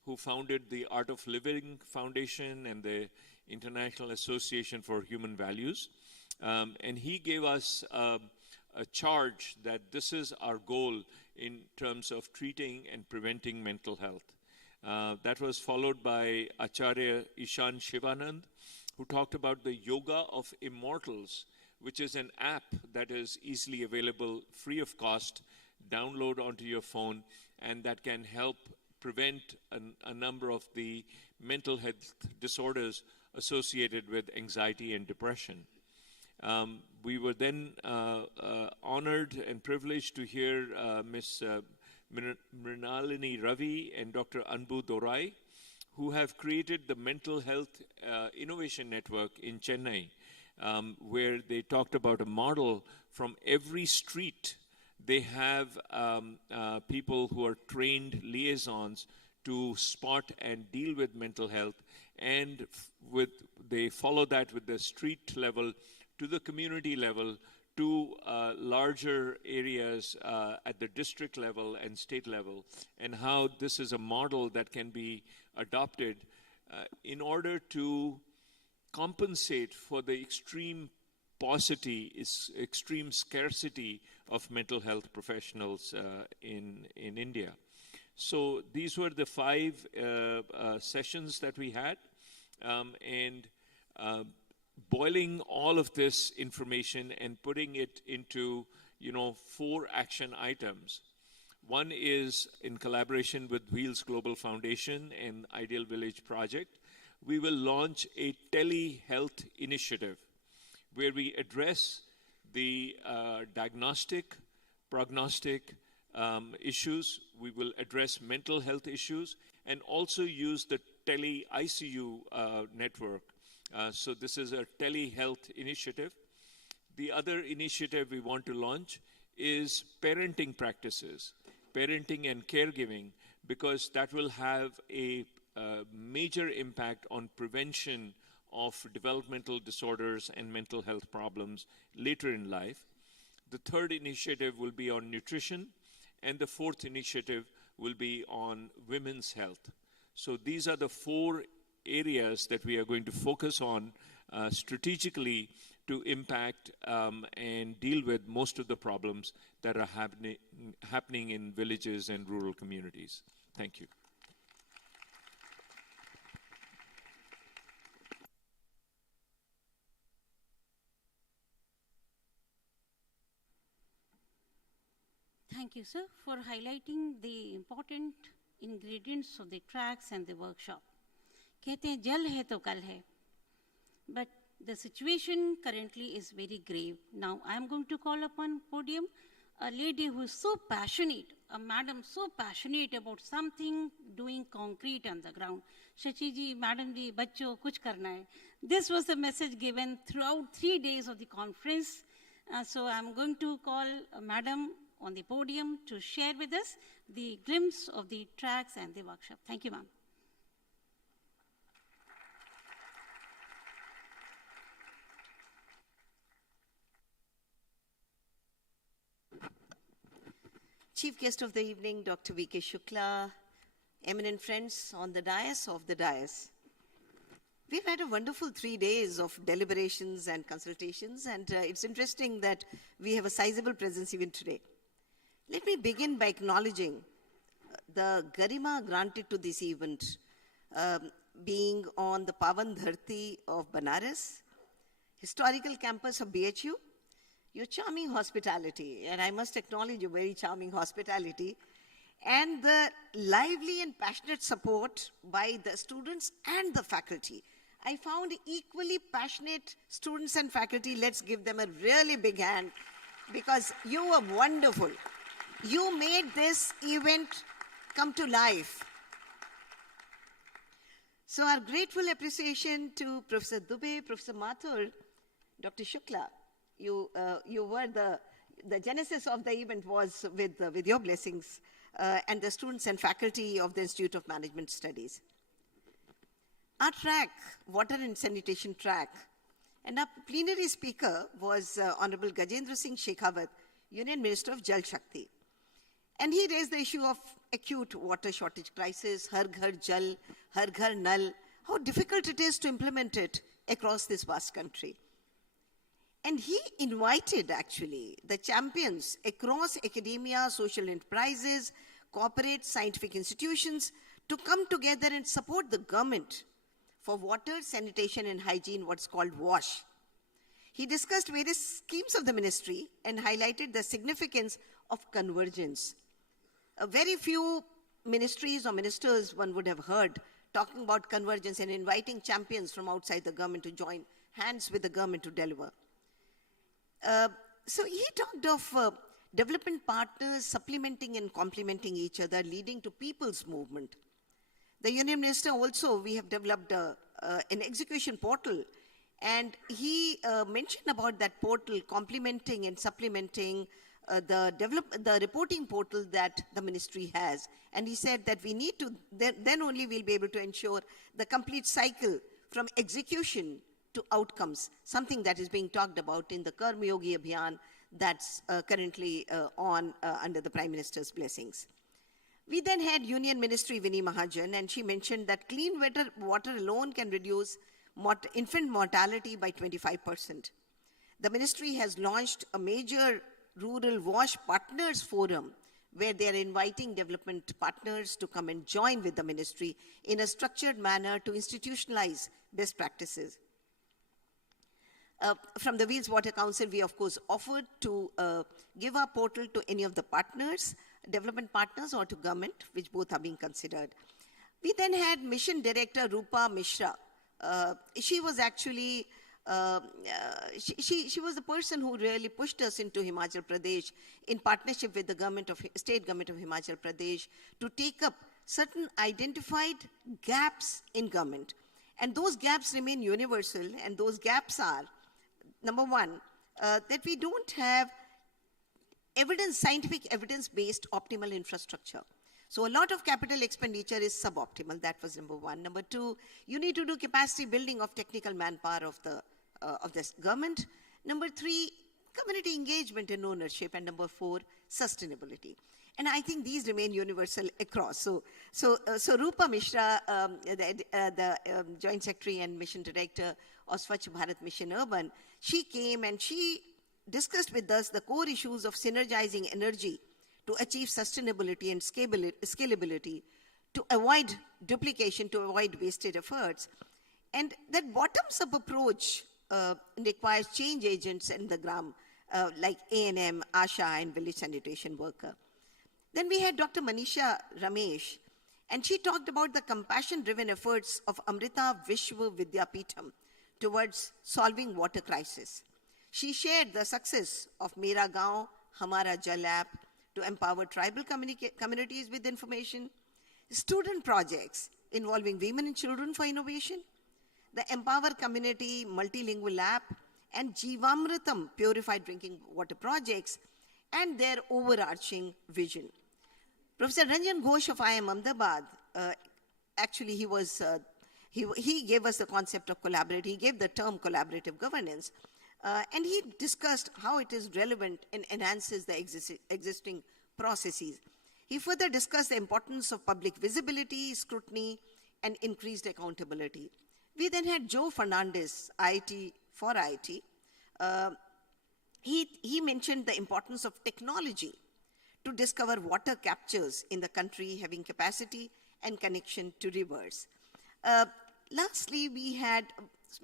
who founded the Art of Living Foundation and the International Association for Human Values. And he gave us a charge that this is our goal in terms of treating and preventing mental health. That was followed by Acharya Ishan Shivanand, who talked about the Yoga of Immortals, which is an app that is easily available, free of cost, download onto your phone, and that can help prevent a number of the mental health disorders associated with anxiety and depression. We were then honored and privileged to hear Ms. Mrinalini Ravi and Dr. Anbu Dorai, who have created the Mental Health Innovation Network in Chennai, where they talked about a model from every street. They have people who are trained liaisons to spot and deal with mental health, and they follow that with the street level to the community level to larger areas at the district level and state level, and how this is a model that can be adopted in order to compensate for the extreme paucity, extreme scarcity of mental health professionals in India. So these were the 5 sessions that we had, and boiling all of this information and putting it into 4 action items. One is in collaboration with Wheels Global Foundation and Ideal Village Project, we will launch a telehealth initiative where we address the diagnostic, prognostic issues. We will address mental health issues and also use the tele-ICU network. So this is a telehealth initiative. The other initiative we want to launch is parenting practices, parenting and caregiving, because that will have a major impact on prevention of developmental disorders and mental health problems later in life. The third initiative will be on nutrition, and the fourth initiative will be on women's health. So these are the 4 areas that we are going to focus on strategically to impact and deal with most of the problems that are happening in villages and rural communities. Thank you. Thank you, sir, for highlighting the important ingredients of the tracks and the workshop. कहते हैं जल है तो कल है, but the situation currently is very grave. Now I am going to call upon podium a lady who is so passionate, a madam so passionate about something doing concrete on the ground. Shachi ji, madam ji, bachcho, kuch karna hai. This was the message given throughout 3 days of the conference. So I am going to call a madam on the podium to share with us the glimpse of the tracks and the workshop. Thank you, ma'am. Chief guest of the evening, Dr. V.K. Shukla, eminent friends on the dais of the dais. We've had a wonderful 3 days of deliberations and consultations, and it's interesting that we have a sizable presence even today. Let me begin by acknowledging the garima granted to this event, being on the Pavan Dharti of Banaras, historical campus of BHU, your charming hospitality, and I must acknowledge your very charming hospitality, and the lively and passionate support by the students and the faculty. I found equally passionate students and faculty. Let's give them a really big hand because you were wonderful. You made this event come to life. So our grateful appreciation to Professor Dubey, Professor Mathur, Dr. Shukla. You were the genesis of the event was with your blessings and the students and faculty of the Institute of Management Studies. Our track, water and sanitation track, and our plenary speaker was Honorable Gajendra Singh Shekhawat, Union Minister of Jal Shakti. And he raised the issue of acute water shortage crisis, Har Ghar Jal, Har Ghar Nal, how difficult it is to implement it across this vast country. And he invited, actually, the champions across academia, social enterprises, corporate, scientific institutions to come together and support the government for water, sanitation, and hygiene, what's called WASH. He discussed various schemes of the ministry and highlighted the significance of convergence. Very few ministries or ministers one would have heard talking about convergence and inviting champions from outside the government to join hands with the government to deliver. So he talked of development partners supplementing and complementing each other, leading to people's movement. The Union Minister also, we have developed an execution portal, and he mentioned about that portal complementing and supplementing the reporting portal that the ministry has. And he said that we need to, then only we'll be able to ensure the complete cycle from execution to outcomes, something that is being talked about in the Karma Yogi Abhiyan that's currently on under the Prime Minister's blessings. We then had Union Ministry Vinnie Mahajan, and she mentioned that clean water alone can reduce infant mortality by 25%. The ministry has launched a major Rural WASH Partners Forum where they are inviting development partners to come and join with the ministry in a structured manner to institutionalize best practices. From the Wheels Water Council, we of course offered to give our portal to any of the partners, development partners or to government, which both are being considered. We then had Mission Director Rupa Mishra. She was actually, she was the person who really pushed us into Himachal Pradesh in partnership with the state government of Himachal Pradesh to take up certain identified gaps in government. And those gaps remain universal, and those gaps are, number one, that we don't have scientific evidence-based optimal infrastructure. So a lot of capital expenditure is suboptimal. That was number one. Number two, you need to do capacity building of technical manpower of this government. Number three, community engagement and ownership. And number four, sustainability. And I think these remain universal across. So Rupa Mishra, the Joint Secretary and Mission Director of Swachh Bharat Mission Urban, she came and she discussed with us the core issues of synergizing energy to achieve sustainability and scalability, to avoid duplication, to avoid wasted efforts. And that bottoms-up approach requires change agents in the gram, like A&M, ASHA, and village sanitation worker. Then we had Dr. Manisha Ramesh, and she talked about the compassion-driven efforts of Amrita Vishwa Vidyapeetham towards solving water crisis. She shared the success of Mera Gaon, Hamara Jal app to empower tribal communities with information, student projects involving women and children for innovation, the Empower Community multilingual app, and Jeevamritam purified drinking water projects, and their overarching vision. Professor Ranjan Ghosh of IIM Ahmedabad, actually he gave us the concept of collaborative, he gave the term collaborative governance, and he discussed how it is relevant and enhances the existing processes. He further discussed the importance of public visibility, scrutiny, and increased accountability. We then had Joe Fernandez, IIT for IIT. He mentioned the importance of technology to discover water captures in the country having capacity and connection to rivers. Lastly, we had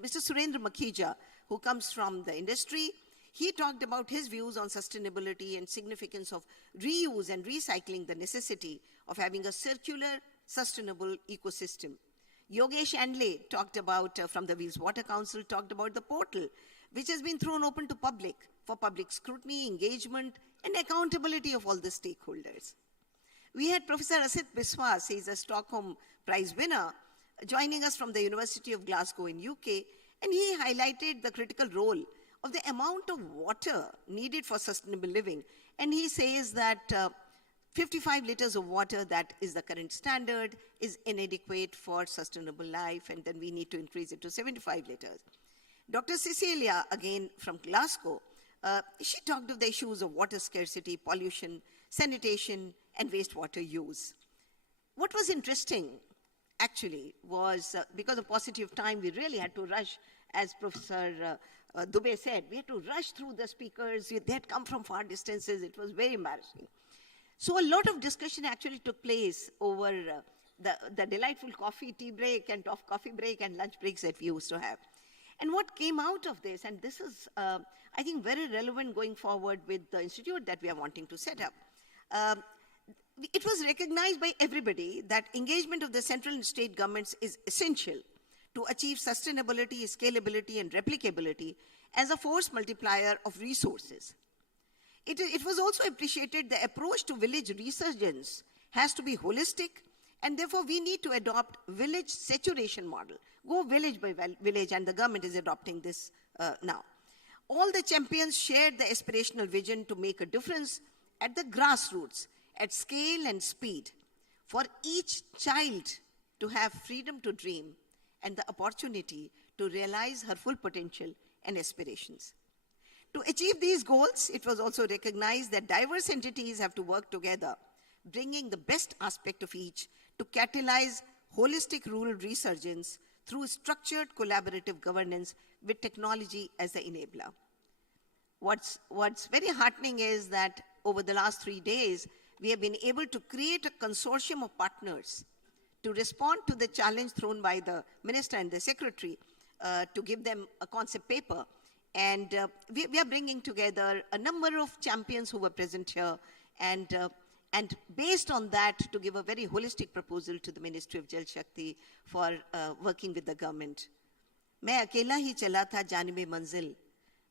Mr. Surendra Makhija, who comes from the industry. He talked about his views on sustainability and significance of reuse and recycling, the necessity of having a circular, sustainable ecosystem. Yogesh Andle talked about, from the Wheels Water Council, talked about the portal, which has been thrown open to public for public scrutiny, engagement, and accountability of all the stakeholders. We had Professor Asit Biswas, he's a Stockholm Prize winner, joining us from the University of Glasgow in UK, and he highlighted the critical role of the amount of water needed for sustainable living. And he says that 55 liters of water, that is the current standard, is inadequate for sustainable life, and then we need to increase it to 75 liters. Dr. Cecilia, again from Glasgow, she talked of the issues of water scarcity, pollution, sanitation, and wastewater use. What was interesting, actually, was because of paucity of time, we really had to rush, as Professor Dubey said, we had to rush through the speakers. They had come from far distances. It was very embarrassing. So a lot of discussion actually took place over the delightful coffee, tea break, and coffee break and lunch breaks that we used to have. And what came out of this, and this is, I think, very relevant going forward with the institute that we are wanting to set up. It was recognized by everybody that engagement of the central and state governments is essential to achieve sustainability, scalability, and replicability as a force multiplier of resources. It was also appreciated the approach to village resurgence has to be holistic, and therefore we need to adopt village saturation model. Go village by village, and the government is adopting this now. All the champions shared the aspirational vision to make a difference at the grassroots, at scale and speed, for each child to have freedom to dream and the opportunity to realize her full potential and aspirations. To achieve these goals, it was also recognized that diverse entities have to work together, bringing the best aspect of each to catalyze holistic rural resurgence through structured collaborative governance with technology as the enabler. What's very heartening is that over the last 3 days, we have been able to create a consortium of partners to respond to the challenge thrown by the minister and the secretary to give them a concept paper. And we are bringing together a number of champions who were present here, and based on that, to give a very holistic proposal to the Ministry of Jal Shakti for working with the government. मैं अकेला ही चला था जानिबे मंजिल,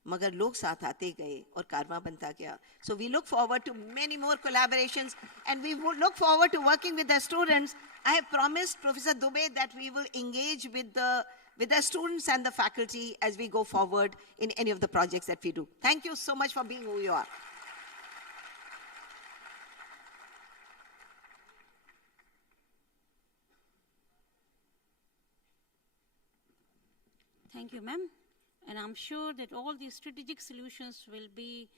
मगर लोग साथ आते गए और कारवां बनता गया. So we look forward to many more collaborations, and we would look forward to working with the students. I have promised Professor Dubey that we will engage with the students and the faculty as we go forward in any of the projects that we do. Thank you so much for being who you are. Thank you, ma'am. And I'm sure that all these strategic solutions will be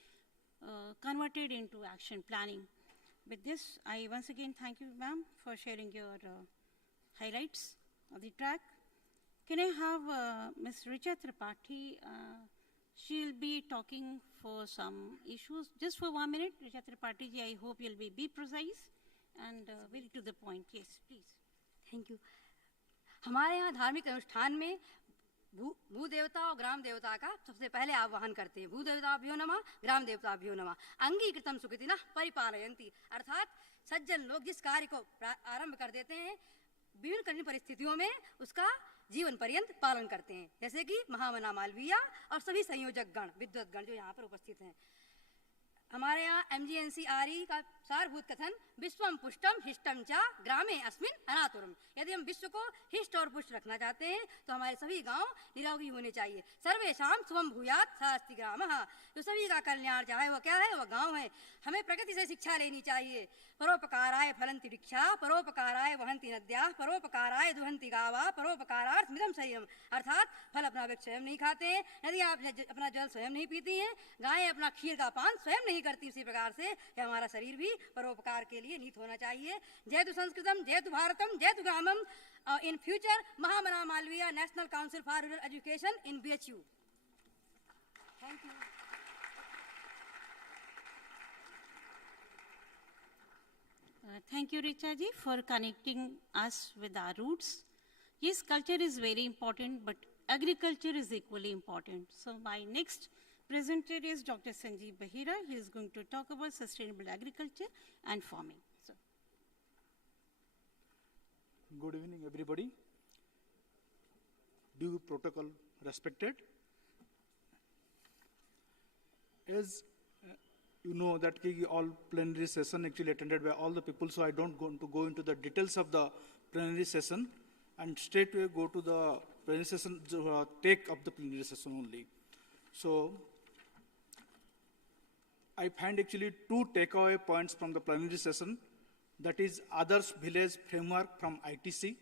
converted into action planning. With this, I once again thank you, ma'am, for sharing your highlights of the track. Can I have Ms. Richa Tripathi? She'll be talking for some issues. Just for 1 minute, Richa Tripathi ji, I hope you'll be precise and very to the point. Yes, please. Thank you. हमारे यहाँ धार्मिक अनुष्ठान में भू देवता और ग्राम देवता का सबसे पहले आवाहन करते हैं. भू देवताभ्यो नमः, ग्राम देवताभ्यो नमः. अंगीकृतं सुकृतिनः परिपालयन्ति. अर्थात सज्जन लोग जिस कार्य को आरंभ कर देते हैं, विभिन्न कठिन परिस्थितियों में उसका जीवन पर्यंत पालन करते हैं. जैसे कि महामना मालवीय और सभी संयोजक गण, विद्वत गण जो यहाँ पर उपस्थित हैं. हमारे यहाँ MGNCRE का सारभूत कथन विश्वम पुष्टम हिष्टम च ग्रामे अस्मिन् अनातुरम. यदि हम विश्व को हिष्ट और पुष्ट रखना चाहते हैं तो हमारे सभी गांव निरोगी होने चाहिए. सर्वेषां शुभम भूयात् स अस्ति ग्रामः. जो सभी का कल्याण चाहे वो क्या है, वो गांव है. हमें प्रकृति से शिक्षा लेनी चाहिए. परोपकाराय फलन्ति वृक्षा, परोपकाराय वहन्ति नद्याः, परोपकाराय दुहन्ति गावः, परोपकारार्थमिदं शरीरम्. अर्थात फल अपना वृक्ष स्वयं नहीं खाते हैं, नदियाँ अपना जल स्वयं नहीं पीती हैं, गायें अपना खीर का पान स्वयं नहीं करती. उसी प्रकार से हमारा शरीर भी परोपकार के लिए नीत होना चाहिए. जयतु संस्कृतम, जयतु भारतम, जयतु ग्रामम. In future Mahamana Malviya national council for rural education in BHU. Thank you. Thank you, Richa ji, for connecting us with our roots. Yes, culture is very important, but agriculture is equally important. So my next presenter is Dr. Sanjeev Bahira. He is going to talk about sustainable agriculture and farming. So. Good evening, everybody. due protocol respected. As you know that all plenary session actually attended by all the people, so I don't want to go into the details of the plenary session and straight away go to the plenary session, take of the plenary session only. So I find actually two takeaway points from the plenary session. That is Others Village Framework from ITC,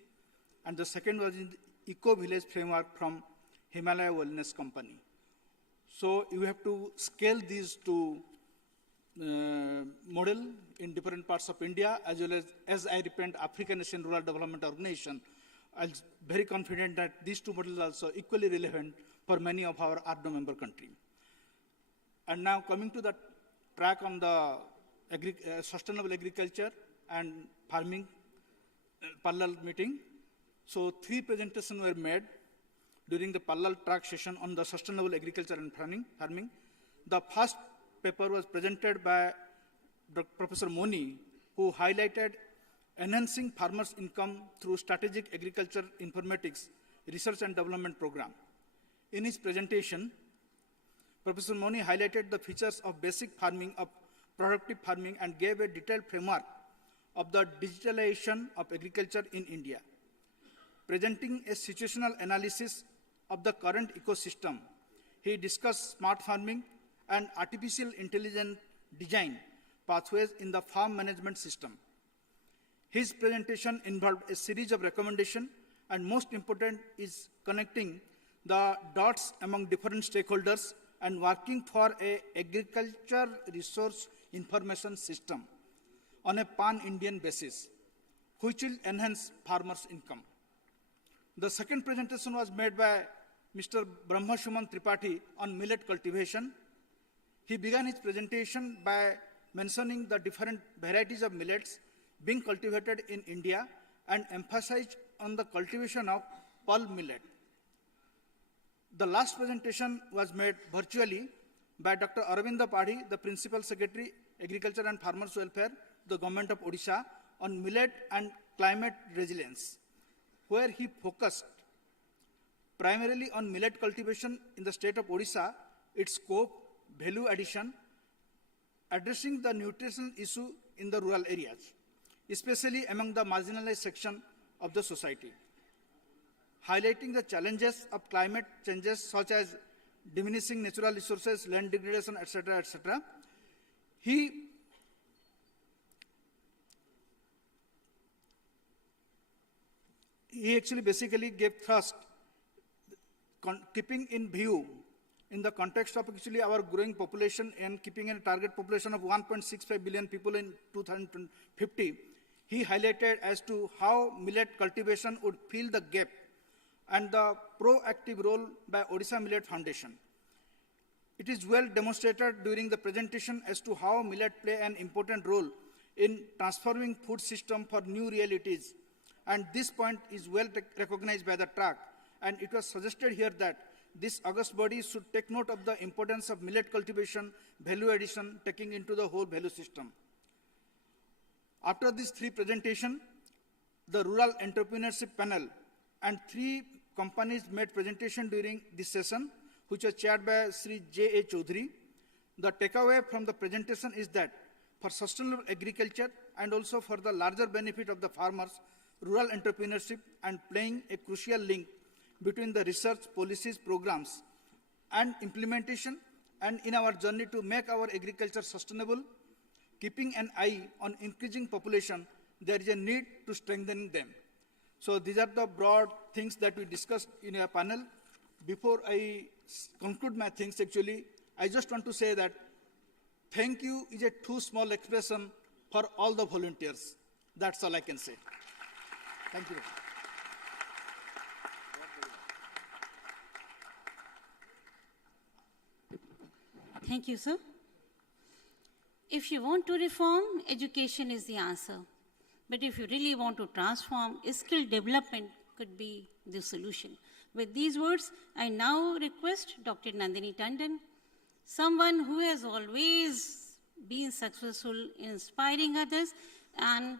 and the second was in the Eco Village Framework from Himalaya Wellness Company. So you have to scale these two model in different parts of India, as well as I represent African Nation Rural Development Organization. I'm very confident that these two models are also equally relevant for many of our ARDO member countries. And now coming to the track on the sustainable agriculture and farming parallel meeting. So 3 presentations were made during the parallel track session on the sustainable agriculture and farming. The first paper was presented by Professor Moni, who highlighted enhancing farmers' income through strategic agriculture informatics research and development program. In his presentation, Professor Moni highlighted the features of basic farming, of productive farming, and gave a detailed framework of the digitalization of agriculture in India. Presenting a situational analysis of the current ecosystem, he discussed smart farming and artificial intelligence design pathways in the farm management system. His presentation involved a series of recommendations, and most important is connecting the dots among different stakeholders and working for an agriculture resource information system on a pan-Indian basis, which will enhance farmers' income. The second presentation was made by Mr. Brahma Shuman Tripathi on millet cultivation. He began his presentation by mentioning the different varieties of millets being cultivated in India and emphasized on the cultivation of pearl millet. The last presentation was made virtually by Dr. Aravinda Padhi, the Principal Secretary, Agriculture and Farmers Welfare, the Government of Odisha, on millet and climate resilience, where he focused primarily on millet cultivation in the state of Odisha, its scope, value addition, addressing the nutritional issue in the rural areas, especially among the marginalized section of the society, highlighting the challenges of climate changes such as diminishing natural resources, land degradation, etc., etc. He actually basically gave thrust, keeping in view in the context of actually our growing population and keeping a target population of 1.65 billion people in 2050, he highlighted as to how millet cultivation would fill the gap and the proactive role by Odisha Millet Foundation. It is well demonstrated during the presentation as to how millet play an important role in transforming food system for new realities, and this point is well recognized by the track, and it was suggested here that this august body should take note of the importance of millet cultivation, value addition, taking into the whole value system. After these 3 presentations, the Rural Entrepreneurship Panel and 3 companies made presentation during this session, which was chaired by Sri J.A. Chaudhary. The takeaway from the presentation is that for sustainable agriculture and also for the larger benefit of the farmers, rural entrepreneurship and playing a crucial link between the research, policies, programs, and implementation, and in our journey to make our agriculture sustainable, keeping an eye on increasing population, there is a need to strengthen them. So these are the broad things that we discussed in a panel. Before I conclude my things, actually, I just want to say that thank you is a too small expression for all the volunteers. That's all I can say. Thank you. Thank you, sir. If you want to reform, education is the answer. But if you really want to transform, skill development could be the solution. With these words, I now request Dr. Nandini Tandon, someone who has always been successful in inspiring others and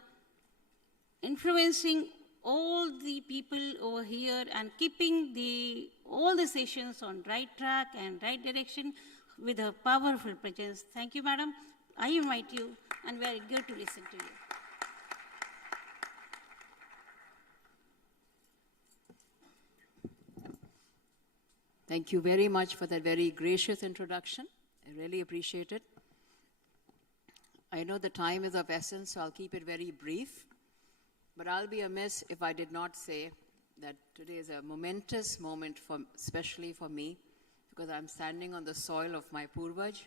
influencing all the people over here and keeping all the sessions on right track and right direction with a powerful presence. Thank you, madam. I invite you, and we are eager to listen to you. Thank you very much for that very gracious introduction. I really appreciate it. I know the time is of essence, so I'll keep it very brief. But I'll be amiss if I did not say that today is a momentous moment, especially for me, because I'm standing on the soil of my Purvaj,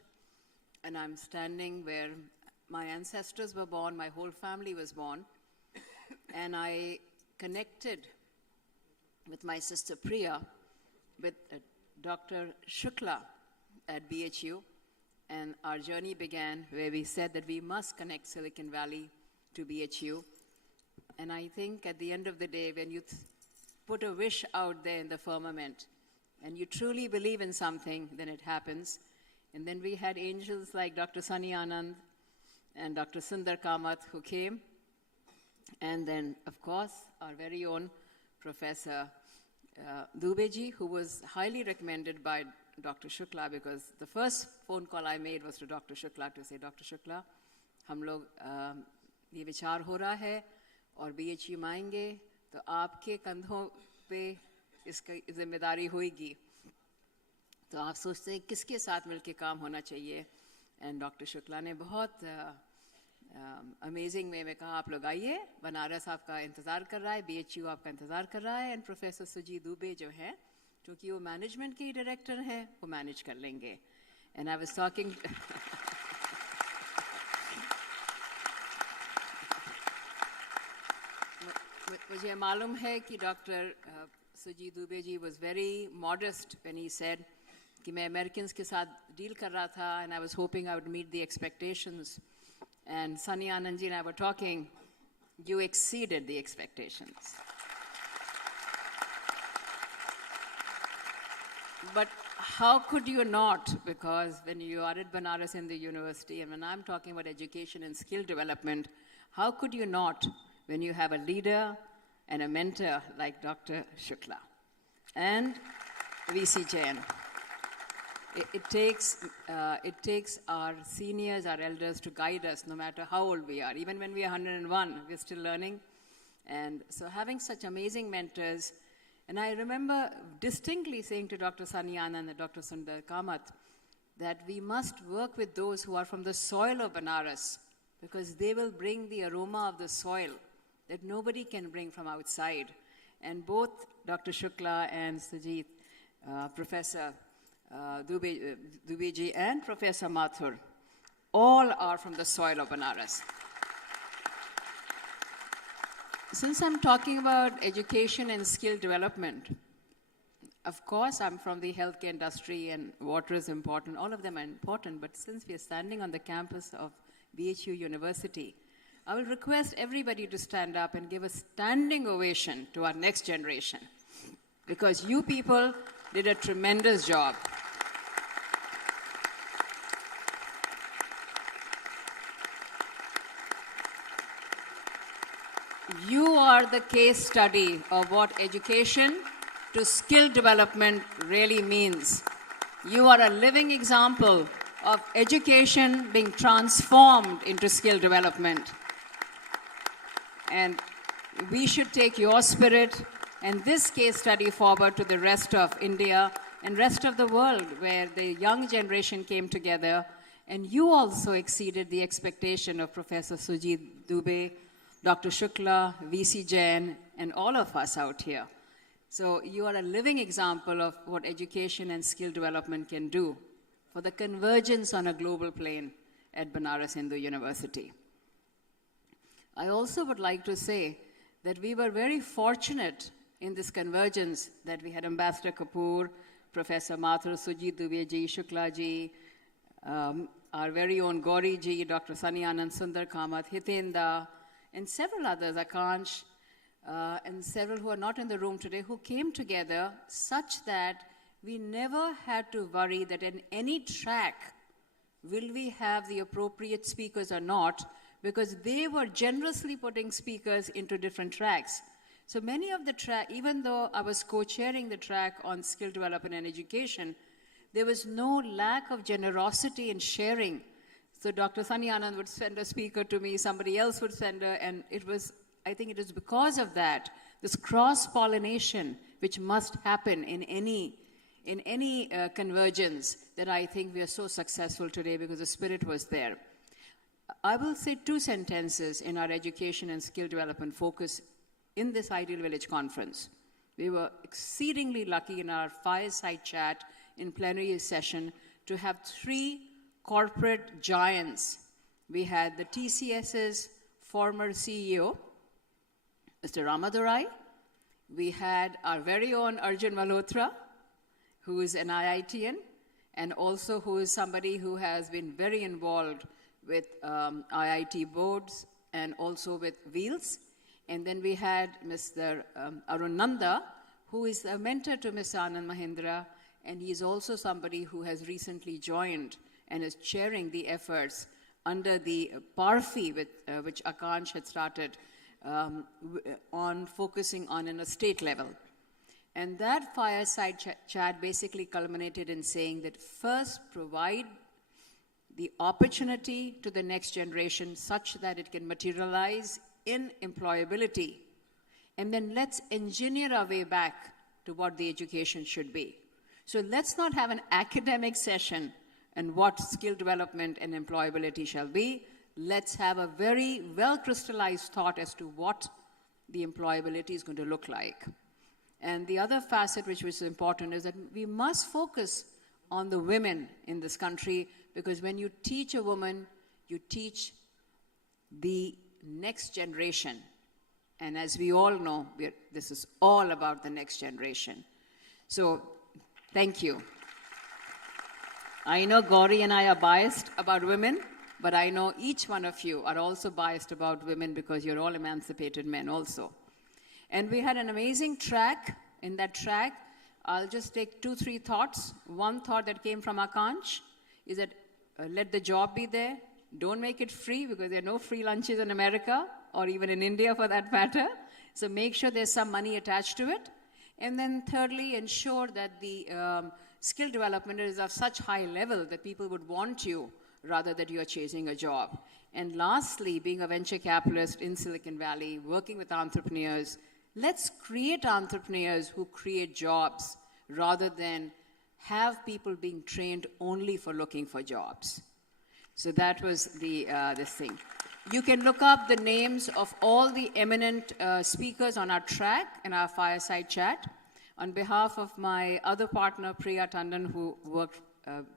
and I'm standing where my ancestors were born, my whole family was born, and I connected with my sister Priya, with Dr. Shukla at BHU, and our journey began where we said that we must connect Silicon Valley to BHU. And I think at the end of the day, when you put a wish out there in the firmament, and you truly believe in something, then it happens. And then we had angels like Dr. Sunny Anand and Dr. Sundar Kamath who came. And then, of course, our very own Professor Dubeji, who was highly recommended by Dr. Shukla, because the first phone call I made was to Dr. Shukla to say, Dr. Shukla, हम लोग ये विचार हो रहा है और BHU में आएंगे तो आपके कंधों पे इसकी जिम्मेदारी होगी, तो आप सोचते हैं किसके साथ मिलके काम होना चाहिए. एंड डॉक्टर शुक्ला ने बहुत अमेजिंग वे में कहा, आप लोग आइए, बनारस आपका इंतज़ार कर रहा है, BHU आपका इंतज़ार कर रहा है, एंड प्रोफेसर सुजीत दुबे जो हैं, क्योंकि वो मैनेजमेंट के डायरेक्टर हैं, वो मैनेज कर लेंगे. एंड आई वाज टॉकिंग मुझे मालूम है कि doctor Sujit Dubey ji was very modest when he said कि मैं अमेरिकन्स के साथ डील कर रहा था, and I was hoping I would meet the expectations. And Sunny Anand ji and I were talking, you exceeded the expectations. But how could you not? Because when you are at Banaras Hindu University, and when I'm talking about education and skill development, how could you not when you have a leader and a mentor like Dr. Shukla and VC Jain? It takes our seniors, our elders to guide us no matter how old we are. Even when we are 101, we're still learning. And so having such amazing mentors, and I remember distinctly saying to Dr. Sunny Anand and Dr. Sundar Kamath that we must work with those who are from the soil of Banaras, because they will bring the aroma of the soil that nobody can bring from outside. And both Dr. Shukla and Sujit, Professor Dubeji and Professor Mathur, all are from the soil of Banaras. Since I'm talking about education and skill development, of course I'm from the healthcare industry and water is important, all of them are important, but since we are standing on the campus of BHU University, I will request everybody to stand up and give a standing ovation to our next generation, because you people did a tremendous job. You are the case study of what education to skill development really means. You are a living example of education being transformed into skill development. And we should take your spirit and this case study forward to the rest of India and rest of the world, where the young generation came together, and you also exceeded the expectation of Professor Sujit Dubey, Dr. Shukla, VC Jain, and all of us out here. So you are a living example of what education and skill development can do for the convergence on a global plane at Banaras Hindu University. I also would like to say that we were very fortunate in this convergence that we had Ambassador Kapoor, Professor Mathur, Sujit Dubey ji, Shukla ji, our very own Gauri ji, Dr. Sunny Anand, Sundar Kamath, Hitendra, and several others, Akansh, and several who are not in the room today, who came together such that we never had to worry that in any track will we have the appropriate speakers or not, because they were generously putting speakers into different tracks. So many of the track, even though I was co-chairing the track on skill development and education, there was no lack of generosity in sharing. So Dr. Sunny Anand would send a speaker to me, somebody else would send her, and I think it is because of that, this cross-pollination, which must happen in any convergence, that I think we are so successful today because the spirit was there. I will say 2 sentences in our education and skill development focus in this Ideal Village conference. We were exceedingly lucky in our fireside chat in plenary session to have 3 corporate giants. We had the TCS's former CEO, Mr. Ramadurai. We had our very own Arjun Malhotra, who is an IITian, and also who is somebody who has been very involved with IIT boards and also with Wheels. And then we had Mr. Arun Nanda, who is a mentor to Mr. Anand Mahindra, and he is also somebody who has recently joined and is chairing the efforts under the PARFI, which Akansh had started on focusing on a state level. And that fireside chat basically culminated in saying that first provide the opportunity to the next generation such that it can materialize in employability. And then let's engineer our way back to what the education should be. So let's not have an academic session and what skill development and employability shall be. Let's have a very well crystallized thought as to what the employability is going to look like. And the other facet which was important is that we must focus on the women in this country, because when you teach a woman, you teach the next generation. And as we all know, this is all about the next generation. So, thank you. I know Gauri and I are biased about women, but I know each one of you are also biased about women because you're all emancipated men also. And we had an amazing track. In that track, I'll just take 2-3 thoughts. One thought that came from Akansh is that let the job be there. Don't make it free, because there are no free lunches in America or even in India for that matter. So make sure there's some money attached to it. And then thirdly, ensure that the skill development is of such high level that people would want you rather than you are chasing a job. And lastly, being a venture capitalist in Silicon Valley, working with entrepreneurs, let's create entrepreneurs who create jobs rather than have people being trained only for looking for jobs. So that was this thing. You can look up the names of all the eminent speakers on our track and our fireside chat. On behalf of my other partner, Priya Tandon, who worked,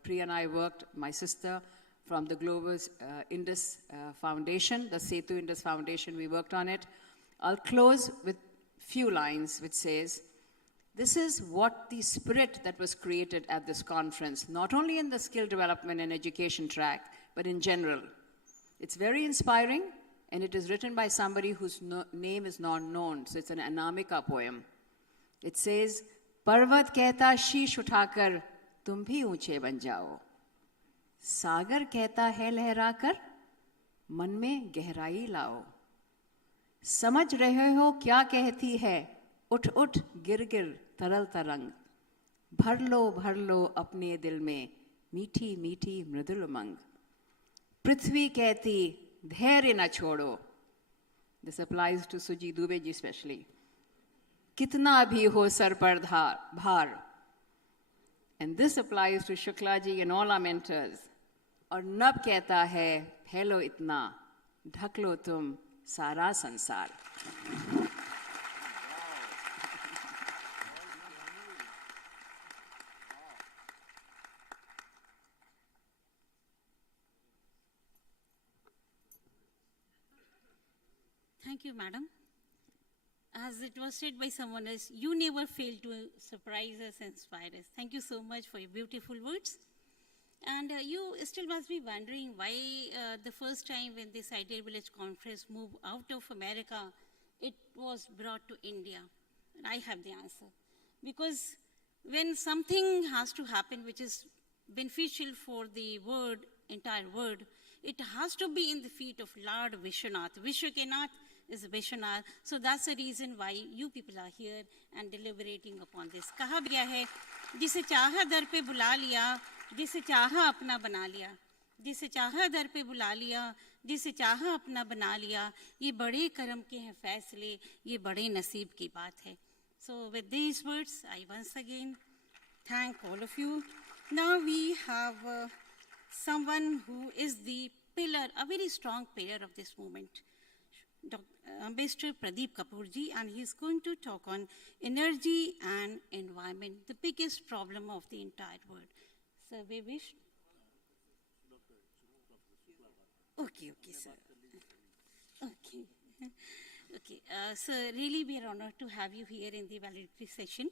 Priya and I worked, my sister, from the Global Indus Foundation, the Setu Indus Foundation, we worked on it. I'll close with few lines which says, this is what the spirit that was created at this conference, not only in the skill development and education track, but in general. It's very inspiring, and it is written by somebody whose name is not known, so it's an Anamika poem. It says, Parvat kehta sheesh uthakar, tum bhi unche ban jao. Sagar kehta hai lehrakar, man mein gehrai lao. समझ रहे हो क्या कहती है, उठ उठ गिर गिर तरल तरंग, भर लो अपने दिल में मीठी मीठी मृदुल उमंग. पृथ्वी कहती धैर्य न छोड़ो. This applies to Suji Dubey ji especially. कितना भी हो सर पर भार. And this applies to Shukla ji and all our mentors. और नभ कहता है फैलो इतना, ढक लो तुम सारा संसार. Thank you, madam. As it was said by someone else, you never fail to surprise us and inspire us. Thank you so much for your beautiful words. And you still must be wondering why the first time when this Ideal Village conference moved out of America, it was brought to India. And I have the answer. Because when something has to happen which is beneficial for the world, entire world, it has to be in the feet of Lord Vishwanath. Vishwa ke Nath, is Vishwanath. So that's the reason why you people are here and deliberating upon this. कहा गया है, जिसे चाहा दर पे बुला लिया, जिसे चाहा अपना बना लिया, जिसे चाहा दर पे बुला लिया, जिसे चाहा अपना बना लिया, ये बड़े करम के हैं फैसले, ये बड़े नसीब की बात है. So with these words, I once again thank all of you. Now we have someone who is the pillar, a very strong pillar of this movement, Ambassador Pradeep Kapoor ji, and he's going to talk on energy and environment, the biggest problem of the entire world. Sir, we wish. Okay, sir. Okay. Okay, sir, really we are honored to have you here in the valedictory session.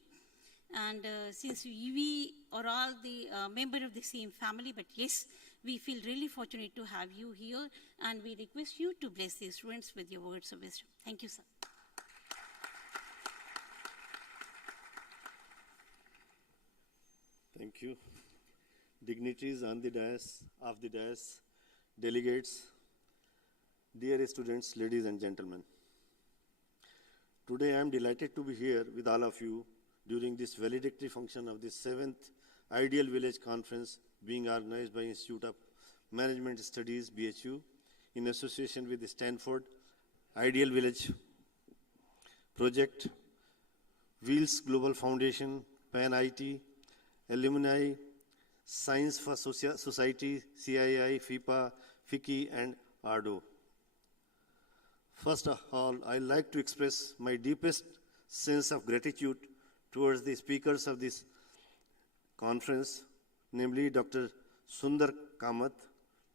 And since we are all the member of the same family, but yes, we feel really fortunate to have you here, and we request you to bless the students with your words of wisdom. Thank you, sir. Thank you. Dignitaries on the dais, off the dais, delegates, dear students, ladies and gentlemen. Today I am delighted to be here with all of you during this valedictory function of the 7th Ideal Village Conference being organized by Institute of Management Studies, BHU, in association with the Stanford Ideal Village Project, Wheels Global Foundation, PAN IT, Alumni, Science for Society, CII, FIPA, FICCI, and ARDO. First of all, I'd like to express my deepest sense of gratitude towards the speakers of this conference, namely Dr. Sundar Kamath,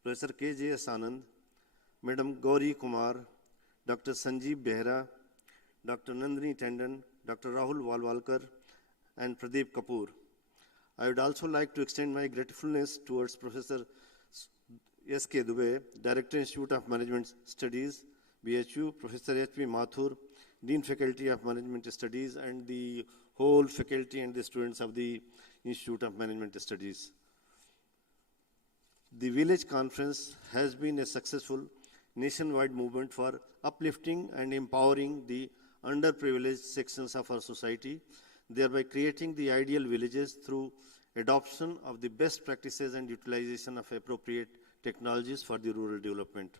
Professor K.J.S. Anand, Madam Gauri Kumar, Dr. Sanjeev Behra, Dr. Nandini Tandon, Dr. Rahul Walwalkar, and Pradeep Kapoor. I would also like to extend my gratefulness towards Professor S.K. Dubey, Director, Institute of Management Studies, BHU, Professor H.P. Mathur, Dean Faculty of Management Studies, and the whole faculty and the students of the Institute of Management Studies. The Village Conference has been a successful nationwide movement for uplifting and empowering the underprivileged sections of our society, thereby creating the ideal villages through adoption of the best practices and utilization of appropriate technologies for the rural development.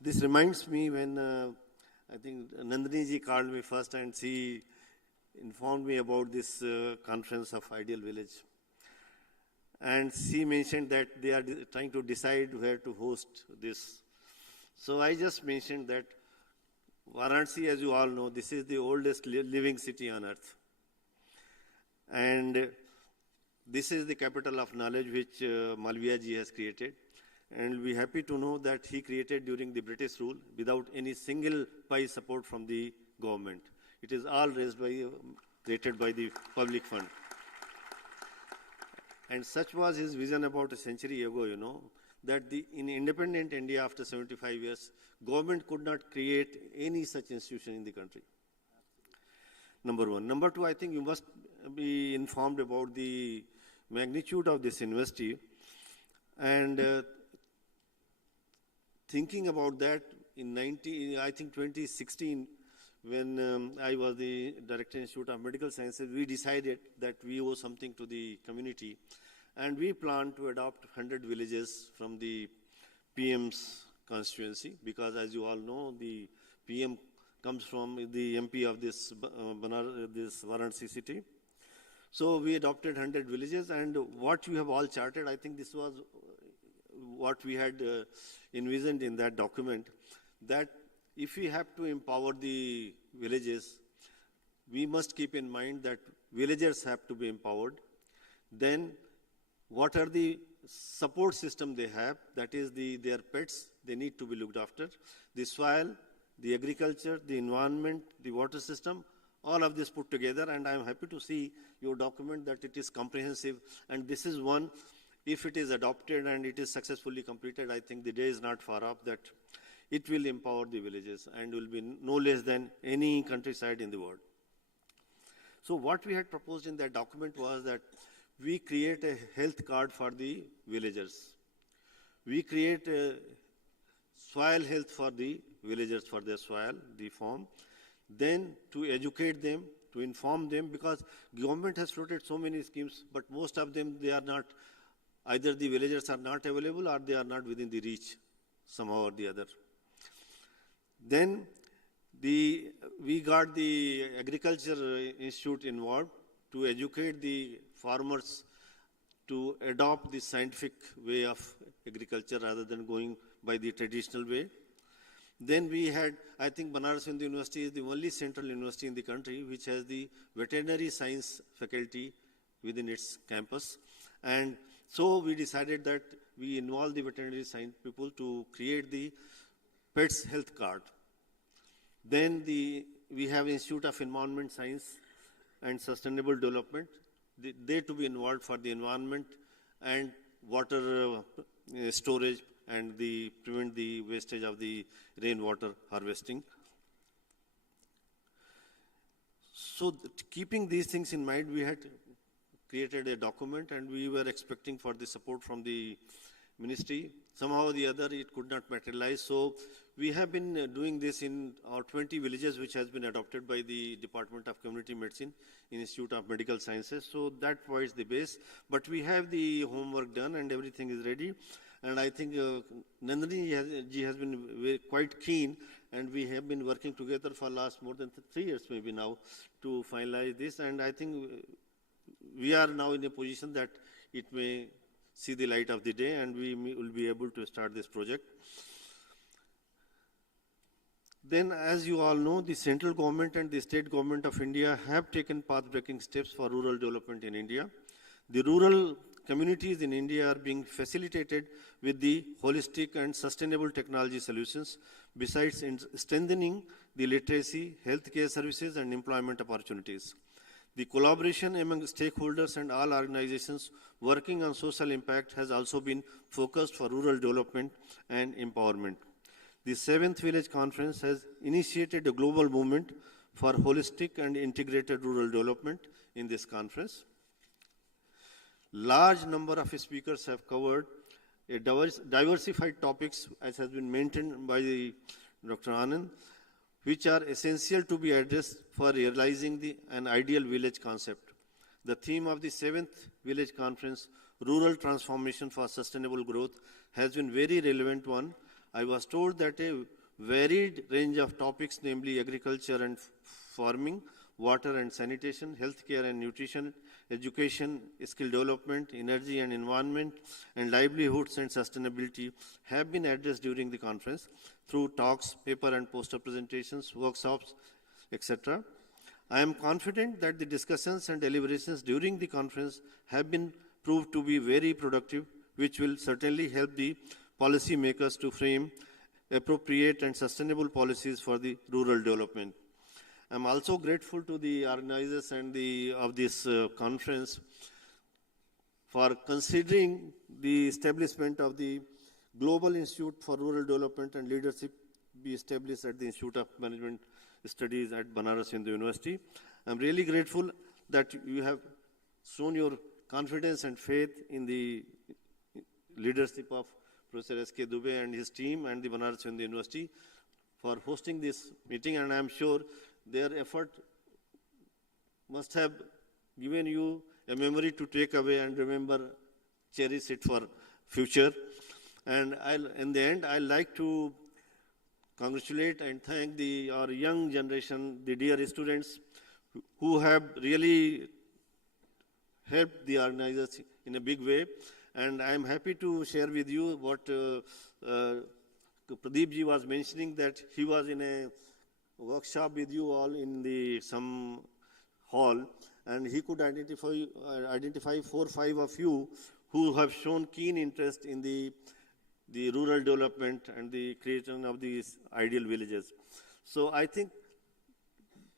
This reminds me when I think Nandini ji called me first and she informed me about this conference of Ideal Village. And she mentioned that they are trying to decide where to host this. So I just mentioned that Varanasi, as you all know, this is the oldest living city on earth. And this is the capital of knowledge which Malviya ji has created. And we're happy to know that he created during the British rule without any single pi support from the government. It is all created by the public fund. And such was his vision about a century ago, you know, that in independent India after 75 years, government could not create any such institution in the country. Number one. Number two, I think you must be informed about the magnitude of this university. And thinking about that in 2016, when I was the Director Institute of Medical Sciences, we decided that we owe something to the community. And we planned to adopt 100 villages from the PM's constituency, because as you all know, the PM comes from the MP of this Varanasi city. So we adopted 100 villages, and what you have all charted, I think this was what we had envisioned in that document, that if we have to empower the villages, we must keep in mind that villagers have to be empowered. Then what are the support system they have, that is their pets, they need to be looked after, the soil, the agriculture, the environment, the water system, all of this put together. And I am happy to see your document that it is comprehensive, and this is one, if it is adopted and it is successfully completed, I think the day is not far off that it will empower the villages and will be no less than any countryside in the world. So what we had proposed in that document was that we create a health card for the villagers. We create a soil health for the villagers for their soil, the farm. Then to educate them, to inform them, because government has floated so many schemes, but most of them, they are not, either the villagers are not available or they are not within the reach somehow or the other. Then we got the Agriculture Institute involved to educate the farmers to adopt the scientific way of agriculture rather than going by the traditional way. Then we had, I think Banaras Hindu University is the only central university in the country which has the veterinary science faculty within its campus. And so we decided that we involve the veterinary science people to create the pets health card. Then we have Institute of Environment Science and Sustainable Development. They to be involved for the environment and water storage and prevent the wastage of the rainwater harvesting. So keeping these things in mind, we had created a document and we were expecting for the support from the ministry. Somehow or the other, it could not materialize. So we have been doing this in our 20 villages, which has been adopted by the Department of Community Medicine, Institute of Medical Sciences. So that provides the base. But we have the homework done and everything is ready. And I think Nandini ji has been quite keen, and we have been working together for last more than 3 years maybe now to finalize this. And I think we are now in a position that it may see the light of the day and we will be able to start this project. Then, as you all know, the central government and the state government of India have taken path-breaking steps for rural development in India. The rural communities in India are being facilitated with the holistic and sustainable technology solutions, besides strengthening the literacy, healthcare services, and employment opportunities. The collaboration among stakeholders and all organizations working on social impact has also been focused for rural development and empowerment. The 7th Village Conference has initiated a global movement for holistic and integrated rural development in this conference. Large number of speakers have covered a diversified topics, as has been mentioned by Dr. Anand, which are essential to be addressed for realizing an ideal village concept. The theme of the 7th Village Conference, Rural Transformation for Sustainable Growth, has been very relevant one. I was told that a varied range of topics, namely agriculture and farming, water and sanitation, healthcare and nutrition, education, skill development, energy and environment, and livelihoods and sustainability have been addressed during the conference through talks, paper and poster presentations, workshops, etc. I am confident that the discussions and deliberations during the conference have been proved to be very productive, which will certainly help the policy makers to frame appropriate and sustainable policies for the rural development. I am also grateful to the organizers and of this conference for considering the establishment of the Global Institute for Rural Development and Leadership be established at the Institute of Management Studies at Banaras Hindu University. I am really grateful that you have shown your confidence and faith in the leadership of Professor S.K. Dubey and his team and the Banaras Hindu University for hosting this meeting, and I am sure their effort must have given you a memory to take away and remember, cherish it for future. And in the end, I'd like to congratulate and thank our young generation, the dear students who have really helped the organizers in a big way. And I'm happy to share with you what Pradeep ji was mentioning, that he was in a workshop with you all in some hall, and he could identify 4 or 5 of you who have shown keen interest in the rural development and the creation of these ideal villages. So I think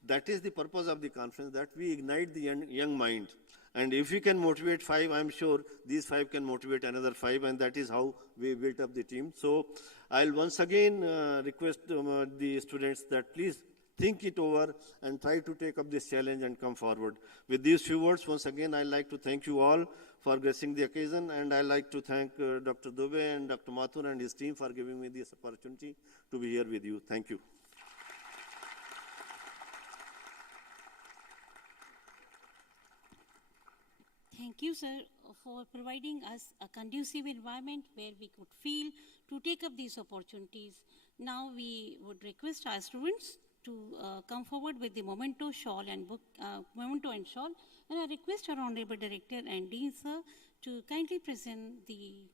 that is the purpose of the conference, that we ignite the young mind. And if we can motivate 5, I'm sure these 5 can motivate another 5, and that is how we built up the team. So I'll once again request the students that please think it over and try to take up this challenge and come forward. With these few words, once again, I'd like to thank you all for gracing the occasion, and I'd like to thank Dr. Dubey and Dr. Mathur and his team for giving me this opportunity to be here with you. Thank you. Thank you, sir, for providing us a conducive environment where we could feel to take up these opportunities. Now we would request our students to come forward with the memento shawl and book, memento and shawl, and I request our Honorable Director and Dean, sir, to kindly present the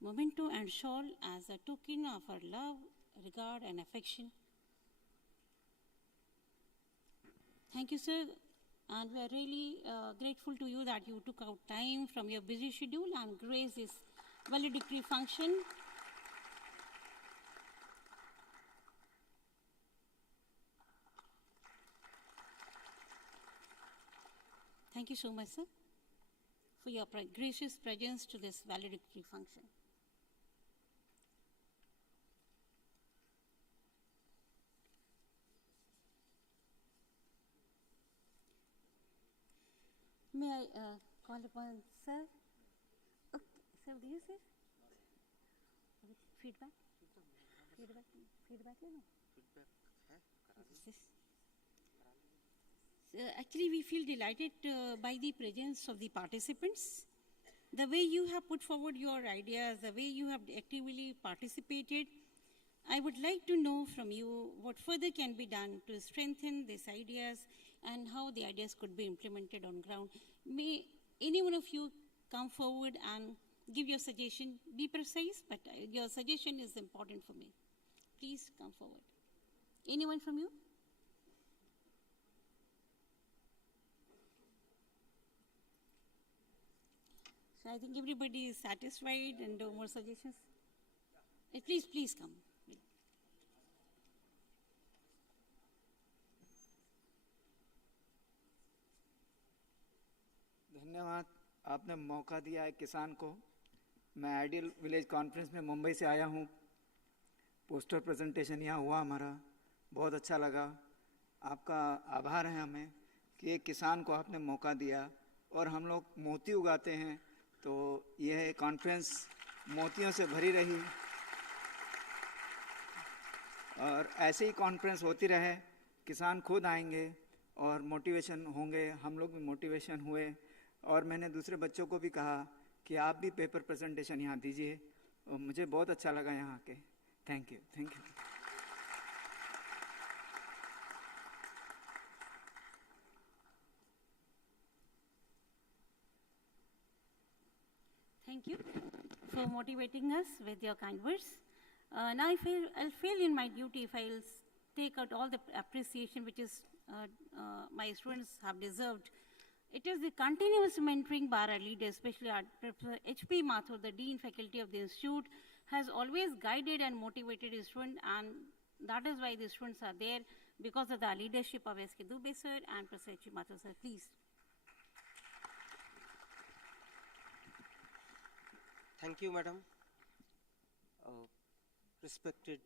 memento and shawl as a token of our love, regard, and affection. Thank you, sir. And we are really grateful to you that you took out time from your busy schedule and graced this valedictory function. Thank you so much, sir, for your gracious presence to this valedictory function. May I call upon sir? Okay. Sir, do you say? Feedback? Feedback? Feedback? No? Actually, we feel delighted by the presence of the participants. The way you have put forward your ideas, the way you have actively participated, I would like to know from you what further can be done to strengthen these ideas and how the ideas could be implemented on ground. May any one of you come forward and give your suggestion. Be precise, but your suggestion is important for me. Please come forward. Anyone from you? So I think everybody is satisfied and no more suggestions. Please come. धन्यवाद, आपने मौका दिया है किसान को। मैं ideal village conference में मुंबई से आया हूँ। पोस्टर प्रेजेंटेशन यहाँ हुआ हमारा, बहुत अच्छा लगा। आपका आभार है हमें कि एक किसान को आपने मौका दिया, और हम लोग मोती उगाते हैं, तो यह कॉन्फ्रेंस मोतियों से भरी रही और ऐसे ही कॉन्फ्रेंस होती रहे। किसान खुद आएंगे और मोटिवेशन होंगे, हम लोग भी मोटिवेशन हुए। और मैंने दूसरे बच्चों को भी कहा कि आप भी पेपर प्रेजेंटेशन यहाँ दीजिए, और मुझे बहुत अच्छा लगा यहाँ के। Thank you, thank you. Thank you for motivating us with your kind words. Now I'll fail in my duty if I'll take out all the appreciation which is my students have deserved. It is the continuous mentoring by our leaders, especially our Professor H.P. Mathur, the Dean Faculty of the Institute, has always guided and motivated his students, and that is why the students are there, because of the leadership of S.K. Dubey sir and Professor H.P. Mathur sir. Please. Thank you, madam. Respected.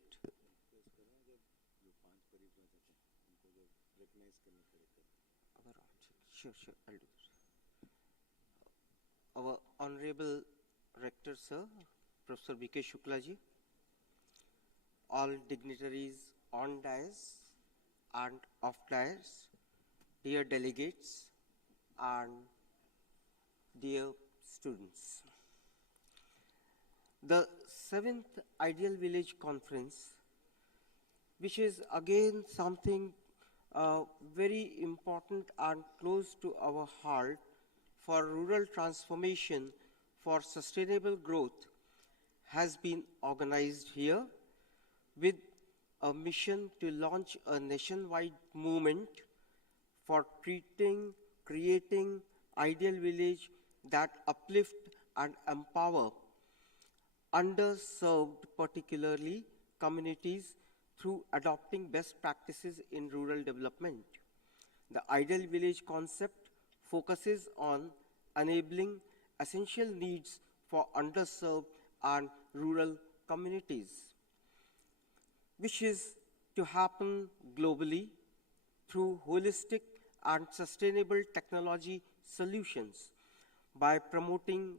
Sure, I'll do this. Our Honorable Rector, sir, Professor V.K. Shukla ji, all dignitaries on dais and off dais, dear delegates and dear students. The 7th Ideal Village Conference, which is again something very important and close to our heart for rural transformation for sustainable growth, has been organized here with a mission to launch a nationwide movement for creating ideal village that uplift and empower underserved, particularly communities, through adopting best practices in rural development. The ideal village concept focuses on enabling essential needs for underserved and rural communities, which is to happen globally through holistic and sustainable technology solutions by promoting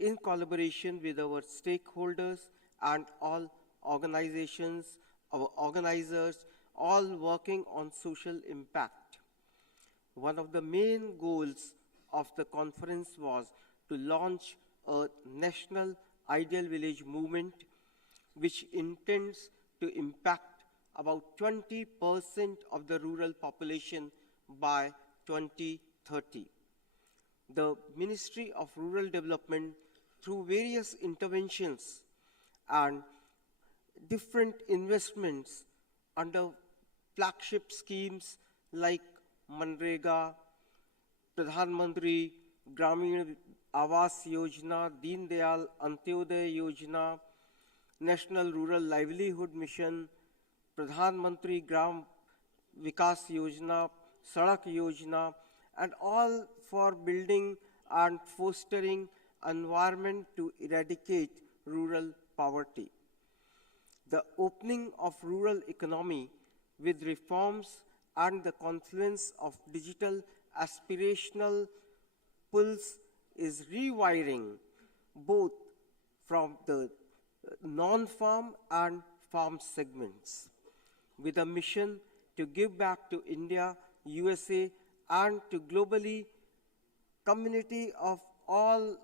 in collaboration with our stakeholders and all organizations, our organizers, all working on social impact. One of the main goals of the conference was to launch a national ideal village movement which intends to impact about 20% of the rural population by 2030. The Ministry of Rural Development, through various interventions and different investments under flagship schemes like Manrega, Pradhan Mantri Gramin Awas Yojana, Deen Dayal Antyodaya Yojana, National Rural Livelihood Mission, Pradhan Mantri Gram Vikas Yojana, Sadak Yojana, and all for building and fostering environment to eradicate rural poverty. The opening of rural economy with reforms and the confluence of digital aspirational pulse is rewiring both from the non-farm and farm segments, with a mission to give back to India, USA, and to globally community of all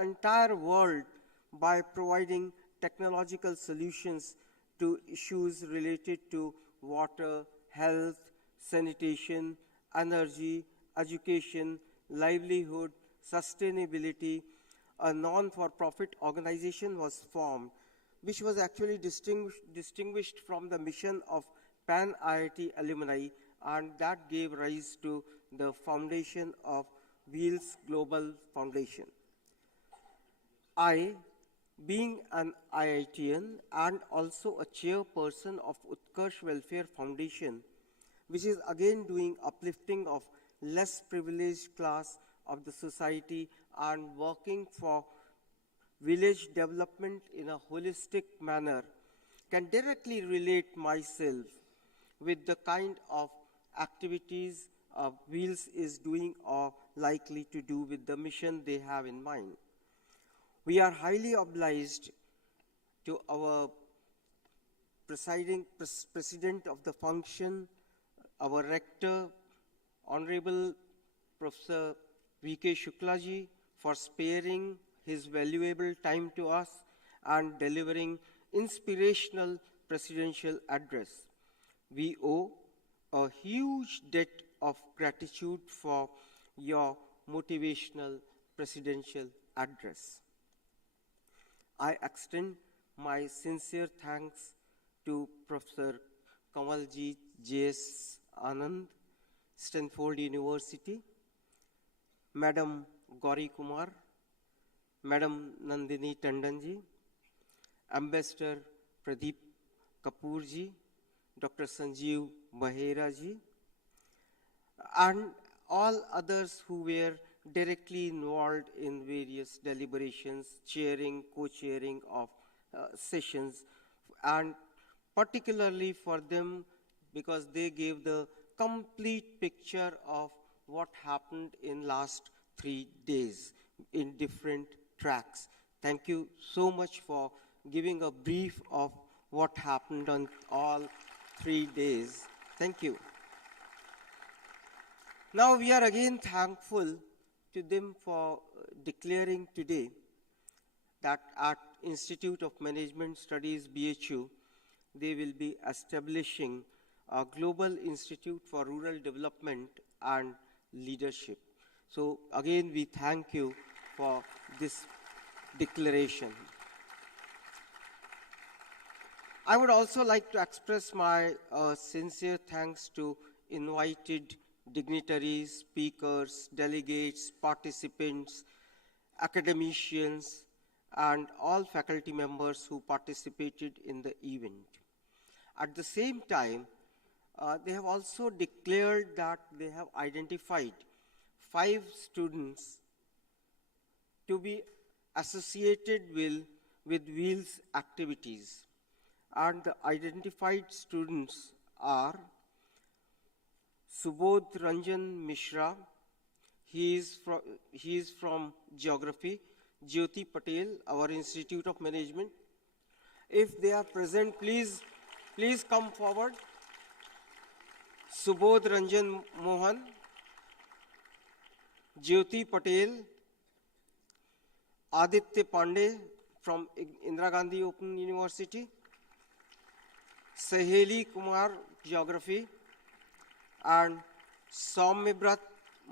entire world by providing technological solutions to issues related to water, health, sanitation, energy, education, livelihood, sustainability. A non-for-profit organization was formed, which was actually distinguished from the mission of Pan IIT alumni, and that gave rise to the foundation of Wheels Global Foundation. I, being an IITian and also a chairperson of Utkarsh Welfare Foundation, which is again doing uplifting of less privileged class of the society and working for village development in a holistic manner, can directly relate myself with the kind of activities Wheels is doing or likely to do with the mission they have in mind. We are highly obliged to our president of the function, our rector, Honorable Professor V.K. Shukla ji, for sparing his valuable time to us and delivering inspirational presidential address. We owe a huge debt of gratitude for your motivational presidential address. I extend my sincere thanks to Professor Kamalji J.S. Anand, Stanford University, Madam Gauri Kumar, Madam Nandini Tandonji, Ambassador Pradeep Kapoor ji, Dr. Sanjeev Bahera ji, and all others who were directly involved in various deliberations, chairing, co-chairing of sessions, and particularly for them because they gave the complete picture of what happened in last 3 days in different tracks. Thank you so much for giving a brief of what happened on all 3 days. Thank you. Now we are again thankful to them for declaring today that at Institute of Management Studies, BHU, they will be establishing a Global Institute for Rural Development and Leadership. So again, we thank you for this declaration. I would also like to express my sincere thanks to invited dignitaries, speakers, delegates, participants, academicians, and all faculty members who participated in the event. At the same time, they have also declared that they have identified 5 students to be associated with Wheels activities. And the identified students are Subodh Ranjan Mishra, he is from Geography, Jyoti Patel, our Institute of Management. If they are present, please come forward. Subodh Ranjan Mohan, Jyoti Patel, Aditya Pandey from Indira Gandhi Open University, Saheli Kumar, Geography, and Soumyabrat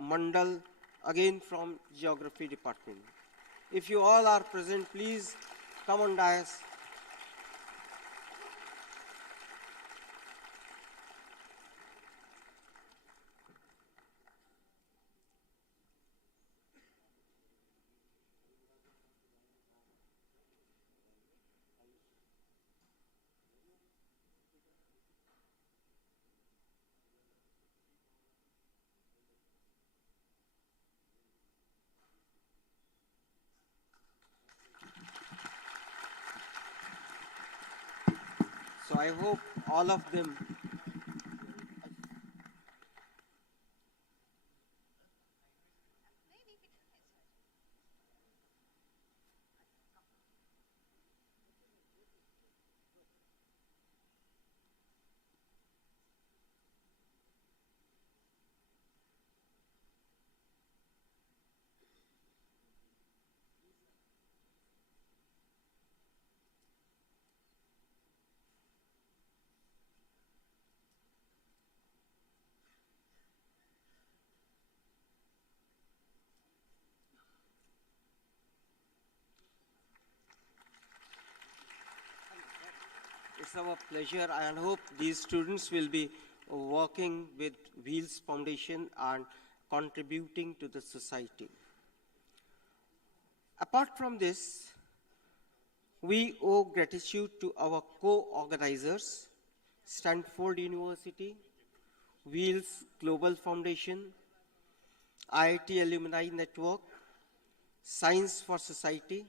Mandal, again from Geography Department. If you all are present, please come on dais. So I hope all of them it's our pleasure and hope these students will be working with Wheels Foundation and contributing to the society. Apart from this, we owe gratitude to our co-organizers, Stanford University, Wheels Global Foundation, IIT Alumni Network, Science for Society,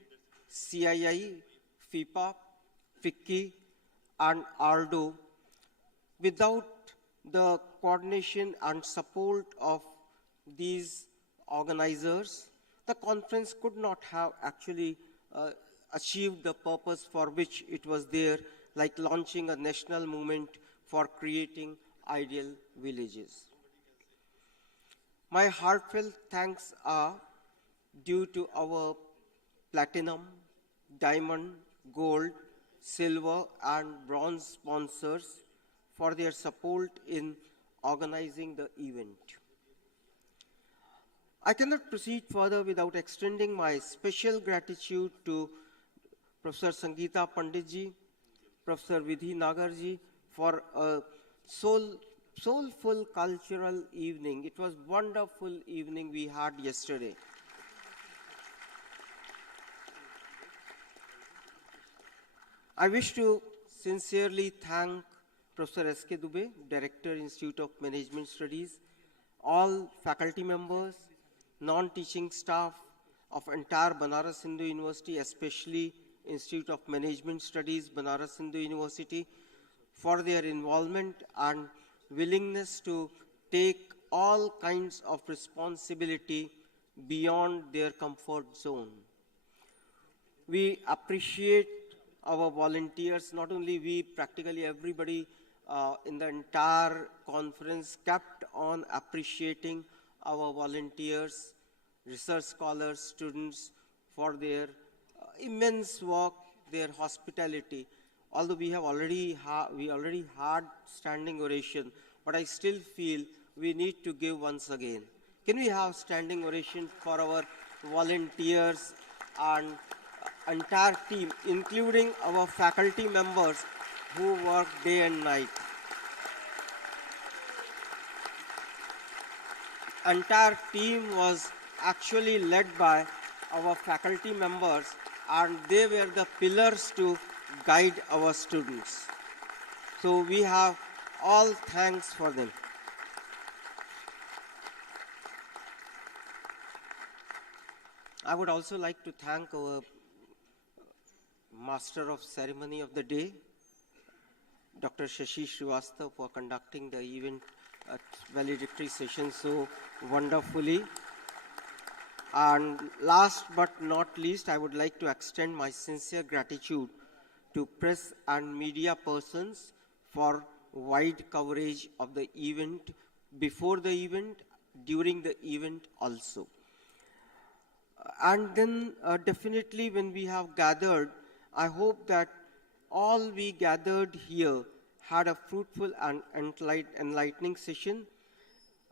CII, FIPA, FICCI, and ARDO. Without the coordination and support of these organizers, the conference could not have actually achieved the purpose for which it was there, like launching a national movement for creating ideal villages. My heartfelt thanks are due to our platinum, diamond, gold, silver, and bronze sponsors for their support in organizing the event. I cannot proceed further without extending my special gratitude to Professor Sangeeta Panditji, Professor Vidhi Nagarji for a soulful cultural evening. It was a wonderful evening we had yesterday. I wish to sincerely thank Professor S.K. Dubey, Director, Institute of Management Studies, all faculty members, non-teaching staff of entire Banaras Hindu University, especially Institute of Management Studies, Banaras Hindu University, for their involvement and willingness to take all kinds of responsibility beyond their comfort zone. We appreciate our volunteers, not only we, practically everybody in the entire conference kept on appreciating our volunteers, research scholars, students for their immense work, their hospitality. Although we already had standing ovation, but I still feel we need to give once again. Can we have standing ovation for our volunteers and entire team, including our faculty members who work day and night. Entire team was actually led by our faculty members, and they were the pillars to guide our students. So we have all thanks for them. I would also like to thank our Master of Ceremony of the day, Dr. Shashi Srivastava for conducting the event valedictory session so wonderfully. And last but not least, I would like to extend my sincere gratitude to press and media persons for wide coverage of the event, before the event, during the event also. And then definitely when we have gathered, I hope that all we gathered here had a fruitful and enlightening session.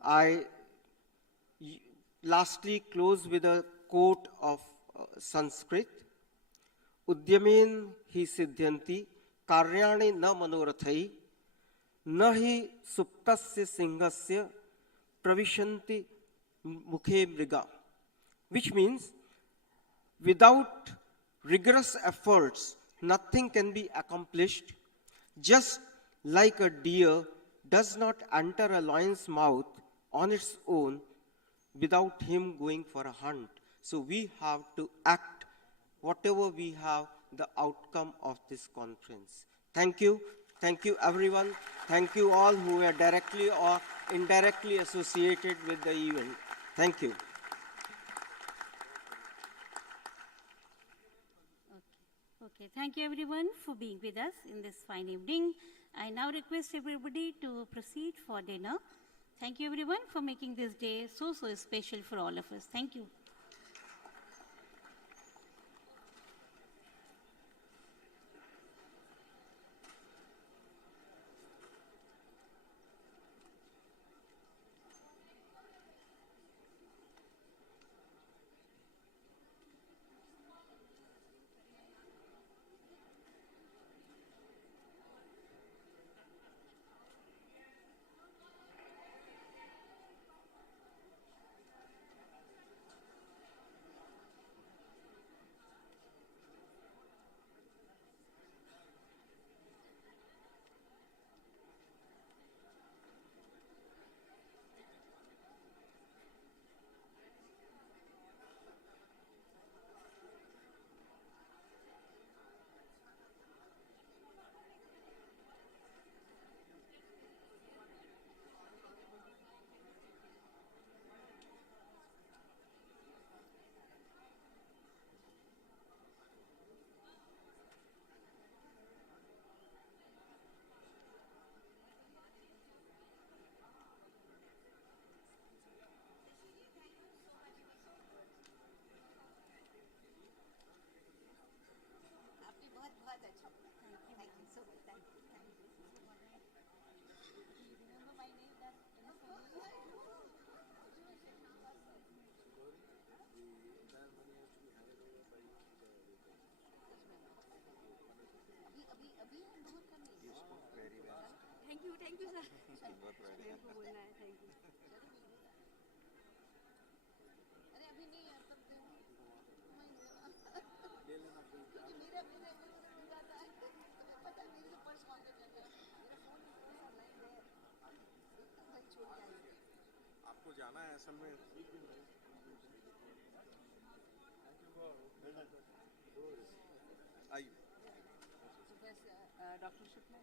I lastly close with a quote of Sanskrit. Udyamen hi siddhyanti karyani na manorathai na hi suptasya singhasya pravishanti mukhe mriga. Which means, without rigorous efforts, nothing can be accomplished. Just like a deer does not enter a lion's mouth on its own without him going for a hunt. So we have to act whatever we have the outcome of this conference. Thank you. Thank you, everyone. Thank you all who are directly or indirectly associated with the event. Thank you. Okay, thank you everyone for being with us in this fine evening. I now request everybody to proceed for dinner. Thank you everyone for making this day so special for all of us. Thank you. Thank you, sir. मेरे को बोलना है, thank you. अरे अभी नहीं है, तब दे क्योंकि मेरा हो जाता है, तुम्हें पता है मेरे पर्स मांगे जाते हैं, मेरा फोन लाइन है, भाई छोड़ के आई। आपको जाना है असल में आइए Dr. Shukla.